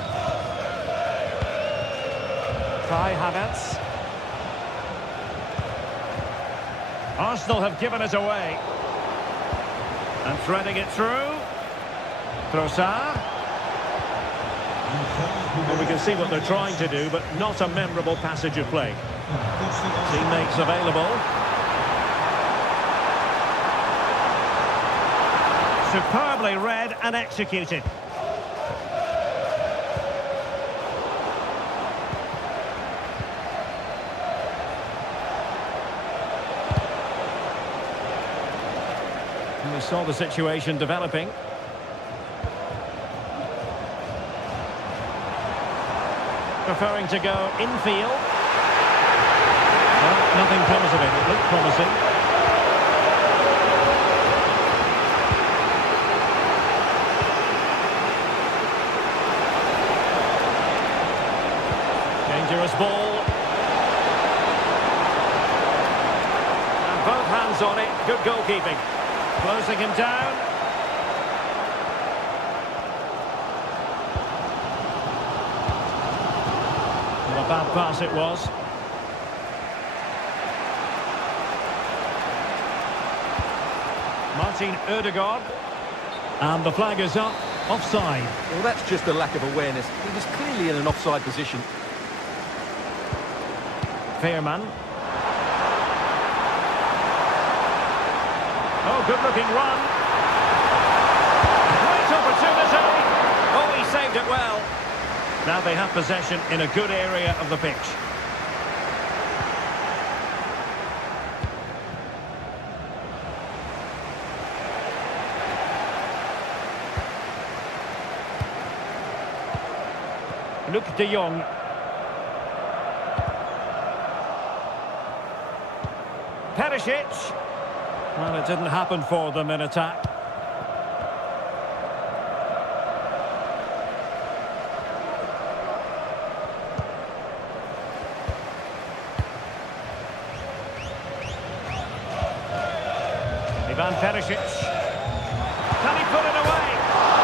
Kai Havertz. Arsenal have given it away. And threading it through. Trossard. Well, we can see what they're trying to do, but not a memorable passage of play. Teammates available. Superbly read and executed. And we saw the situation developing. Preferring to go infield. Well, nothing comes of it. It looked promising. Dangerous ball. And both hands on it. Good goalkeeping. Closing him down. What a bad pass it was. Martin Ødegaard. And the flag is up. Offside. Well, that's just a lack of awareness. He was clearly in an offside position. Veerman. Oh, good-looking run. Great opportunity. Oh, he saved it well. Now they have possession in a good area of the pitch. Luc de Jong. Perisic. Well, it didn't happen for them in attack. Ivan Perisic. Can he put it away?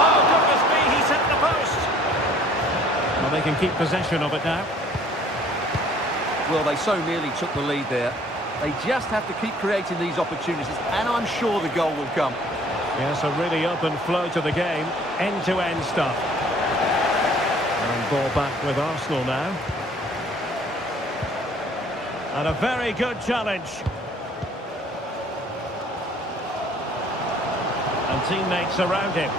Oh, goodness me, he's hit the post. Well, they can keep possession of it now. Well, they so nearly took the lead there. They just have to keep creating these opportunities, and I'm sure the goal will come. Yes, a really open flow to the game. End-to-end stuff. And ball back with Arsenal now. And a very good challenge. And teammates around him.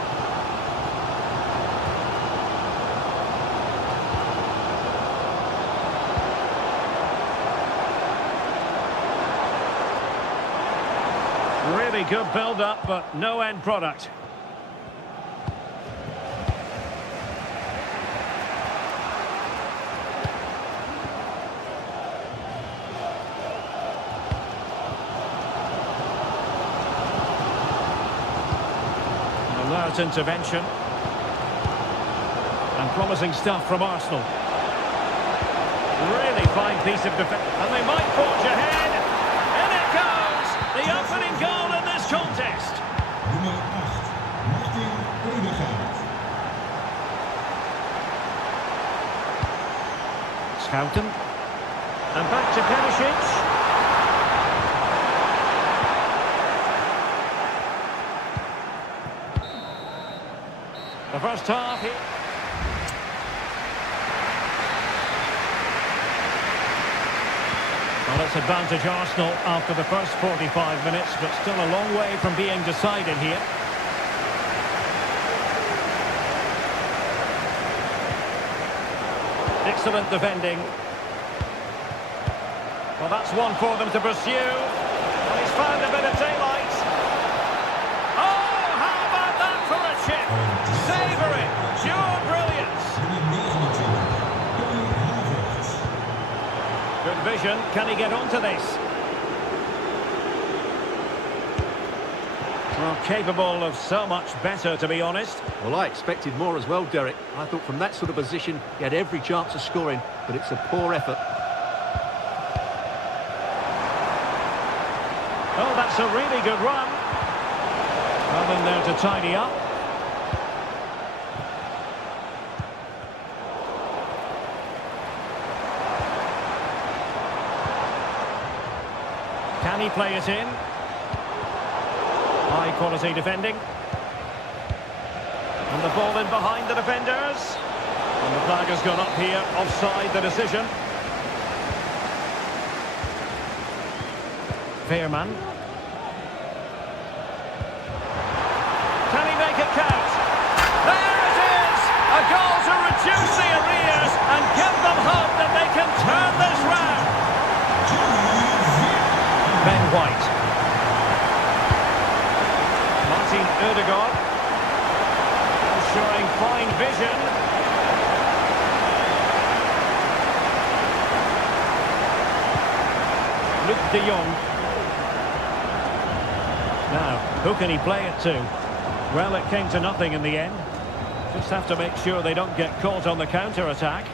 Really good build-up, but no end product. An alert intervention. And promising stuff from Arsenal. Really fine piece of defence. And they might forge ahead. In it goes! The opening goal in this contest. Nummer 8, Schouten. And back to Perisic. The first half here. Well, it's advantage Arsenal after the first 45 minutes, but still a long way from being decided here. Excellent defending. Well, that's one for them to pursue. Well, he's found a bit of daylight. Oh, how about that for a chip? Savour it. Pure brilliance. Good vision. Can he get onto this? Well, capable of so much better, to be honest. Well, I expected more as well, Derek. I thought from that sort of position, he had every chance of scoring, but it's a poor effort. Oh, that's a really good run. Well in there to tidy up. Can he play it in? High quality defending. And the ball in behind the defenders. And the flag has gone up here, offside the decision. Veerman. Can he make it count? There it is! A goal to reduce the arrears and give them hope that they can turn this round. Ben White. Martin Ødegaard. Showing fine vision. Luc de Jong. Now, who can he play it to? Well, it came to nothing in the end. Just have to make sure they don't get caught on the counter-attack.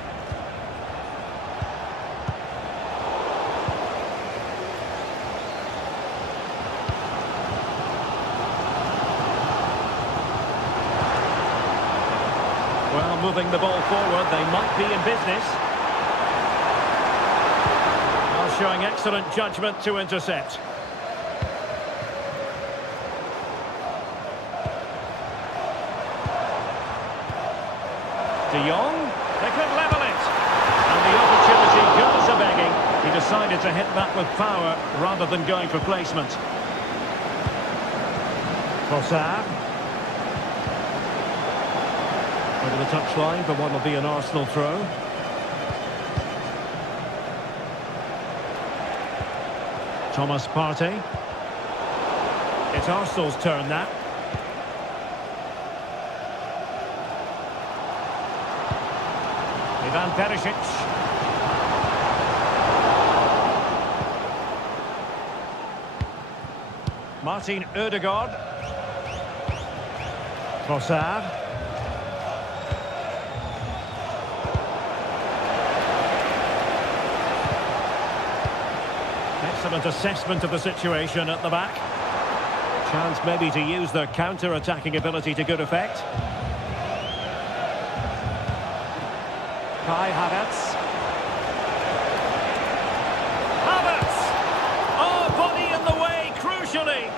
Well, moving the ball forward, they might be in business. Well, showing excellent judgment to intercept. De Jong, they could level it. And the opportunity goes a-begging. He decided to hit that with power rather than going for placement. Trossard. Over the touchline for what will be an Arsenal throw. Thomas Partey. It's Arsenal's turn now. Ivan Perisic. Martin Ødegaard. Trossard. Excellent assessment of the situation at the back. Chance maybe to use their counter-attacking ability to good effect. Kai Havertz. Havertz! Oh, body in the way, crucially.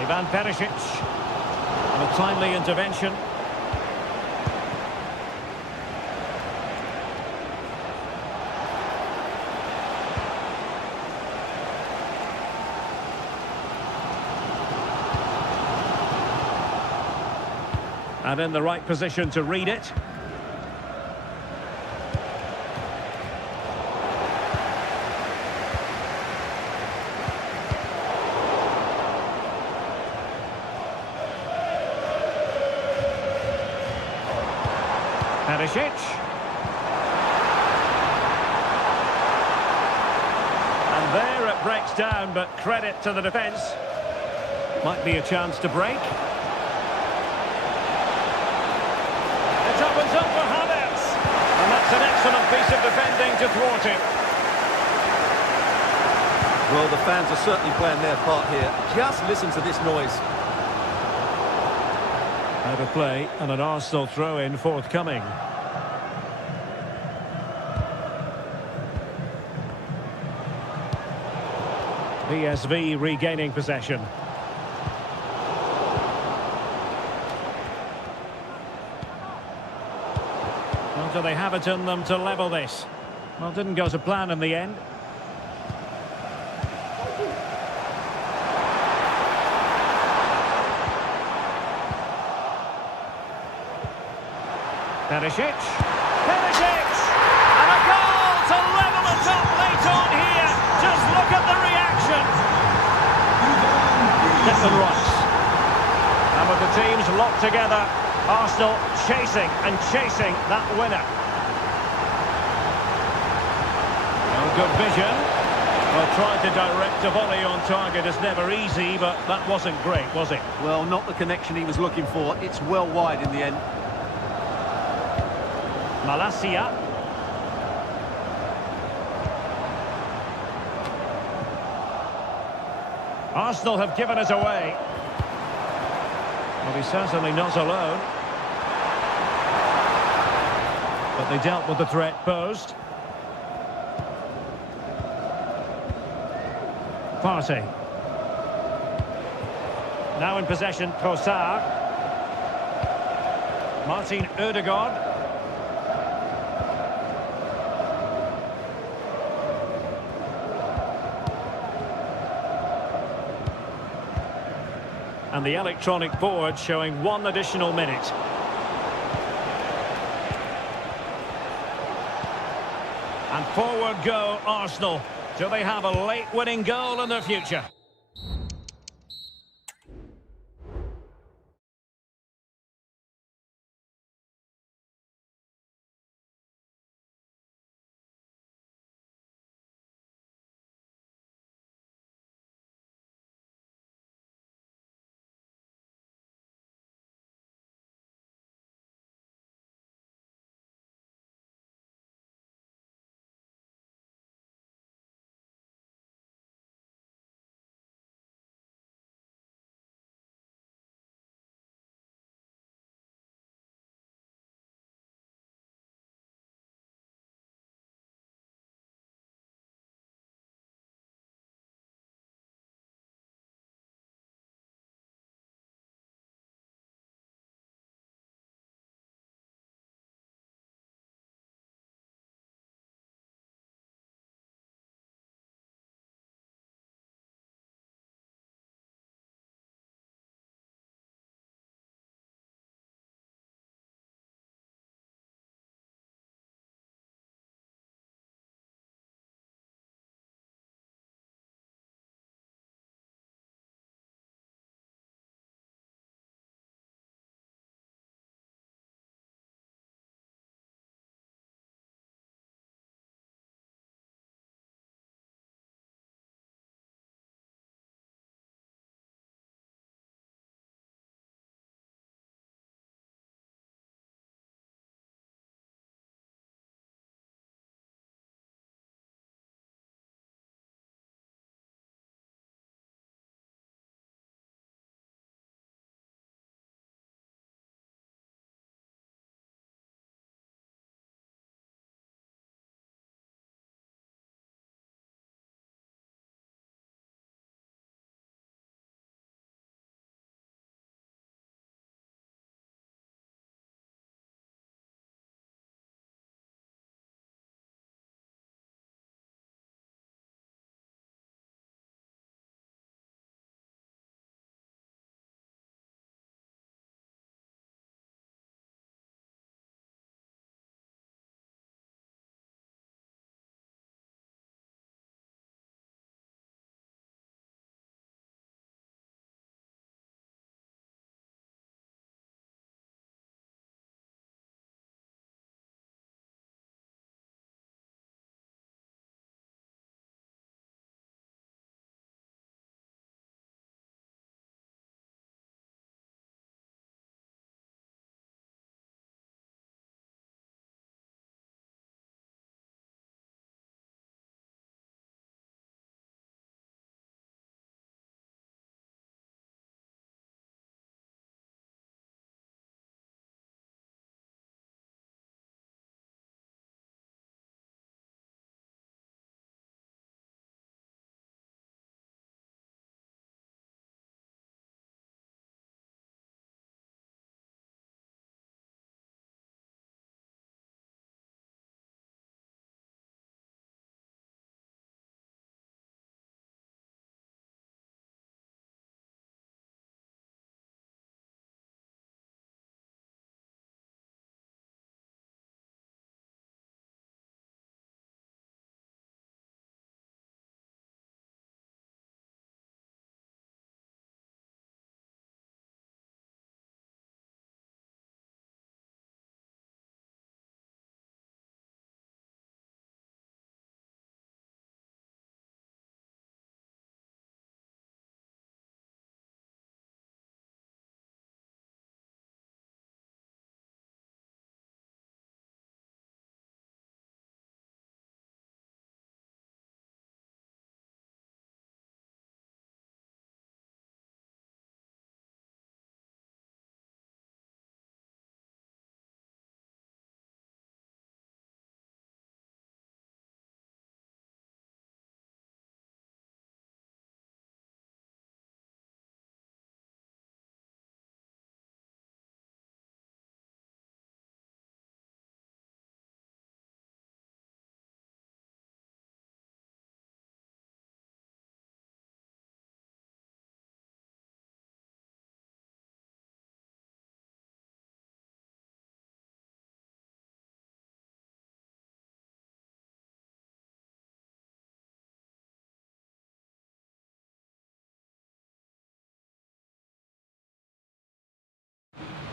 Ivan Perisic. And a timely intervention. And in the right position to read it. Perisic. And there it breaks down, but credit to the defence. Might be a chance to break. It opens up for Havertz. And that's an excellent piece of defending to thwart it. Well, the fans are certainly playing their part here. Just listen to this noise. Out of play and an Arsenal throw-in forthcoming. PSV regaining possession. Well, do they have it in them to level this? Well, didn't go to plan in the end. Perisic. Perisic! And a goal to level it up late on here. Just look at the reaction. Declan Rice. And with the teams locked together, Arsenal chasing and chasing that winner. Oh, good vision. Well, trying to direct a volley on target is never easy, but that wasn't great, was it? Well, not the connection he was looking for. It's well wide in the end. Malacia. Arsenal have given it away. Well, he's certainly not alone. But they dealt with the threat posed. Partey. Now in possession, Trossard. Martin Ødegaard. And the electronic board showing 1 additional minute. And forward go Arsenal. Do they have a late winning goal in their future?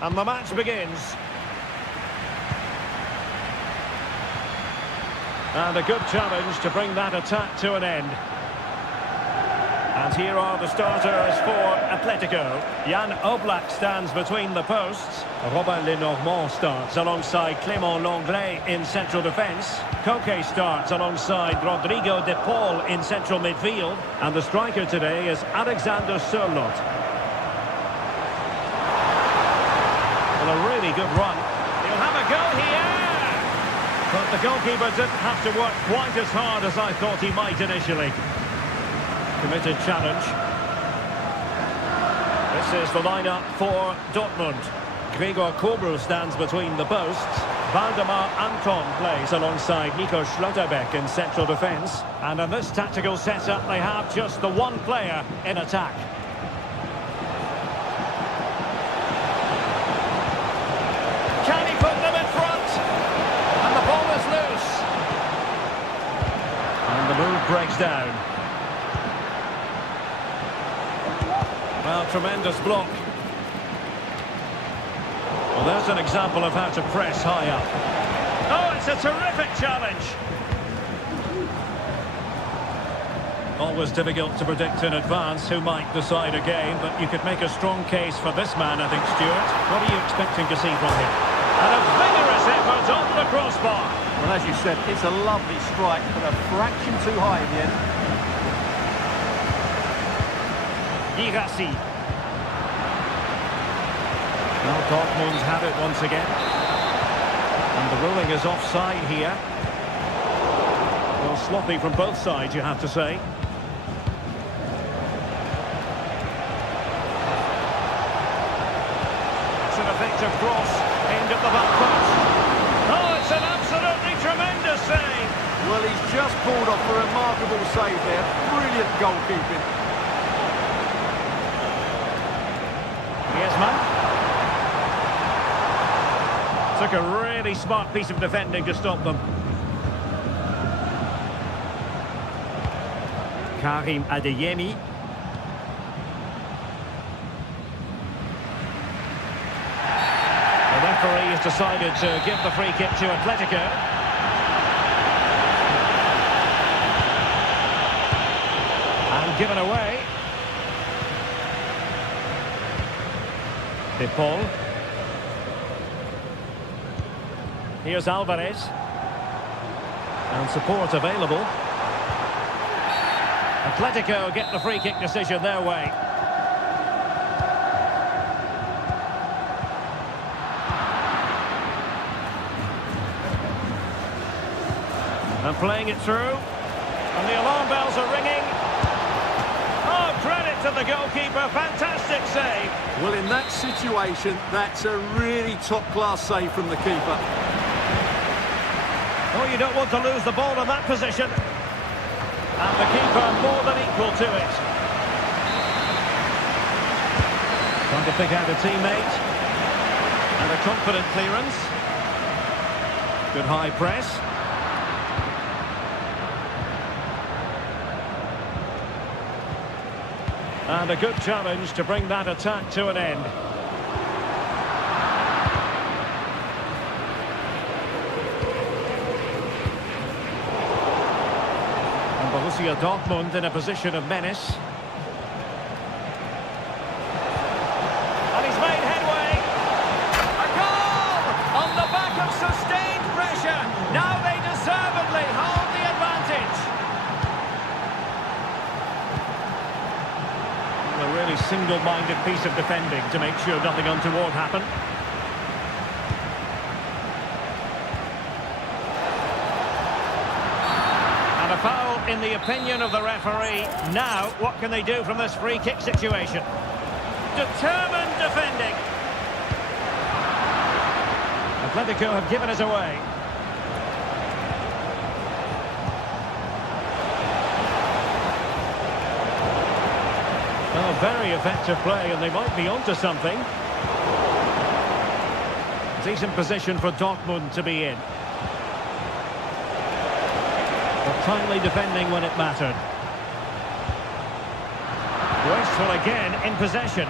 And the match begins. And a good challenge to bring that attack to an end. And here are the starters for Atletico. Jan Oblak stands between the posts. Robin Lenormand starts alongside Clément Lenglet in central defence. Koke starts alongside Rodrigo de Paul in central midfield. And the striker today is Alexander Sørloth. Well, a really good run. He'll have a go here. But the goalkeeper didn't have to work quite as hard as I thought he might initially. Committed challenge. This is the lineup for Dortmund. Gregor Kobel stands between the posts. Valdemar Anton plays alongside Nico Schlotterbeck in central defence. And in this tactical setup, they have just the one player in attack. Can he put them in front? And the ball is loose. And the move breaks down. Well, tremendous block. Well, there's an example of how to press high up. Oh, it's a terrific challenge. Always difficult to predict in advance who might decide a game, but you could make a strong case for this man, I think, Stuart. What are you expecting to see from him? And a vigorous effort on the crossbar. Well, as you said, it's a lovely strike, but a fraction too high in the end. Girassi. Well, Dortmund have it once again. And the ruling is offside here. Well, sloppy from both sides, you have to say. It's an effective cross aimed at the back post. Oh, it's an absolutely tremendous save. Well, he's just pulled off a remarkable save there. Brilliant goalkeeping. Took a really smart piece of defending to stop them. Karim Adeyemi. The referee has decided to give the free kick to Atletico. And given away. De Paul. Here's Alvarez. And support available. Atletico get the free kick decision their way. And playing it through. And the alarm bells are ringing. Oh, credit to the goalkeeper. Fantastic save. Well, in that situation, that's a really top-class save from the keeper. Oh, you don't want to lose the ball in that position. And the keeper more than equal to it. Trying to pick out a teammate. And a confident clearance. Good high press. And a good challenge to bring that attack to an end. Borussia Dortmund in a position of menace. And he's made headway. A goal! On the back of sustained pressure. Now they deservedly hold the advantage. A really single-minded piece of defending to make sure nothing untoward happened. And a foul in the opinion of the referee. Now, what can they do from this free kick situation? Determined defending. Atletico have given us away. Oh, very effective play, and they might be onto something. Decent position for Dortmund to be in. But timely defending when it mattered. Wasteful again in possession.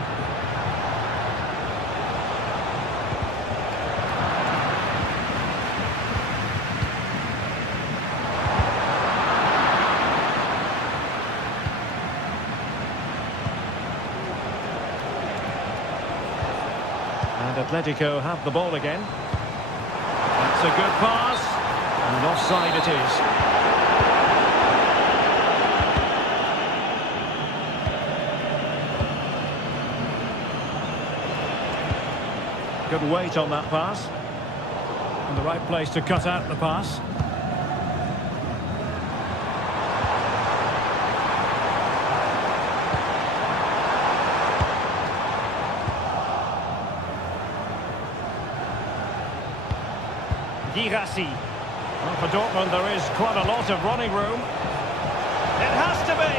And Atletico have the ball again. That's a good pass. And offside it is. Good weight on that pass. And the right place to cut out the pass. Well, for Dortmund there is quite a lot of running room. It has to be!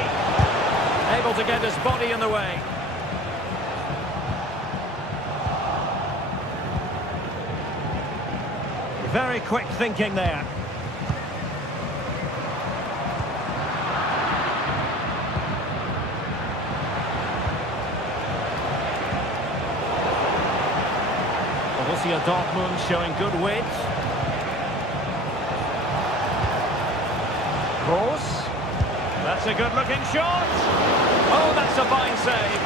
Able to get his body in the way. Very quick thinking there. Borussia Dortmund showing good width. Cross. That's a good-looking shot. Oh, that's a fine save.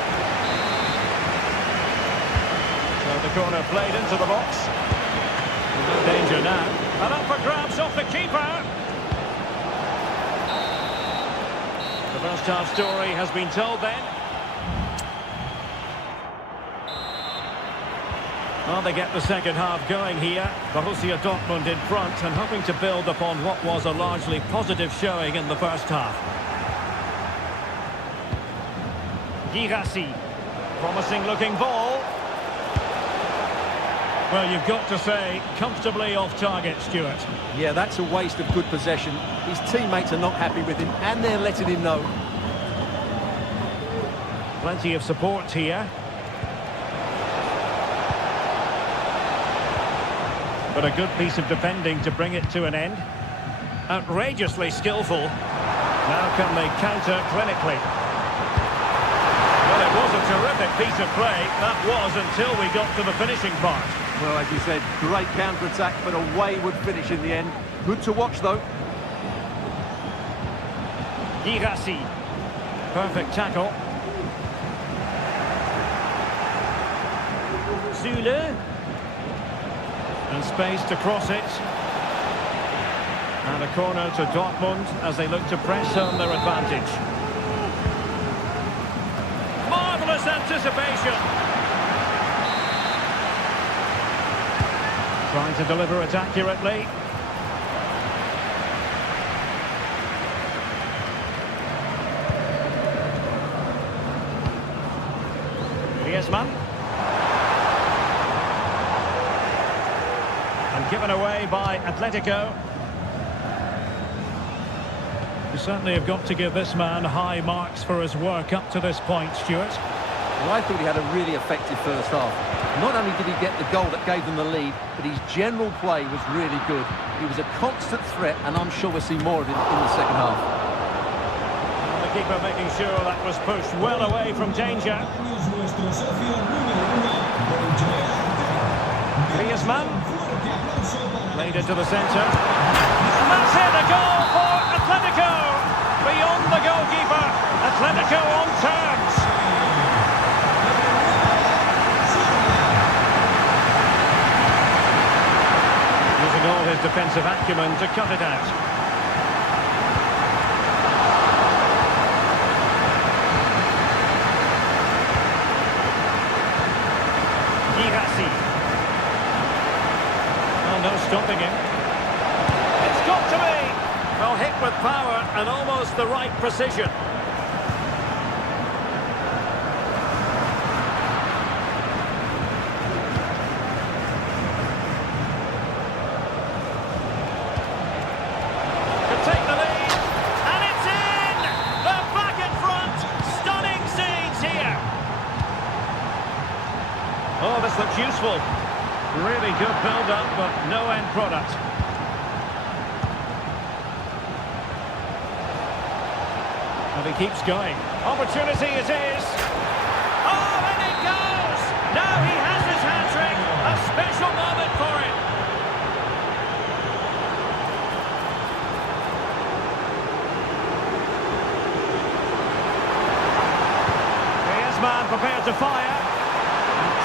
So the corner played into the box. No danger now. And up for grabs off the keeper. The first half story has been told then. Well, they get the second half going here. Borussia Dortmund in front and hoping to build upon what was a largely positive showing in the first half. Girassi. Promising looking ball. Well, you've got to say, comfortably off target, Stuart. Yeah, that's a waste of good possession. His teammates are not happy with him and they're letting him know. Plenty of support here. But a good piece of defending to bring it to an end. Outrageously skillful. Now can they counter clinically? Well, it was a terrific piece of play. That was until we got to the finishing part. Well, as you said, great counter-attack, but a wayward finish in the end. Good to watch, though. Girassi. Perfect tackle. Zule. And space to cross it. And a corner to Dortmund as they look to press home their advantage. Marvellous anticipation. Trying to deliver it accurately. Griezmann. And given away by Atletico. You certainly have got to give this man high marks for his work up to this point, Stuart. Well, I thought he had a really effective first half. Not only did he get the goal that gave them the lead, but his general play was really good. He was a constant threat, and I'm sure we'll see more of him in the second half. And the keeper making sure that was pushed well away from danger. Griezmann. Played into the centre. And that's it, a goal for Atletico! Beyond the goalkeeper, Atletico on terms. Using all his defensive acumen to cut it out. Girassi. No stopping him. It's got to be! Well, hit with power and almost the right precision. Could take the lead. And it's in! They're back in front. Stunning scenes here. Oh, this looks useful. Really good build-up, but no end product. And he keeps going. Opportunity it is. Oh, and it goes! Now he has his hat-trick. A special moment for him. Griezmann prepared to fire.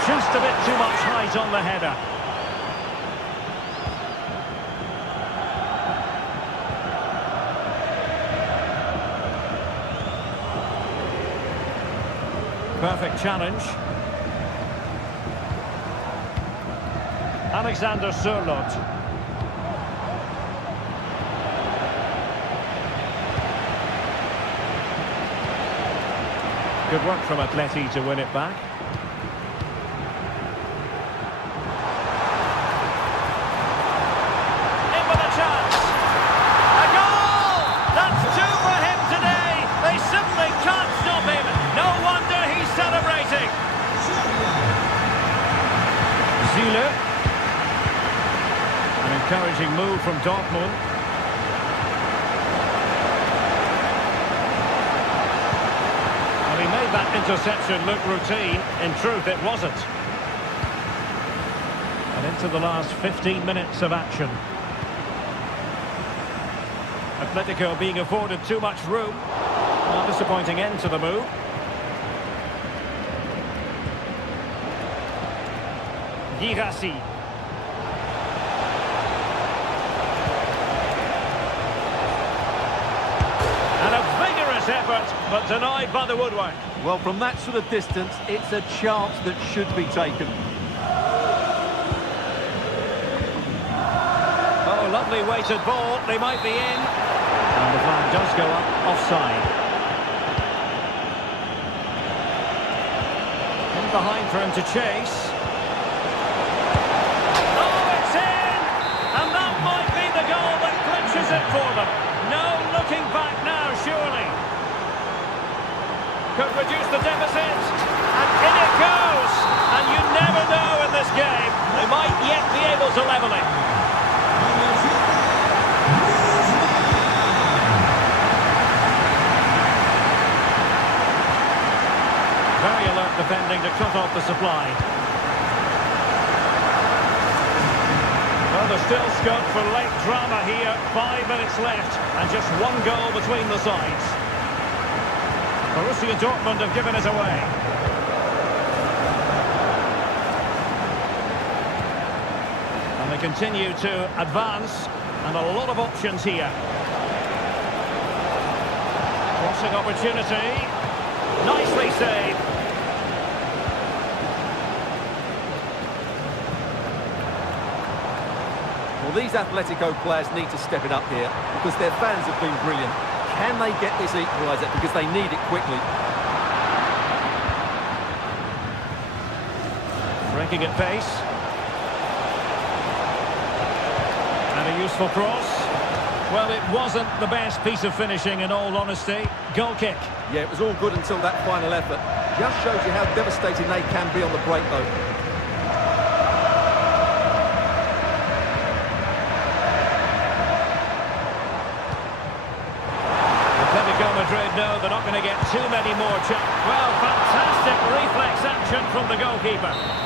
Just a bit too much height on the header. Perfect challenge. Alexander Sørloth. Good work from Atleti to win it back. In with a chance. A goal! That's two for him today. They simply can't stop him. No wonder he's celebrating. Ziele. An encouraging move from Dortmund. Well, he made that interception look routine. In truth, it wasn't. And into the last 15 minutes of action. Atletico being afforded too much room. A disappointing end to the move. Girassi. And a vigorous effort, but denied by the woodwork. Well, from that sort of distance, it's a chance that should be taken. Oh, lovely weighted ball. They might be in. And the flag does go up offside. In behind for him to chase. Oh, it's in! And that might be the goal that clinches it for them. No looking back now, surely. Could reduce the deficit. And in it goes! And you never know in this game. They might yet be able to level it. Very alert defending to cut off the supply. Well, there's still scope for late drama here. 5 minutes left and just one goal between the sides. Borussia Dortmund have given it away. And they continue to advance, and a lot of options here. Crossing opportunity. Nicely saved. Well, these Atletico players need to step it up here because their fans have been brilliant. Can they get this equaliser because they need it quickly? Breaking at pace. And a useful cross. Well, it wasn't the best piece of finishing in all honesty. Goal kick. Yeah, it was all good until that final effort. Just shows you how devastating they can be on the break, though. Atletico Madrid know they're not going to get too many more chances. Well, fantastic reflex action from the goalkeeper.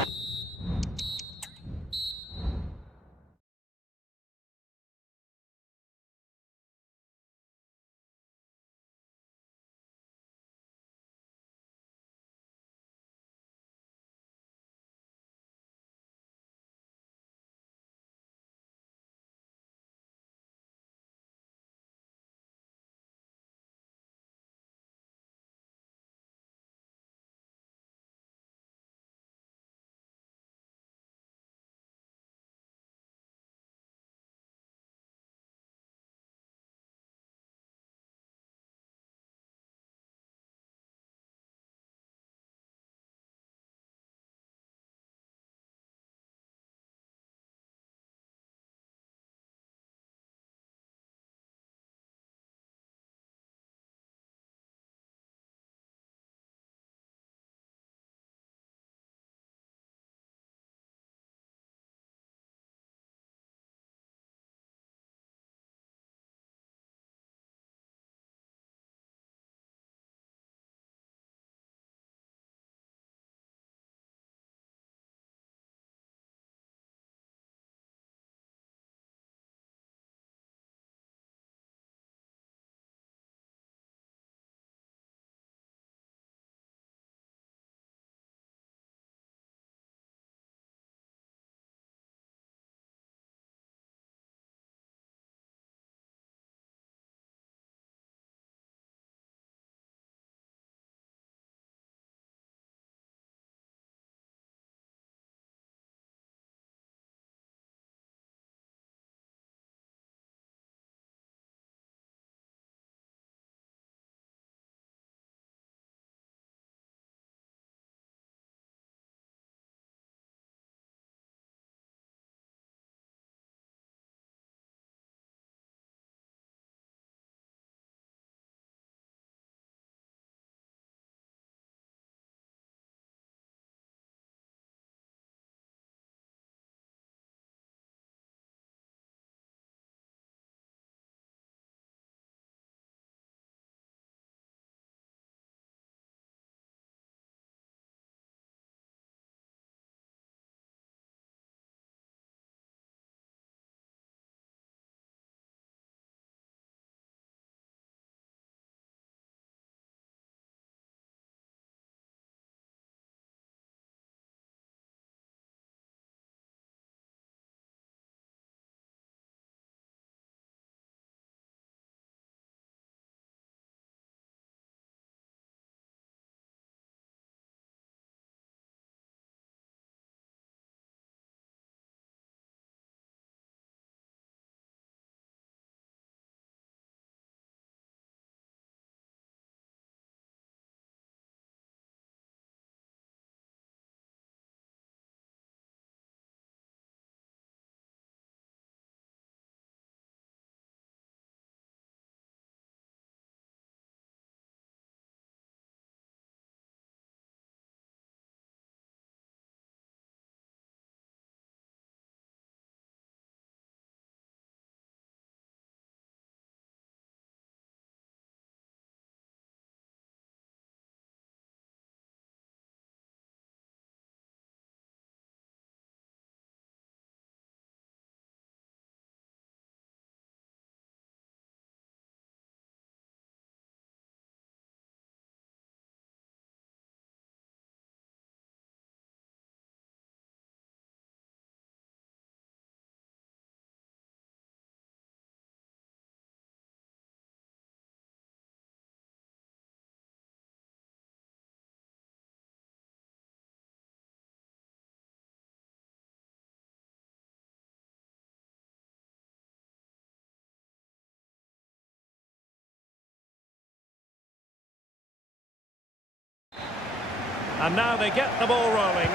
And now they get the ball rolling.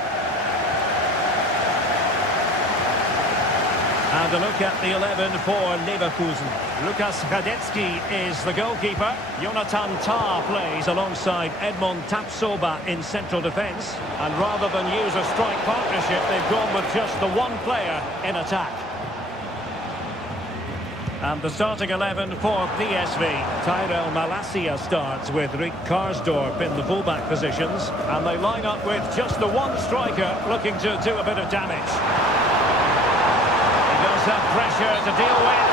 And a look at the 11 for Leverkusen. Lukas Radetzky is the goalkeeper. Jonathan Tah plays alongside Edmond Tapsoba in central defence. And rather than use a strike partnership, they've gone with just the one player in attack. And the starting 11 for PSV. Tyrell Malacia starts with Rick Karsdorp in the fullback positions. And they line up with just the one striker looking to do a bit of damage. He does have pressure to deal with.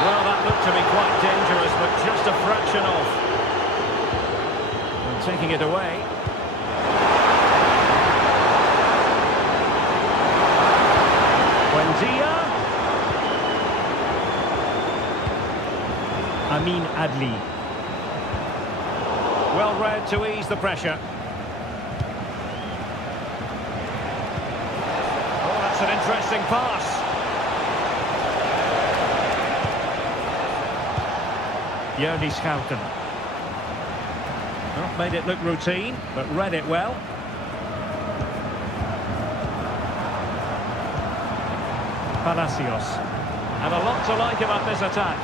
Well, that looked to be quite dangerous, but just a fraction off. And taking it away. Buendia. Amin Adli. Well read to ease the pressure. Oh, that's an interesting pass. Jordi Schouten. Not made it look routine, but read it well. Palacios. And a lot to like about this attack.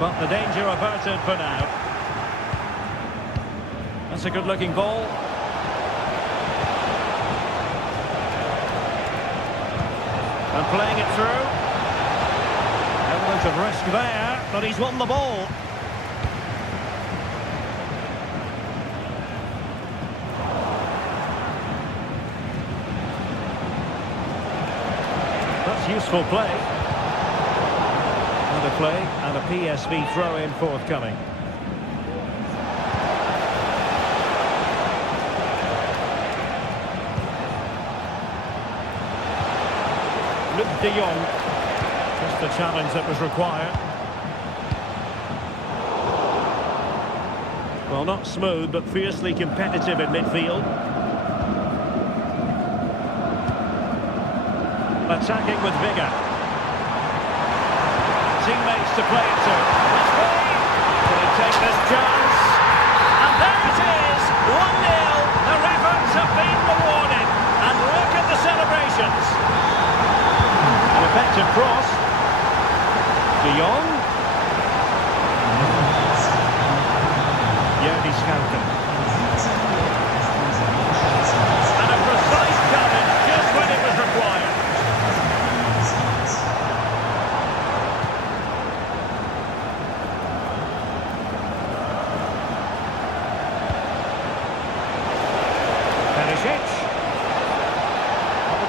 But the danger averted for now. That's a good-looking ball. And playing it through. Element of risk there, but he's won the ball. That's useful play. Another play and a PSV throw-in forthcoming. Luc de Jong. Just the challenge that was required. Well, not smooth, but fiercely competitive in midfield. Attacking with vigour. Teammates to play it to. This way. Can he take this chance? And there it is! 1-0. Their efforts have been rewarded. And look at the celebrations. An effective cross. De Jong. Jordi Schouten. And a precise challenge just when it was required.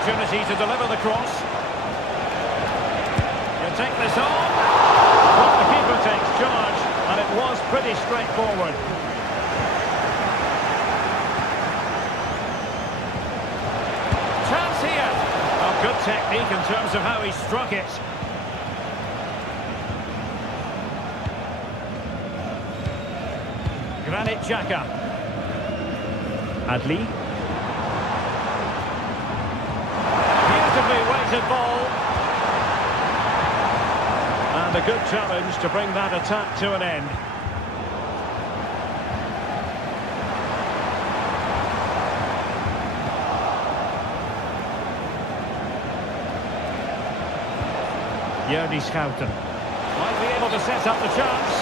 Opportunity to deliver the cross. He'll take this on. But the keeper takes charge, and it was pretty straightforward. Chance here. Oh, good technique in terms of how he struck it. Granit Xhaka. Adli. Weighted ball. And a good challenge to bring that attack to an end. Jordi Schouten might be able to set up the chance.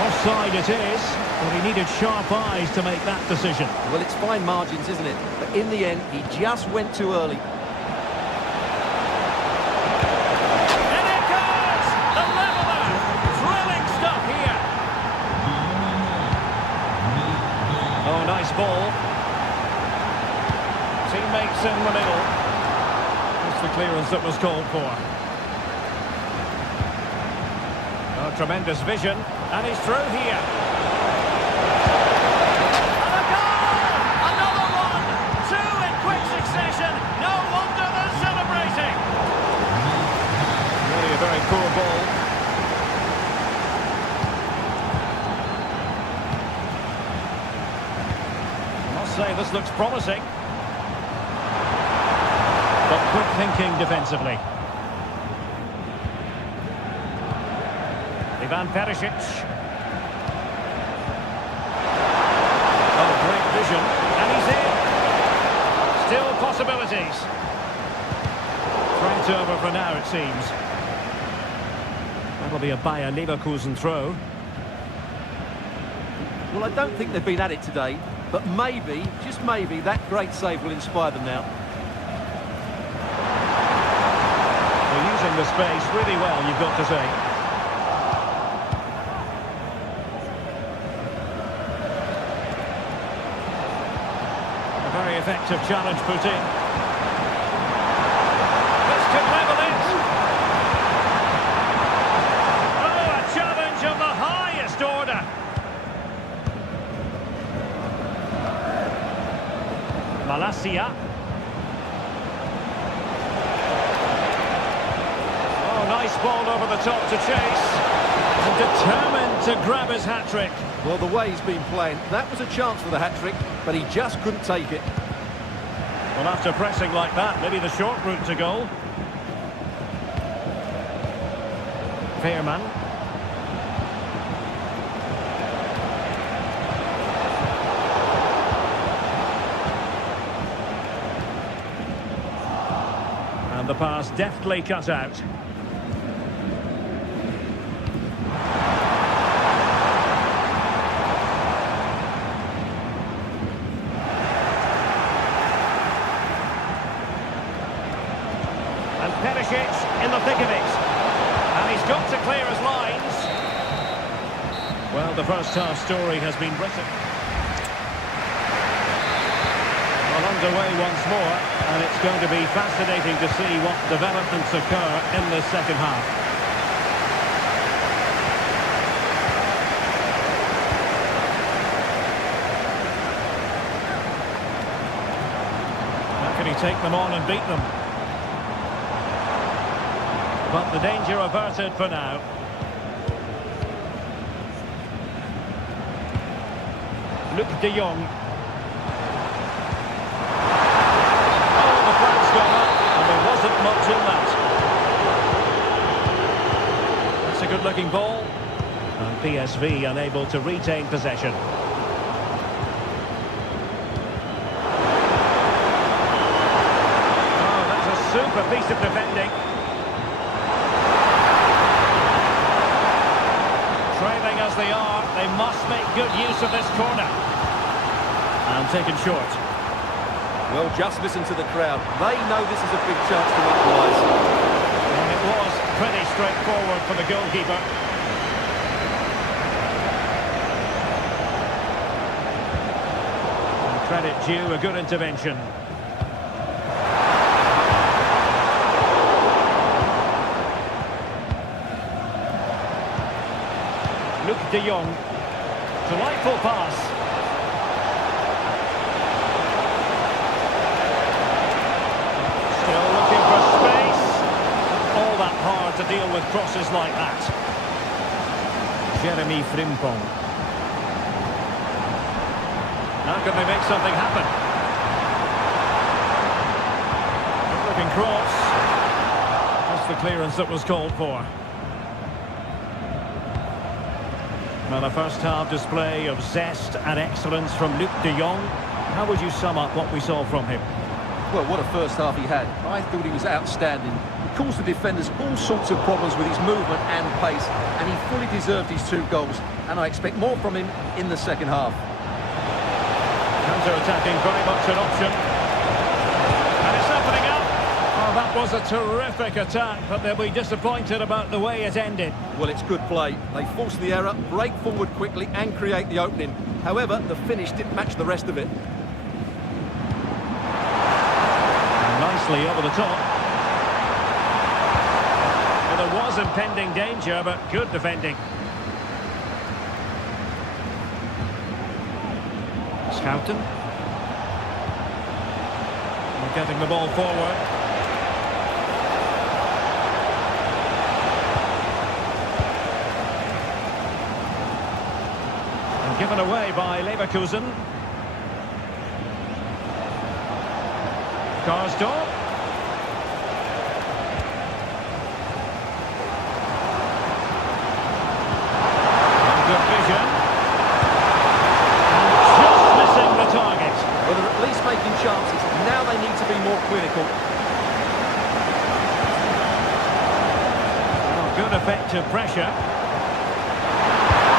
Offside it is, but he needed sharp eyes to make that decision. Well, it's fine margins, isn't it? But in the end, he just went too early. Ball. Teammates in the middle. That's the clearance that was called for. Oh, tremendous vision. And he's through here. And a goal! Another one! Two in quick succession. No wonder they're celebrating. Really a very poor ball. Say this looks promising, but quick thinking defensively. Ivan Perisic. Oh, great option, and he's in. Still possibilities. Threat over for now, it seems. That'll be a Bayer Leverkusen throw. Well, I don't think they've been at it today, but maybe, just maybe, that great save will inspire them now. They're using the space really well, you've got to say. A very effective challenge put in. This could level it. Oh, a challenge of the highest order. Malacia. Oh, nice ball over the top to chase. And determined to grab his hat-trick. Well, the way he's been playing, that was a chance for the hat-trick, but he just couldn't take it. Well, after pressing like that, maybe the short route to goal. Fairman. And the pass deftly cut out. And Perisic in the thick of it. And he's got to clear his lines. Well, the first half story has been written. Well, underway once more, and it's going to be fascinating to see what developments occur in the second half. How can he take them on and beat them? But the danger averted for now. Luc de Jong. Oh, the flag's gone up, and there wasn't much in that. That's a good-looking ball. And PSV unable to retain possession. Oh, that's a super piece of defending. Trailing as they are, they must make good use of this corner. And taken short. Well, just listen to the crowd. They know this is a big chance to equalise. And it was pretty straightforward for the goalkeeper. And credit due, a good intervention. Luc de Jong. Delightful pass. Still looking for space. All that hard to deal with crosses like that. Jeremy Frimpong. How can they make something happen? Good looking cross. That's the clearance that was called for. Well, a first-half display of zest and excellence from Luc de Jong. How would you sum up what we saw from him? Well, what a first half he had. I thought he was outstanding. He caused the defenders all sorts of problems with his movement and pace, and he fully deserved his 2 goals, and I expect more from him in the second half. Counter-attacking, very much an option. And it's opening up. Oh, that was a terrific attack, but they'll be disappointed about the way it ended. Well, it's good play. They force the error, break forward quickly and create the opening. However, the finish didn't match the rest of it. And nicely over the top. Well, there was impending danger, but good defending. Scouten. They're getting the ball forward. Given away by Leverkusen. Karsdorp. Good vision. And just missing the target. least making chances. Now they need to be more clinical. Oh, good effective pressure.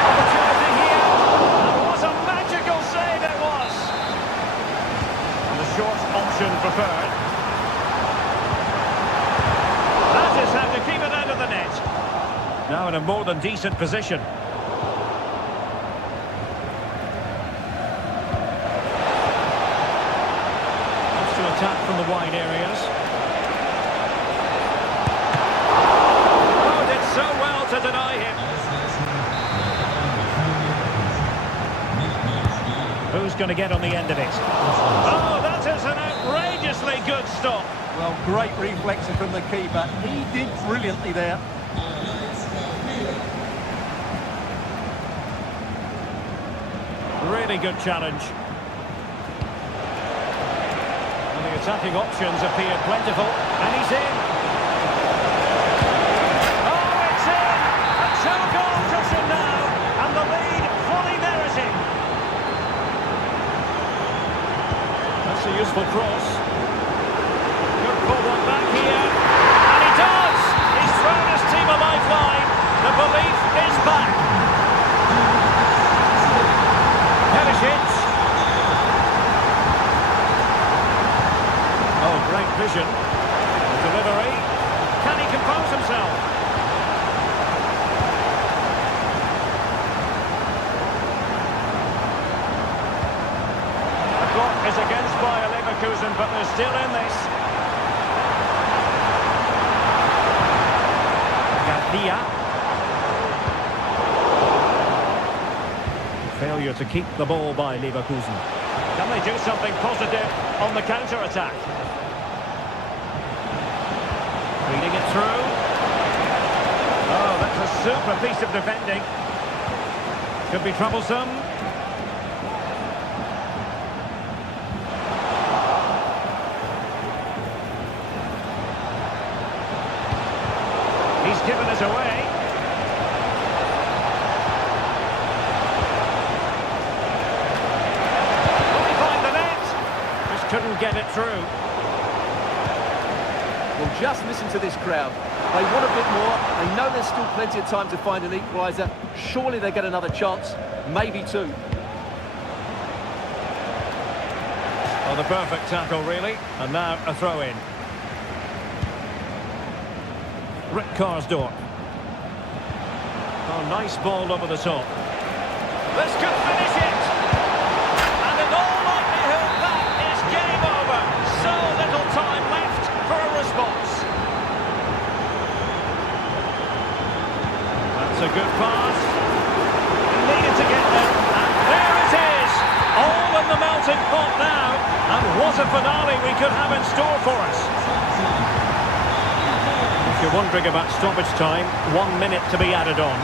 Opportunity here. That was a magical save, it was. And the short option preferred. That is how to keep it out of the net. Now in a more than decent position. To attack from the wide areas. Oh, did so well to deny him. Who's going to get on the end of it? Oh, that is an outrageously good stop. Well, great reflexes from the keeper. He did brilliantly there. Really good challenge. Attacking options appear plentiful, and he's in. Oh, it's in! A two-goal cushion now, and the lead fully merited. That's a useful cross. Good pull one back here, and he does! He's thrown his team a lifeline. The belief is back. Perisic. Oh, great vision. Delivery. Can he compose himself? The clock is against Bayer Leverkusen, but they're still in this. Garcia. Failure to keep the ball by Leverkusen. Can they do something positive on the counter-attack? Reading it through. Oh, that's a super piece of defending. Could be troublesome. He's given it away. Will he find the net? Just couldn't get it through. Well, just listen to this crowd. They want a bit more. They know there's still plenty of time to find an equaliser. Surely they get another chance, maybe two. Well, the perfect tackle, really. And now a throw-in. Rick Karsdorp. Oh, nice ball over the top. This could finish it. And in all likelihood, that is game over. So little time left for a response. That's a good pass. He needed to get there. And there it is. All in the melting pot now. And what a finale we could have in store for us. If you're wondering about stoppage time, 1 minute to be added on.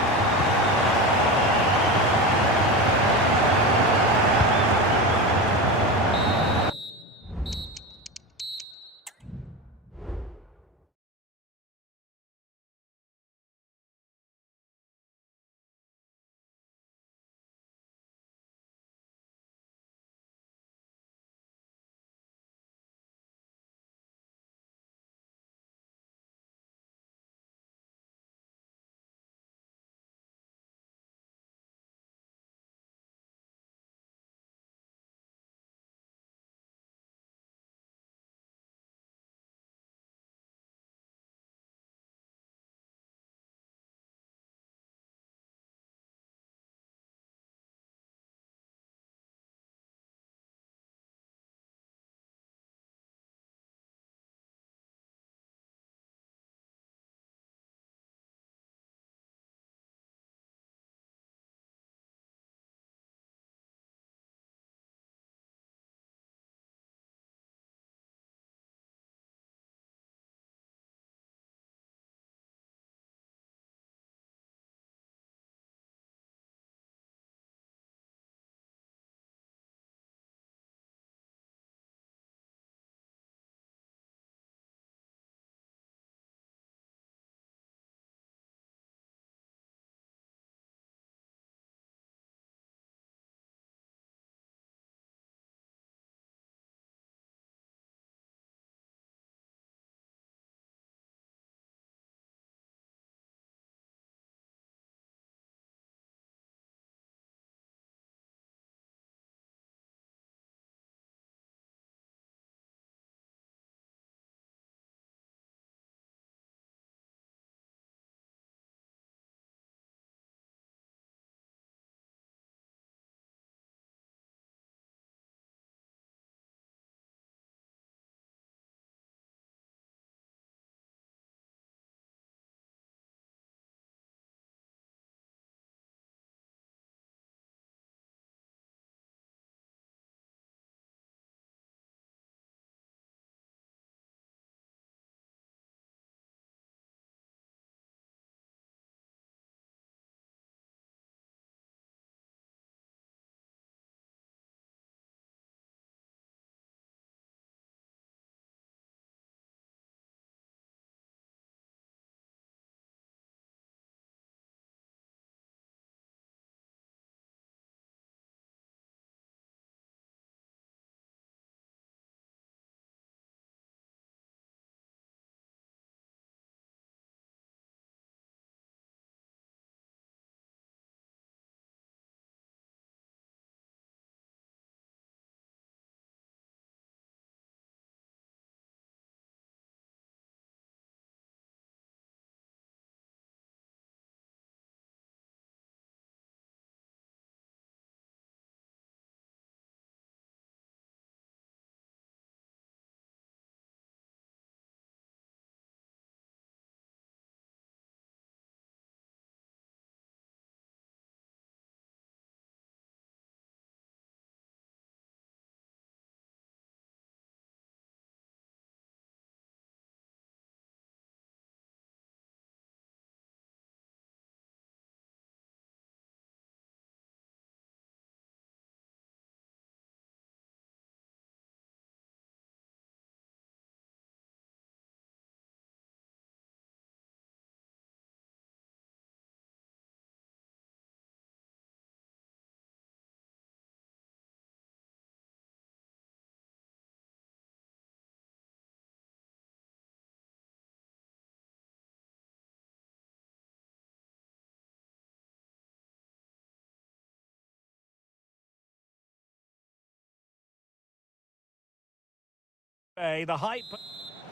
The hype.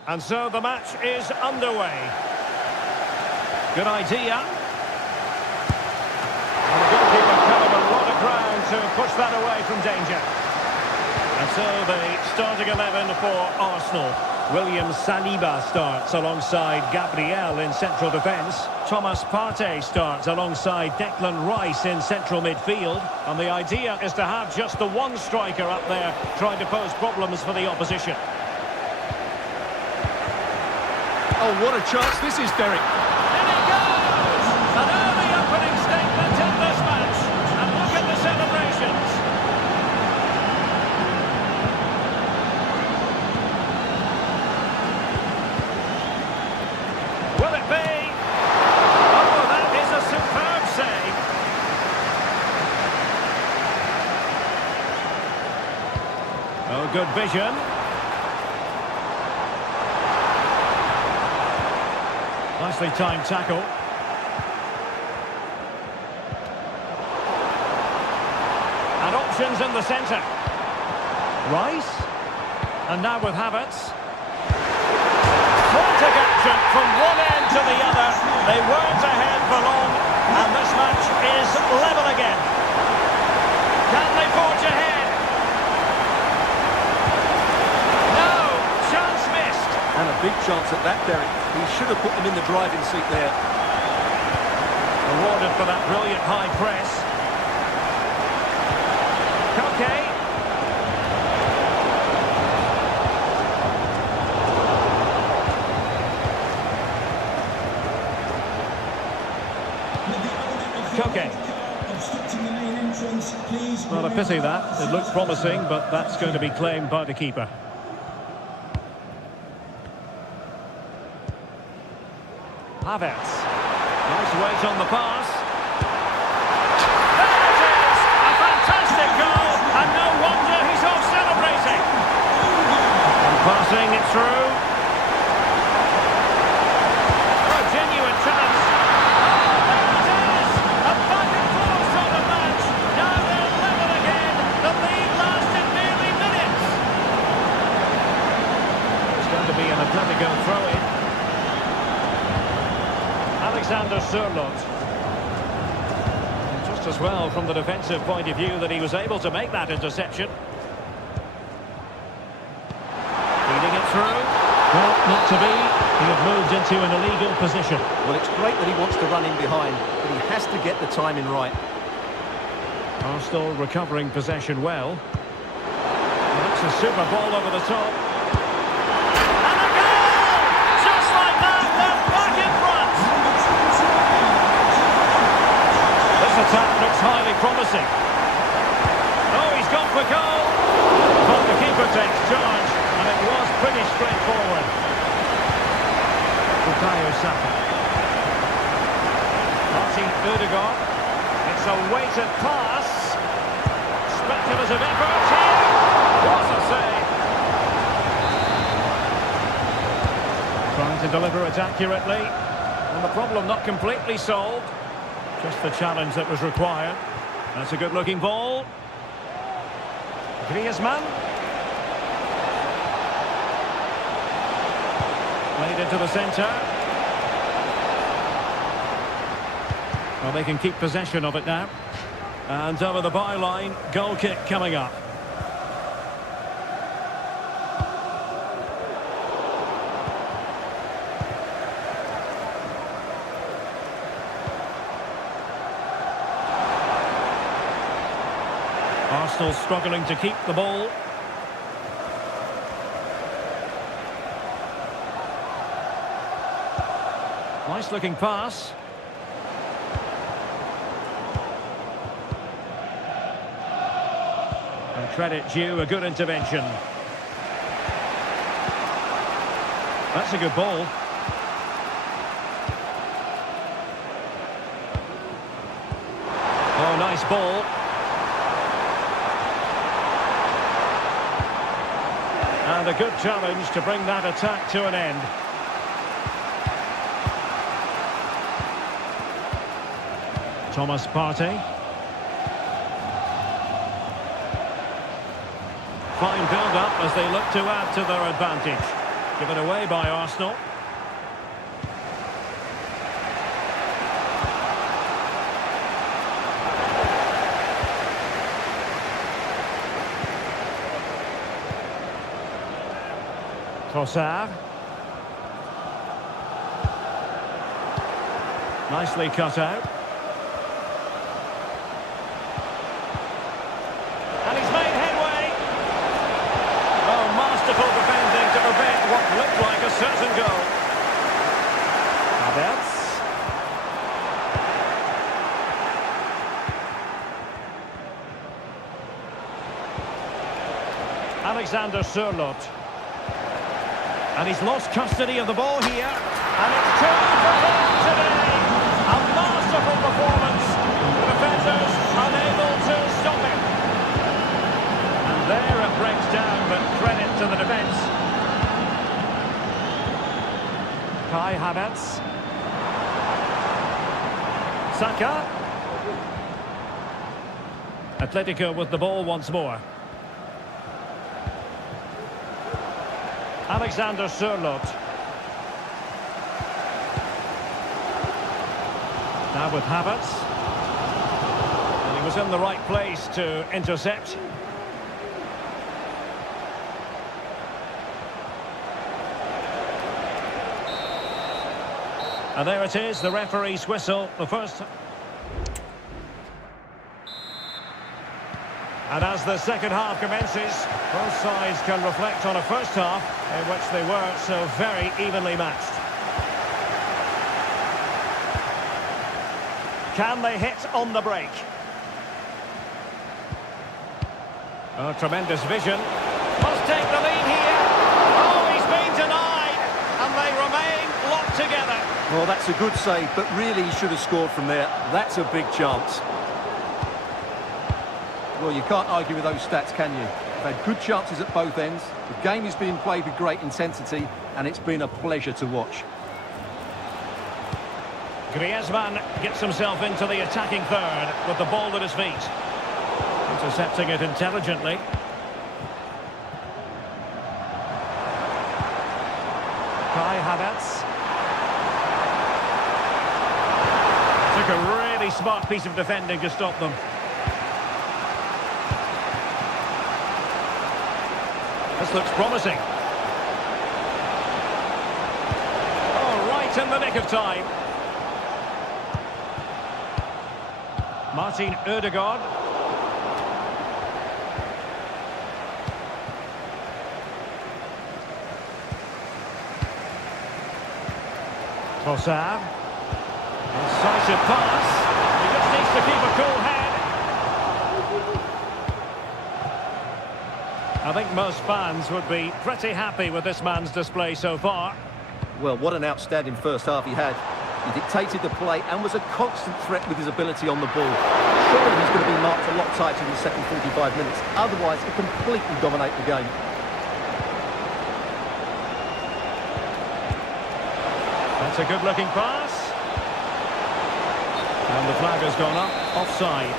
And so the match is underway. Good idea. And the goalkeeper covered a lot of ground to push that away from danger. And so the starting 11 for Arsenal. William Saliba starts alongside Gabriel in central defence. Thomas Partey starts alongside Declan Rice in central midfield. And the idea is to have just the one striker up there trying to pose problems for the opposition. Oh, what a chance this is, Derek. And it goes! An early opening statement in this match. And look at the celebrations. Will it be? Oh, that is a superb save. Oh, good vision. Nicely timed tackle. And options in the centre. Rice. And now with Havertz. Frantic action from one end to the other. They weren't ahead for long. And this match is level again. Can they forge ahead? No. Chance missed. And a big chance at that, Derek. He should have put him in the driving seat there. Awarded for that brilliant high press. Koke. Koke. Obstructing the main entrance, please. Well, a pity that. It looked promising, but that's going to be claimed by the keeper. Havertz. Nice weight on the pass. There it is! A fantastic goal, and no wonder he's off celebrating. And passing it through. A genuine chance. Oh, there it is! A back and forth sort of match. Now they're level again. The lead lasted nearly minutes. It's going to be an Atletico throw-in. Alexander Sørloth. Just as well from the defensive point of view that he was able to make that interception. Feeding it through. Well, not to be. He had moved into an illegal position. Well, it's great that he wants to run in behind, but he has to get the timing right. Arsenal recovering possession well. That's a super ball over the top. And a goal! Just like that, they're back in front. This attack looks highly promising. Oh, he's gone for goal. But the keeper takes charge, and it was pretty straightforward. Bukayo Saka. Martin Ødegaard. It's a weighted pass. Speculative effort here. What a save. Trying to deliver it accurately. And the problem not completely solved. Just the challenge that was required. That's a good-looking ball. Griezmann. Played into the centre. Well, they can keep possession of it now. And over the byline, goal kick coming up. Arsenal struggling to keep the ball. Nice looking pass. And credit due, a good intervention. That's a good ball. Oh, nice ball. And a good challenge to bring that attack to an end. Thomas Partey. Fine build-up. as they look to add to their advantage. Given away by Arsenal. Trossard. Nicely cut out. And he's made headway. Oh, masterful defending to prevent what looked like a certain goal. Havertz. Alexander Sørloth. And he's lost custody of the ball here. And it's two for him today. A masterful performance. The defenders unable to stop him. And there it breaks down, but credit to the defence. Kai Havertz. Saka. Atletico with the ball once more. Alexander Sørloth. Now with Havertz. And he was in the right place to intercept. And there it is, the referee's whistle, the first. And as the second half commences, both sides can reflect on a first half in which they were so very evenly matched. Can they hit on the break? Oh, tremendous vision. Must take the lead here. Oh, he's been denied. And they remain locked together. Well, that's a good save, but really he should have scored from there. That's a big chance. Well, you can't argue with those stats, can you? They've had good chances at both ends. The game is being played with great intensity, and it's been a pleasure to watch. Griezmann gets himself into the attacking third with the ball at his feet. Intercepting it intelligently. Kai Havertz. Took a really smart piece of defending to stop them. This looks promising. Oh, right in the nick of time. Martin Ødegaard. Trossard. Incisive pass. He just needs to keep a cool head. I think most fans would be pretty happy with this man's display so far. Well, what an outstanding first half he had. He dictated the play and was a constant threat with his ability on the ball. Surely he's going to be marked a lot tighter in the second 45 minutes. Otherwise, he'll completely dominate the game. That's a good-looking pass. And the flag has gone up, offside.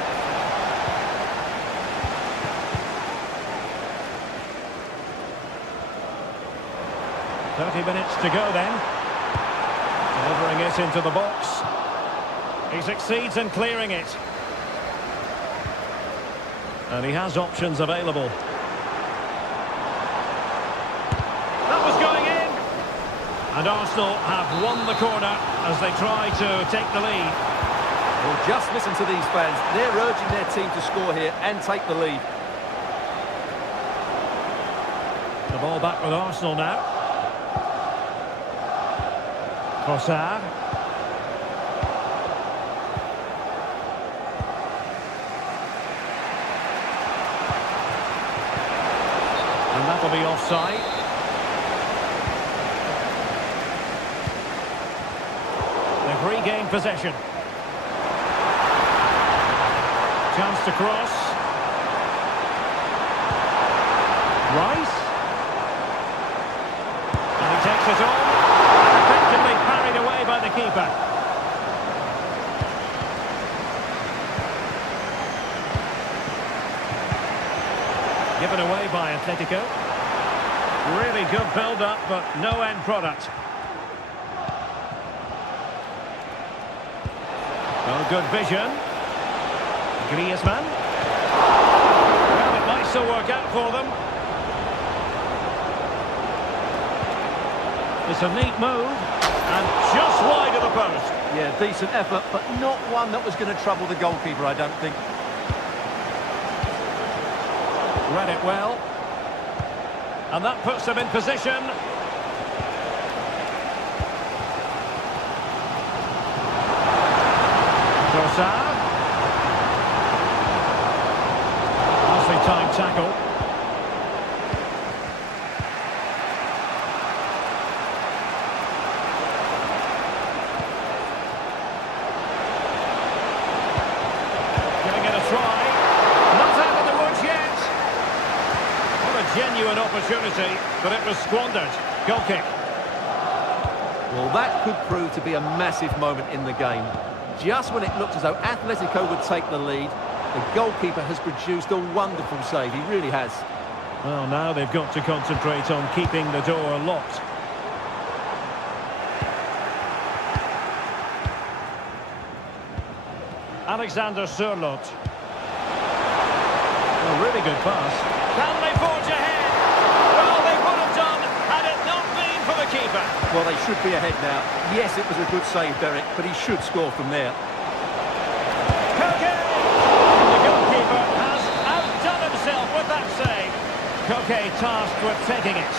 .30 minutes to go then. Delivering it into the box. He succeeds in clearing it. And he has options available. That was going in. And Arsenal have won the corner as they try to take the lead. Well, just listen to these fans. They're urging their team to score here and take the lead. The ball back with Arsenal now. Trossard. And that will be offside. They've regained possession. Chance to cross. Rice. And he takes it on. Effectively parried away by the keeper. Given away by Atletico. Really good build-up, but no end product. Well, good vision. Griezmann. Well, it might still work out for them. It's a neat move, and just wide of the post. Yeah, decent effort, but not one that was going to trouble the goalkeeper, I don't think. Read it well. And that puts them in position. Trossard. Nicely timed tackle. Giving it a try. Not out of the woods yet. What a genuine opportunity, but it was squandered. Goal kick. Well, that could prove to be a massive moment in the game. Just when it looked as though Atletico would take the lead, the goalkeeper has produced a wonderful save. He really has. Well, now they've got to concentrate on keeping the door locked. Alexander Sørloth. A really good pass. Can they forge ahead? Well, they would have done had it not been for the keeper. Well, they should be ahead now. Yes, it was a good save, Derek, but he should score from there. Koke! The goalkeeper has outdone himself with that save. Koke tasked with taking it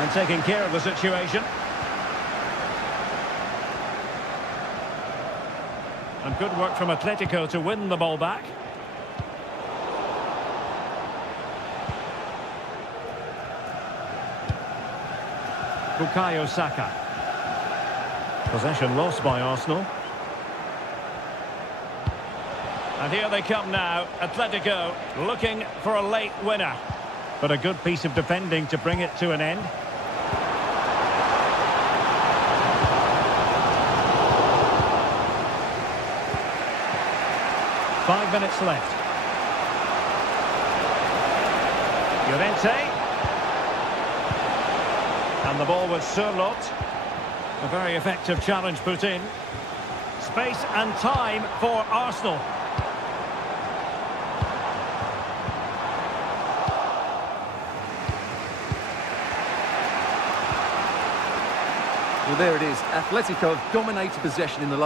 and taking care of the situation. And good work from Atletico to win the ball back. Bukayo Saka. Possession lost by Arsenal. And here they come now, Atletico looking for a late winner. But a good piece of defending to bring it to an end. Five minutes left. Llorente. And the ball with Sørloth. A very effective challenge put in. Space and time for Arsenal. Well, there it is. Atletico have dominated possession in the last